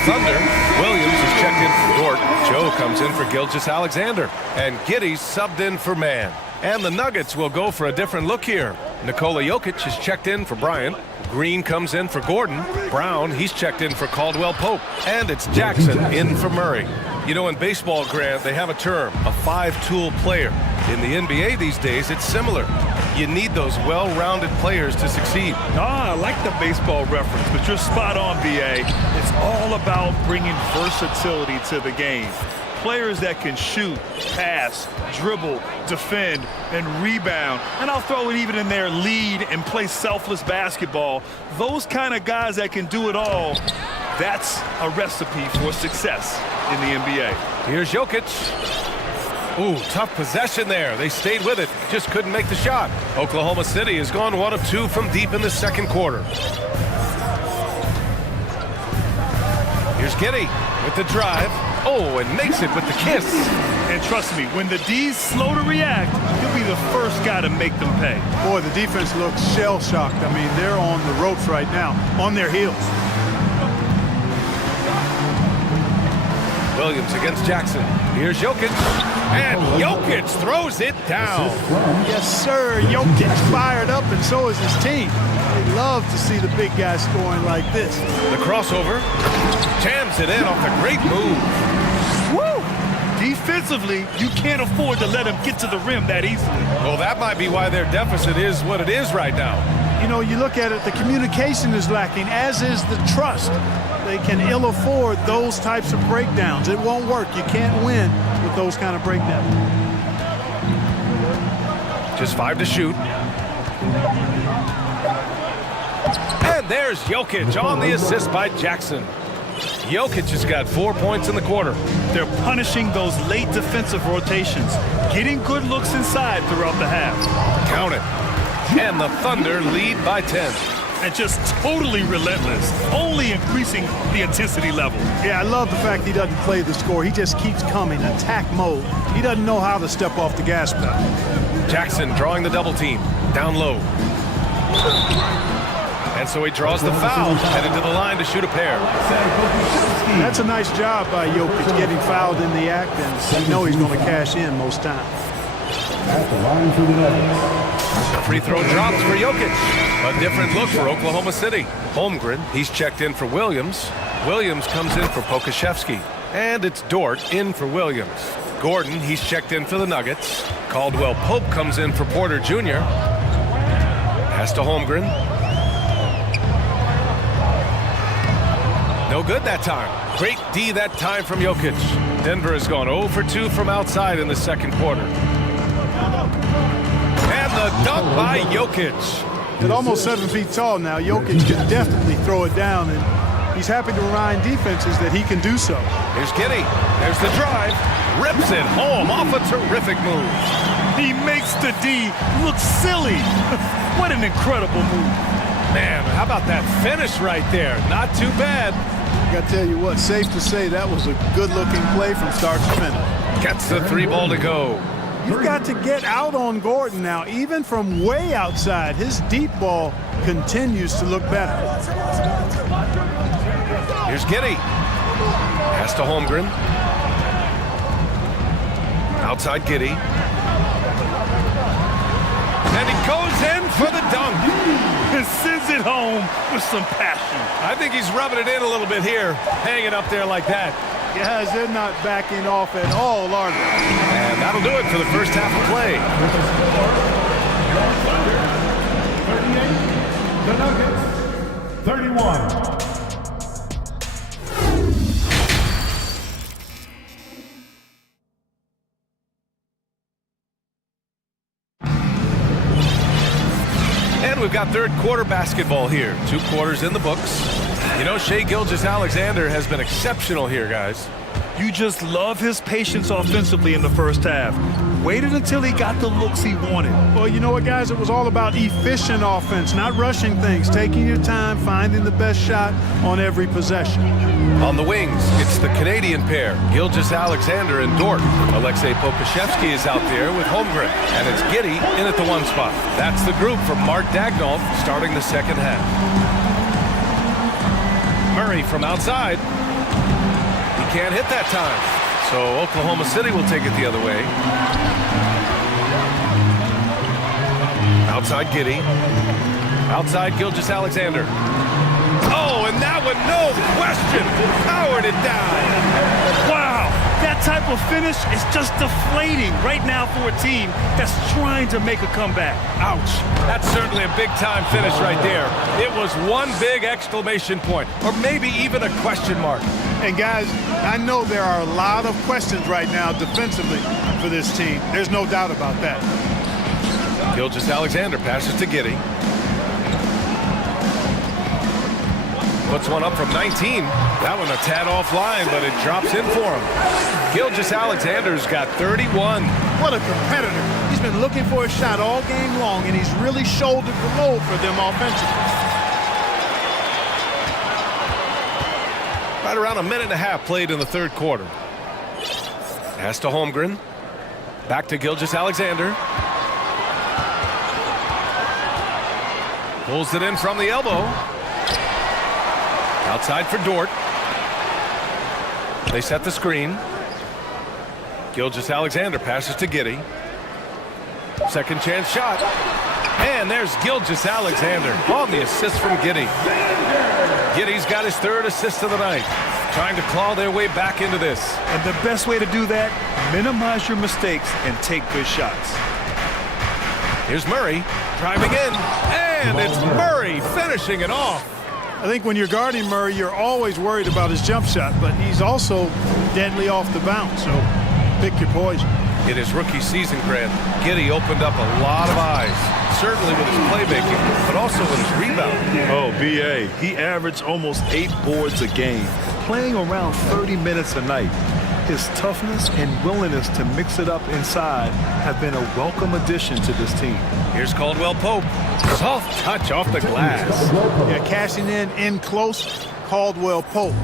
Thunder. Williams is checked in for Dort. Joe comes in for Gilgeous-Alexander. And Giddey's subbed in for Mann. And the Nuggets will go for a different look here. Nikola Jokic is checked in for Bryant. Green comes in for Gordon. Brown, he's checked in for Caldwell Pope. And it's Jackson in for Murray. You know, in baseball, Grant, they have a term, a 5-tool player. In the NBA these days, it's similar. You need those well-rounded players to succeed. I like the baseball reference, but you're spot on, B.A. It's all about bringing versatility to the game. Players that can shoot, pass, dribble, defend, and rebound. And I'll throw it even in there, lead and play selfless basketball. Those kind of guys that can do it all, that's a recipe for success in the NBA. Here's Jokic. Ooh, tough possession there. They stayed with it, just couldn't make the shot. Oklahoma City has gone 1 of 2 from deep in the second quarter. Here's Giddey with the drive. Oh, and makes it with the kiss. And trust me, when the D's slow to react, he'll be the first guy to make them pay. Boy, the defense looks shell-shocked. I mean, they're on the ropes right now, on their heels. Williams against Jackson. Here's Jokic. And Jokic throws it down. Yes, sir. Jokic fired up, and so is his team. They love to see the big guy scoring like this. The crossover. Jams it in off a great move. Woo! Defensively, you can't afford to let him get to the rim that easily. Well, that might be why their deficit is what it is right now. You know, you look at it, the communication is lacking, as is the trust. They can ill afford those types of breakdowns. It won't work. You can't win with those kind of breakdowns. Just 5 to shoot. And there's Jokic on the assist by Jackson. Jokic has got 4 points in the quarter. They're punishing those late defensive rotations, getting good looks inside throughout the half. Count it. And the Thunder lead by 10. And just totally relentless, only increasing the intensity level. Yeah, I love the fact he doesn't play the score. He just keeps coming, attack mode. He doesn't know how to step off the gas pedal. Jackson drawing the double team, down low. And so he draws the foul, headed to the line to shoot a pair. That's a nice job by Jokic, getting fouled in the act, and you know he's going to cash in most times. At the line for the Nuggets. Free throw drops for Jokic. A different look for Oklahoma City. Holmgren, he's checked in for Williams. Williams comes in for Pokashevsky. And it's Dort in for Williams. Gordon, he's checked in for the Nuggets. Caldwell Pope comes in for Porter Jr. Pass to Holmgren. No good that time. Great D that time from Jokic. Denver has gone 0 for 2 from outside in the second quarter. And the dunk by Jokic. At almost 7 feet tall now, Jokic can definitely throw it down, and he's happy to remind defenses that he can do so. Here's Giddey. There's the drive. Rips it home off a terrific move. He makes the D look silly. What an incredible move. Man, how about that finish right there? Not too bad. I got to tell you what, safe to say that was a good-looking play from start to finish. Gets the 3 ball to go. You've got to get out on Gordon now, even from way outside. His deep ball continues to look better. Here's Giddey. Pass to Holmgren. Outside Giddey. And he goes in for the dunk. And sends it home with some passion. I think he's rubbing it in a little bit here, hanging up there like that. Guys, they're not backing off at all, are they? And that'll do it for the first half of play. The Nuggets, 31. And we've got third quarter basketball here. 2 quarters in the books. You know, Shai Gilgeous-Alexander has been exceptional here, guys. You just love his patience offensively in the first half. Waited until he got the looks he wanted. Well, you know what, guys? It was all about efficient offense, not rushing things, taking your time, finding the best shot on every possession. On the wings, it's the Canadian pair, Gilgeous-Alexander and Dort. Alexei Pokashevsky is out there with Holmgren, and it's Giddey in at the 1 spot. That's the group from Mark Dagnall starting the second half. Murray from outside. He can't hit that time. So Oklahoma City will take it the other way. Outside Giddey. Outside Gilgeous-Alexander. Oh, and that one, no question, powered it down. Wow, that type of finish is just deflating right now for a team that's trying to make a comeback. Ouch. That's certainly a big-time finish right there. It was one big exclamation point, or maybe even a question mark. And guys, I know there are a lot of questions right now defensively for this team. There's no doubt about that. Gilgeous-Alexander passes to Giddey. Puts one up from 19. That one a tad offline, but it drops in for him. Gilgeous-Alexander's got 31. What a competitor. He's been looking for a shot all game long, and he's really shouldered the load for them offensively. Right around a minute and a half played in the third quarter. Pass to Holmgren. Back to Gilgeous-Alexander. Pulls it in from the elbow. Outside for Dort. They set the screen. Gilgeous-Alexander passes to Giddey. Second chance shot. And there's Gilgeous-Alexander on the assist from Giddey. Giddey's got his third assist of the night, trying to claw their way back into this. And the best way to do that, minimize your mistakes and take good shots. Here's Murray driving in, and it's Murray finishing it off. I think when you're guarding Murray, you're always worried about his jump shot, but he's also deadly off the bounce, so pick your poison. In his rookie season, Grant, Giddey opened up a lot of eyes, certainly with his playmaking, but also with his rebound. Oh, B.A., he averaged almost 8 boards a game, playing around 30 minutes a night. His toughness and willingness to mix it up inside have been a welcome addition to this team. Here's Caldwell Pope. Soft touch off the glass. Yeah, cashing in close, Caldwell Pope.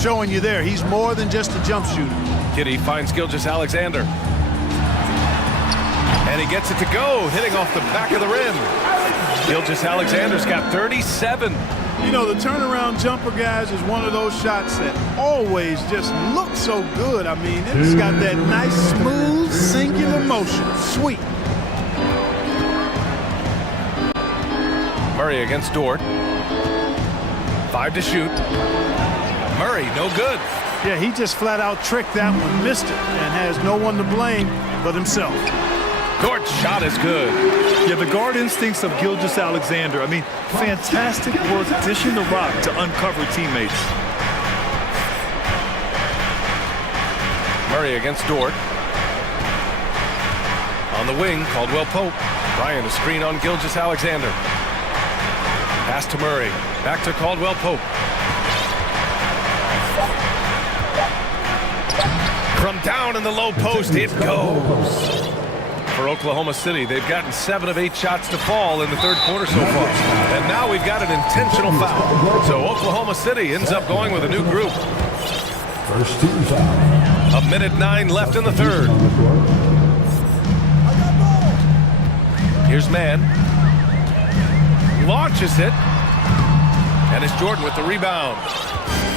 Showing you there, he's more than just a jump shooter. Giddey finds Gilgeous-Alexander. And he gets it to go, hitting off the back of the rim. Gilgeous-Alexander's got 37. You know, the turnaround jumper, guys, is one of those shots that always just look so good. I mean, it's got that nice, smooth, singular motion. Sweet. Murray against Dort. 5 to shoot. Murray, no good. Yeah, he just flat out tricked that one, missed it, and has no one to blame but himself. Dort's shot is good. Yeah, the guard instincts of Gilgeous-Alexander. I mean, fantastic work dishing the rock to uncover teammates. Murray against Dort. On the wing, Caldwell Pope. Bryant a screen on Gilgeous-Alexander. Pass to Murray. Back to Caldwell Pope. From down in the low post, it goes. For Oklahoma City, they've gotten 7 of 8 shots to fall in the third quarter so far. And now we've got an intentional foul. So Oklahoma City ends up going with a new group. First team foul. 1:09 left in the third. Here's Mann. Launches it. And it's Jordan with the rebound.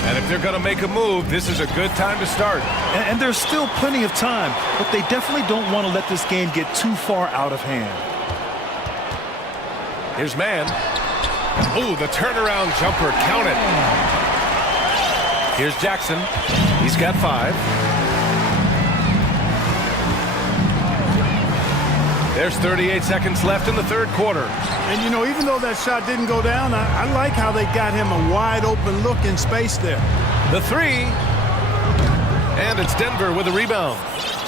And if they're going to make a move, this is a good time to start. And there's still plenty of time, but they definitely don't want to let this game get too far out of hand. Here's Mann. Ooh, the turnaround jumper, count it. Here's Jackson. He's got 5. There's 38 seconds left in the third quarter. And, you know, even though that shot didn't go down, I like how they got him a wide open look in space there. The 3. And it's Denver with a rebound.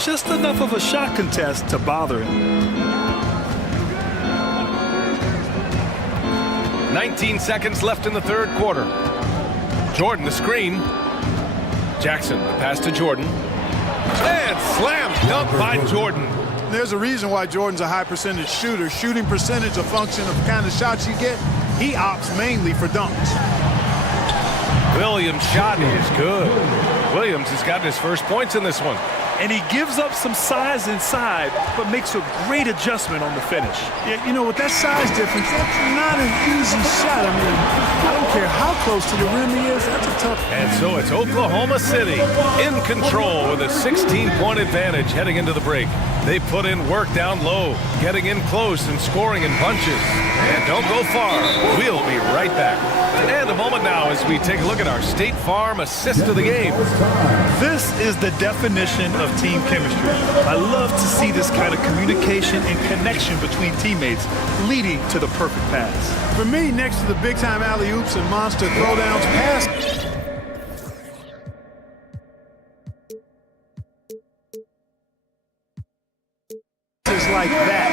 Just enough of a shot contest to bother him. 19 seconds left in the third quarter. Jordan the screen. Jackson, the pass to Jordan. And slam dunk by Jordan. There's a reason why Jordan's a high percentage shooter. Shooting percentage a function of the kind of shots you get. He opts mainly for dunks. Williams' shot is good. Williams has gotten his first points in this one. And he gives up some size inside, but makes a great adjustment on the finish. Yeah, you know, with that size difference, that's not an easy shot. I mean, I don't care how close to the rim he is, that's a tough. And so it's Oklahoma City in control with a 16-point advantage heading into the break. They put in work down low, getting in close and scoring in bunches. And don't go far. We'll be right back. And a moment now as we take a look at our State Farm assist of the game. This is the definition of team chemistry. I love to see this kind of communication and connection between teammates leading to the perfect pass. For me, next to the big-time alley-oops and monster throwdowns, passes like that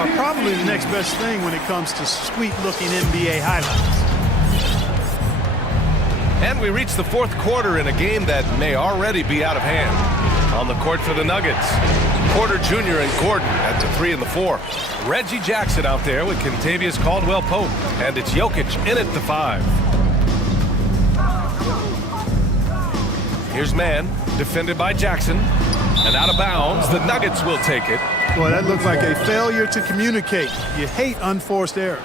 are probably the next best thing when it comes to sweet-looking NBA highlights. And we reach the fourth quarter in a game that may already be out of hand. On the court for the Nuggets, Porter Jr. and Gordon at the 3 and the 4. Reggie Jackson out there with Kentavious Caldwell-Pope, and it's Jokic in at the 5. Here's Mann, defended by Jackson. And out of bounds, the Nuggets will take it. Boy, that looked like a failure to communicate. You hate unforced errors.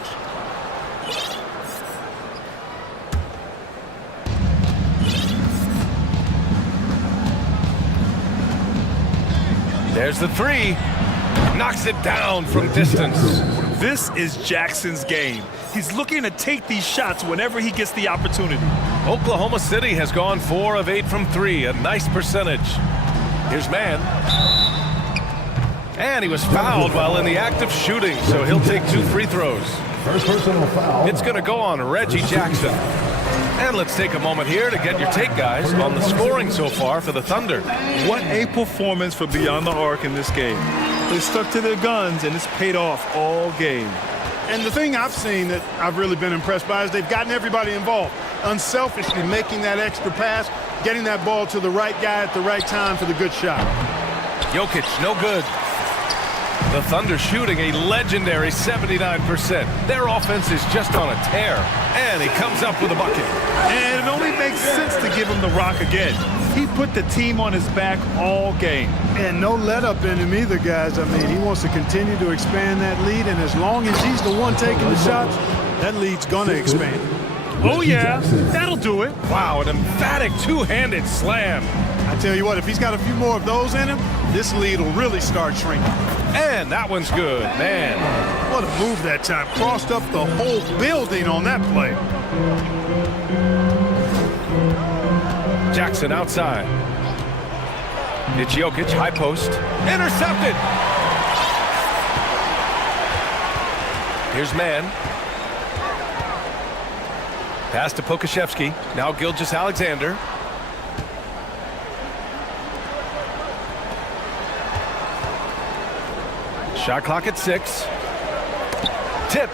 There's the three. Knocks it down from distance. This is Jackson's game. He's looking to take these shots whenever he gets the opportunity. Oklahoma City has gone 4 of 8 from 3, a nice percentage. Here's man. And he was fouled while in the act of shooting, so he'll take 2 free throws. First personal foul. It's going to go on Reggie Jackson. And let's take a moment here to get your take, guys, on the scoring so far for the Thunder. What a performance for Beyond the Arc in this game. They stuck to their guns, and it's paid off all game. And the thing I've seen that I've really been impressed by is they've gotten everybody involved. Unselfishly making that extra pass, getting that ball to the right guy at the right time for the good shot. Jokic, no good. The Thunder shooting a legendary 79%. Their offense is just on a tear. And he comes up with a bucket. And it only makes sense to give him the rock again. He put the team on his back all game. And no let-up in him either, guys. I mean, he wants to continue to expand that lead, and as long as he's the one taking the shots, that lead's going to expand. Oh, yeah, that'll do it. Wow, an emphatic two-handed slam. I tell you what, if he's got a few more of those in him, this lead will really start shrinking. And that one's good, man. What a move that time. Crossed up the whole building on that play. Jackson outside. It's Jokic, high post. Intercepted! Here's man. Pass to Pokashevsky. Now Gilgeous-Alexander. Shot clock at 6. Tipped.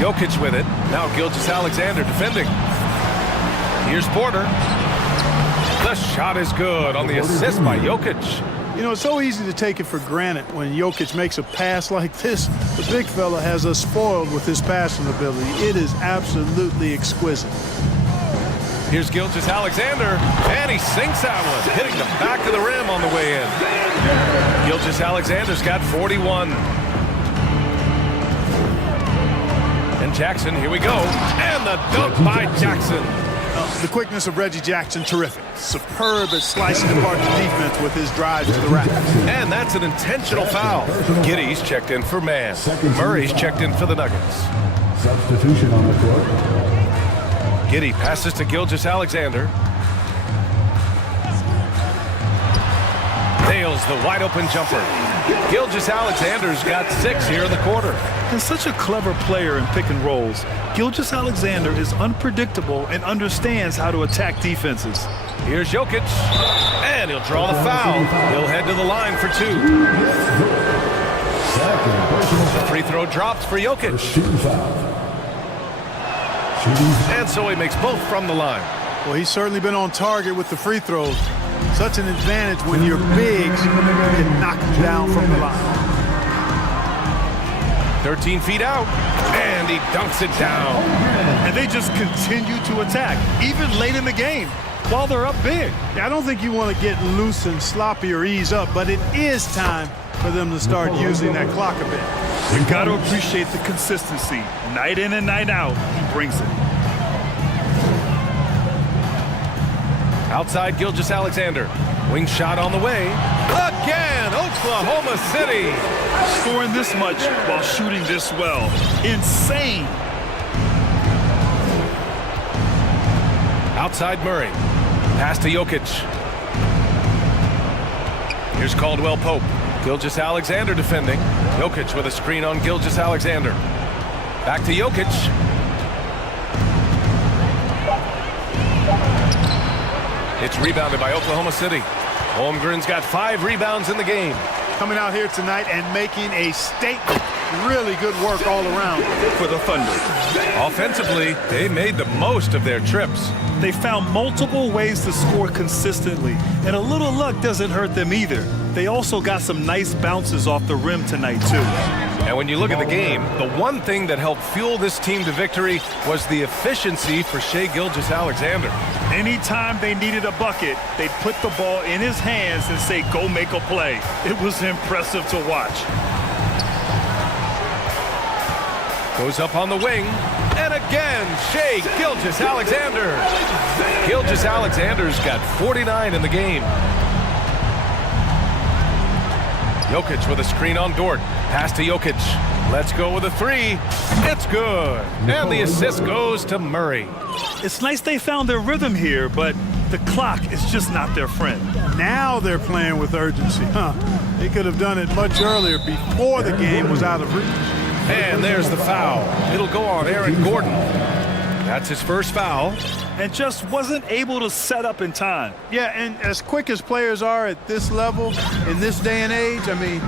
Jokic with it. Now Gilgeous-Alexander defending. Here's Porter. The shot is good on the assist by Jokic. You know, it's so easy to take it for granted when Jokic makes a pass like this. The big fella has us spoiled with his passing ability. It is absolutely exquisite. Here's Gilgeous-Alexander, and he sinks that one, hitting the back of the rim on the way in. Gilgeous-Alexander's got 41. And Jackson, here we go. And the dunk by Jackson. The quickness of Reggie Jackson, terrific. Superb at slicing apart the defense with his drives to the rack. And that's an intentional foul. Giddey's checked in for man. Murray's checked in for the Nuggets. Substitution on the court. Giddey passes to Gilgeous-Alexander. Nails the wide-open jumper. Gilgeous-Alexander's got 6 here in the quarter. And such a clever player in pick and rolls. Gilgeous-Alexander is unpredictable and understands how to attack defenses. Here's Jokic, and he'll draw the foul. He'll head to the line for 2. The free throw drops for Jokic. And so he makes both from the line. Well, he's certainly been on target with the free throws. Such an advantage when you're big, you can knock him down from the line. 13 feet out, and he dunks it down. And they just continue to attack, even late in the game, while they're up big. Yeah, I don't think you want to get loose and sloppy or ease up, but it is time for them to start using that clock a bit. We've got to appreciate the consistency. Night in and night out, he brings it. Outside Gilgeous-Alexander. Wing shot on the way. Again, Oklahoma City. Scoring this much while shooting this well. Insane. Outside Murray. Pass to Jokic. Here's Caldwell Pope. Gilgeous-Alexander defending. Jokic with a screen on Gilgeous-Alexander. Back to Jokic. It's rebounded by Oklahoma City. Holmgren's got 5 rebounds in the game. Coming out here tonight and making a statement. Really good work all around for the Thunder. Offensively, they made the most of their trips. They found multiple ways to score consistently, and a little luck doesn't hurt them either. They also got some nice bounces off the rim tonight, too. And when you look at the game, the one thing that helped fuel this team to victory was the efficiency for Shai Gilgeous-Alexander. Anytime they needed a bucket, they'd put the ball in his hands and say, go make a play. It was impressive to watch. Goes up on the wing, and again, Shai Gilgeous-Alexander. Gilgeous-Alexander's got 49 in the game. Jokic with a screen on Dort. Pass to Jokic. Let's go with a three. It's good. And the assist goes to Murray. It's nice they found their rhythm here, but the clock is just not their friend. Now they're playing with urgency, huh? They could have done it much earlier before the game was out of reach. And there's the foul. It'll go on Aaron Gordon. That's his first foul. And just wasn't able to set up in time. Yeah, and as quick as players are at this level, in this day and age, I mean,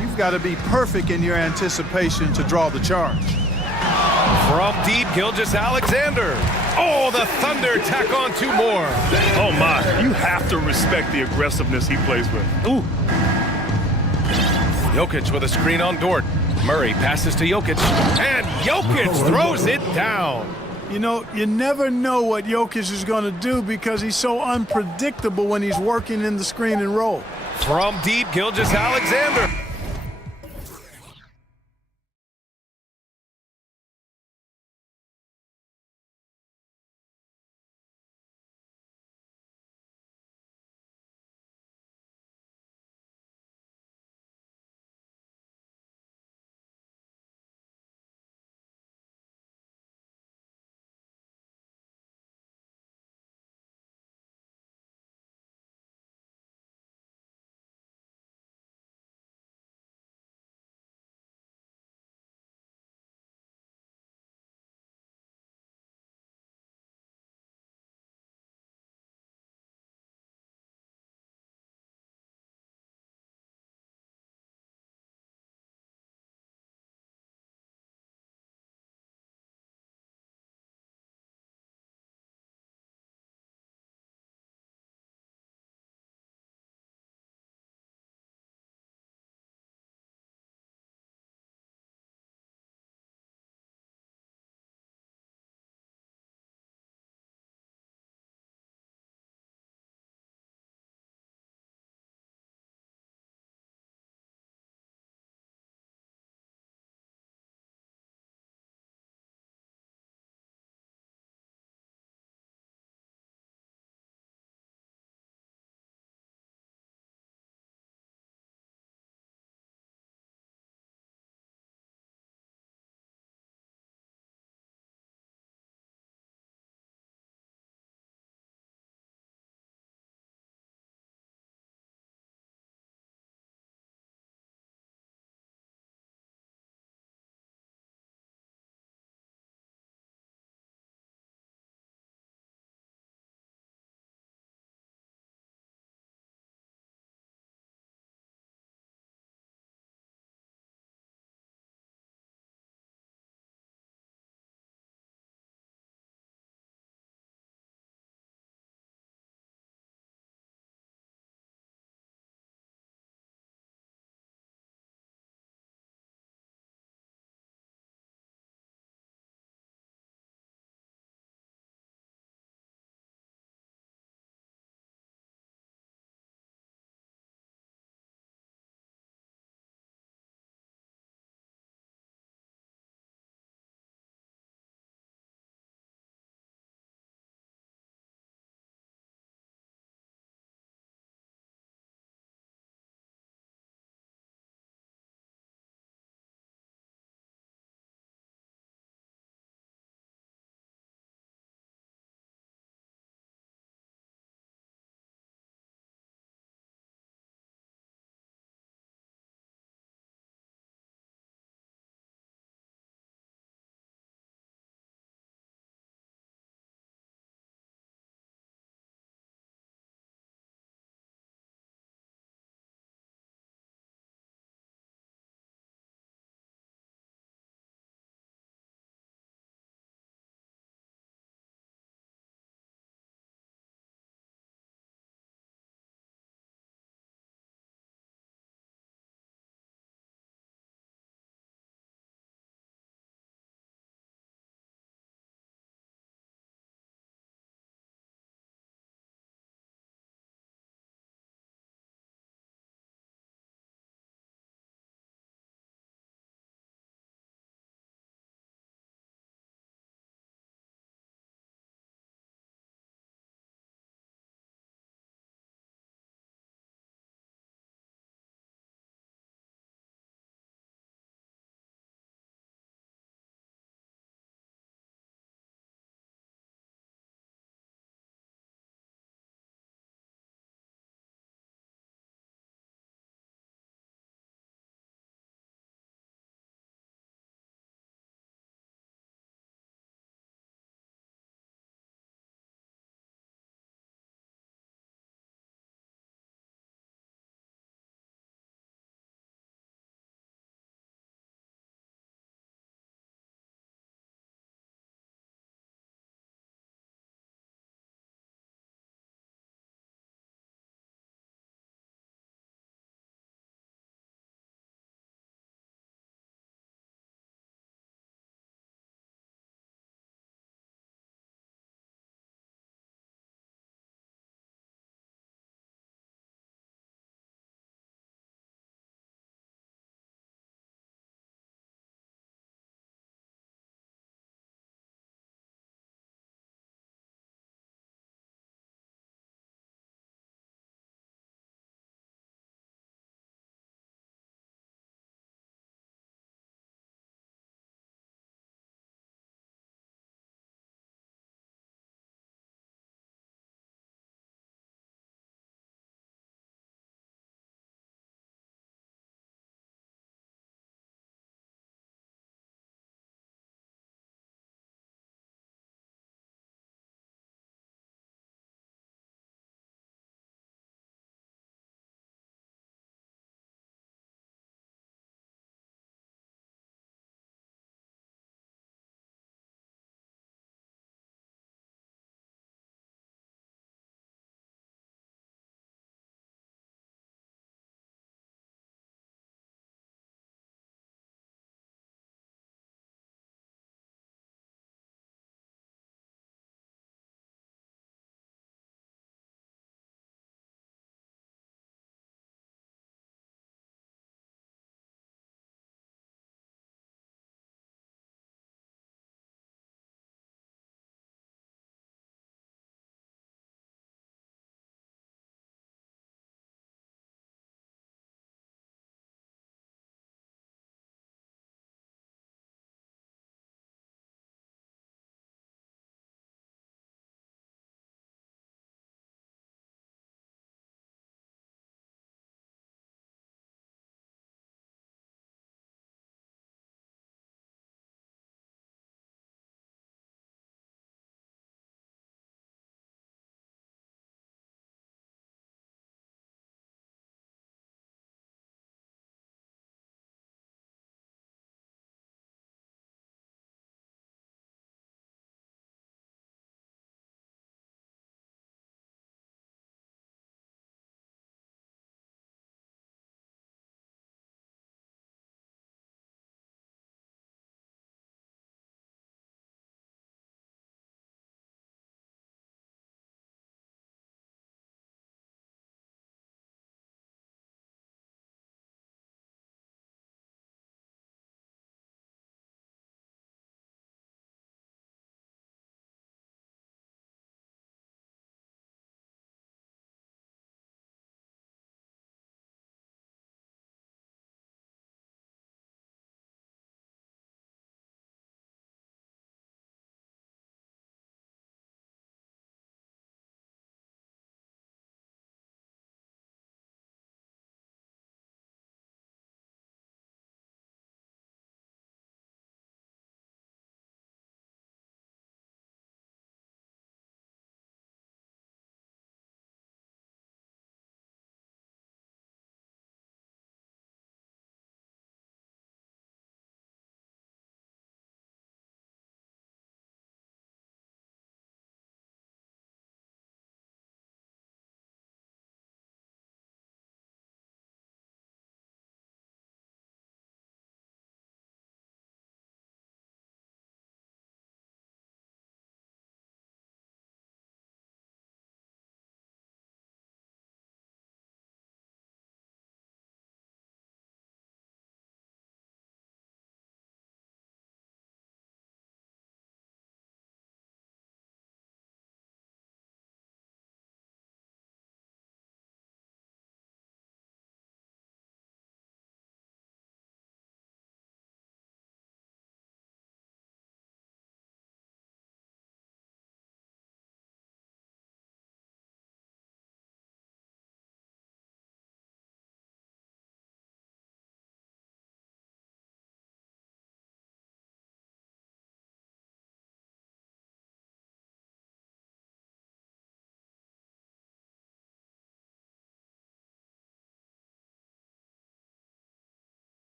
you've got to be perfect in your anticipation to draw the charge. From deep, Gilgeous-Alexander. Oh, the Thunder tack on two more. Oh, my. You have to respect the aggressiveness he plays with. Ooh. Jokic with a screen on Dort. Murray passes to Jokic. And Jokic throws it down. You know, you never know what Jokic is going to do because he's so unpredictable when he's working in the screen and roll. From deep, Gilgeous-Alexander.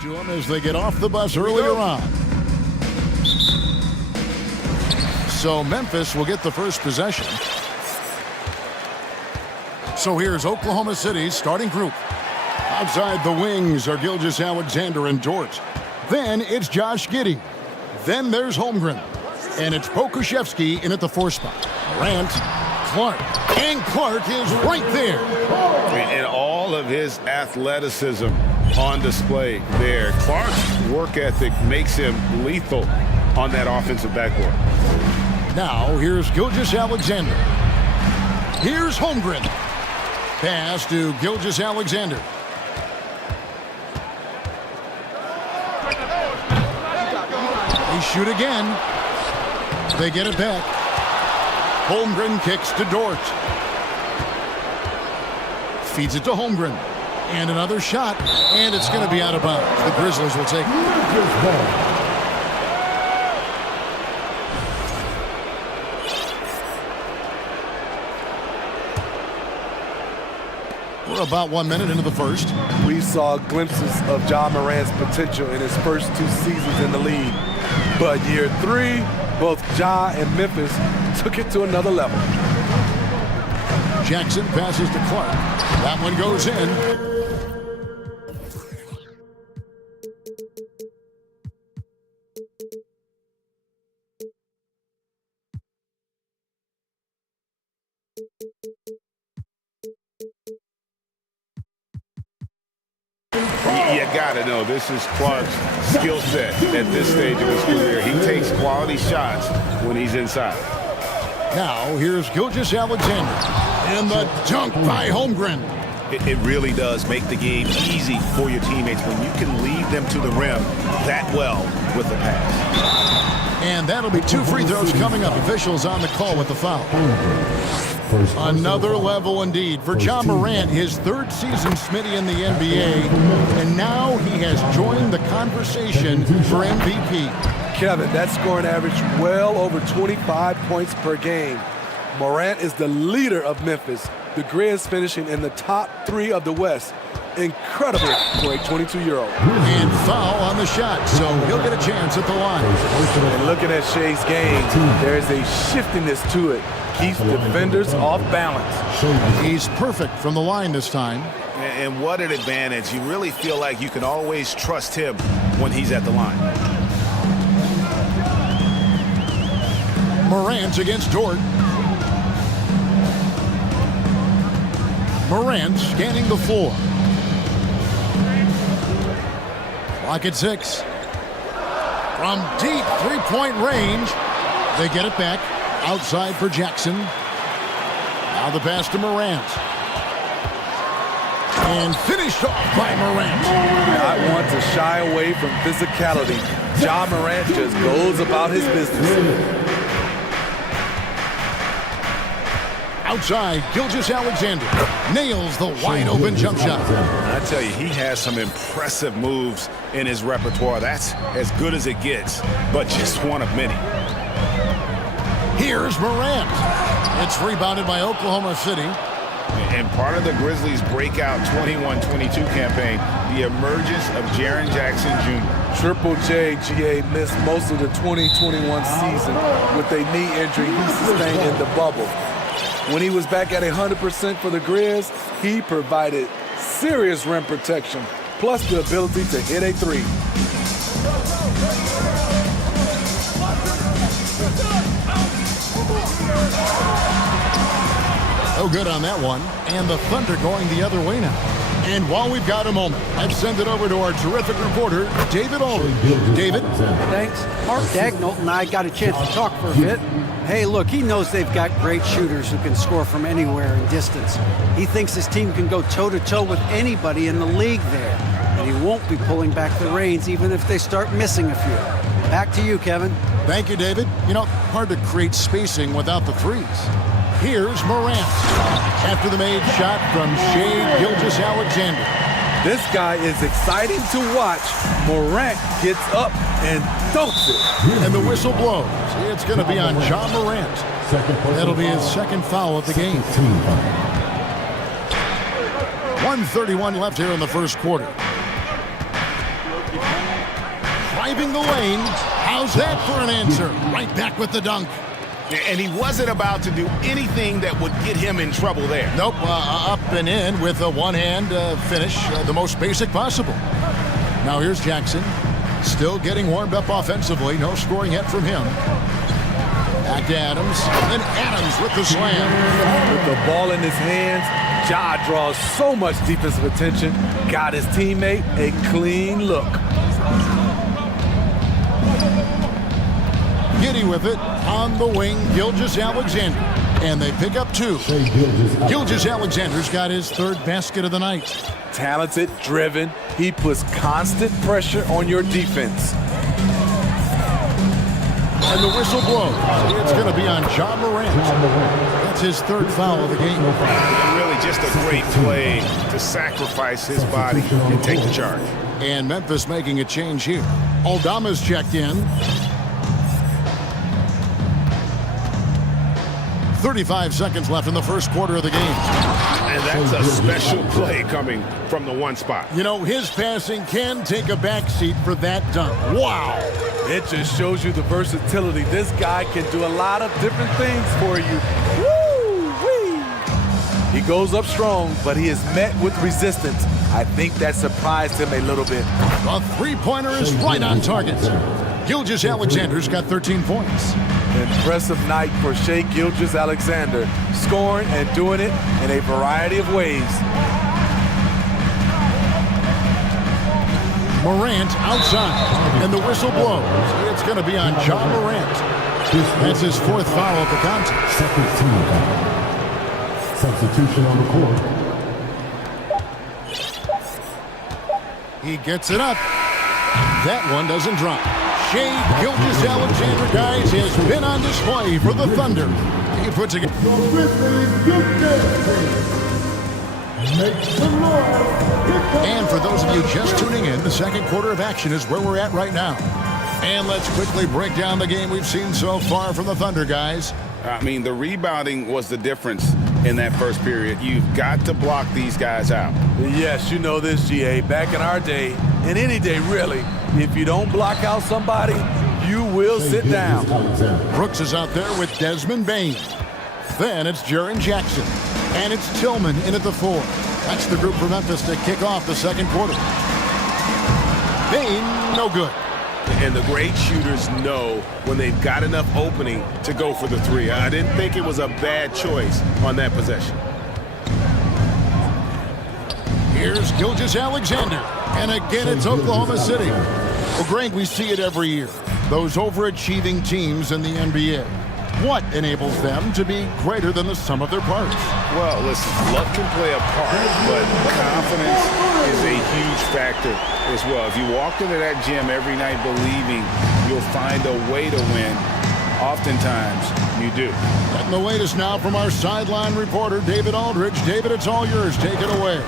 to him as they get off the bus earlier on. So Memphis will get the first possession. So here's Oklahoma City's starting group. Outside the wings are Gilgeous-Alexander and Dort. Then it's Josh Giddey. Then there's Holmgren. And it's Pokuševski in at the 4 spot. Morant, Clark. And Clark is right there. And all of his athleticism on display there. Clark's work ethic makes him lethal on that offensive backboard. Now here's Gilgeous-Alexander. Here's Holmgren. Pass to Gilgeous-Alexander. They shoot again. They get it back. Holmgren kicks to Dort. Feeds it to Holmgren. And another shot. And it's going to be out of bounds. The Grizzlies will take it. We're about 1 minute into the first. We saw glimpses of Ja Morant's potential in his first 2 seasons in the league. But year 3, both Ja and Memphis took it to another level. Jackson passes to Clark. That one goes in. You gotta know this is Clark's skill set at this stage of his career. He takes quality shots when he's inside. Now here's Gilgeous-Alexander. And the dunk by Holmgren. It really does make the game easy for your teammates when you can lead them to the rim that well with the pass. And that'll be 2 free throws coming up. Officials on the call with the foul. Another level indeed for Ja Morant, his 3rd season, Smitty, in the NBA. And now he has joined the conversation for MVP. Kevin, that scoring average well over 25 points per game. Morant is the leader of Memphis. The Grizz finishing in the top 3 of the West. Incredible for a 22-year-old. And foul on the shot, so he'll get a chance at the line. And looking at Shea's game, there's a shiftiness to it. Keeps defenders off balance. He's perfect from the line this time. And what an advantage. You really feel like you can always trust him when he's at the line. Morant against Dort. Morant scanning the floor. Clock at 6. From deep 3-point range, they get it back. Outside for Jackson. Now the pass to Morant. And finished off by Morant. I want to shy away from physicality. Ja Morant just goes about his business. Outside, Gilgeous-Alexander nails the wide-open jump shot. I tell you, he has some impressive moves in his repertoire. That's as good as it gets, but just one of many. Here's Morant. It's rebounded by Oklahoma City. And part of the Grizzlies' breakout 21-22 campaign, the emergence of Jaren Jackson Jr. Triple J, GA, missed most of the 2021 season with a knee injury he sustained in the bubble. When he was back at 100% for the Grizz, he provided serious rim protection, plus the ability to hit a 3. No good on that one. And the Thunder going the other way now. And while we've got a moment, let's send it over to our terrific reporter, David Aldridge. David? Thanks. Mark Daignault and I got a chance to talk for a bit. Hey, look, he knows they've got great shooters who can score from anywhere in distance. He thinks his team can go toe-to-toe with anybody in the league there. And he won't be pulling back the reins even if they start missing a few. Back to you, Kevin. Thank you, David. You know, hard to create spacing without the threes. Here's Morant. After the made shot from Shai Gilgeous-Alexander. This guy is exciting to watch. Morant gets up and dunks it. And the whistle blows. It's going to be on Ja Morant. That'll be his 2nd foul of the game. 1:31 left here in the first quarter. Driving the lane. How's that for an answer? Right back with the dunk. And he wasn't about to do anything that would get him in trouble there. Nope, up and in with a one-hand finish, the most basic possible. Now here's Jackson, still getting warmed up offensively. No scoring yet from him. Back to Adams, and Adams with the slam. With the ball in his hands, Ja draws so much defensive attention. Got his teammate a clean look. Giddy with it on the wing, Gilgeous-Alexander. And they pick up two. Gilgeous-Alexander's got his third basket of the night. Talented, driven, he puts constant pressure on your defense. And the whistle blows. It's going to be on Ja Morant. That's his third foul of the game. And really just a great play to sacrifice his body and take the charge. And Memphis making a change here. Aldama's checked in. 35 seconds left in the first quarter of the game. And that's a special play coming from the one spot. You know, his passing can take a backseat for that dunk. Wow. It just shows you the versatility. This guy can do a lot of different things for you. Woo-wee. He goes up strong, but he is met with resistance. I think that surprised him a little bit. The three-pointer is right on target. Gilgeous-Alexander's got 13 points. Impressive night for Shai Gilgeous-Alexander, scoring and doing it in a variety of ways. Morant outside, and the whistle blows. It's going to be on Ja Morant. That's his fourth foul of the contest. Second team foul. Substitution on the court. He gets it up. That one doesn't drop. Shai Gilgeous-Alexander, guys, has been on display for the Thunder. He puts it. And for those of you just tuning in, the second quarter of action is where we're at right now. And let's quickly break down the game we've seen so far from the Thunder, guys. I mean, the rebounding was the difference in that first period. You've got to block these guys out. Yes, you know this, GA. Back in our day, and any day really, if you don't block out somebody, you will sit down. Brooks is out there with Desmond Bain. Then it's Jaren Jackson. And it's Tillman in at the 4. That's the group for Memphis to kick off the second quarter. Bain, no good. And the great shooters know when they've got enough opening to go for the three. I didn't think it was a bad choice on that possession. Here's Gilgeous-Alexander. And again, it's Oklahoma City. Well, Greg, we see it every year. Those overachieving teams in the NBA. What enables them to be greater than the sum of their parts? Well, listen, luck can play a part, but confidence is a huge factor as well. If you walk into that gym every night believing you'll find a way to win, oftentimes you do. And the latest now from our sideline reporter, David Aldridge. David, it's all yours. Take it away.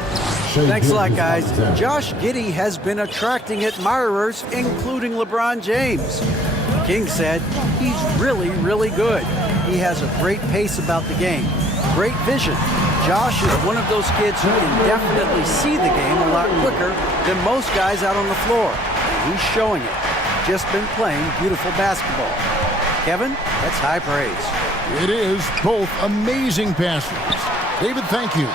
Thanks a lot, guys. Josh Giddey has been attracting admirers, including LeBron James. King said he's really, really good. He has a great pace about the game, great vision. Josh is one of those kids who can definitely see the game a lot quicker than most guys out on the floor. He's showing it. Just been playing beautiful basketball. Kevin, that's high praise. It is both amazing passes. David, thank you.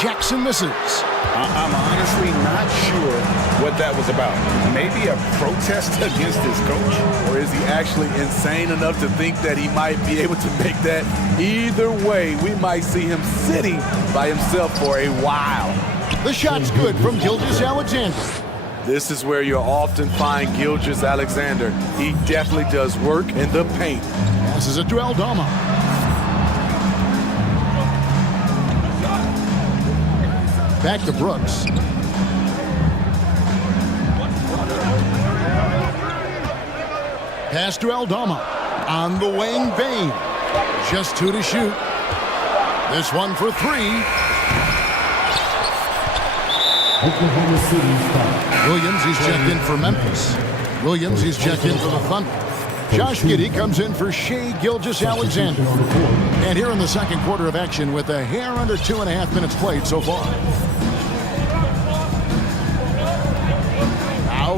Jackson misses. I'm honestly not sure what that was about. Maybe a protest against his coach? Or is he actually insane enough to think that he might be able to make that? Either way, we might see him sitting by himself for a while. The shot's good from Gilgeous-Alexander. This is where you'll often find Gilgeous-Alexander. He definitely does work in the paint. Passes it to Aldama. Back to Brooks. Pass to Aldama. On the wing, Bain. Just 2 to shoot. This one for 3. Oklahoma City's foul. Williams, he's checked in for Memphis. Williams, he's checked in for the Thunder. Josh Giddey comes in for Shai Gilgeous-Alexander. And here in the second quarter of action with a hair under 2.5 minutes played so far.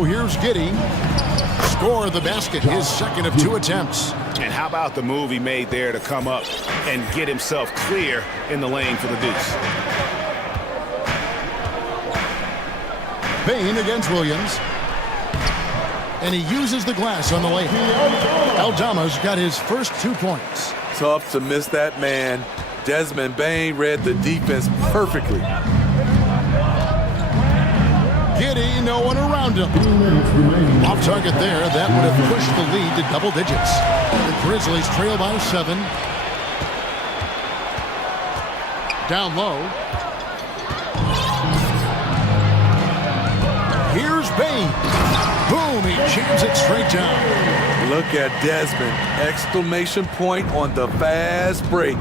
So here's Giddey. Score the basket, his second of 2 attempts. And how about the move he made there to come up and get himself clear in the lane for the deuce? Bain against Williams. And he uses the glass on the layup. Aldama's got his first 2 points. Tough to miss that man. Desmond Bain read the defense perfectly. Giddey, no one around him. Off target there, that would have pushed the lead to double digits. The Grizzlies trail by 7. Down low. Here's Bain. Boom, he jams it straight down. Look at Desmond. Exclamation point on the fast break.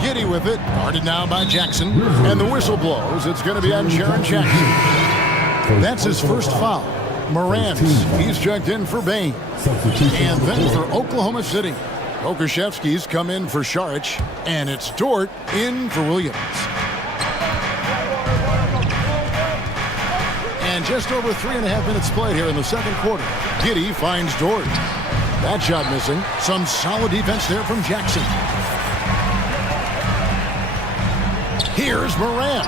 Giddey with it. Guarded now by Jackson. And the whistle blows. It's going to be on Jaren Jackson. That's his first foul. Morant, he's checked in for Bain. And then for Oklahoma City, Okashevsky's come in for Saric. And it's Dort in for Williams. And just over 3.5 minutes played here in the second quarter. Giddey finds Dort. That shot missing. Some solid defense there from Jackson. Here's Morant.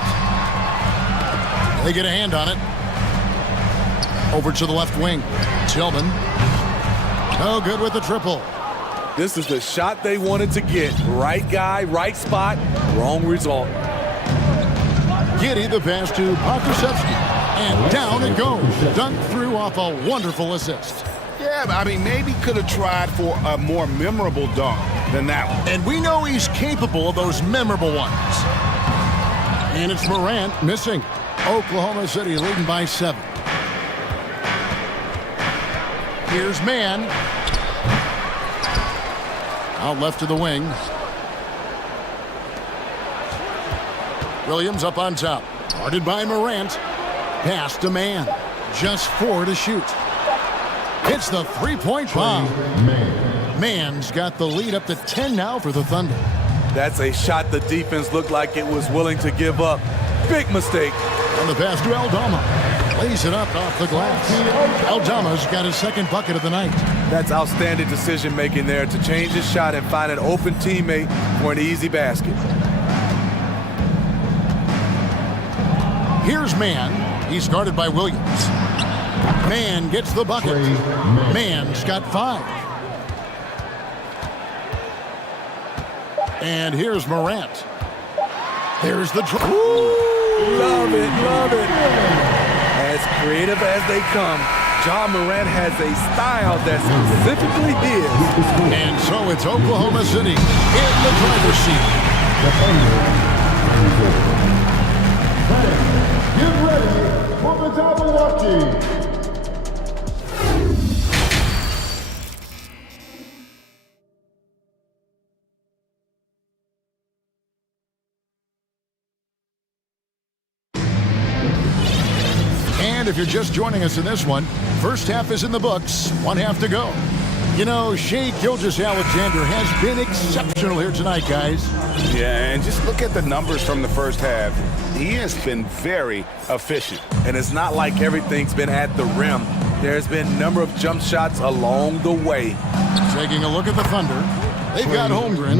They get a hand on it. Over to the left wing. Tillman. No good with the triple. This is the shot they wanted to get. Right guy, right spot, wrong result. Giddey the pass to Pokusevski. And down it goes. Dunked through off a wonderful assist. Yeah, I mean, maybe could have tried for a more memorable dunk than that one. And we know he's capable of those memorable ones. And it's Morant missing. Oklahoma City leading by 7. Here's Mann. Out left to the wing. Williams up on top. Guarded by Morant. Pass to Mann. Just 4 to shoot. It's the 3-point bomb. Mann's got the lead up to 10 now for the Thunder. That's a shot the defense looked like it was willing to give up. Big mistake. On the pass to Aldama. Lays it up off the glass. Aldama's got his second bucket of the night. That's outstanding decision making there to change his shot and find an open teammate for an easy basket. Here's Mann. He's guarded by Williams. Mann gets the bucket. Mann's got 5. And here's Morant. There's the draw. Love it, love it. As creative as they come, Ja Morant has a style that's specifically his. And so it's Oklahoma City in the driver's seat. Get ready for the Jabberwocky. And if you're just joining us in this one, first half is in the books, 1 half to go. You know, Shai Gilgeous-Alexander has been exceptional here tonight, guys. Yeah, and just look at the numbers from the first half. He has been very efficient. And it's not like everything's been at the rim. There's been a number of jump shots along the way. Taking a look at the Thunder. They've got Holmgren,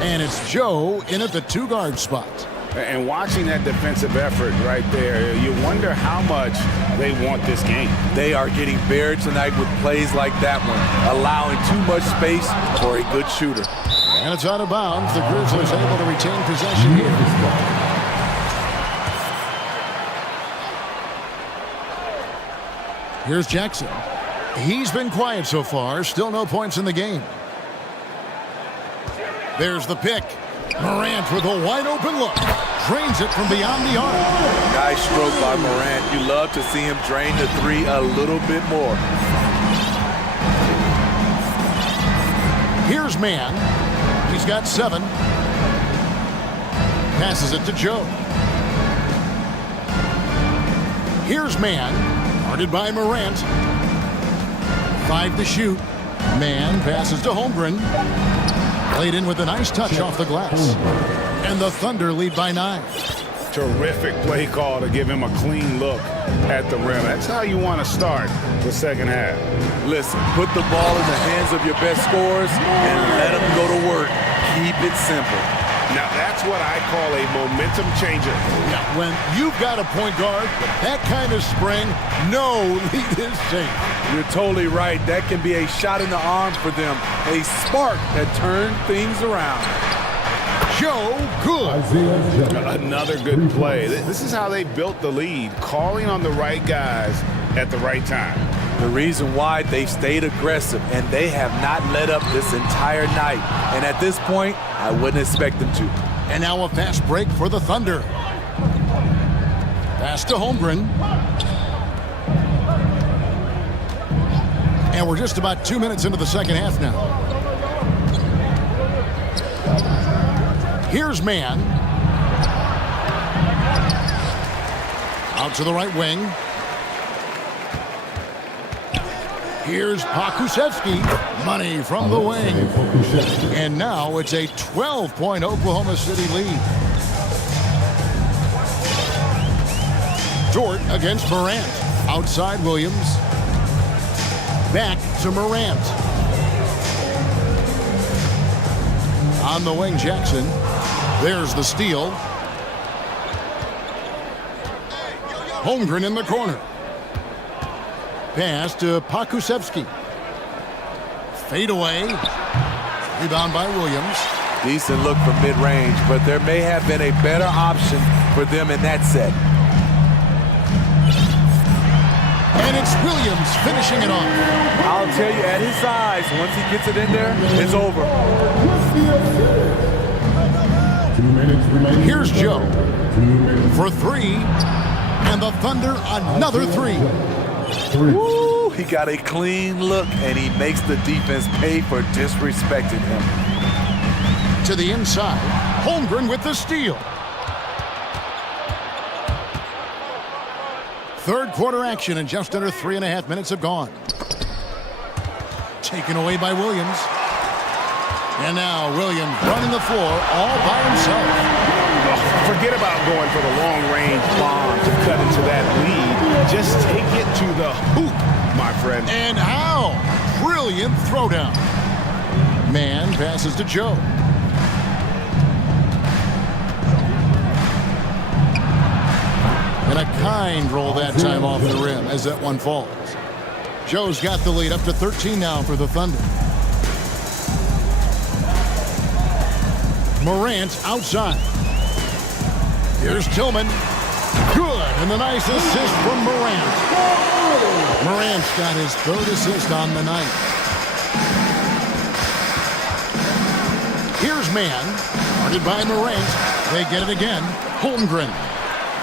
and it's Joe in at the 2-guard spot. And watching that defensive effort right there, you wonder how much they want this game. They are getting buried tonight with plays like that one, allowing too much space for a good shooter. And it's out of bounds. The Grizzlies able to retain possession here. Here's Jackson. He's been quiet so far. Still no points in the game. There's the pick. Morant with a wide-open look. Drains it from beyond the arc. Nice stroke by Morant. You love to see him drain the 3 a little bit more. Here's Mann. He's got 7. Passes it to Joe. Here's Mann. Guarded by Morant. 5 to shoot. Mann passes to Holmgren. Played in with a nice touch off the glass. And the Thunder lead by 9. Terrific play call to give him a clean look at the rim. That's how you want to start the second half. Listen, put the ball in the hands of your best scorers and let them go to work. Keep it simple. Now, that's what I call a momentum changer. Yeah, when you've got a point guard, that kind of spring, no lead is safe. You're totally right. That can be a shot in the arm for them, a spark that turns things around. Joe Good. Another good play. This is how they built the lead, calling on the right guys at the right time. The reason why they've stayed aggressive, and they have not let up this entire night. And at this point, I wouldn't expect them to. And now a fast break for the Thunder. Pass to Holmgren. And we're just about 2 minutes into the second half now. Here's Mann. Out to the right wing. Here's Pokusevski. Money from the wing. And now it's a 12-point Oklahoma City lead. Dort against Morant. Outside Williams. Back to Morant. On the wing, Jackson. There's the steal. Holmgren in the corner. Pass to Pokusevski. Fade away. Rebound by Williams. Decent look from mid-range, but there may have been a better option for them in that set. And it's Williams finishing it off. I'll tell you, at his size, once he gets it in there, it's over. Here's Joe for three, and the Thunder another three. Woo, he got a clean look, and he makes the defense pay for disrespecting him. To the inside, Holmgren with the steal. Third quarter action, and just under 3.5 minutes have gone. Taken away by Williams. And now Williams running the floor all by himself. Oh, forget about going for the long-range bomb to cut into that lead. Just take it to the hoop, my friend. And how? Brilliant throwdown. Mann passes to Joe. And a kind roll that time off the rim as that one falls. Joe's got the lead up to 13 now for the Thunder. Morant outside. Here's Tillman. Good, and the nice assist from Morant. Morant's got his third assist on the night. Here's Mann. Guarded by Morant. They get it again. Holmgren.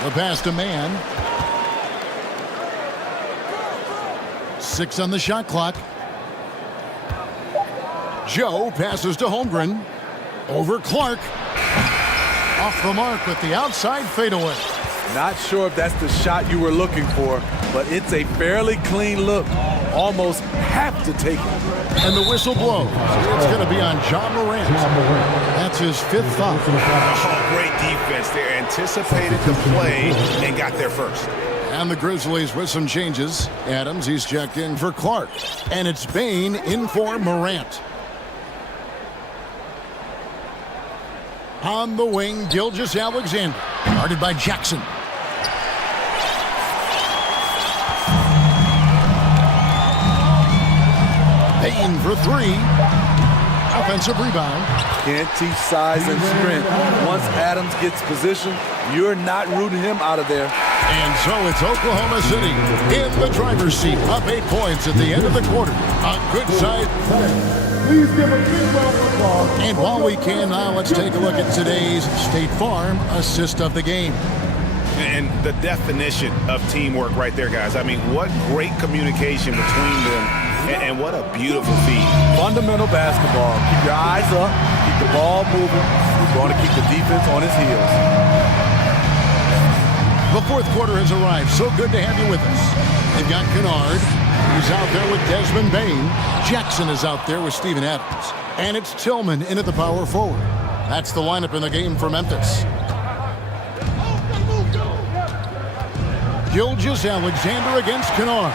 The pass to Mann. 6 on the shot clock. Joe passes to Holmgren. Over Clark. Off the mark with the outside fadeaway. Not sure if that's the shot you were looking for, but it's a fairly clean look. Almost have to take it. And the whistle blows. It's going to be on Ja Morant. That's his fifth foul. Oh, great defense there. Anticipated the play and got there first. And the Grizzlies with some changes. Adams, he's checked in for Clark. And it's Bain in for Morant. On the wing, Gilgeous-Alexander. Guarded by Jackson. Bain for three. Offensive rebound. Can't teach size and strength. Once Adams gets position, you're not rooting him out of there. And so it's Oklahoma City in the driver's seat, up 8 points at the end of the quarter. A good side. Please give a big round of applause. And while we can now, let's take a look at today's State Farm assist of the game. And the definition of teamwork right there, guys. I mean, what great communication between them, and what a beautiful feat. Fundamental basketball. Keep your eyes up, keep the ball moving. We're going to keep the defense on his heels. The fourth quarter has arrived. So good to have you with us. They've got Kennard. He's out there with Desmond Bain. Jackson is out there with Steven Adams. And it's Tillman in at the power forward. That's the lineup in the game for Memphis. Gilgeous-Alexander against Kennard.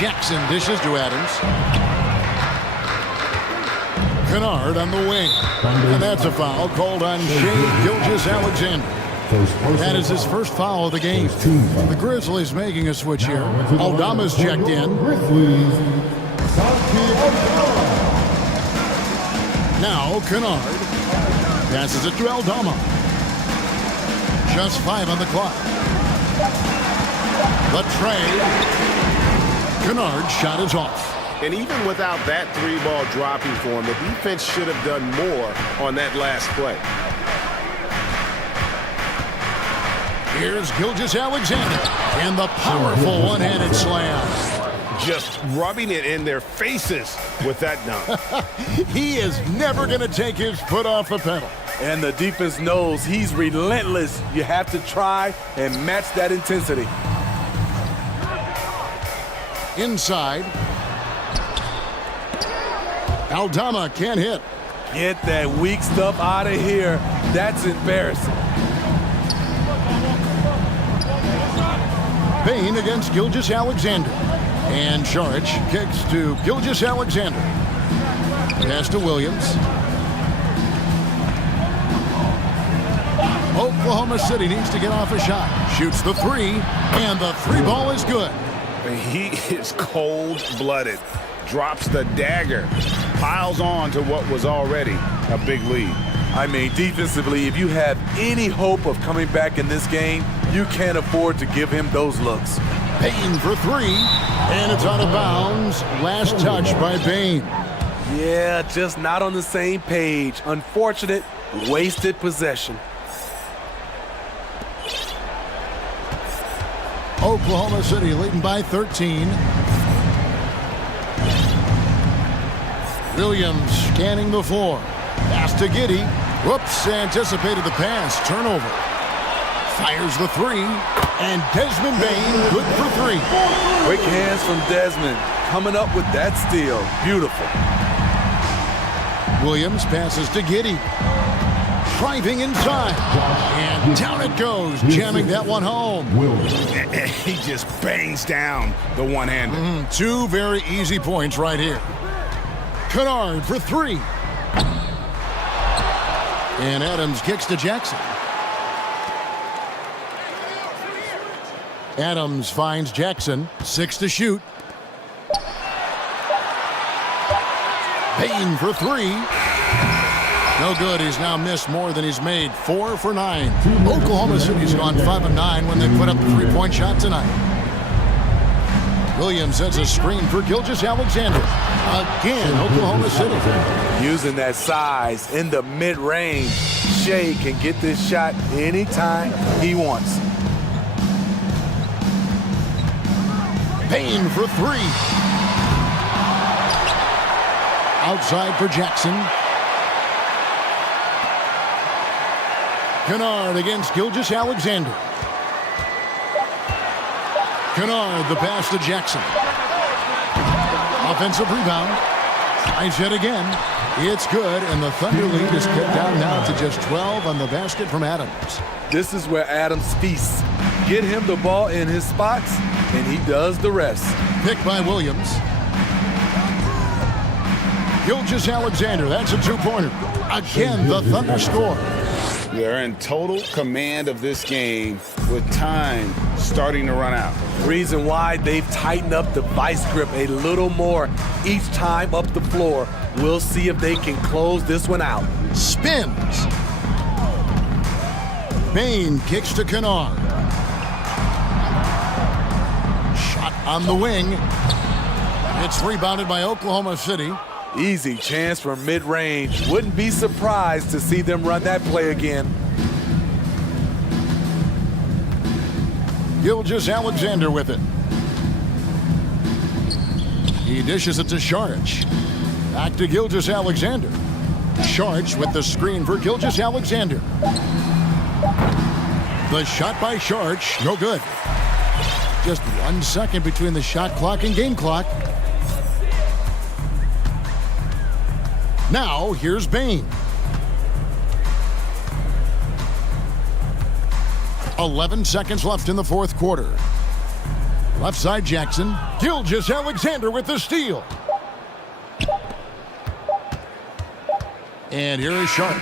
Jackson dishes to Adams. Kennard on the wing. And that's a foul called on Shea Gilgeous-Alexander. That is his first foul of the game. The Grizzlies making a switch here. Aldama's checked in. Now Kennard passes it to Aldama. Just 5 on the clock. The trade. Kennard's shot is off. And even without that 3-ball dropping for him, the defense should have done more on that last play. Here's Gilgeous-Alexander and the powerful one-handed slam. Just rubbing it in their faces with that dunk. He is never going to take his foot off the pedal. And the defense knows he's relentless. You have to try and match that intensity. Inside. Aldama can't hit. Get that weak stuff out of here. That's embarrassing. Bain against Gilgeous-Alexander. And Saric kicks to Gilgeous-Alexander. Pass to Williams. Oklahoma City needs to get off a shot. Shoots the 3, and the 3-ball is good. He is cold-blooded. Drops the dagger. Piles on to what was already a big lead. I mean, defensively, if you have any hope of coming back in this game, you can't afford to give him those looks. Bain for 3, and it's out of bounds. Last touch by Bain. Yeah, just not on the same page. Unfortunate, wasted possession. Oklahoma City leading by 13. Williams scanning the floor. Pass to Giddey. Whoops, anticipated the pass. Turnover. Fires the 3. And Desmond Bain good for 3. Quick hands from Desmond. Coming up with that steal. Beautiful. Williams passes to Giddey. Driving inside. And down it goes. Jamming that one home. He just bangs down the one-hander. 2 very easy points right here. Kennard for 3. And Adams kicks to Jackson. Adams finds Jackson. 6 to shoot. Bain for 3. No good. He's now missed more than he's made. 4 for 9. Oklahoma City's gone 5 of 9 when they put up the 3-point shot tonight. Williams sets a screen for Gilgeous-Alexander. Again, Oklahoma City. Using that size in the mid-range, Shea can get this shot anytime he wants. Bain for 3. Outside for Jackson. Kennard against Gilgeous-Alexander. Kennard, the pass to Jackson. Offensive rebound. Tries it again. It's good, and the Thunder lead is cut down now to just 12 on the basket from Adams. This is where Adams feasts. Get him the ball in his spots, and he does the rest. Picked by Williams. Gilgeous-Alexander, that's a 2-pointer. Again, the Thunder score. They're in total command of this game with time starting to run out. Reason why they've tightened up the vice grip a little more each time up the floor. We'll see if they can close this one out. Spins. Bain kicks to Kennard. Shot on the wing. It's rebounded by Oklahoma City. Easy chance from mid-range. Wouldn't be surprised to see them run that play again. Gilgeous-Alexander with it. He dishes it to Saric. Back to Gilgeous-Alexander. Saric with the screen for Gilgeous-Alexander. The shot by Saric, no good. Just 1 second between the shot clock and game clock. Now, here's Bain. 11 seconds left in the fourth quarter. Left side Jackson. Gilgeous-Alexander with the steal. And here is Sharp.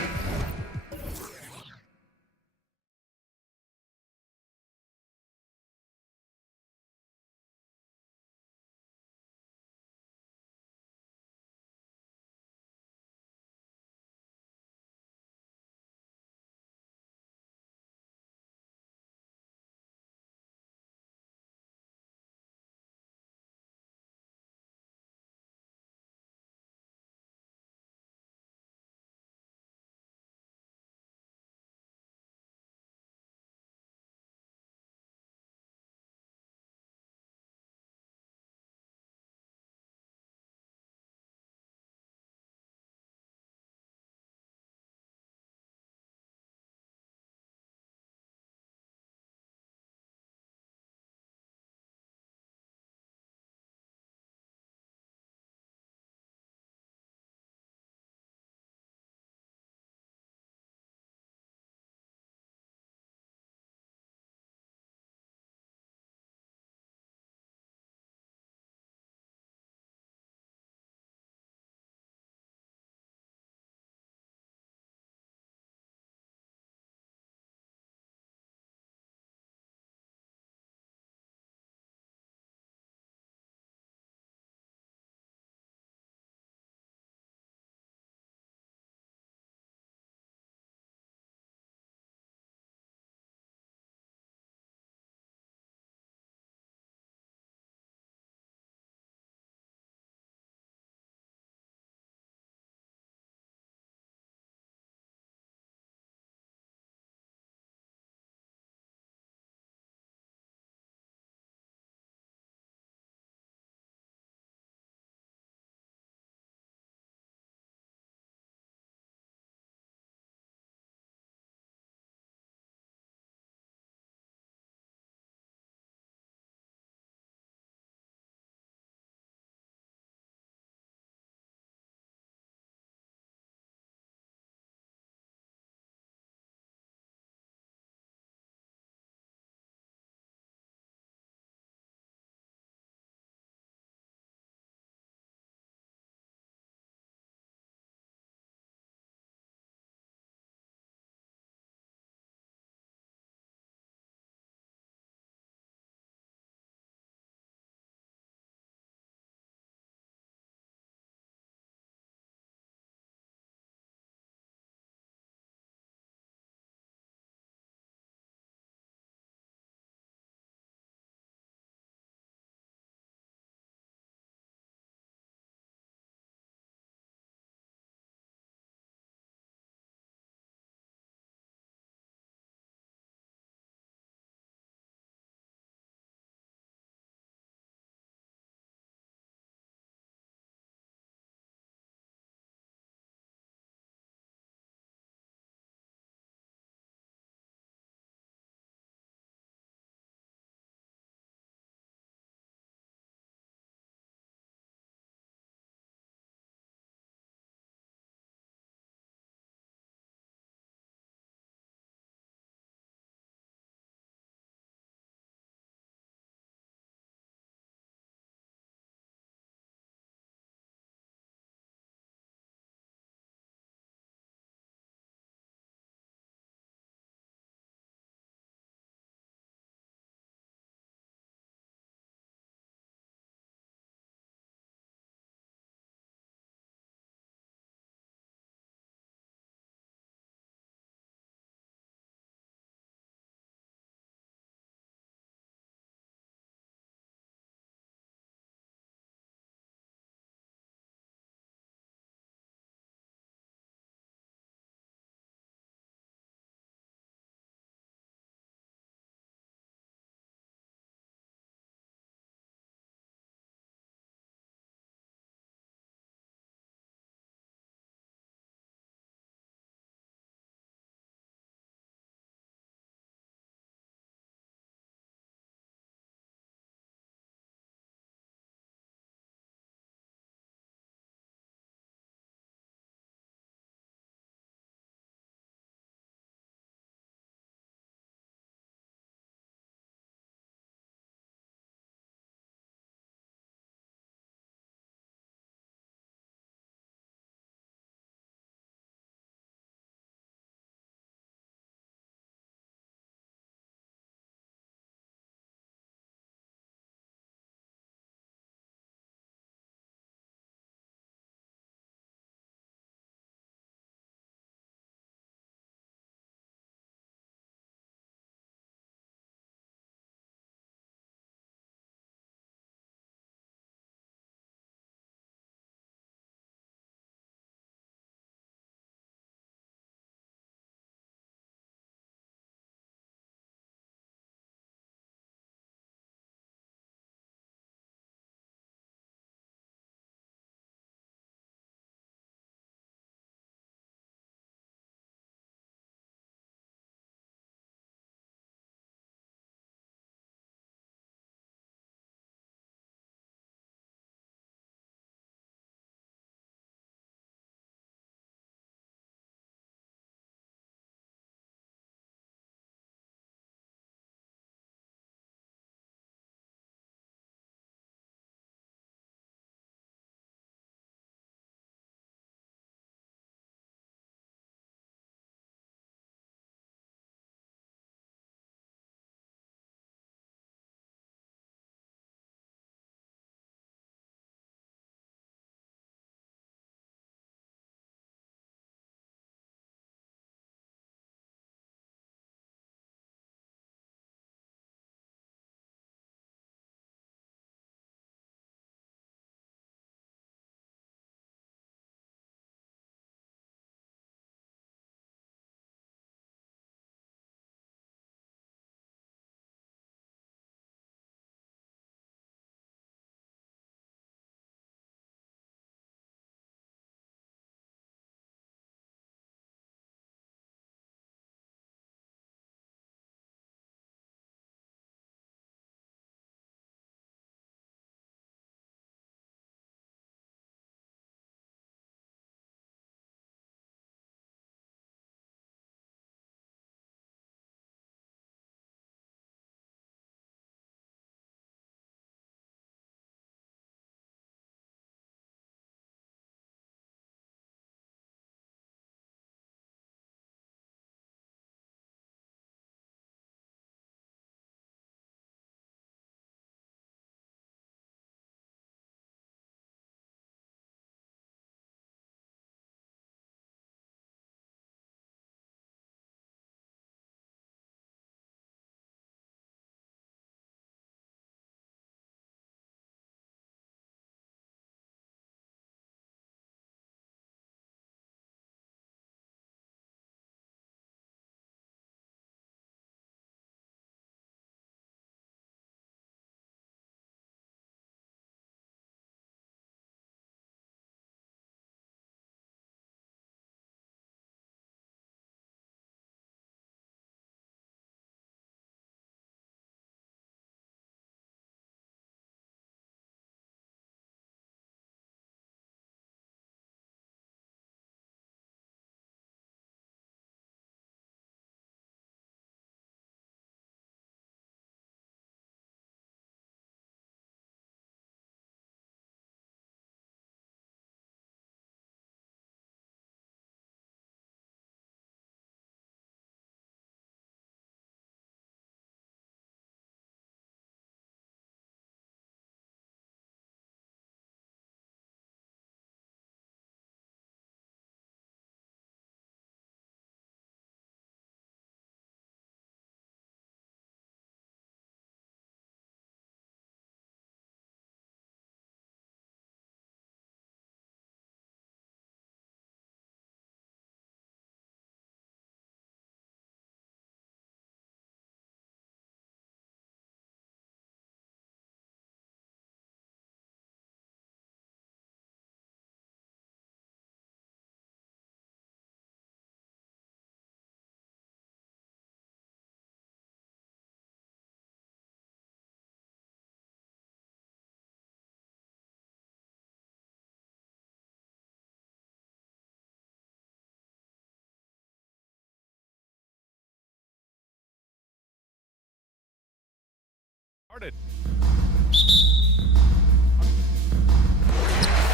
started.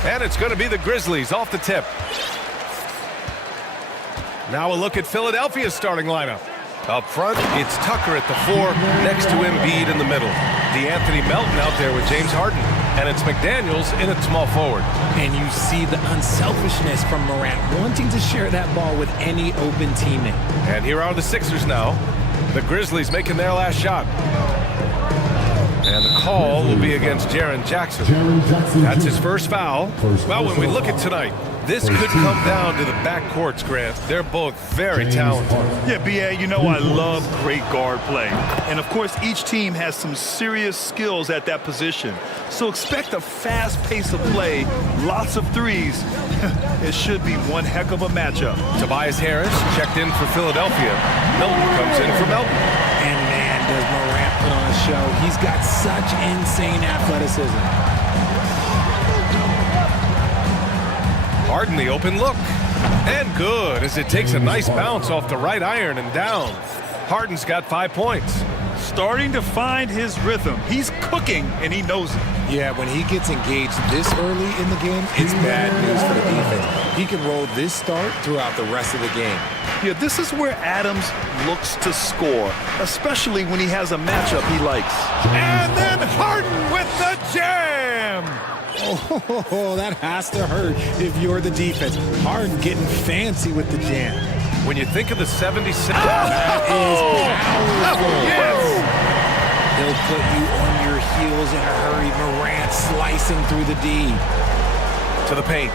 And it's going to be the Grizzlies off the tip. Now a look at Philadelphia's starting lineup. Up front, it's Tucker at the 4, next to Embiid in the middle. DeAnthony Melton out there with James Harden. And it's McDaniels in at small forward. And you see the unselfishness from Morant, wanting to share that ball with any open teammate. And here are the Sixers now. The Grizzlies making their last shot. And the call will be against Jaren Jackson. That's his first foul. Well, when we look at tonight, this could come down to the backcourts, Grant. They're both very talented. Yeah, B.A., you know I love great guard play. And, of course, each team has some serious skills at that position. So expect a fast pace of play, lots of threes. It should be one heck of a matchup. Tobias Harris checked in for Philadelphia. Melton comes in for Melton. And, man, does Morant put on a show. He's got such insane athleticism. Harden the open look. And good, as it takes a nice bounce off the right iron and down. Harden's got 5 points. Starting to find his rhythm. He's cooking, and he knows it. Yeah, when he gets engaged this early in the game, it's bad news for the defense. He can roll this start throughout the rest of the game. Yeah, this is where Adams looks to score, especially when he has a matchup he likes. And then Harden with the jam! Oh, that has to hurt if you're the defense. Harden getting fancy with the jam. When you think of the 76... That is powerful. Yes! He'll put you on your heels in a hurry. Morant slicing through the D. To the paint.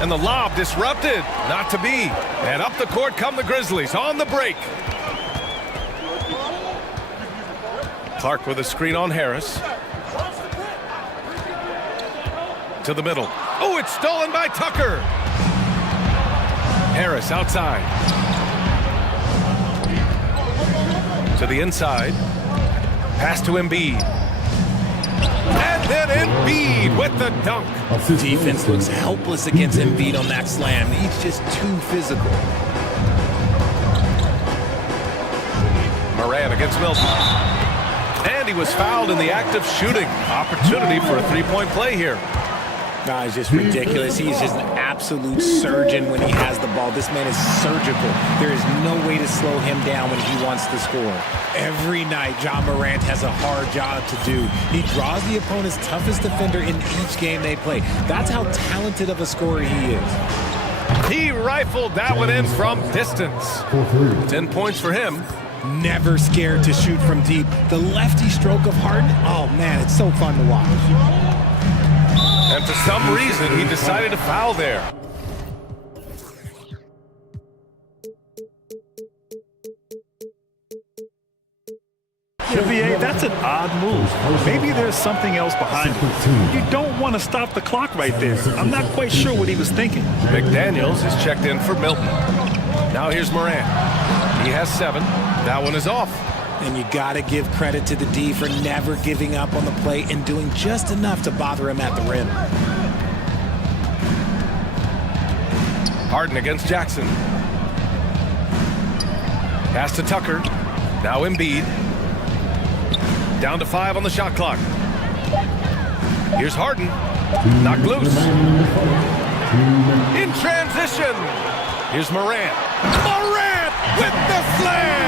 And the lob disrupted. Not to be. And up the court come the Grizzlies on the break. Clark with a screen on Harris. To the middle. Oh, it's stolen by Tucker. Harris outside. To the inside. Pass to Embiid. And then Embiid with the dunk. Defense looks helpless against Embiid on that slam. He's just too physical. Morant against Milton. And he was fouled in the act of shooting. Opportunity for a three-point play here. No, it's just ridiculous. He's just an absolute surgeon when he has the ball. This man is surgical. There is no way to slow him down when he wants to score. Every night, Ja Morant has a hard job to do. He draws the opponent's toughest defender in each game they play. That's how talented of a scorer he is. He rifled that one in from distance. 10 points for him. Never scared to shoot from deep. The lefty stroke of Harden, oh man, it's so fun to watch. And for some reason, he decided to foul there. BA, that's an odd move. Maybe there's something else behind it. You don't want to stop the clock right there. I'm not quite sure what he was thinking. McDaniels is checked in for Milton. Now here's Morant. He has 7. That one is off. And you got to give credit to the D for never giving up on the play and doing just enough to bother him at the rim. Harden against Jackson. Pass to Tucker. Now Embiid. Down to 5 on the shot clock. Here's Harden. Knocked loose. In transition. Here's Morant. Morant with the slam!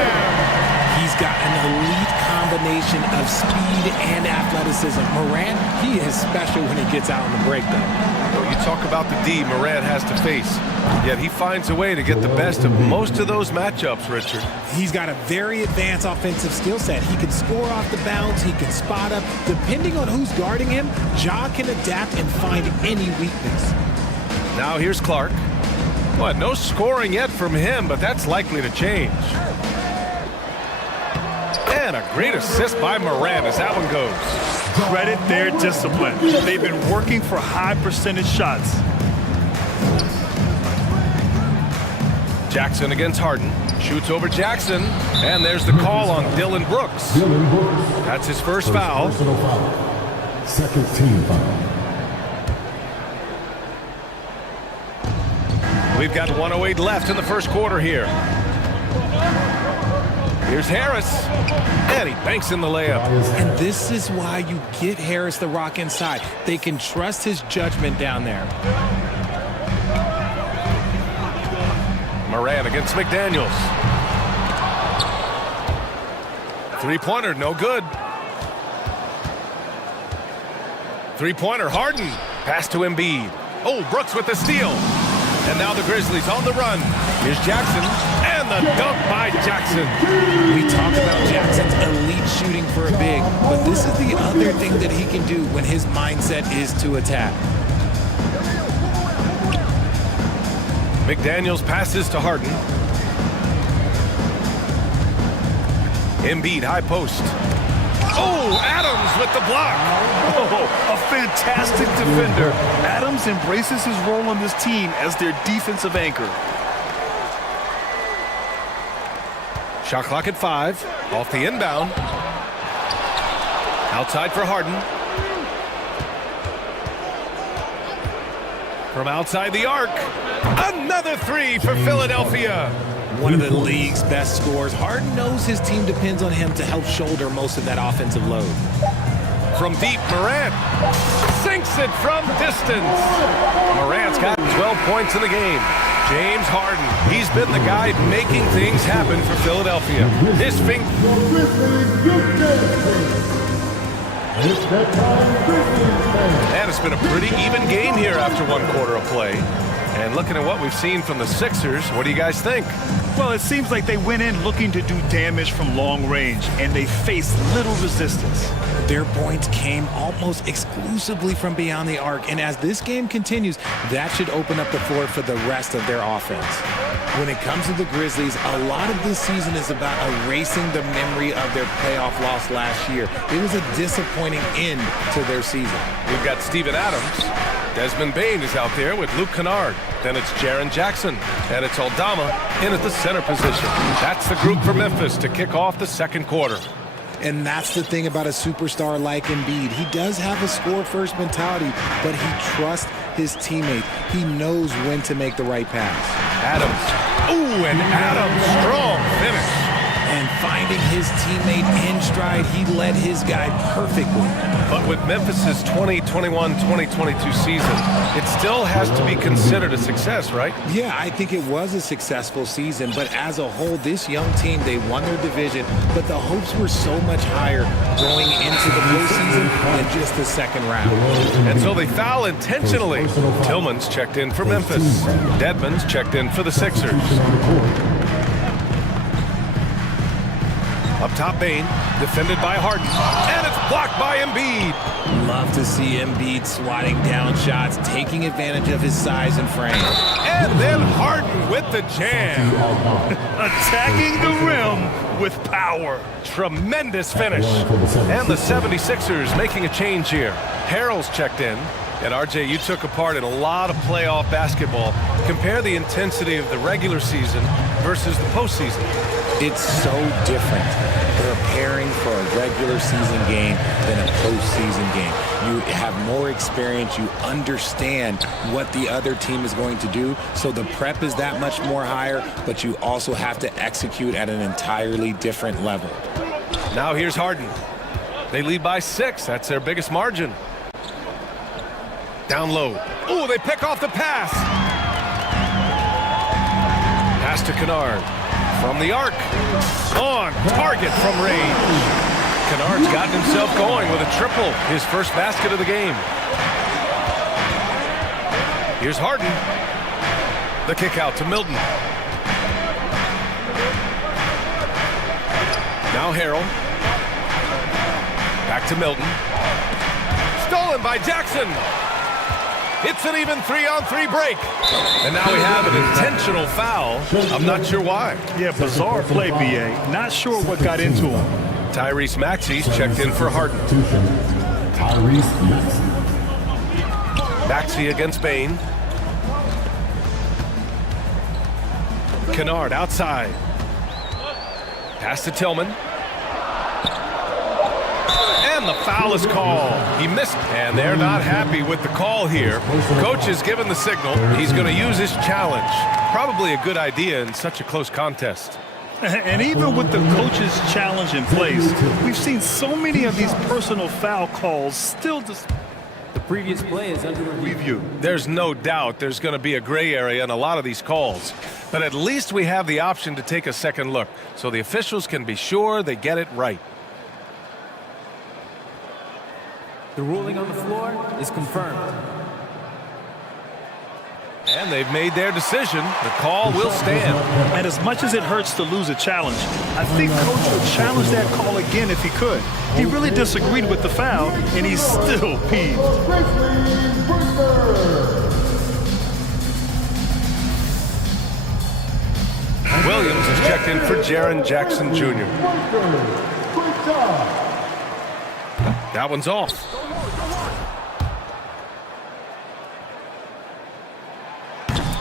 He's got an elite combination of speed and athleticism. Morant, he is special when he gets out on the break, though. You talk about the D Morant has to face, yet he finds a way to get the best of most of those matchups, Richard. He's got a very advanced offensive skill set. He can score off the bounce. He can spot up. Depending on who's guarding him, Ja can adapt and find any weakness. Now here's Clark. Well, no scoring yet from him, but that's likely to change. And a great assist by Morant as that one goes. Credit their discipline. They've been working for high percentage shots. Jackson against Harden. Shoots over Jackson. And there's the call on Dylan Brooks. That's his first foul. Second team foul. We've got 1:08 left in the first quarter here. Here's Harris. And he banks in the layup. And this is why you get Harris the rock inside. They can trust his judgment down there. Moran against McDaniels. Three-pointer, no good. Three-pointer, Harden. Pass to Embiid. Oh, Brooks with the steal. And now the Grizzlies on the run. Here's Jackson. And the dunk by Jackson. We talk about Jackson's elite shooting for a big, but this is the other thing that he can do when his mindset is to attack. McDaniels passes to Harden. Embiid, high post. Oh, Adams with the block. Oh, a fantastic defender. Adams embraces his role on this team as their defensive anchor. Shot clock at 5. Off the inbound. Outside for Harden. From outside the arc. Another three for Philadelphia. One of the league's best scorers. Harden knows his team depends on him to help shoulder most of that offensive load. From deep, Morant sinks it from distance. Morant's got 12 points in the game. James Harden, he's been the guy making things happen for Philadelphia. His finger. And it's been a pretty even game here after one quarter of play. And looking at what we've seen from the Sixers, what do you guys think? Well, it seems like they went in looking to do damage from long range, and they faced little resistance. Their points came almost exclusively from beyond the arc, and as this game continues, that should open up the floor for the rest of their offense. When it comes to the Grizzlies, a lot of this season is about erasing the memory of their playoff loss last year. It was a disappointing end to their season. We've got Steven Adams. Desmond Bane is out there with Luke Kennard. Then it's Jaren Jackson. And it's Aldama in at the center position. That's the group for Memphis to kick off the second quarter. And that's the thing about a superstar like Embiid. He does have a score-first mentality, but he trusts his teammate. He knows when to make the right pass. Adams. Ooh, and Adams, strong finish. And finding his teammate in stride, he led his guy perfectly. But with Memphis's 2021-2022 season, it still has to be considered a success, right? Yeah, I think it was a successful season, but as a whole, this young team, they won their division, but the hopes were so much higher going into the postseason than just the second round. And so they foul intentionally. Tillman's checked in for Memphis. Dedmon's checked in for the Sixers. Up top, Bane, defended by Harden, and it's blocked by Embiid. Love to see Embiid swatting down shots, taking advantage of his size and frame. And then Harden with the jam. Attacking the rim with power. Tremendous finish. And the 76ers making a change here. Harrell's checked in. And RJ, you took a part in a lot of playoff basketball. Compare the intensity of the regular season versus the postseason. It's so different preparing for a regular season game than a postseason game. You have more experience. You understand what the other team is going to do. So the prep is that much more higher, but you also have to execute at an entirely different level. Now here's Harden. They lead by 6. That's their biggest margin. Down low. Oh, they pick off the pass. Pass to Kennard. From the arc. On target from range. Kennard's gotten himself going with a triple. His first basket of the game. Here's Harden. The kick out to Milton. Now Harrell. Back to Milton. Stolen by Jackson. It's an even 3-on-3 break. And now we have an intentional foul. I'm not sure why. Yeah, bizarre play, B.A. Not sure what got into him. Tyrese Maxey's checked in for Harden. Maxey against Bane. Kennard outside. Pass to Tillman. And the foul is called. He missed, and they're not happy with the call here. Coach has given the signal. He's going to use his challenge. Probably a good idea in such a close contest. And even with the coach's challenge in place, we've seen so many of these personal foul calls still. The previous play is under review. There's no doubt there's going to be a gray area in a lot of these calls. But at least we have the option to take a second look, so the officials can be sure they get it right. The ruling on the floor is confirmed. And they've made their decision. The call will stand. And as much as it hurts to lose a challenge, I think Coach would challenge that call again if he could. He really disagreed with the foul, and he's still peeved. Williams is checked in for Jaren Jackson Jr. That one's off.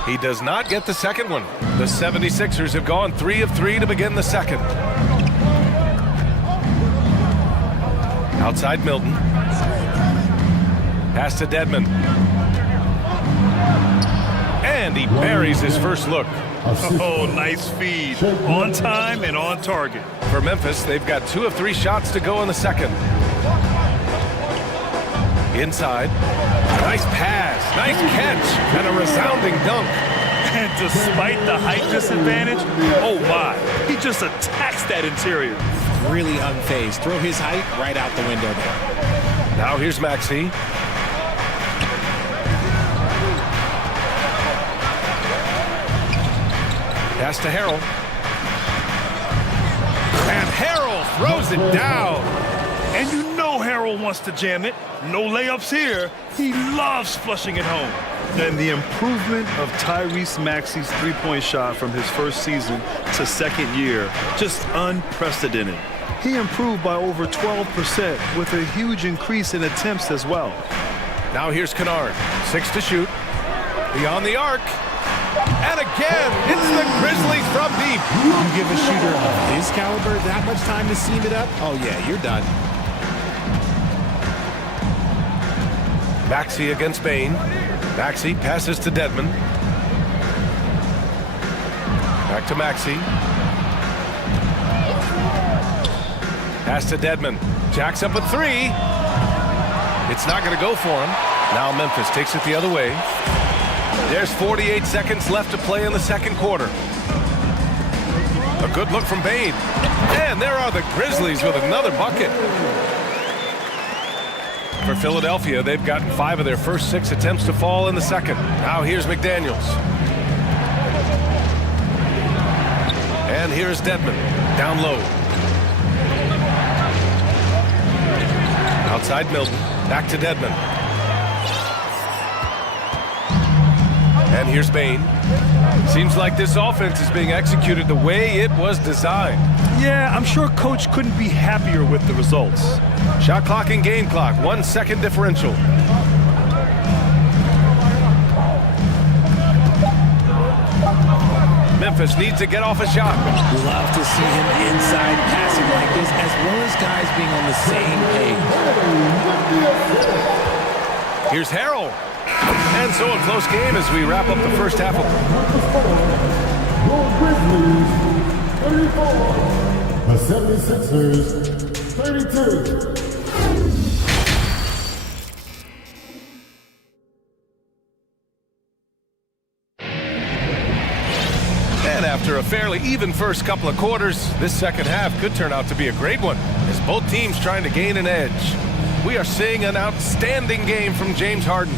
He does not get the second one. The 76ers have gone 3 of 3 to begin the second. Outside Milton. Pass to Dedmon. And he buries his first look. Oh, nice feed. On time and on target. For Memphis, they've got 2 of 3 shots to go in the second. Inside. Nice pass, nice catch, and a resounding dunk. And despite the height disadvantage, oh my, he just attacks that interior. Really unfazed. Throw his height right out the window there. Now here's Maxey. Pass to Harrell. And Harrell throws it down. And you know Harrell wants to jam it. No layups here. He loves flushing it home. And the improvement of Tyrese Maxey's three-point shot from his first season to second year, just unprecedented. He improved by over 12% with a huge increase in attempts as well. Now here's Kennard. 6 to shoot. Beyond the arc. And again, it's the Grizzlies from deep. You give a shooter of his caliber that much time to seam it up? Oh yeah, you're done. Maxey against Bain. Maxey passes to Dedmon. Back to Maxey. Pass to Dedmon. Jacks up a 3. It's not going to go for him. Now Memphis takes it the other way. There's 48 seconds left to play in the second quarter. A good look from Bain. And there are the Grizzlies with another bucket. For Philadelphia, they've gotten 5 of their first 6 attempts to fall in the second. Now here's McDaniels. And here's Dedmon. Down low. Outside Milton. Back to Dedmon. And here's Bain. Seems like this offense is being executed the way it was designed. Yeah, I'm sure Coach couldn't be happier with the results. Shot clock and game clock, 1 second differential. Memphis needs to get off a shot. Love to see him inside passing like this, as well as guys being on the same page. Here's Harrell. And so a close game as we wrap up the first half of The 76ers, 32. And after a fairly even first couple of quarters, this second half could turn out to be a great one as both teams trying to gain an edge. We are seeing an outstanding game from James Harden.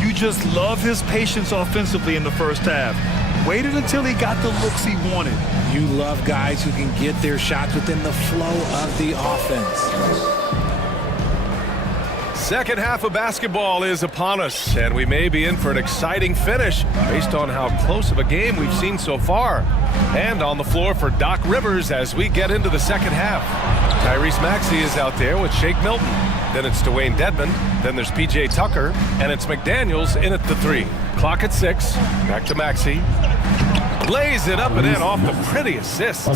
You just love his patience offensively in the first half. Waited until he got the looks he wanted. You love guys who can get their shots within the flow of the offense. Second half of basketball is upon us, and we may be in for an exciting finish based on how close of a game we've seen so far. And on the floor for Doc Rivers as we get into the second half. Tyrese Maxey is out there with Shake Milton. Then it's Dwayne Dedmon. Then there's P.J. Tucker. And it's McDaniels in at the 3. Clock at 6. Back to Maxey. Lays it up and in off the pretty assist.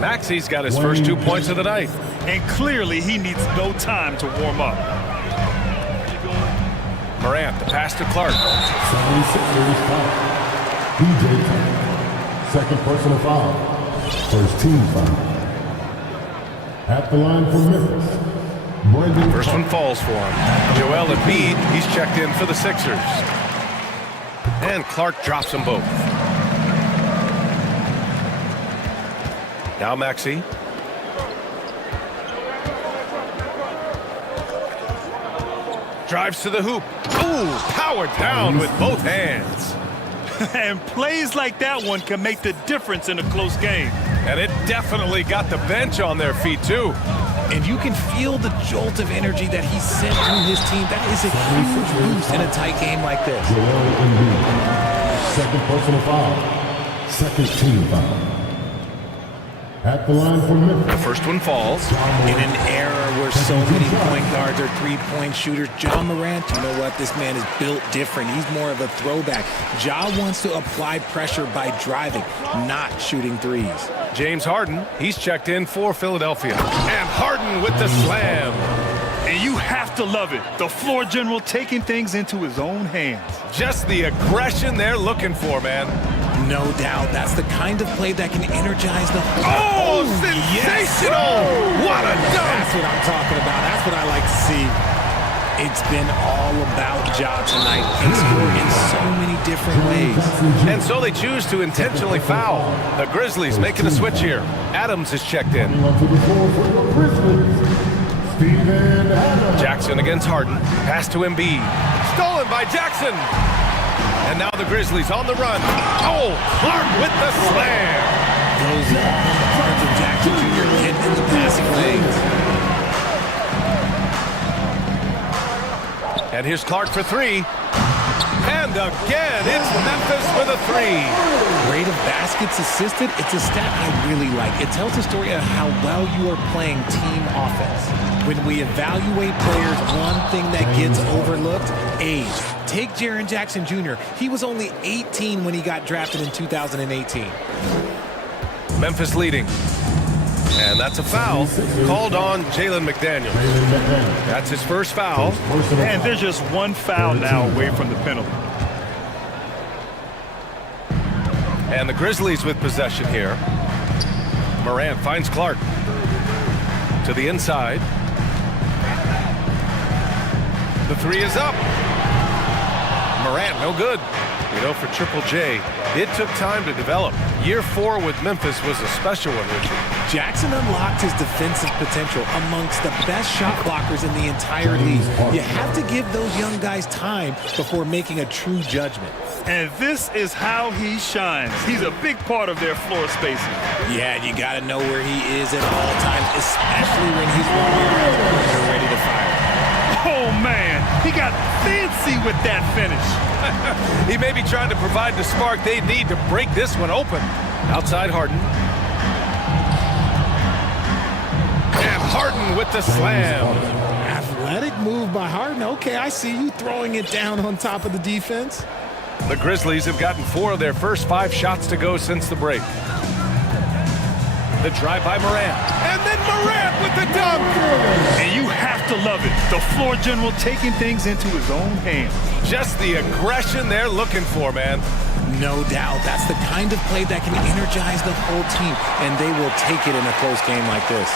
Maxey's got his first 2 points of the night. And clearly he needs no time to warm up. Morant, the pass to Clark. 76ers foul. P.J. Tucker. Second personal foul. First team foul. At the line for Memphis, Brandon. First one falls for him. Joel Embiid, he's checked in for the Sixers. And Clark drops them both. Now Maxey. Drives to the hoop. Ooh, powered down with both hands. And plays like that one can make the difference in a close game. And it definitely got the bench on their feet, too. And you can feel the jolt of energy that he sent through his team. That is a huge boost in a tight game like this. Second personal foul. Second team foul. At the line for Memphis. The first one falls. In an era where so many point guards are three-point shooters, Ja Morant, you know what? This man is built different. He's more of a throwback. Ja wants to apply pressure by driving, not shooting threes. James Harden, he's checked in for Philadelphia. And Harden with the slam. And you have to love it. The floor general taking things into his own hands. Just the aggression they're looking for, man. No doubt. That's the kind of play that can energize the... Oh, sensational! Yes. What a dunk! That's what I'm talking about. That's what I like to see. It's been all about Ja tonight. He scored in so many different ways. And so they choose to intentionally foul. The Grizzlies making a switch here. Adams is checked in. Jackson against Harden. Pass to Embiid. Stolen by Jackson. And now the Grizzlies on the run. Oh, Clark with the slam. Those parts of Jackson Jr. getting in the passing lanes. And here's Clark for three. And again, it's Memphis with a three. Rate of baskets assisted, it's a stat I really like. It tells a story of how well you are playing team offense. When we evaluate players, one thing that gets overlooked, age. Take Jaren Jackson Jr. He was only 18 when he got drafted in 2018. Memphis leading. And that's a foul called on Jalen McDaniels. That's his first foul. And there's just one foul now away from the penalty. And the Grizzlies with possession here. Morant finds Clark. To the inside. The three is up. Morant, no good. You know, for Triple J, it took time to develop. Year 4 with Memphis was a special one, Richard. Jackson unlocked his defensive potential amongst the best shot blockers in the entire league. You have to give those young guys time before making a true judgment. And this is how he shines. He's a big part of their floor spacing. Yeah, you got to know where he is at all times, especially when he's walking around the perimeter ready to fire. Oh, man, he got fancy with that finish. He may be trying to provide the spark they need to break this one open. Outside Harden. And Harden with the slam. Athletic move by Harden. Okay, I see you throwing it down on top of the defense. The Grizzlies have gotten 4 of their first 5 shots to go since the break. The drive by Morant. And then Morant with the dunk. And you have to love it. The floor general taking things into his own hands. Just the aggression they're looking for, man. No doubt. That's the kind of play that can energize the whole team, and they will take it in a close game like this.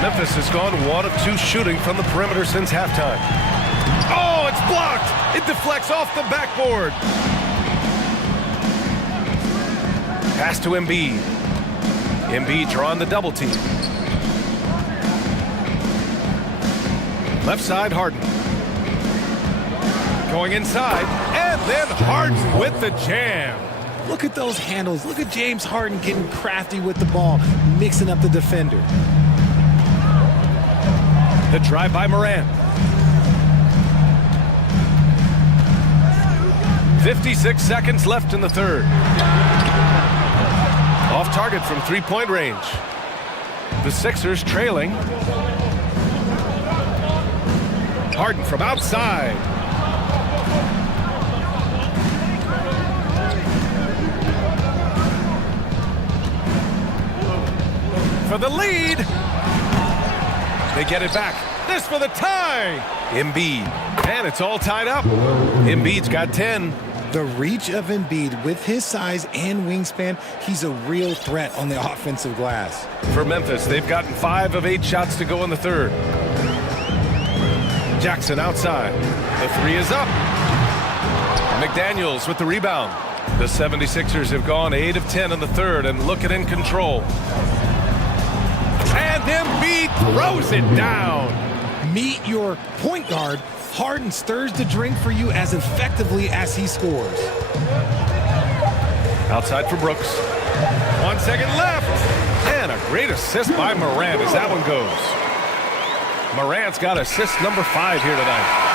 Memphis has gone 1 of 2 shooting from the perimeter since halftime. Oh, it's blocked. It deflects off the backboard. Pass to Embiid. Embiid drawing the double team. Left side, Harden. Going inside, and then Harden with the jam. Look at those handles. Look at James Harden getting crafty with the ball, mixing up the defender. The drive by Morant. 56 seconds left in the third. Off target from three-point range. The Sixers trailing. Harden from outside. For the lead. They get it back. This for the tie. Embiid. And it's all tied up. Embiid's got 10. The reach of Embiid, with his size and wingspan, he's a real threat on the offensive glass. For Memphis, they've gotten 5 of 8 shots to go in the third. Jackson outside. The 3 is up. McDaniels with the rebound. The 76ers have gone 8 of 10 in the third and looking in control. And Embiid throws it down. Meet your point guard. Harden stirs the drink for you as effectively as he scores. Outside for Brooks. 1 second left. And a great assist by Morant as that one goes. Morant's got assist number 5 here tonight.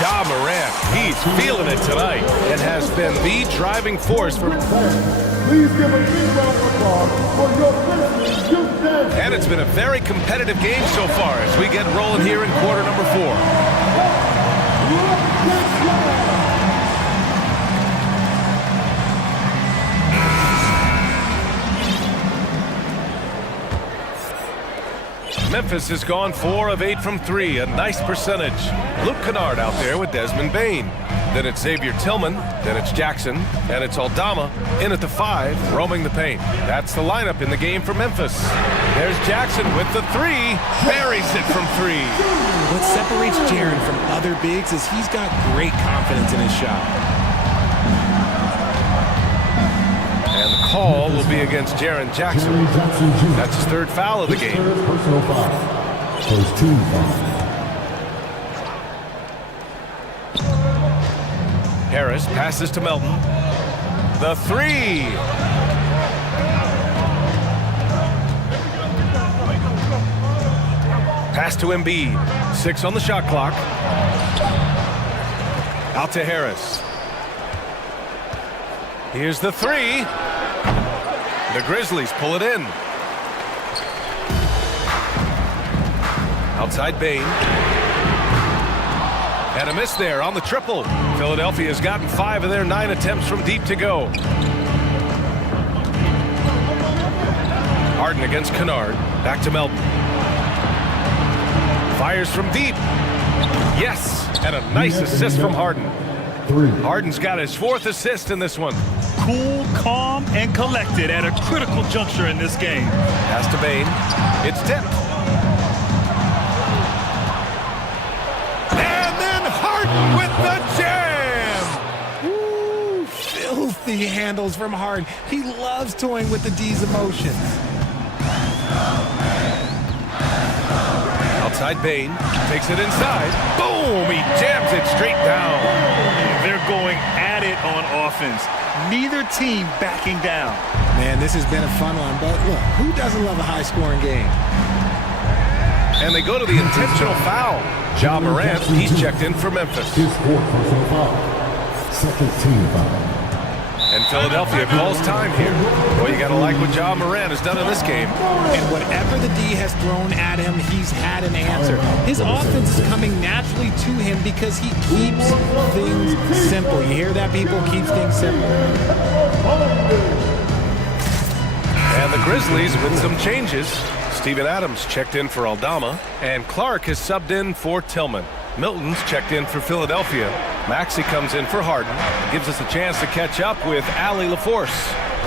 Ja Morant, he's feeling it tonight and has been the driving force for... Please give a big round of applause for your listeners, Houston. And it's been a very competitive game so far as we get rolling here in quarter number 4. Memphis has gone 4 of 8 from 3, a nice percentage. Luke Kennard out there with Desmond Bane. Then it's Xavier Tillman, then it's Jackson, and it's Aldama in at the 5, roaming the paint. That's the lineup in the game for Memphis. There's Jackson with the 3, buries it from 3. What separates Jaren from other bigs is he's got great confidence in his shot. And the call will be against Jaren Jackson. That's his 3rd foul of the game. Personal foul. First team foul. Harris passes to Melton. The 3. Pass to Embiid. 6 on the shot clock. Out to Harris. Here's the 3. The Grizzlies pull it in. Outside Bane. And a miss there on the triple. Philadelphia has gotten 5 of their 9 attempts from deep to go. Harden against Kennard. Back to Melton. Fires from deep. Yes, and a nice assist from Harden. Harden's got his 4th assist in this one. Cool, calm, and collected at a critical juncture in this game. Pass to Bane. It's tipped. And then Harden with the jam! Woo, filthy handles from Harden. He loves toying with the D's emotion. Outside Bane. Takes it inside. Boom! He jams it straight down. They're going at it on offense. Neither team backing down. Man, this has been a fun one, but look, who doesn't love a high-scoring game? And they go to the intentional foul. Ja Morant, he's checked in for Memphis. His 4th personal foul. Second team foul. And Philadelphia calls time here. Well, you got to like what Ja Morant has done in this game. And whatever the D has thrown at him, he's had an answer. His offense is coming naturally to him because he keeps things simple. You hear that, people? Keeps things simple. And the Grizzlies with some changes. Steven Adams checked in for Aldama, and Clark has subbed in for Tillman. Milton's checked in for Philadelphia. Maxey comes in for Harden. Gives us a chance to catch up with Allie LaForce.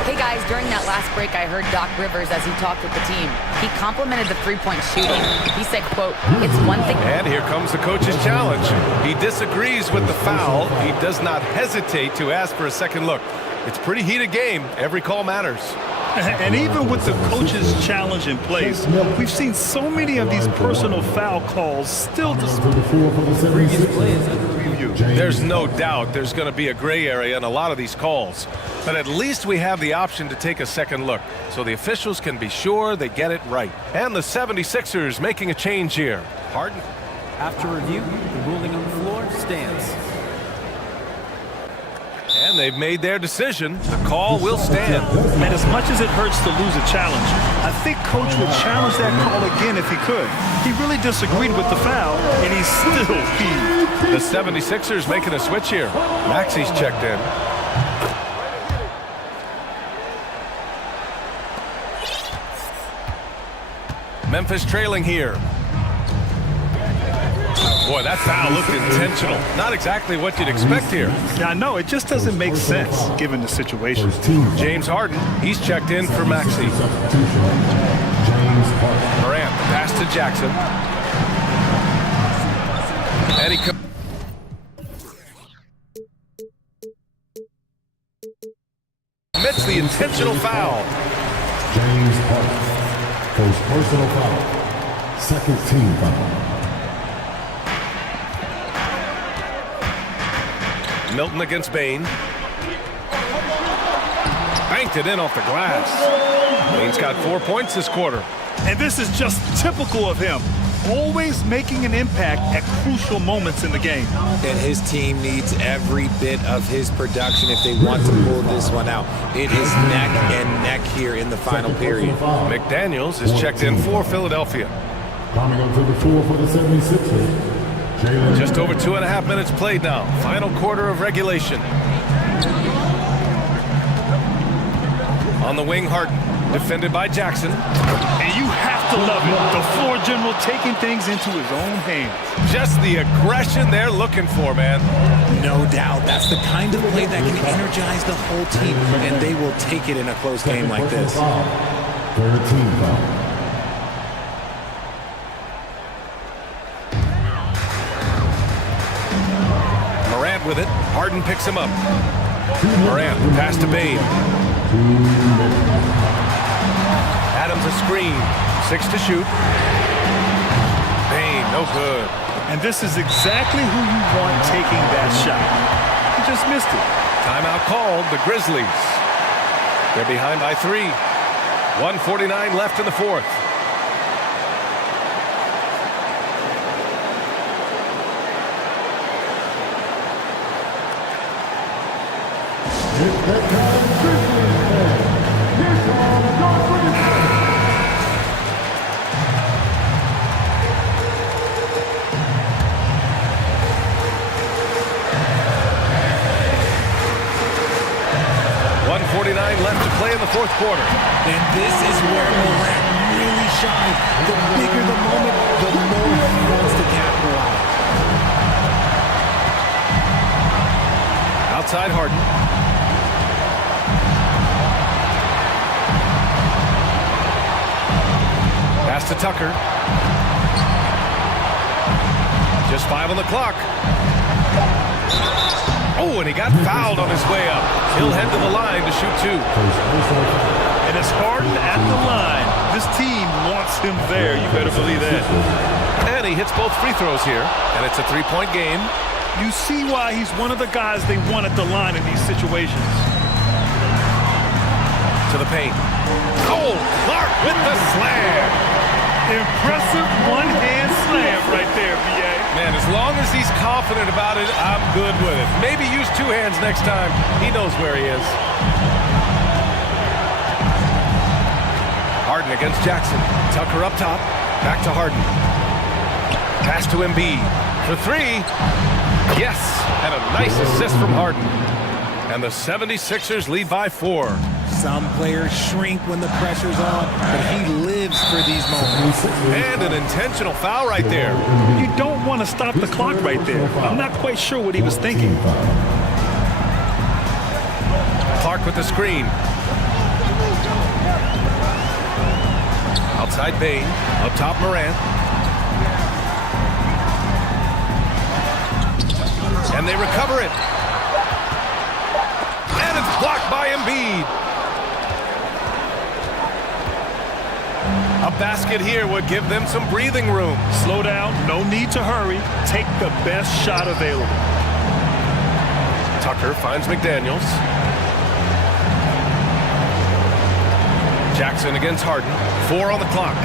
Hey guys, during that last break, I heard Doc Rivers as he talked with the team. He complimented the 3-point shooting. He said, quote, "It's one thing." And here comes the coach's challenge. He disagrees with the foul. He does not hesitate to ask for a second look. It's a pretty heated game. Every call matters. And even with the coach's challenge in place, we've seen so many of these personal foul calls still There's no doubt there's going to be a gray area in a lot of these calls. But at least we have the option to take a second look, so the officials can be sure they get it right. And the 76ers making a change here. Harden. After review, the ruling on the floor stands. And they've made their decision. The call will stand. And as much as it hurts to lose a challenge, I think Coach would challenge that call again if he could. He really disagreed with the foul, and he's still key. The 76ers making a switch here. Maxey's checked in. Memphis trailing here. Boy, that foul looked intentional. Not exactly what you'd expect here. Yeah, I know. It just doesn't make sense given the situation. James Harden, he's checked in for Maxey. Morant, pass to Jackson. And he commits the intentional foul. James Harden, first personal foul, second team foul. Milton against Bain. Banked it in off the glass. Bain's got 4 points this quarter. And this is just typical of him. Always making an impact at crucial moments in the game. And his team needs every bit of his production if they want to pull this one out. It is neck and neck here in the final period. McDaniels is checked in for Philadelphia. Coming up to the floor for the 76ers. Just over 2.5 minutes played now. Final quarter of regulation. On the wing, Harden, defended by Jackson. And you have to love it. The floor general taking things into his own hands. Just the aggression they're looking for, man. No doubt. That's the kind of play that can energize the whole team, and they will take it in a close game like this. Third team foul. Morant with it. Harden picks him up. Morant, pass to Bain. Adams a screen. 6 to shoot. Bain, no good. And this is exactly who you want taking that shot. He just missed it. Timeout called, the Grizzlies. They're behind by 3. 1:49 left in the fourth. Left to play in the fourth quarter. And this is where Morant really shines. The bigger the moment, the more he wants to capitalize. Outside Harden. Pass to Tucker. Just 5 on the clock. Oh, and he got fouled on his way up. He'll head to the line to shoot 2. And it's Harden at the line. This team wants him there. You better believe that. And he hits both free throws here. And it's a 3-point game. You see why he's one of the guys they want at the line in these situations. To the paint. Oh, Clark with the slam. Impressive one-hand slam right there, B.A. Man, as long as he's confident about it, I'm good with it. Maybe use 2 hands next time. He knows where he is. Harden against Jackson. Tucker up top. Back to Harden. Pass to Embiid. For 3. Yes, and a nice assist from Harden. And the 76ers lead by 4. Some players shrink when the pressure's on, but he lives for these moments. And an intentional foul right there. You don't want to stop the clock right there. I'm not quite sure what he was thinking. Clark with the screen. Outside Bain. Up top Morant. And they recover it. And it's blocked by Embiid. A basket here would give them some breathing room. Slow down, no need to hurry. Take the best shot available. Tucker finds McDaniels. Jackson against Harden. 4 on the clock.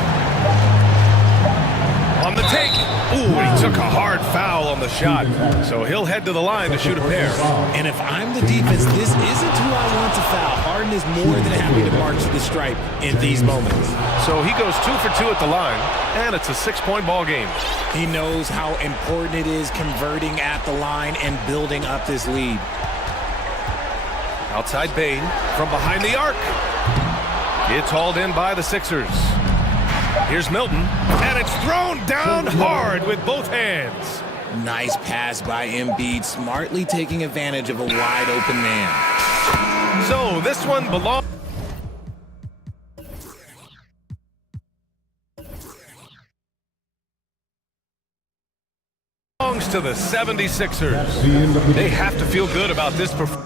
On the take. Ooh, he took a hard foul on the shot. So he'll head to the line to shoot a pair. And if I'm the defense, this isn't who I want to foul. Harden is more than happy to march to the stripe in these moments. So he goes 2 for 2 at the line, and it's a 6-point ball game. He knows how important it is converting at the line and building up this lead. Outside Bain from behind the arc. It's hauled in by the Sixers. Here's Milton, and it's thrown down hard with both hands. Nice pass by Embiid, smartly taking advantage of a wide open man. So this one belongs to the 76ers. They have to feel good about this performance.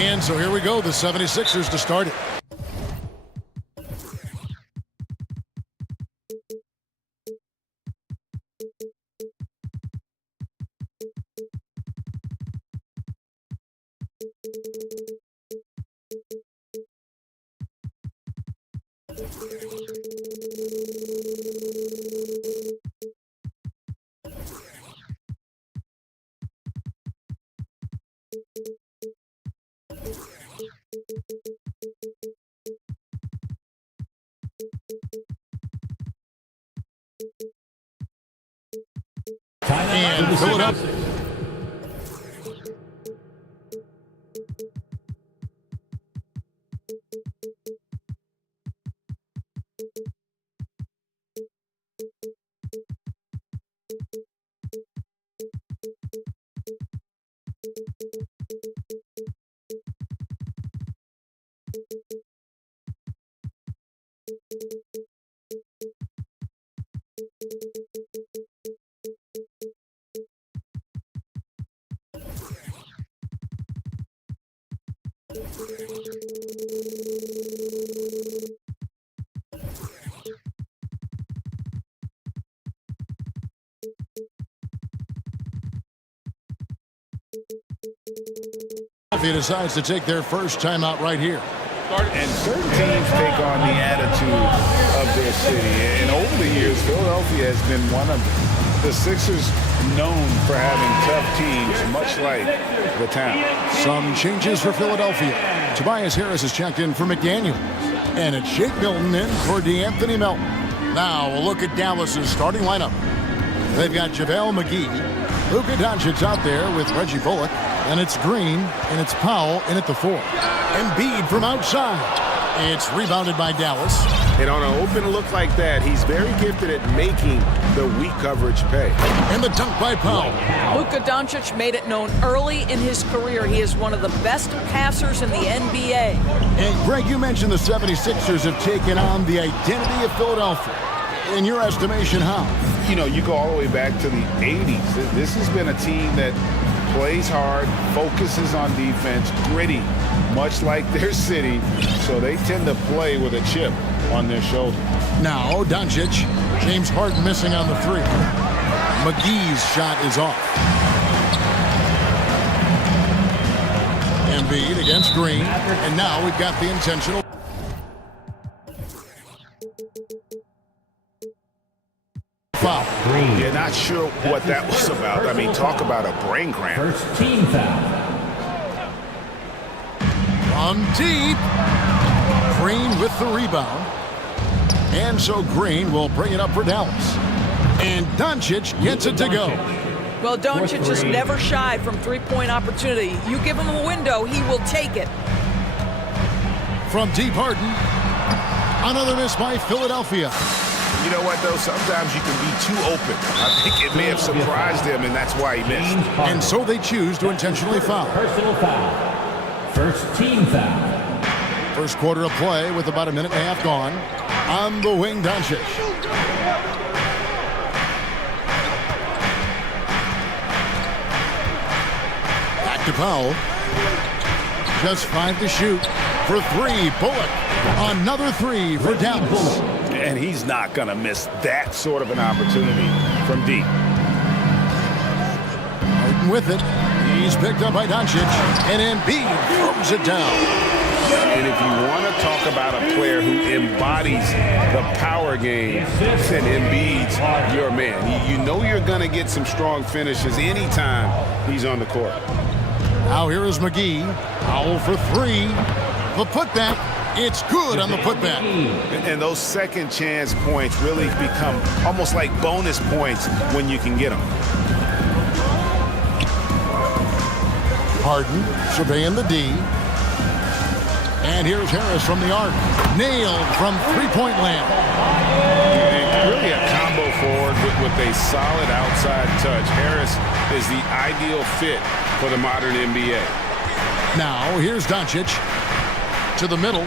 And so here we go, the 76ers to start it. And fill it up. He decides to take their first timeout right here. And certain teams take on the attitude of their city. And over the years, Philadelphia has been one of the Sixers known for having tough teams, much like the town. Some changes for Philadelphia. Tobias Harris is checked in for McDaniel. And it's Shake Milton in for DeAnthony Melton. Now a look at Dallas's starting lineup. They've got JaVale McGee, Luka Doncic out there with Reggie Bullock. And it's Green, and it's Powell in at the 4. Embiid from outside. It's rebounded by Dallas. And on an open look like that, he's very gifted at making the weak coverage pay. And the dunk by Powell. Luka Doncic made it known early in his career he is one of the best passers in the NBA. And Greg, you mentioned the 76ers have taken on the identity of Philadelphia. In your estimation, how? You know, you go all the way back to the 80s. This has been a team that plays hard, focuses on defense, gritty, much like their city, so they tend to play with a chip on their shoulder. Now, Doncic, James Harden missing on the 3. McGee's shot is off. Embiid against Green, and now we've got the intentional foul. Yeah, not sure what that was about. I mean, talk about a brain cramp. First team foul. From deep. Green with the rebound. And so Green will bring it up for Dallas. And Doncic gets it to go. Well, Doncic is never shy from three-point opportunity. You give him a window, he will take it. From deep, Harden. Another miss by Philadelphia. You know what, though? Sometimes you can be too open. I think it may have surprised him, and that's why he missed. And so they choose to intentionally foul. Personal foul. First team foul. First quarter of play with about a minute and a half gone. On the wing, Doncic. Back to Powell. Just 5 to shoot. For 3, Bullock. Another 3 for Dallas. And he's not going to miss that sort of an opportunity from deep. Harden with it. He's picked up by Doncic. And Embiid throws it down. And if you want to talk about a player who embodies the power game, then Embiid's your man. You know you're going to get some strong finishes anytime he's on the court. Now here is McGee. Powell for 3. The putback. It's good on the putback. And those second chance points really become almost like bonus points when you can get them. Harden surveying the D. And here's Harris from the arc. Nailed from three-point land. And really a combo forward with a solid outside touch. Harris is the ideal fit for the modern NBA. Now here's Doncic. To the middle.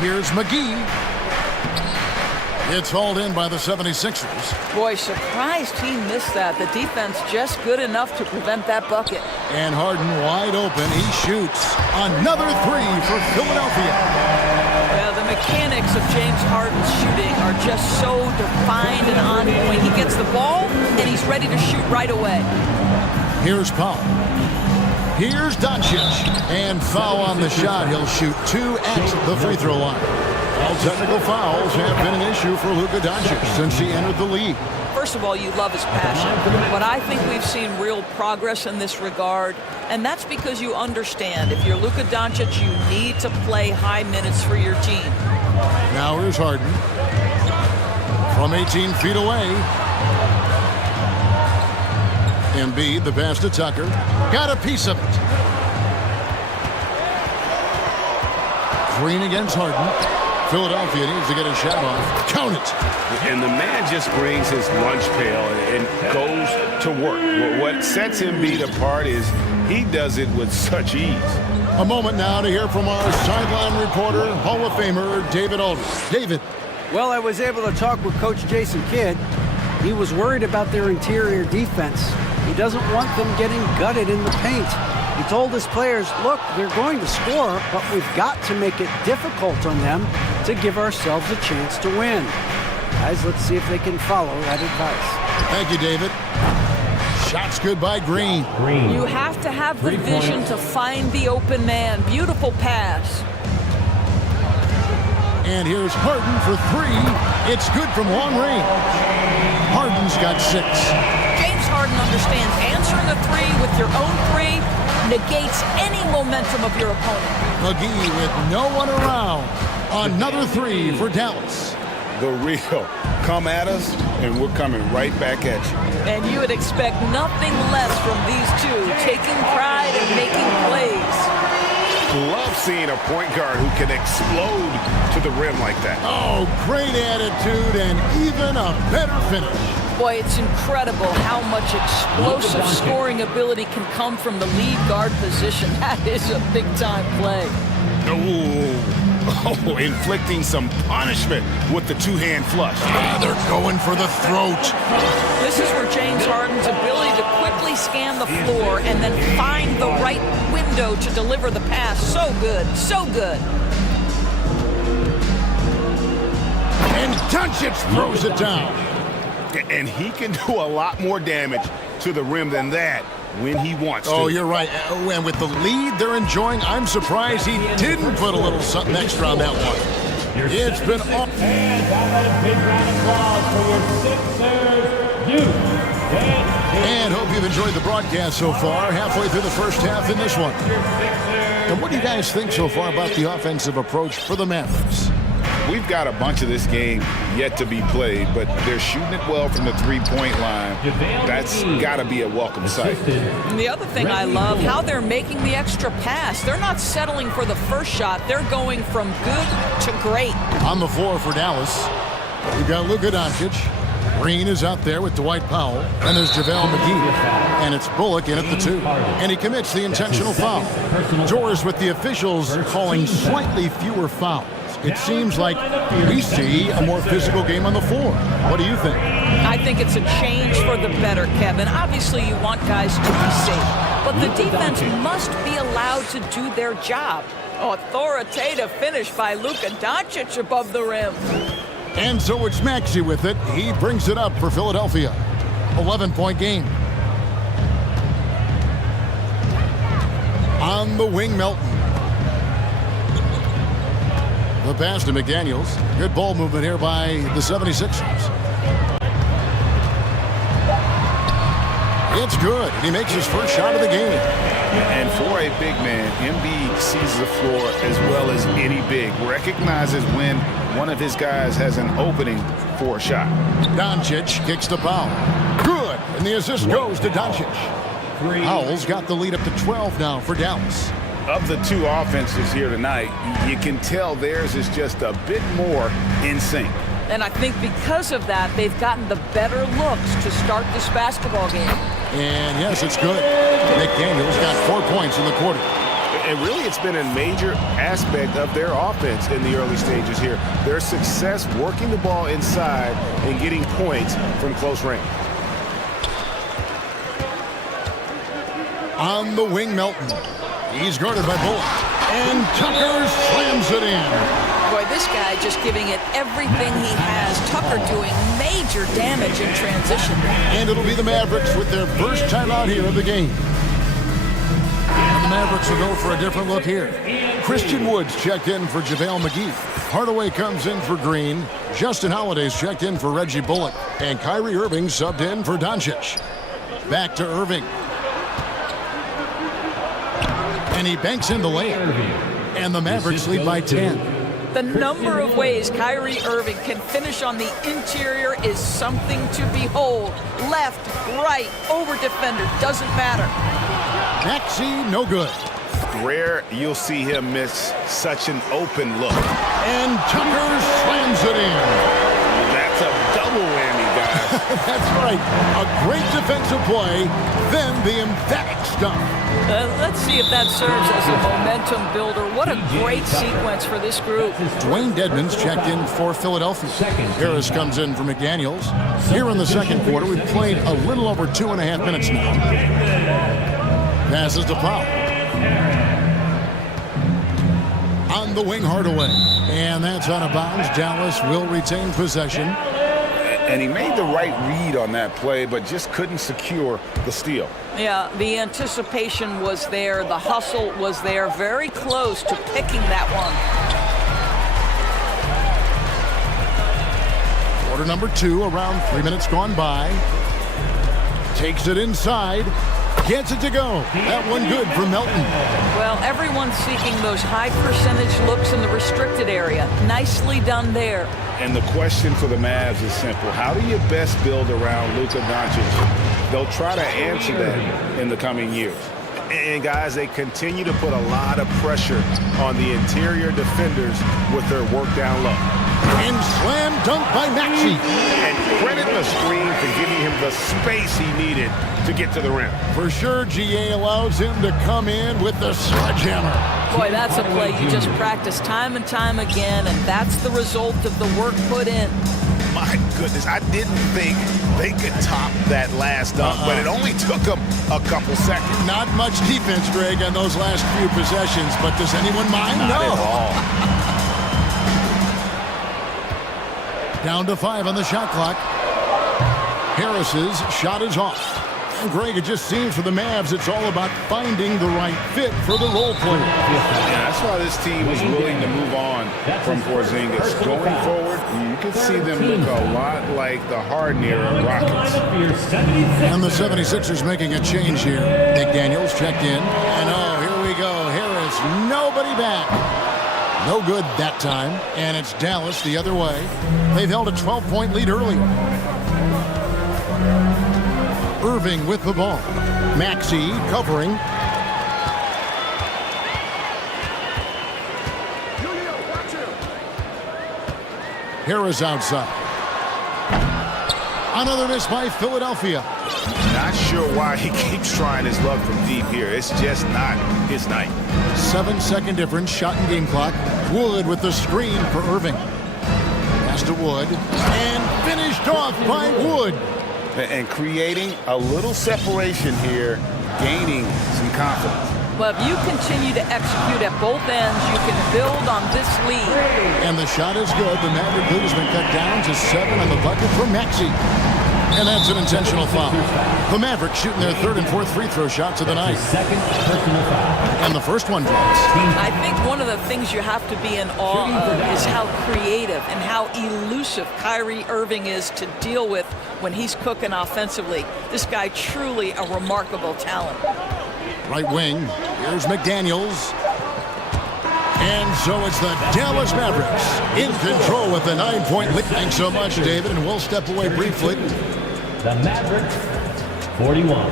Here's McGee. It's hauled in by the 76ers. Boy, surprised he missed that. The defense just good enough to prevent that bucket. And Harden wide open. He shoots another three for Philadelphia. Yeah, the mechanics of James Harden's shooting are just so defined and on point. He gets the ball, and he's ready to shoot right away. Here's Powell. Here's Doncic. And foul on the shot. He'll shoot 2 at the free throw line. Well, technical fouls have been an issue for Luka Doncic since he entered the league. First of all, you love his passion, but I think we've seen real progress in this regard, and that's because you understand if you're Luka Doncic, you need to play high minutes for your team. Now here's Harden. From 18 feet away. Embiid, the pass to Tucker. Got a piece of it. Green against Harden. Philadelphia needs to get a shot off. Count it. And the man just brings his lunch pail and goes to work. What sets Embiid apart is he does it with such ease. A moment now to hear from our sideline reporter, Hall of Famer David Aldridge. David. Well, I was able to talk with Coach Jason Kidd. He was worried about their interior defense. He doesn't want them getting gutted in the paint. He told his players, look, they're going to score, but we've got to make it difficult on them to give ourselves a chance to win. Guys, let's see if they can follow that advice. Thank you, David. Shots good by Green. You have to have the vision to find the open man. Beautiful pass. And here's Harden for 3. It's good from long range. Harden's got 6. James Harden understands answering a 3 with your own 3 negates any momentum of your opponent. McGee with no one around. Another 3 for Dallas. The real come at us, and we're coming right back at you. And you would expect nothing less from these two, taking pride and making plays. Love seeing a point guard who can explode to the rim like that. Oh, great attitude and even a better finish. Boy, it's incredible how much explosive scoring ability can come from the lead guard position. That is a big-time play. Oh, inflicting some punishment with the two-hand flush. They're going for the throat. This is where James Harden's ability to quickly scan the floor and then find the right window to deliver the pass. So good, so good. And Doncic throws it down. And he can do a lot more damage to the rim than that when he wants to. Oh, you're right. And with the lead they're enjoying, I'm surprised he didn't put a little something extra on that one. It's been awesome. And hope you've enjoyed the broadcast so far. Halfway through the first half in this one. And what do you guys think so far about the offensive approach for the Mavericks? We've got a bunch of this game yet to be played, but they're shooting it well from the three-point line. That's got to be a welcome sight. And the other thing I love, how they're making the extra pass. They're not settling for the first shot. They're going from good to great. On the floor for Dallas, we've got Luka Doncic. Green is out there with Dwight Powell. And there's JaVale McGee. And it's Bullock in at the 2. And he commits the intentional foul. Doors with the officials calling slightly fewer fouls. It seems like we see a more physical game on the floor. What do you think? I think it's a change for the better, Kevin. Obviously, you want guys to be safe, but the defense must be allowed to do their job. Authoritative finish by Luka Doncic above the rim. And so it's Maxey with it. He brings it up for Philadelphia. 11-point game. On the wing, Melton. The pass to McDaniels. Good ball movement here by the 76ers. It's good. He makes his first shot of the game. And for a big man, Embiid sees the floor as well as any big. Recognizes when one of his guys has an opening for a shot. Doncic kicks to Powell. Good. And the assist goes to Doncic. Powell's got the lead up to 12 now for Dallas. Of the two offenses here tonight, you can tell theirs is just a bit more in sync. And I think because of that, they've gotten the better looks to start this basketball game. And yes, it's good. McDaniels got 4 points in the quarter. And really, it's been a major aspect of their offense in the early stages here. Their success working the ball inside and getting points from close range. On the wing, Melton. He's guarded by Bullock. And Tucker slams it in. Boy, this guy just giving it everything he has. Tucker doing major damage in transition. And it'll be the Mavericks with their first timeout here of the game. And the Mavericks will go for a different look here. Christian Woods checked in for JaVale McGee. Hardaway comes in for Green. Justin Holiday's checked in for Reggie Bullock. And Kyrie Irving subbed in for Doncic. Back to Irving. And he banks in the layup. And the Mavericks lead by 10. The number of ways Kyrie Irving can finish on the interior is something to behold. Left, right, over defender, doesn't matter. Maxey, no good. Rare you'll see him miss such an open look. And Tucker slams it in. That's a double whammy, guys. That's right. A great defensive play, then the emphatic stuff. Let's see if that serves as a momentum builder. What a great sequence for this group. Dwayne Dedmon's checked in for Philadelphia. Harris comes in for McDaniels. Here in the second quarter, we've played a little over 2.5 minutes now. Passes to Powell. On the wing, Hardaway. And that's out of bounds. Dallas will retain possession. And he made the right read on that play, but just couldn't secure the steal. Yeah, the anticipation was there. The hustle was there. Very close to picking that one. Quarter number 2, around 3 minutes gone by. Takes it inside. Gets it to go. That one good for Melton. Well, everyone's seeking those high percentage looks in the restricted area. Nicely done there. And the question for the Mavs is simple. How do you best build around Luka Doncic? They'll try to answer that in the coming years. And guys, they continue to put a lot of pressure on the interior defenders with their work down low. And slam dunk by Maxey. And credit the screen for giving him the space he needed to get to the rim. For sure, GA allows him to come in with the sledgehammer. Boy, that's a play you just practice time and time again, and that's the result of the work put in. My goodness, I didn't think they could top that last dunk, but it only took them a couple seconds. Not much defense, Greg, on those last few possessions, but does anyone mind? Not no. at all. Down to 5 on the shot clock. Harris's shot is off. And Greg, it just seems for the Mavs, it's all about finding the right fit for the role player. Yeah, that's why this team is willing to move on from Porzingis. Going forward, you can see them look a lot like the Harden-era Rockets. And the 76ers making a change here. McDaniels checked in. And oh, here we go. Harris, nobody back. No good that time. And it's Dallas the other way. They've held a 12-point lead earlier. Irving with the ball. Maxey covering. Harris outside. Another miss by Philadelphia. Not sure why he keeps trying his luck from deep here. It's just not his night. 7-second difference, shot and game clock. Wood with the screen for Irving. Pass to Wood. And finished off by Wood. And creating a little separation here, gaining some confidence. Well, if you continue to execute at both ends, you can build on this lead. And the shot is good. The Maverick lead has been cut down to 7 on the bucket for Maxey. And that's an intentional foul. The Mavericks shooting their 3rd and 4th free throw shots of the night. And the first one drops. I think one of the things you have to be in awe of is how creative and how elusive Kyrie Irving is to deal with when he's cooking offensively. This guy truly a remarkable talent. Right wing. Here's McDaniels. And so it's the Dallas Mavericks in control with the 9-point lead. Thanks so much, David, and we'll step away briefly. The Mavericks, 41.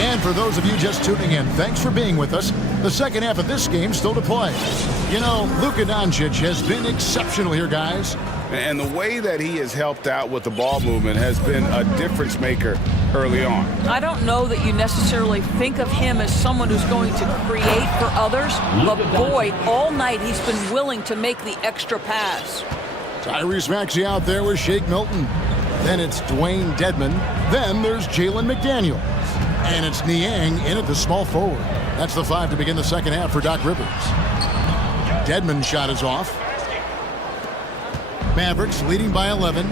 And for those of you just tuning in, thanks for being with us. The second half of this game still to play. You know, Luka Doncic has been exceptional here, guys. And the way that he has helped out with the ball movement has been a difference maker early on. I don't know that you necessarily think of him as someone who's going to create for others, but boy, all night he's been willing to make the extra pass. Tyrese Maxey out there with Shake Milton. Then it's Dwayne Dedman. Then there's Jalen McDaniels. And it's Niang in at the small forward. That's the 5 to begin the second half for Doc Rivers. Dedman's shot is off. Mavericks leading by 11.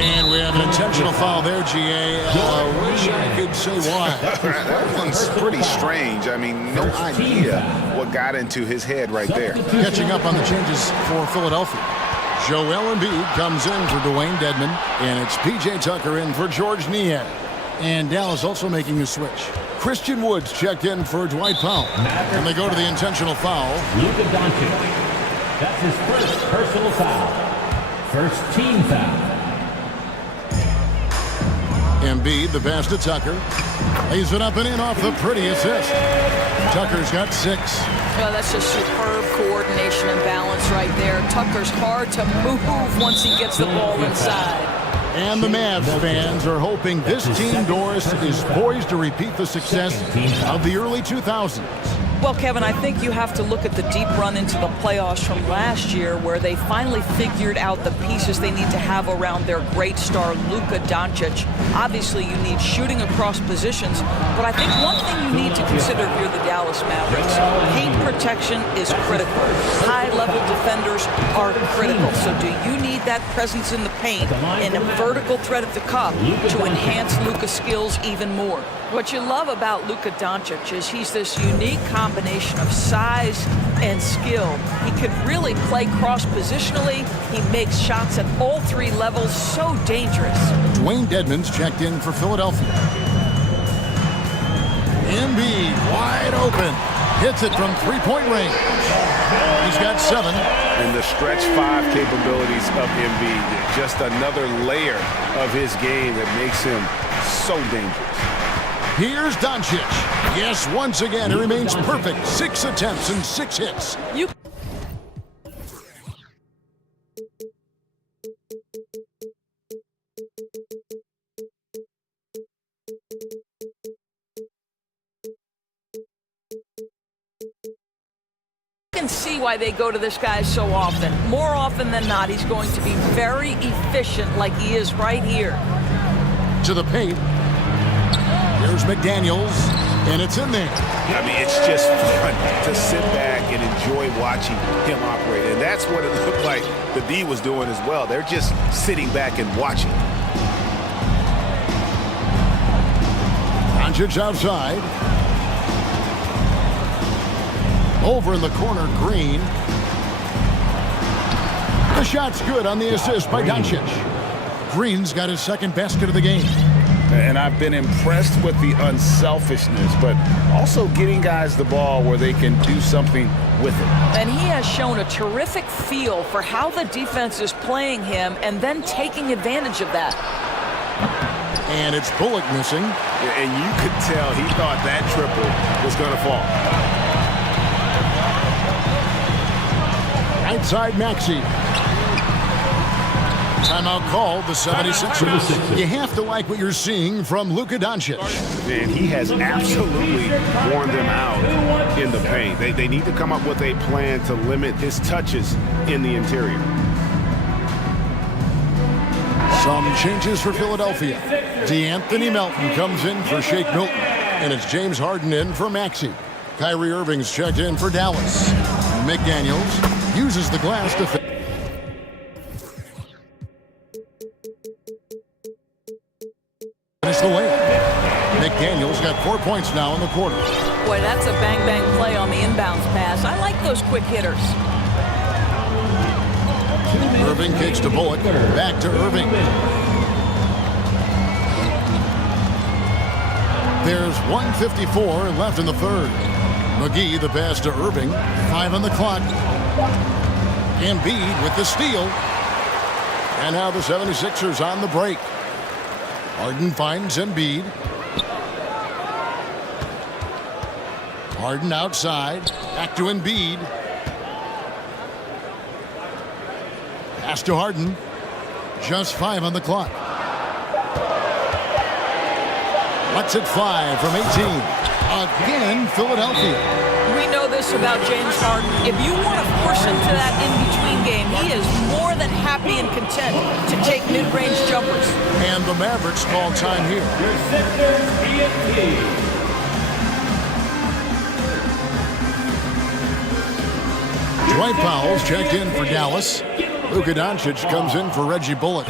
And we have an intentional foul there, GA. I wish I could say why. That one's pretty strange. I mean, no idea what got into his head right there. Catching up on the changes for Philadelphia. Joel Embiid comes in for Dwayne Dedman. And it's P.J. Tucker in for George Niang. And Dallas also making a switch. Christian Woods checked in for Dwight Powell. And they go to the intentional foul. Luka Doncic. That's his first personal foul. First team foul. Embiid, the pass to Tucker. Lays it up and in off the pretty assist. Tucker's got 6. Well, that's just superb coordination and balance right there. Tucker's hard to move once he gets the ball inside. And the Mavs fans are hoping this team, Doris, is poised to repeat the success of the early 2000s. Well, Kevin, I think you have to look at the deep run into the playoffs from last year where they finally figured out the pieces they need to have around their great star, Luka Doncic. Obviously, you need shooting across positions, but I think one thing you need to consider if you're the Dallas Mavericks, paint protection is critical. High-level defenders are critical. So do you need that presence in the paint and a vertical threat at the cup to enhance Luka's skills even more? What you love about Luka Doncic is he's this unique combination of size and skill. He can really play cross-positionally. He makes shots at all 3 levels, so dangerous. Dwayne Dedman's checked in for Philadelphia. Embiid wide open. Hits it from 3-point range. He's got 7. And the stretch 5 capabilities of Embiid, just another layer of his game that makes him so dangerous. Here's Doncic. Yes, once again, he remains perfect. 6 attempts and 6 hits. You can see why they go to this guy so often. More often than not, he's going to be very efficient like he is right here. To the paint. Here's McDaniels, and it's in there. I mean, it's just fun to sit back and enjoy watching him operate. And that's what it looked like the D was doing as well. They're just sitting back and watching. Doncic outside. Over in the corner, Green. The shot's good on the assist by Doncic. Green's got his 2nd basket of the game. And I've been impressed with the unselfishness, but also getting guys the ball where they can do something with it. And he has shown a terrific feel for how the defense is playing him and then taking advantage of that. And it's Bullock missing. And you could tell he thought that triple was going to fall. Outside Maxey. Timeout called, the 76ers. You have to like what you're seeing from Luka Doncic. And he has absolutely worn them out in the paint. They need to come up with a plan to limit his touches in the interior. Some changes for Philadelphia. DeAnthony Melton comes in for Shake Milton. And it's James Harden in for Maxey. Kyrie Irving's checked in for Dallas. McDaniels uses the glass to finish the lane. McDaniels got 4 points now in the quarter. Boy, that's a bang-bang play on the inbounds pass. I like those quick hitters. Irving kicks to Bullock. Back to Irving. There's 1:54 left in the 3rd. McGee the pass to Irving. 5 on the clock. Embiid with the steal. And now the 76ers on the break. Harden finds Embiid. Harden outside. Back to Embiid. Pass to Harden. Just 5 on the clock. Let's it fly from 18. Again, Philadelphia. We know this about James Harden. If you want to force him to that in-between game, he is more than happy and content to take mid-range jumpers. And the Mavericks call time here. Your center, ESP. Dwight Powell's checked in for Dallas. Luka Doncic comes in for Reggie Bullock.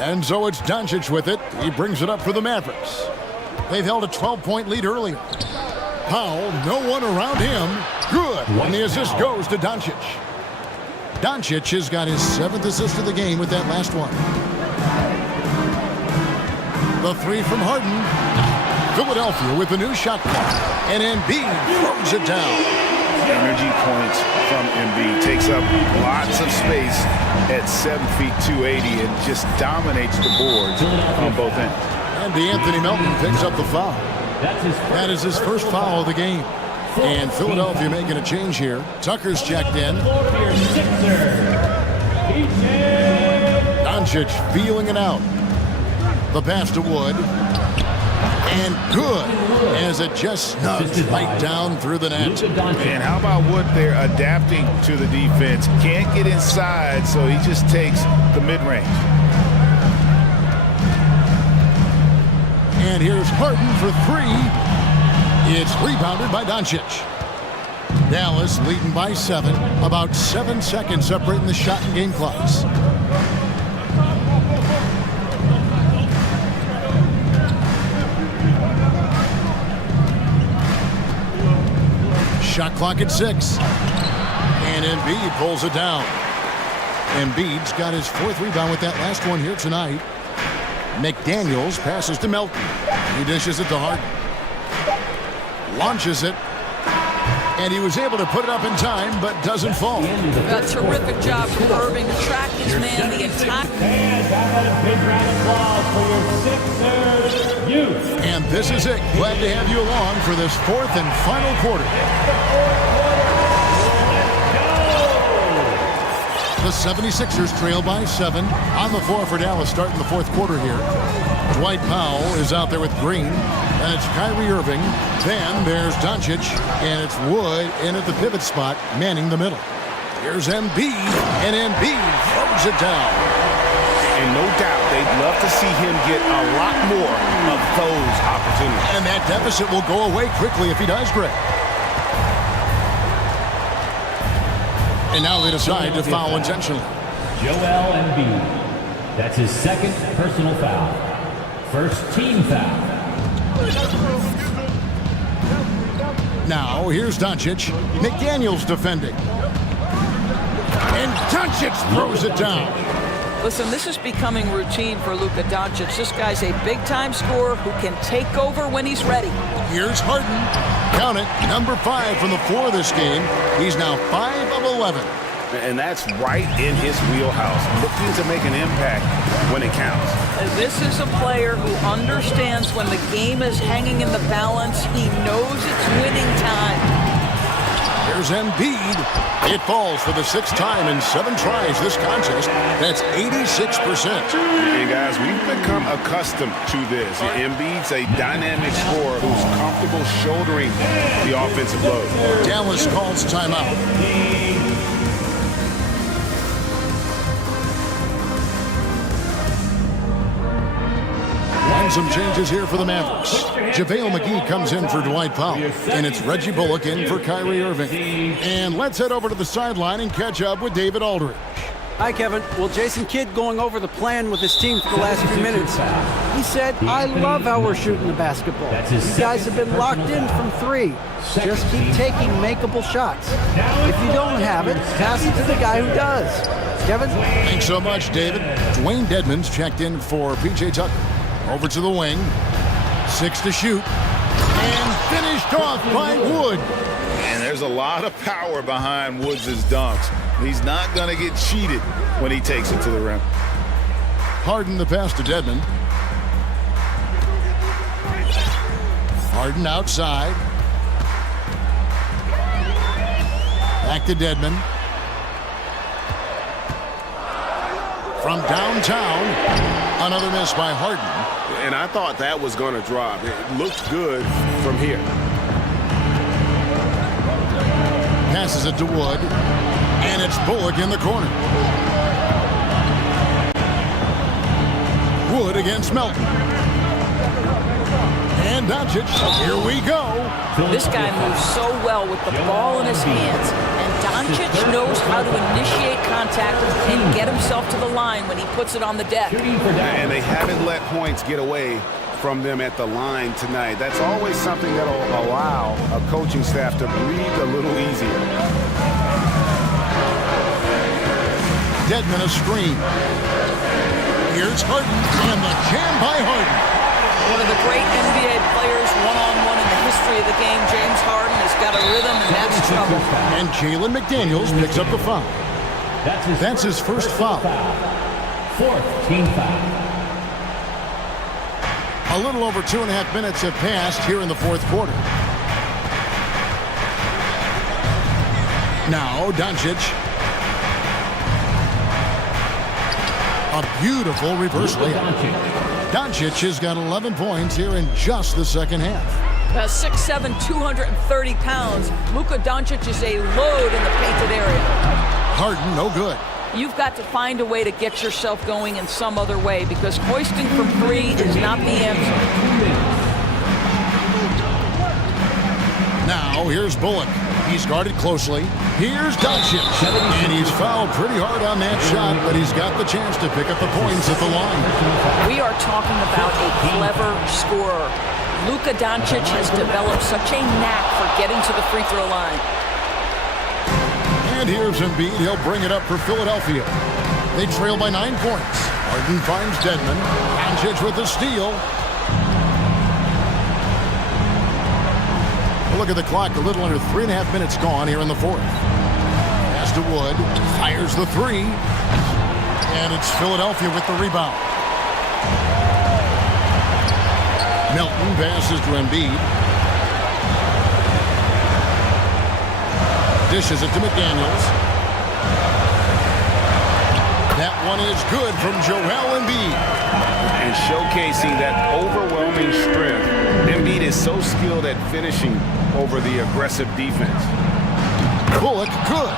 And so it's Doncic with it. He brings it up for the Mavericks. They've held a 12-point lead earlier. Powell, no one around him. Good. And the assist goes to Doncic. Doncic has got his 7th assist of the game with that last one. The three from Harden. Philadelphia with the new shot clock. And Embiid throws it down. Energy points from Embiid. Takes up lots of space at 7 feet 280 and just dominates the boards on both ends. And DeAnthony Melton picks up the foul. That is his first foul of the game. And Philadelphia making a change here. Tucker's checked in. Doncic feeling it out. The pass to Wood. And good, as it just snugs right down through the net. And how about Wood there adapting to the defense? Can't get inside, so he just takes the mid-range. And here's Harden for three. It's rebounded by Doncic. Dallas leading by 7. About 7 seconds separating the shot and game clocks. Shot clock at 6. And Embiid pulls it down. Embiid's got his 4th rebound with that last one here tonight. McDaniels passes to Melton. He dishes it to Harden. Launches it. And he was able to put it up in time, but doesn't fall. A terrific job from Irving to track his man the entire. And how about a big round of applause for your Sixers youth. And this is it. Glad to have you along for this 4th and final quarter. The 76ers trail by 7. On the floor for Dallas starting the 4th quarter here. Dwight Powell is out there with Green. And it's Kyrie Irving. Then there's Doncic. And it's Wood in at the pivot spot, manning the middle. Here's Embiid. And Embiid throws it down. And no doubt they'd love to see him get a lot more of those opportunities. And that deficit will go away quickly if he does, Greg. And now they decide to foul intentionally. Joel Embiid. That's his 2nd personal foul. 1st team foul. Now here's Doncic. McDaniels defending. And Doncic throws it down. Listen, this is becoming routine for Luka Doncic. This guy's a big-time scorer who can take over when he's ready. Here's Harden. Count it, number 5 from the floor this game. He's now 5 of 11. And that's right in his wheelhouse. Looking to make an impact when it counts. This is a player who understands when the game is hanging in the balance. He knows it's winning time. There's Embiid. It falls for the 6th time in 7 tries this contest. That's 86%. And guys, we've become accustomed to this. Embiid's a dynamic scorer who's comfortable shouldering the offensive load. Dallas calls timeout. And some changes here for the Mavericks. JaVale McGee comes in for Dwight Powell. And it's Reggie Bullock in for Kyrie Irving. And let's head over to the sideline and catch up with David Aldridge. Hi, Kevin. Well, Jason Kidd going over the plan with his team for the last few minutes. He said, I love how we're shooting the basketball. You guys have been locked in from 3. Just keep taking makeable shots. If you don't have it, pass it to the guy who does. Kevin? Thanks so much, David. Dwayne Dedmon's checked in for P.J. Tucker. Over to the wing. 6 to shoot. And finished off by Wood. And there's a lot of power behind Woods' dunks. He's not going to get cheated when he takes it to the rim. Harden the pass to Dedmon. Harden outside. Back to Dedmon. From downtown. Another miss by Harden. And I thought that was going to drop. It looked good from here. Passes it to Wood. And it's Bullock in the corner. Wood against Melton. And Doncic, here we go. This guy moves so well with the ball in his hands, and Doncic knows how to initiate contact and get himself to the line when he puts it on the deck. And they haven't let points get away from them at the line tonight. That's always something that will allow a coaching staff to breathe a little easier. Dedmon a screen. Here's Harden, and the jam by Harden. One of the great NBA players one-on-one in the history of the game, James Harden, has got a rhythm, and that's trouble. And Jalen McDaniels picks up the foul. That's his first foul. Fourth team foul. A little over 2.5 minutes have passed here in the fourth quarter. Now Doncic. A beautiful reverse layup. Doncic has got 11 points here in just the second half. 6'7", 230 pounds. Luka Doncic is a load in the painted area. Harden, no good. You've got to find a way to get yourself going in some other way, because hoisting from three is not the answer. Now here's Bullock. He's guarded closely. Here's Doncic. And he's fouled pretty hard on that shot, but he's got the chance to pick up the points at the line. We are talking about a clever scorer. Luka Doncic has developed such a knack for getting to the free throw line. And here's Embiid. He'll bring it up for Philadelphia. They trail by 9 points. Harden finds Dedmon. Doncic with the steal. Look at the clock, a little under 3.5 minutes gone here in the fourth. Pass to Wood, fires the three, and it's Philadelphia with the rebound. Melton passes to Embiid. Dishes it to McDaniels. That one is good from Joel Embiid. And showcasing that overwhelming strength. Embiid is so skilled at finishing over the aggressive defense. Bullock, good.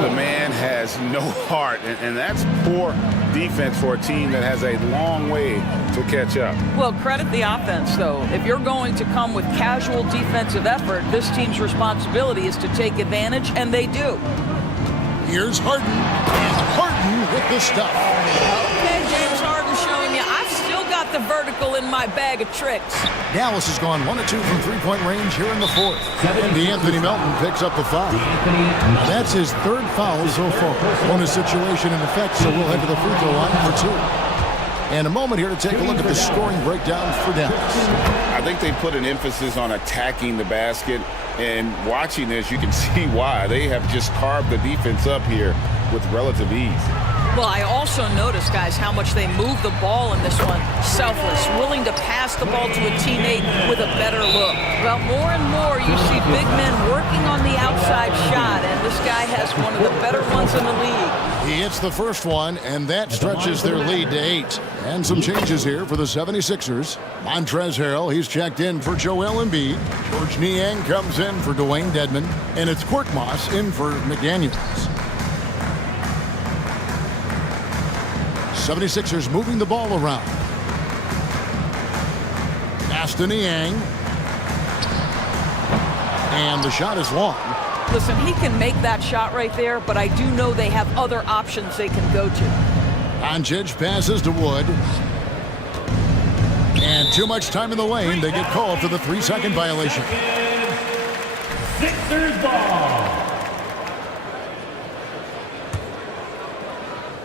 The man has no heart, and that's poor defense for a team that has a long way to catch up. Well, credit the offense, though. If you're going to come with casual defensive effort, this team's responsibility is to take advantage, and they do. Here's Harden, and Harden with the stuff. Okay, James Harden showing you I've still got the vertical in my bag of tricks. Dallas has gone 1 of 2 from three-point range here in the fourth. D'Anthony Melton picks up the foul. That's his third foul so far. Bonus situation in effect, so we'll head to the free throw line for 2. And a moment here to take a look at the scoring breakdown for Dallas. I think they put an emphasis on attacking the basket, and watching this, you can see why. They have just carved the defense up here with relative ease. Well, I also noticed, guys, how much they move the ball in this one. Selfless, willing to pass the ball to a teammate with a better look. Well, more and more you see big men working on the outside shot, and this guy has one of the better ones in the league. He hits the first one, and that stretches their lead to 8. And some changes here for the 76ers. Montrezl Harrell, he's checked in for Joel Embiid. George Niang comes in for Dwayne Dedmon. And it's Korkmaz in for McDaniels. 76ers moving the ball around. Pass to Niang. And the shot is long. Listen, he can make that shot right there, but I do know they have other options they can go to. Doncic passes to Wood. And too much time in the lane. They get called for the 3-second violation. Sixers ball.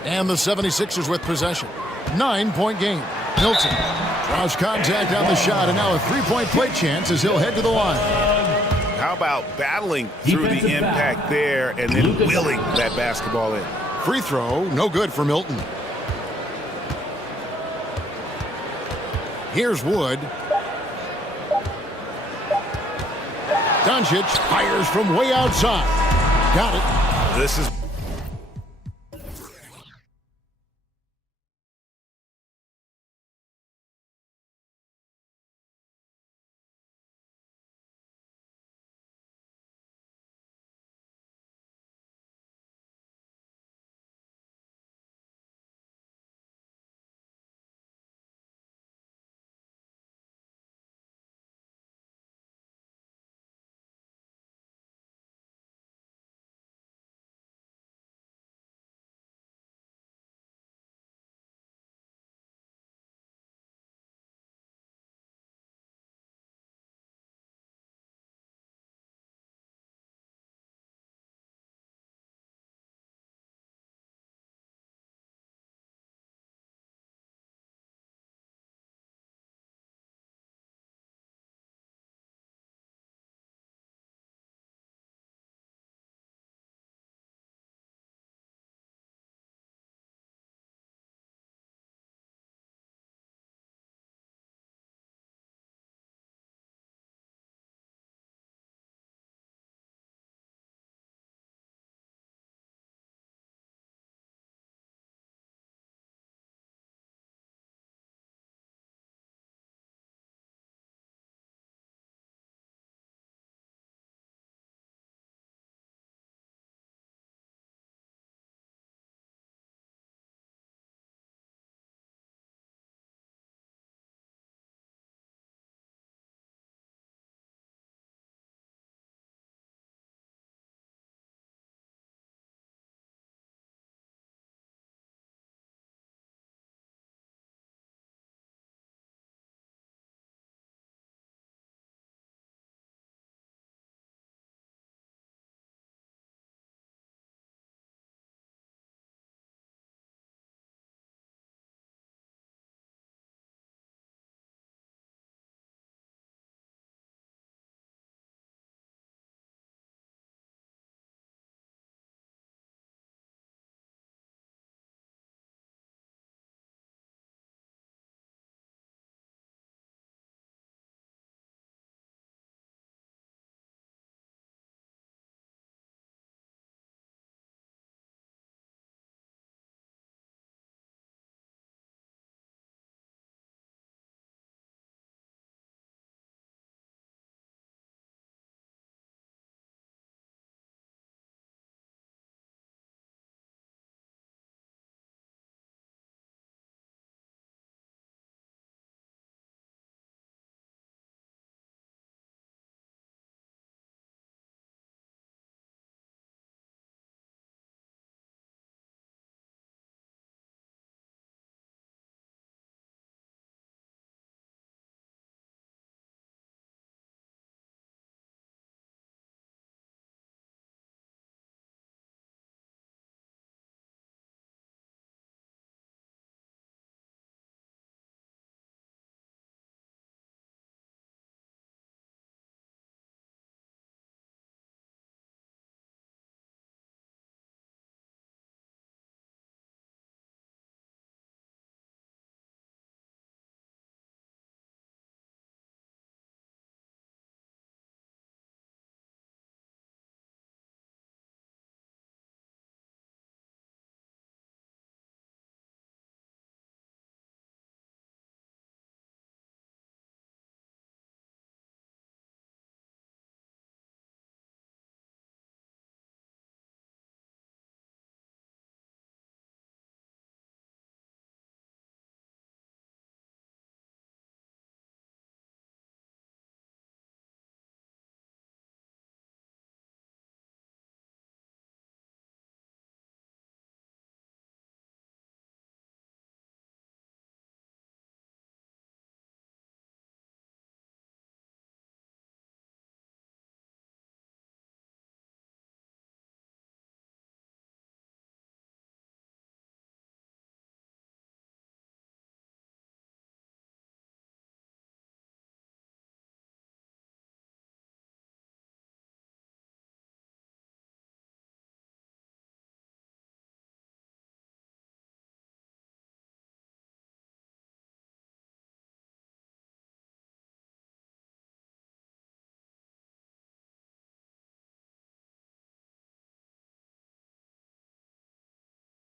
And the 76ers with possession. 9-point game. Milton draws contact on the shot, and now a 3-point play chance as he'll head to the line. How about battling through the impact there and then willing that basketball in? Free throw, no good for Milton. Here's Wood. Doncic fires from way outside. Got it. This is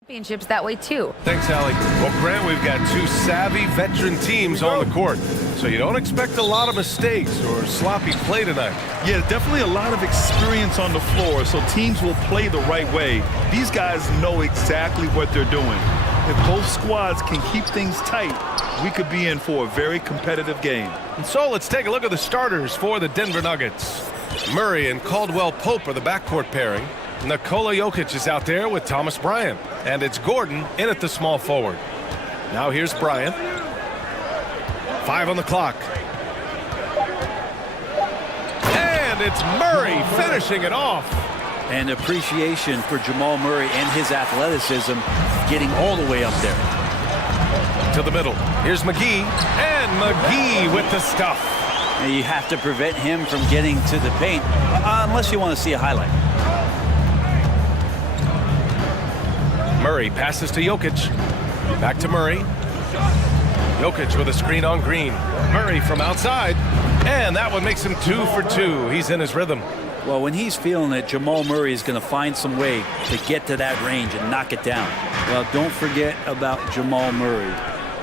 Championships that way too. Thanks, Allie. Well, Grant, we've got two savvy veteran teams on the court, so you don't expect a lot of mistakes or sloppy play tonight. Yeah, definitely a lot of experience on the floor, so teams will play the right way. These guys know exactly what they're doing. If both squads can keep things tight, we could be in for a very competitive game. And so let's take a look at the starters for the Denver Nuggets. Murray and Caldwell Pope are the backcourt pairing. Nikola Jokic is out there with Thomas Bryant. And it's Gordon in at the small forward. Now here's Bryant. 5 on the clock. And it's Murray finishing it off. And appreciation for Jamal Murray and his athleticism getting all the way up there. To the middle. Here's McGee. And McGee with the stuff. And you have to prevent him from getting to the paint unless you want to see a highlight. Murray passes to Jokic. Back to Murray. Jokic with a screen on Green. Murray from outside. And that one makes him 2 for 2. He's in his rhythm. Well, when he's feeling it, Jamal Murray is going to find some way to get to that range and knock it down. Well, don't forget about Jamal Murray.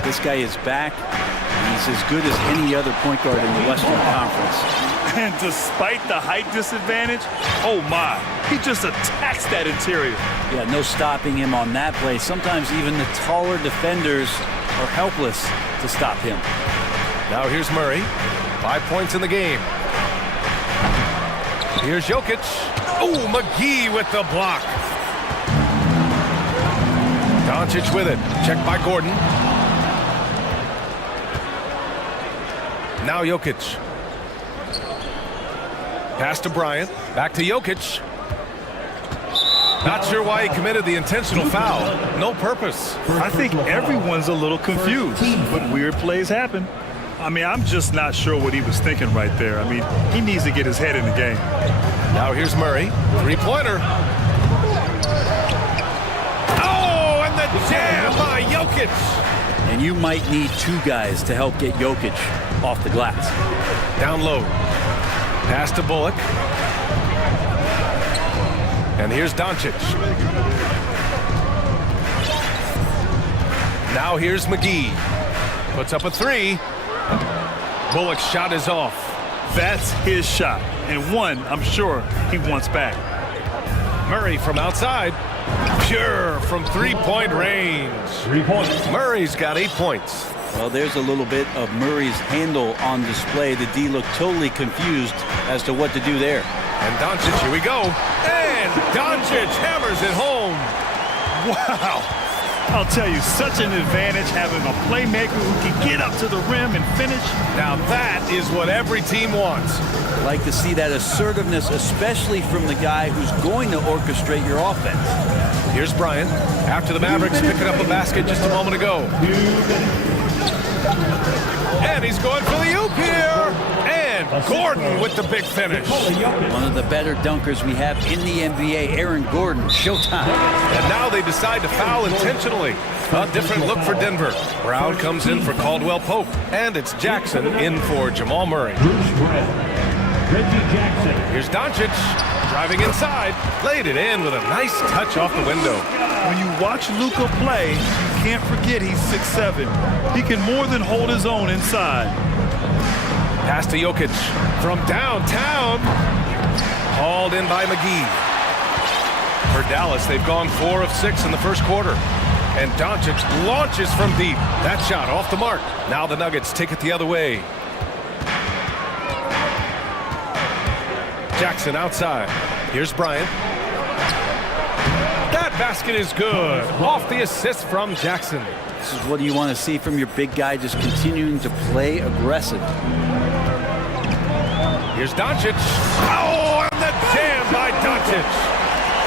This guy is back. He's as good as any other point guard in the Western Conference. And despite the height disadvantage, oh my, he just attacks that interior. Yeah, no stopping him on that play. Sometimes even the taller defenders are helpless to stop him. Now here's Murray. 5 points in the game. Here's Jokic. Oh, McGee with the block. Doncic with it. Checked by Gordon. Now Jokic. Pass to Bryant. Back to Jokic. Not sure why he committed the intentional foul. No purpose. I think everyone's a little confused, but weird plays happen. I mean, I'm just not sure what he was thinking right there. I mean, he needs to get his head in the game. Now here's Murray. Three-pointer. Oh, and the jam by Jokic. And you might need two guys to help get Jokic off the glass. Down low. Pass to Bullock. And here's Doncic. Now here's McGee. Puts up a 3. Bullock's shot is off. That's his shot. And one, I'm sure, he wants back. Murray from outside. Pure from three-point range. 3 points. Murray's got 8 points. Well, there's a little bit of Murray's handle on display. The D looked totally confused as to what to do there. And Doncic, here we go. And Doncic hammers it home. Wow. I'll tell you, such an advantage having a playmaker who can get up to the rim and finish. Now that is what every team wants. I like to see that assertiveness, especially from the guy who's going to orchestrate your offense. Here's Bryant. After the Mavericks picking up a basket just a moment ago. And he's going for the oop here. And Gordon with the big finish. One of the better dunkers we have in the NBA, Aaron Gordon. Showtime. And now they decide to foul intentionally. A different look for Denver. Brown comes in for Caldwell Pope. And it's Jackson in for Jamal Murray. Here's Doncic. Driving inside. Laid it in with a nice touch off the window. When you watch Luka play, you can't forget he's 6'7". He can more than hold his own inside. Pass to Jokic from downtown. Hauled in by McGee. For Dallas, they've gone 4 of 6 in the first quarter. And Doncic launches from deep. That shot off the mark. Now the Nuggets take it the other way. Jackson outside. Here's Bryant. That basket is good. Off the assist from Jackson. This is what you want to see from your big guy, just continuing to play aggressive. Here's Doncic. Oh, and the jam by Doncic.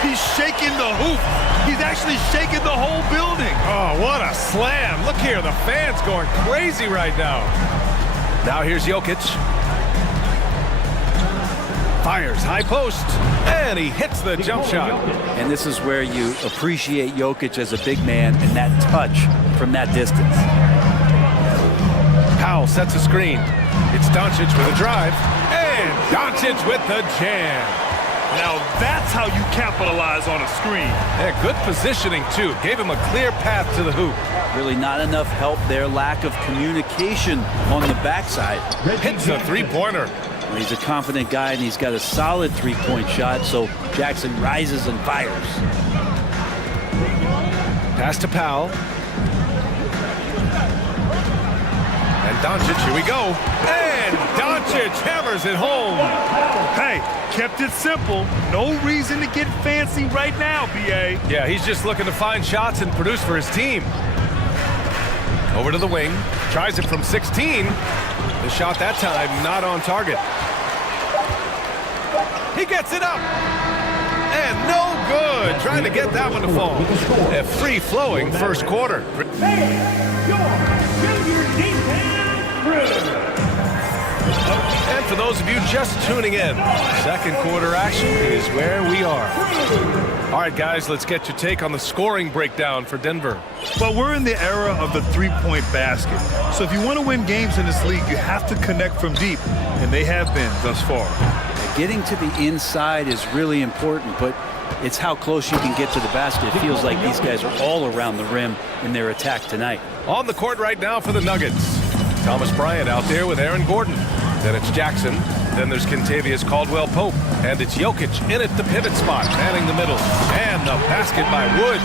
He's shaking the hoop. He's actually shaking the whole building. Oh, what a slam. Look here, the fans going crazy right now. Now here's Jokic. Fires high post, and he hits the jump shot. And this is where you appreciate Jokic as a big man and that touch from that distance. Powell sets a screen. It's Doncic with a drive, and Doncic with the jam. Now that's how you capitalize on a screen. Yeah, good positioning, too. Gave him a clear path to the hoop. Really not enough help there. Lack of communication on the backside. Hits a three-pointer. Well, he's a confident guy, and he's got a solid three-point shot, so Jackson rises and fires. Pass to Powell. And Doncic, here we go. And Doncic hammers it home. Hey, kept it simple. No reason to get fancy right now, B.A. Yeah, he's just looking to find shots and produce for his team. Over to the wing. Tries it from 16. The shot that time not on target. He gets it up. And no good. Trying to get that one to fall. A free-flowing first quarter. And for those of you just tuning in, second quarter action is where we are. All right, guys, let's get your take on the scoring breakdown for Denver. But we're in the era of the three-point basket. So if you want to win games in this league, you have to connect from deep, and they have been thus far. Getting to the inside is really important, but it's how close you can get to the basket. It feels like these guys are all around the rim in their attack tonight. On the court right now for the Nuggets. Thomas Bryant out there with Aaron Gordon. Then it's Jackson. Then there's Kentavious Caldwell-Pope. And it's Jokic in at the pivot spot, manning the middle. And the basket by Wood.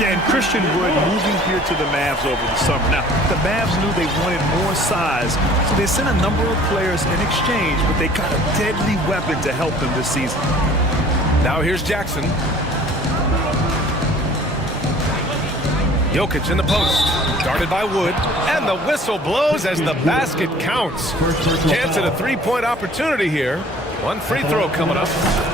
Yeah, and Christian Wood moving here to the Mavs over the summer. Now, the Mavs knew they wanted more size, so they sent a number of players in exchange, but they got a deadly weapon to help them this season. Now here's Jackson. Jokic in the post. Guarded by Wood. And the whistle blows as the basket counts. Chance at a three-point opportunity here. One free throw coming up.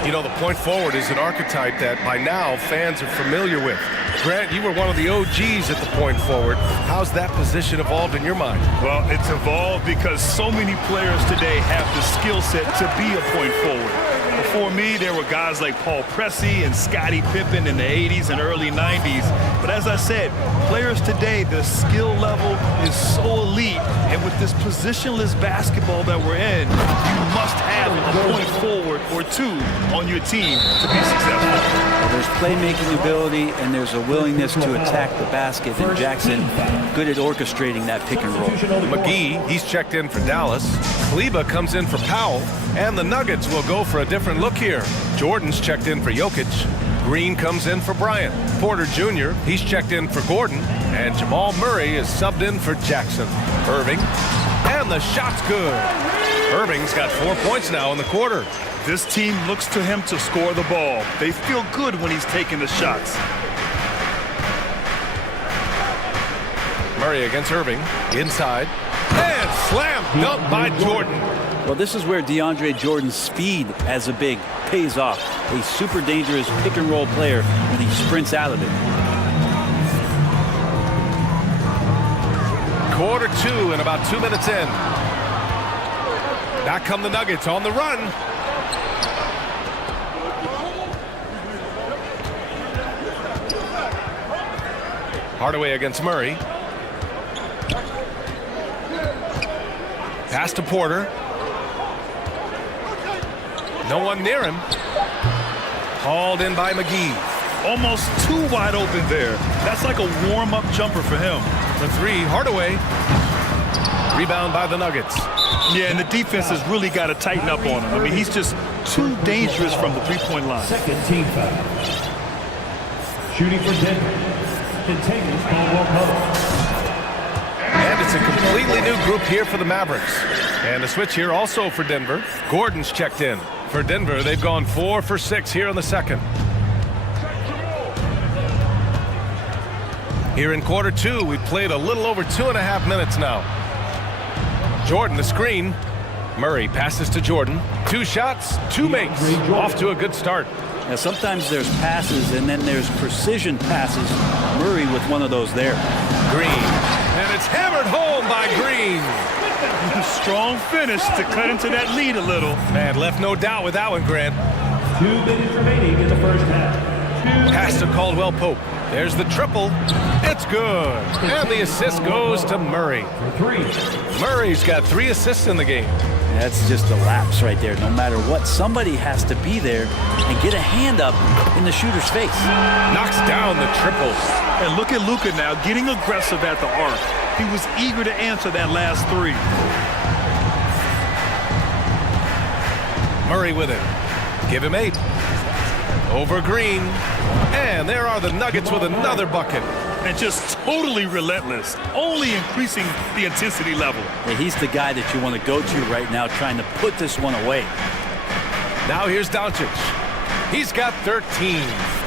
You know, the point forward is an archetype that by now fans are familiar with. Grant, you were one of the OGs at the point forward. How's that position evolved in your mind? Well, it's evolved because so many players today have the skill set to be a point forward. Before me, there were guys like Paul Pressey and Scottie Pippen in the 80s and early 90s. But as I said, players today, the skill level is so elite. And with this positionless basketball that we're in, you must have a point forward or two on your team to be successful. Well, there's playmaking ability and there's a willingness to attack the basket. And Jackson, good at orchestrating that pick and roll. McGee, he's checked in for Dallas. Kleba comes in for Powell. And the Nuggets will go for a different look here. Jordan's checked in for Jokic. Green comes in for Bryant. Porter Jr., he's checked in for Gordon. And Jamal Murray is subbed in for Jackson. Irving. And the shot's good. Irving's got 4 points now in the quarter. This team looks to him to score the ball. They feel good when he's taking the shots. Murray against Irving. Inside. And slam dunk by Jordan. Well, this is where DeAndre Jordan's speed as a big pays off. A super dangerous pick-and-roll player when he sprints out of it. Quarter two and about 2 minutes in. Back come the Nuggets on the run. Hardaway against Murray. Pass to Porter. No one near him. Hauled in by McGee. Almost too wide open there. That's like a warm-up jumper for him. The three, Hardaway. Rebound by the Nuggets. Yeah, and the defense has really got to tighten up on him. I mean, he's just too dangerous from the three-point line. Second team foul. Shooting for Denver. Kentavious Caldwell-Pope. And it's a completely new group here for the Mavericks. And a switch here also for Denver. Gordon's checked in. For Denver, they've gone 4 for 6 here in the second. Here in quarter two, we've played a little over 2.5 minutes now. Jordan, the screen. Murray passes to Jordan. 2 shots, 2 makes. Off to a good start. Now, sometimes there's passes and then there's precision passes. Murray with one of those there. Green. And it's hammered home by Green. Strong finish to cut into that lead a little. Man, left no doubt with that one, Grant. 2 minutes remaining in the first half. Pass to Caldwell-Pope. There's the triple. It's good. And the assist goes to Murray. Murray's got 3 assists in the game. That's just a lapse right there. No matter what, somebody has to be there and get a hand up in the shooter's face. Knocks down the triple. And look at Luka now getting aggressive at the arc. He was eager to answer that last three. Murray with it. Give him 8. Over Green. And there are the Nuggets with another bucket. And just totally relentless, only increasing the intensity level. Yeah, he's the guy that you want to go to right now, trying to put this one away. Now here's Doncic. He's got 13.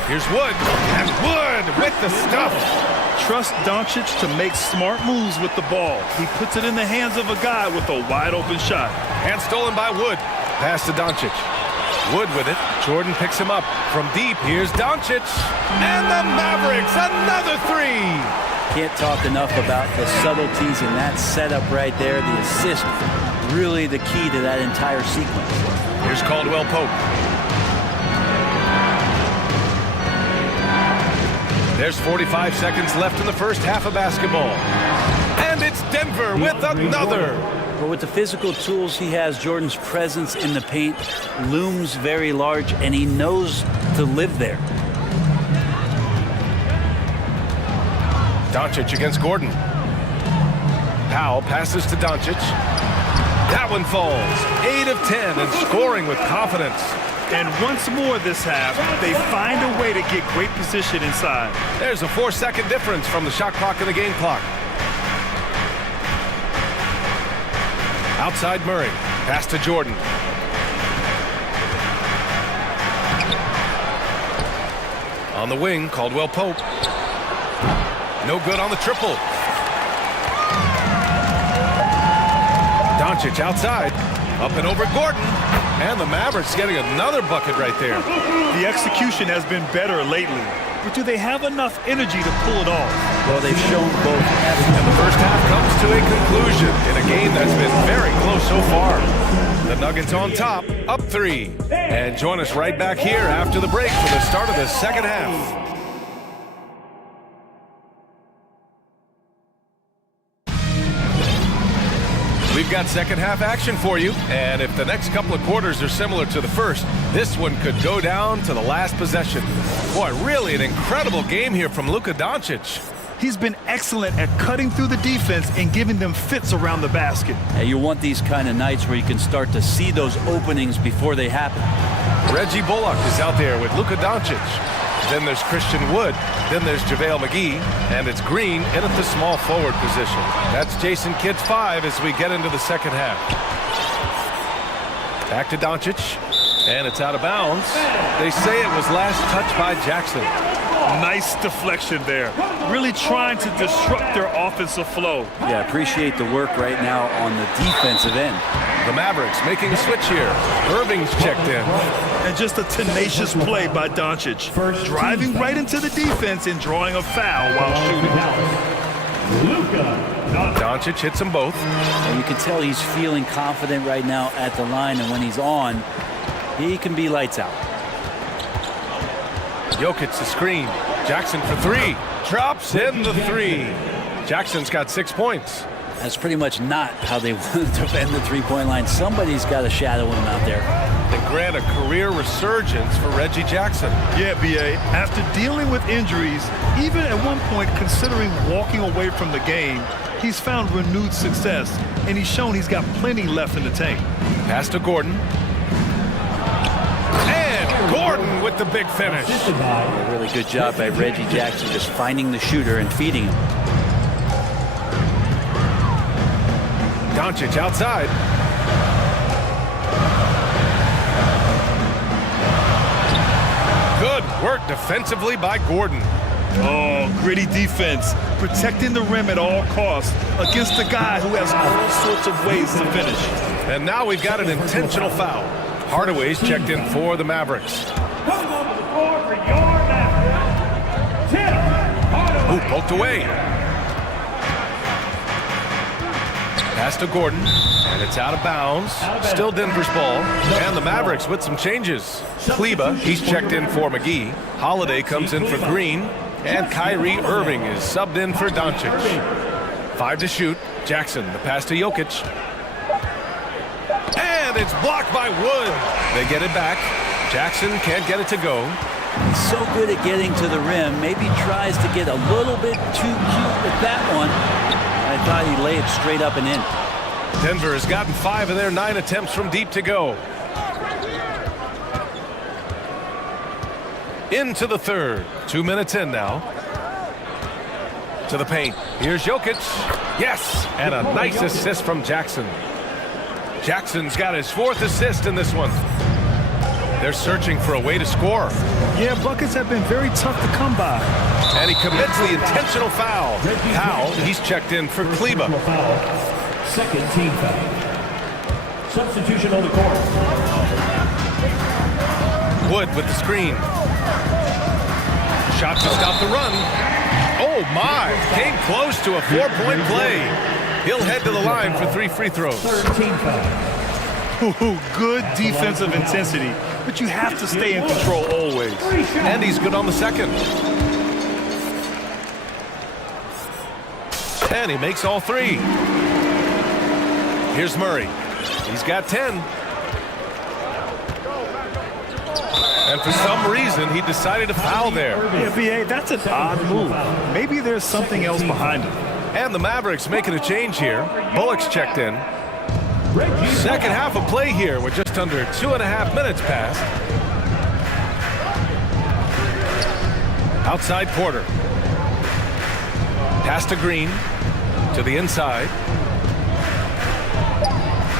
Here's Wood. And Wood with the stuff. Trust Doncic to make smart moves with the ball. He puts it in the hands of a guy with a wide open shot. And stolen by Wood. Pass to Doncic. Wood with it. Jordan picks him up. From deep, here's Doncic. And the Mavericks, another 3. Can't talk enough about the subtleties in that setup right there. The assist, really the key to that entire sequence. Here's Caldwell Pope. There's 45 seconds left in the first half of basketball. And it's Denver with another. But with the physical tools he has, Jordan's presence in the paint looms very large, and he knows to live there. Doncic against Gordon. Powell passes to Doncic. That one falls. 8 of 10 and scoring with confidence. And once more this half, they find a way to get great position inside. There's a 4-second difference from the shot clock and the game clock. Outside Murray. Pass to Jordan. On the wing, Caldwell Pope. No good on the triple. Doncic outside. Up and over Gordon. And the Mavericks getting another bucket right there. The execution has been better lately. But do they have enough energy to pull it off? Well, they've shown both. And the first half comes to a conclusion in a game that's been very close so far. The Nuggets on top, up 3. And join us right back here after the break for the start of the second half. We've got second half action for you, and if the next couple of quarters are similar to the first, this one could go down to the last possession. Boy, really an incredible game here from Luka Doncic. He's been excellent at cutting through the defense and giving them fits around the basket. Yeah, you want these kind of nights where you can start to see those openings before they happen. Reggie Bullock is out there with Luka Doncic. Then there's Christian Wood. Then there's JaVale McGee. And it's Green in at the small forward position. That's Jason Kidd's 5 as we get into the second half. Back to Doncic. And it's out of bounds. They say it was last touched by Jackson. Nice deflection there. Really trying to disrupt their offensive flow. Yeah, appreciate the work right now on the defensive end. The Mavericks making a switch here. Irving's checked in. And just a tenacious play by Doncic. Driving right into the defense and drawing a foul while shooting. Doncic hits them both. And you can tell he's feeling confident right now at the line, and when he's on, he can be lights out. Jokic the screen. Jackson for 3. Drops in the 3. Jackson's got 6 points. That's pretty much not how they want to defend the three-point line. Somebody's got to shadow him out there. And grant a career resurgence for Reggie Jackson. Yeah, B.A. After dealing with injuries, even at one point considering walking away from the game, he's found renewed success, and he's shown he's got plenty left in the tank. Pass to Gordon. And Gordon with the big finish. A really good job by Reggie Jackson just finding the shooter and feeding him. Doncic outside. Good work defensively by Gordon. Oh, gritty defense. Protecting the rim at all costs against a guy who has all sorts of ways to finish. And now we've got an intentional foul. Hardaway's checked in for the Mavericks. Ooh, poked away. Pass to Gordon, and it's out of bounds. Still Denver's ball, and the Mavericks with some changes. Kleba, he's checked in for McGee. Holiday comes in for Green, and Kyrie Irving is subbed in for Doncic. 5 to shoot. Jackson, the pass to Jokic. And it's blocked by Wood. They get it back. Jackson can't get it to go. He's so good at getting to the rim. Maybe tries to get a little bit too cute with that one. I thought he laid it straight up and in. Denver has gotten 5 of their 9 attempts from deep to go. Into the third. 2 minutes in now. To the paint. Here's Jokic. Yes! And a nice assist from Jackson. Jackson's got his 4th assist in this one. They're searching for a way to score. Yeah, buckets have been very tough to come by. And he commits the intentional foul. Powell, he's checked in for Kleba. Second team foul. Substitution on the court. Wood with the screen. Shot to stop the run. Oh my, came close to a 4-point play. He'll head to the line for 3 free throws. Third team foul. Ooh, good defensive intensity, but you have to stay in control always. And he's good on the second. And he makes all 3. Here's Murray. He's got 10. And for some reason, he decided to foul there. Yeah, B.A., that's an odd move. Maybe there's something else behind it. And the Mavericks making a change here. Bullock's checked in. Second half of play here with just under 2.5 minutes passed. Outside Porter. Pass to Green. To the inside.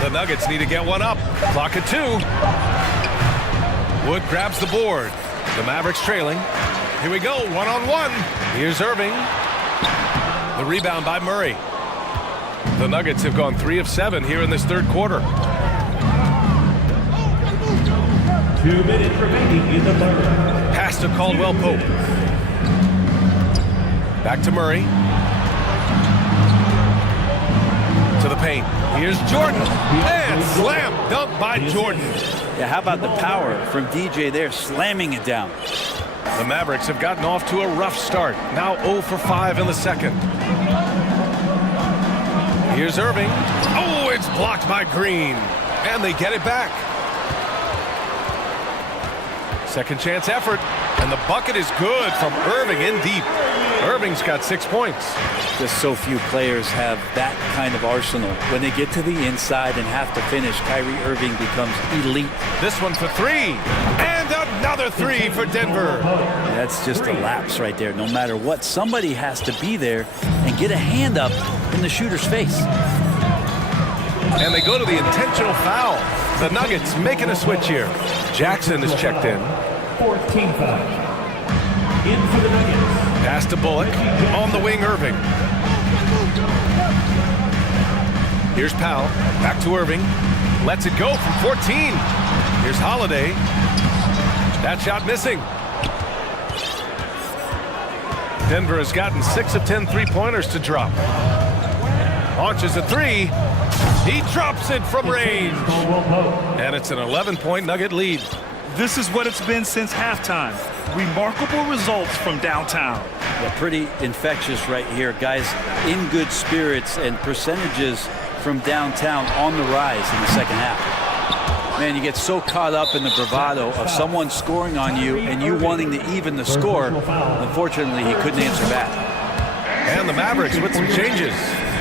The Nuggets need to get one up. Clock at 2. Wood grabs the board. The Mavericks trailing. Here we go, 1-on-1. Here's Irving. The rebound by Murray. The Nuggets have gone 3 of 7 here in this third quarter. 2 minutes remaining in the third. Pass to Caldwell Pope. Back to Murray. To the paint. Here's Jordan. And slam dunk by Jordan. Yeah, how about the power from DJ there, slamming it down. The Mavericks have gotten off to a rough start. Now 0 for 5 in the second. Here's Irving. Oh, it's blocked by Green. And they get it back. Second chance effort. And the bucket is good from Irving in deep. Irving's got 6 points. Just so few players have that kind of arsenal. When they get to the inside and have to finish, Kyrie Irving becomes elite. This one for 3. And another 3 for Denver. That's just a lapse right there. No matter what, somebody has to be there and get a hand up in the shooter's face. And they go to the intentional foul. The Nuggets making a switch here. Jackson is checked in. 4th team foul. In for the Nuggets. Pass to Bullock. On the wing, Irving. Here's Powell. Back to Irving. Lets it go from 14. Here's Holiday. That shot missing. Denver has gotten 6 of 10 3-pointers to drop. Launches a 3. He drops it from range. And it's an 11-point Nugget lead. This is what it's been since halftime. Remarkable results from downtown. Yeah, pretty infectious right here. Guys in good spirits and percentages from downtown on the rise in the second half. Man, you get so caught up in the bravado of someone scoring on you and you wanting to even the score. Unfortunately, he couldn't answer back. And the Mavericks with some changes.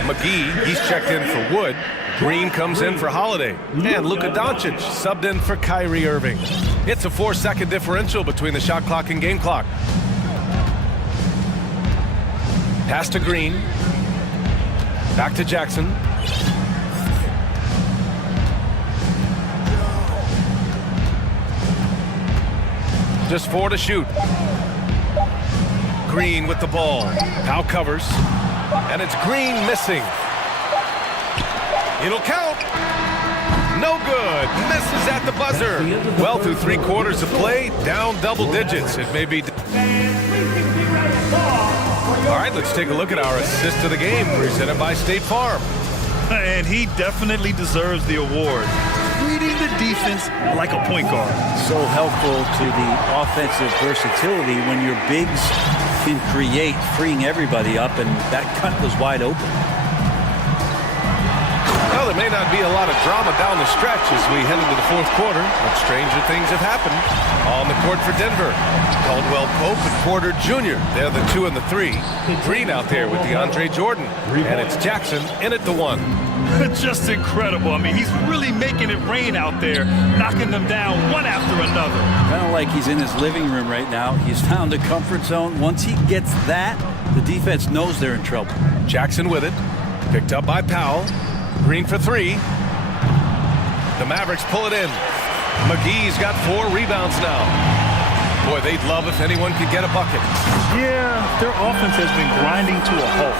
McGee, he's checked in for Wood. Green comes in for Holiday. And Luka Doncic subbed in for Kyrie Irving. It's a 4-second differential between the shot clock and game clock. Pass to Green. Back to Jackson. Just 4 to shoot. Green with the ball. Now covers. And it's Green missing. It'll count. No good. Misses at the buzzer. Well, through 3 quarters of play, down double digits. It may be. All right, let's take a look at our assist of the game, presented by State Farm. And he definitely deserves the award. Reading the defense like a point guard. So helpful to the offensive versatility when your bigs can create, freeing everybody up, and that cut was wide open. Well, there may not be a lot of drama down the stretch as we head into the fourth quarter, but stranger things have happened. On the court for Denver, Caldwell Pope and Porter Jr. They're the 2 and the 3. Green out there with DeAndre Jordan. And it's Jackson in at the 1. Just incredible. I mean, he's really making it rain out there, knocking them down one after another. Kind of like he's in his living room right now. He's found a comfort zone. Once he gets that, the defense knows they're in trouble. Jackson with it. Picked up by Powell. Green for 3. The Mavericks pull it in. McGee's got 4 rebounds now. Boy, they'd love if anyone could get a bucket. Yeah, their offense has been grinding to a halt.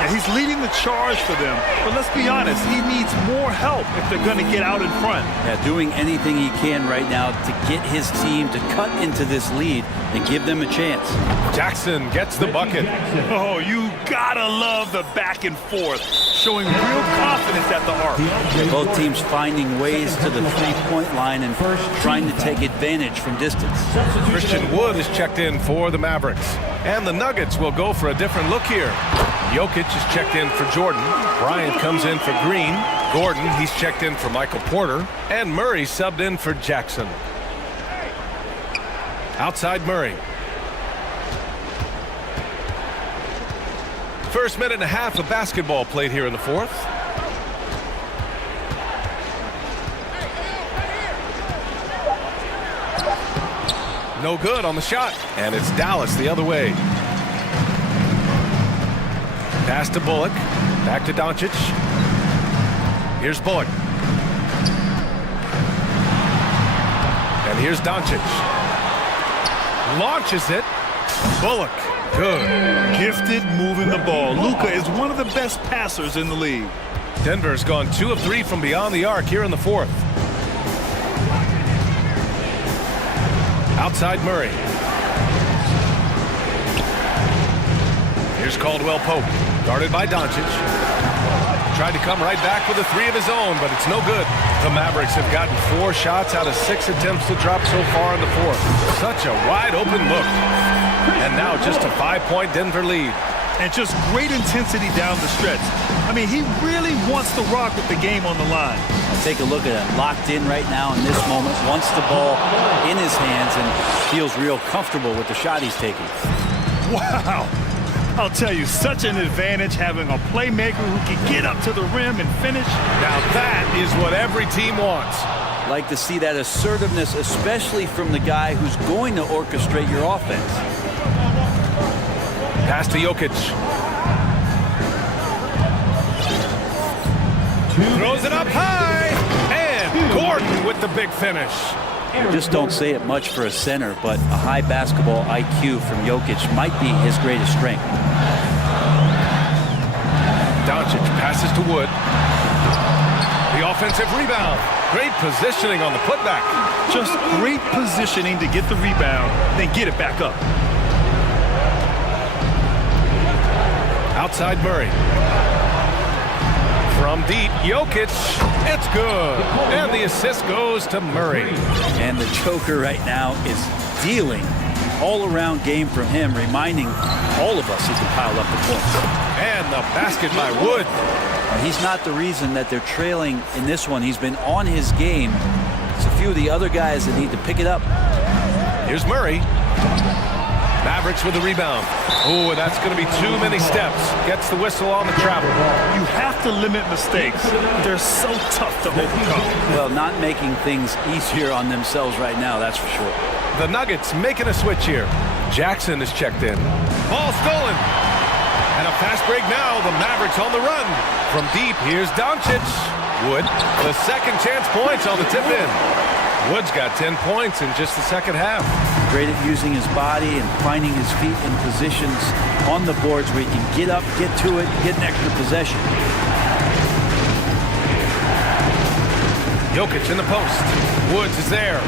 Yeah, he's leading the charge for them, but let's be honest, he needs more help if they're going to get out in front. Yeah, doing anything he can right now to get his team to cut into this lead and give them a chance. Jackson gets the bucket. Oh, you gotta love the back and forth, showing real confidence at the arc. Both teams finding ways to the three-point line and trying to take advantage from distance. Christian Wood is checked in for the Mavericks. And the Nuggets will go for a different look here. Jokic is checked in for Jordan. Bryant comes in for Green. Gordon, he's checked in for Michael Porter. And Murray subbed in for Jackson. Outside Murray. First minute and a half of basketball played here in the fourth. No good on the shot. And it's Dallas the other way. Pass to Bullock. Back to Doncic. Here's Bullock. And here's Doncic. Launches it. Bullock. Good. Gifted moving the ball. Luka is one of the best passers in the league. Denver's gone 2 of 3 from beyond the arc here in the fourth. Outside Murray. Here's Caldwell Pope. Guarded by Doncic. Tried to come right back with a 3 of his own, but it's no good. The Mavericks have gotten 4 shots out of 6 attempts to drop so far in the fourth. Such a wide open look. And now just a 5-point Denver lead. And just great intensity down the stretch. I mean, he really wants to rock with the game on the line. Take a look at it. Locked in right now in this moment. Wants the ball in his hands and feels real comfortable with the shot he's taking. Wow. I'll tell you, such an advantage having a playmaker who can get up to the rim and finish. Now that is what every team wants. Like to see that assertiveness, especially from the guy who's going to orchestrate your offense. Pass to Jokic. Throws it up high. And Gordon with the big finish. You just don't say it much for a center, but a high basketball IQ from Jokic might be his greatest strength. Doncic passes to Wood. The offensive rebound. Great positioning on the putback. Just great positioning to get the rebound, then get it back up. Outside Murray. From deep, Jokic. It's good. And the assist goes to Murray. And the choker right now is dealing all-around game from him, reminding all of us he can pile up the points. And the basket by Wood. He's not the reason that they're trailing in this one. He's been on his game. It's a few of the other guys that need to pick it up. Here's Murray. Mavericks with the rebound. Oh, that's going to be too many steps. Gets the whistle on the travel. You have to limit mistakes. They're so tough to overcome. Well, not making things easier on themselves right now, that's for sure. The Nuggets making a switch here. Jackson is checked in. Ball stolen. And a fast break now. The Mavericks on the run. From deep, here's Doncic. Wood, the second chance points on the tip in. Wood's got 10 points in just the second half. Great at using his body and finding his feet in positions on the boards where he can get up, get to it, get an extra possession. Jokic in the post. Woods is there.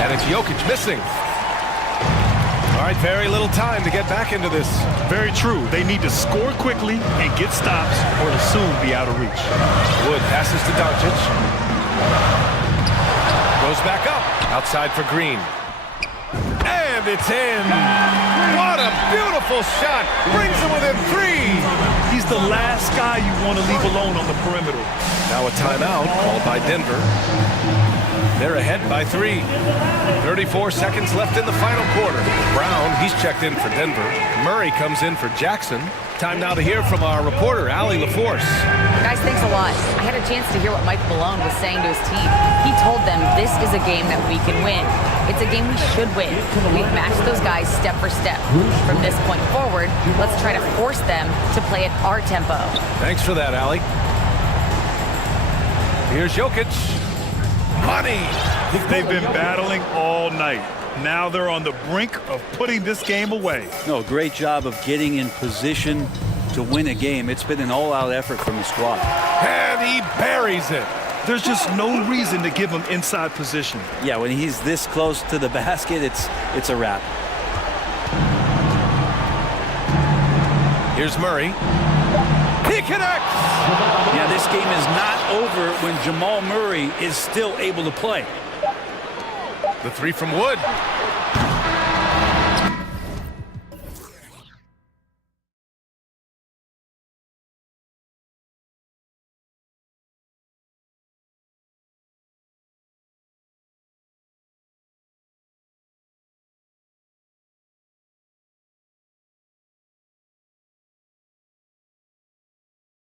And it's Jokic missing. All right, very little time to get back into this. Very true. They need to score quickly and get stops or to soon be out of reach. Wood passes to Doncic. Goes back up. Outside for Green. And And it's in. What a beautiful shot. Brings them within 3. He's the last guy you want to leave alone on the perimeter. Now a timeout called by Denver. They're ahead by 3. 34 seconds left in the final quarter. Brown, he's checked in for Denver. Murray comes in for Jackson. Time now to hear from our reporter, Allie LaForce. Guys, thanks a lot. I had a chance to hear what Mike Malone was saying to his team. He told them this is a game that we can win. It's a game we should win. We've matched those guys step for step. From this point forward, let's try to force them to play at our tempo. Thanks for that, Allie. Here's Jokic. Money. They've been battling all night. Now they're on the brink of putting this game away. No, great job of getting in position to win a game. It's been an all-out effort from the squad. And he buries it. There's just no reason to give him inside position. Yeah, when he's this close to the basket, it's a wrap. Here's Murray. He connects. Yeah, this game is not over when Jamal Murray is still able to play. The 3 from Wood.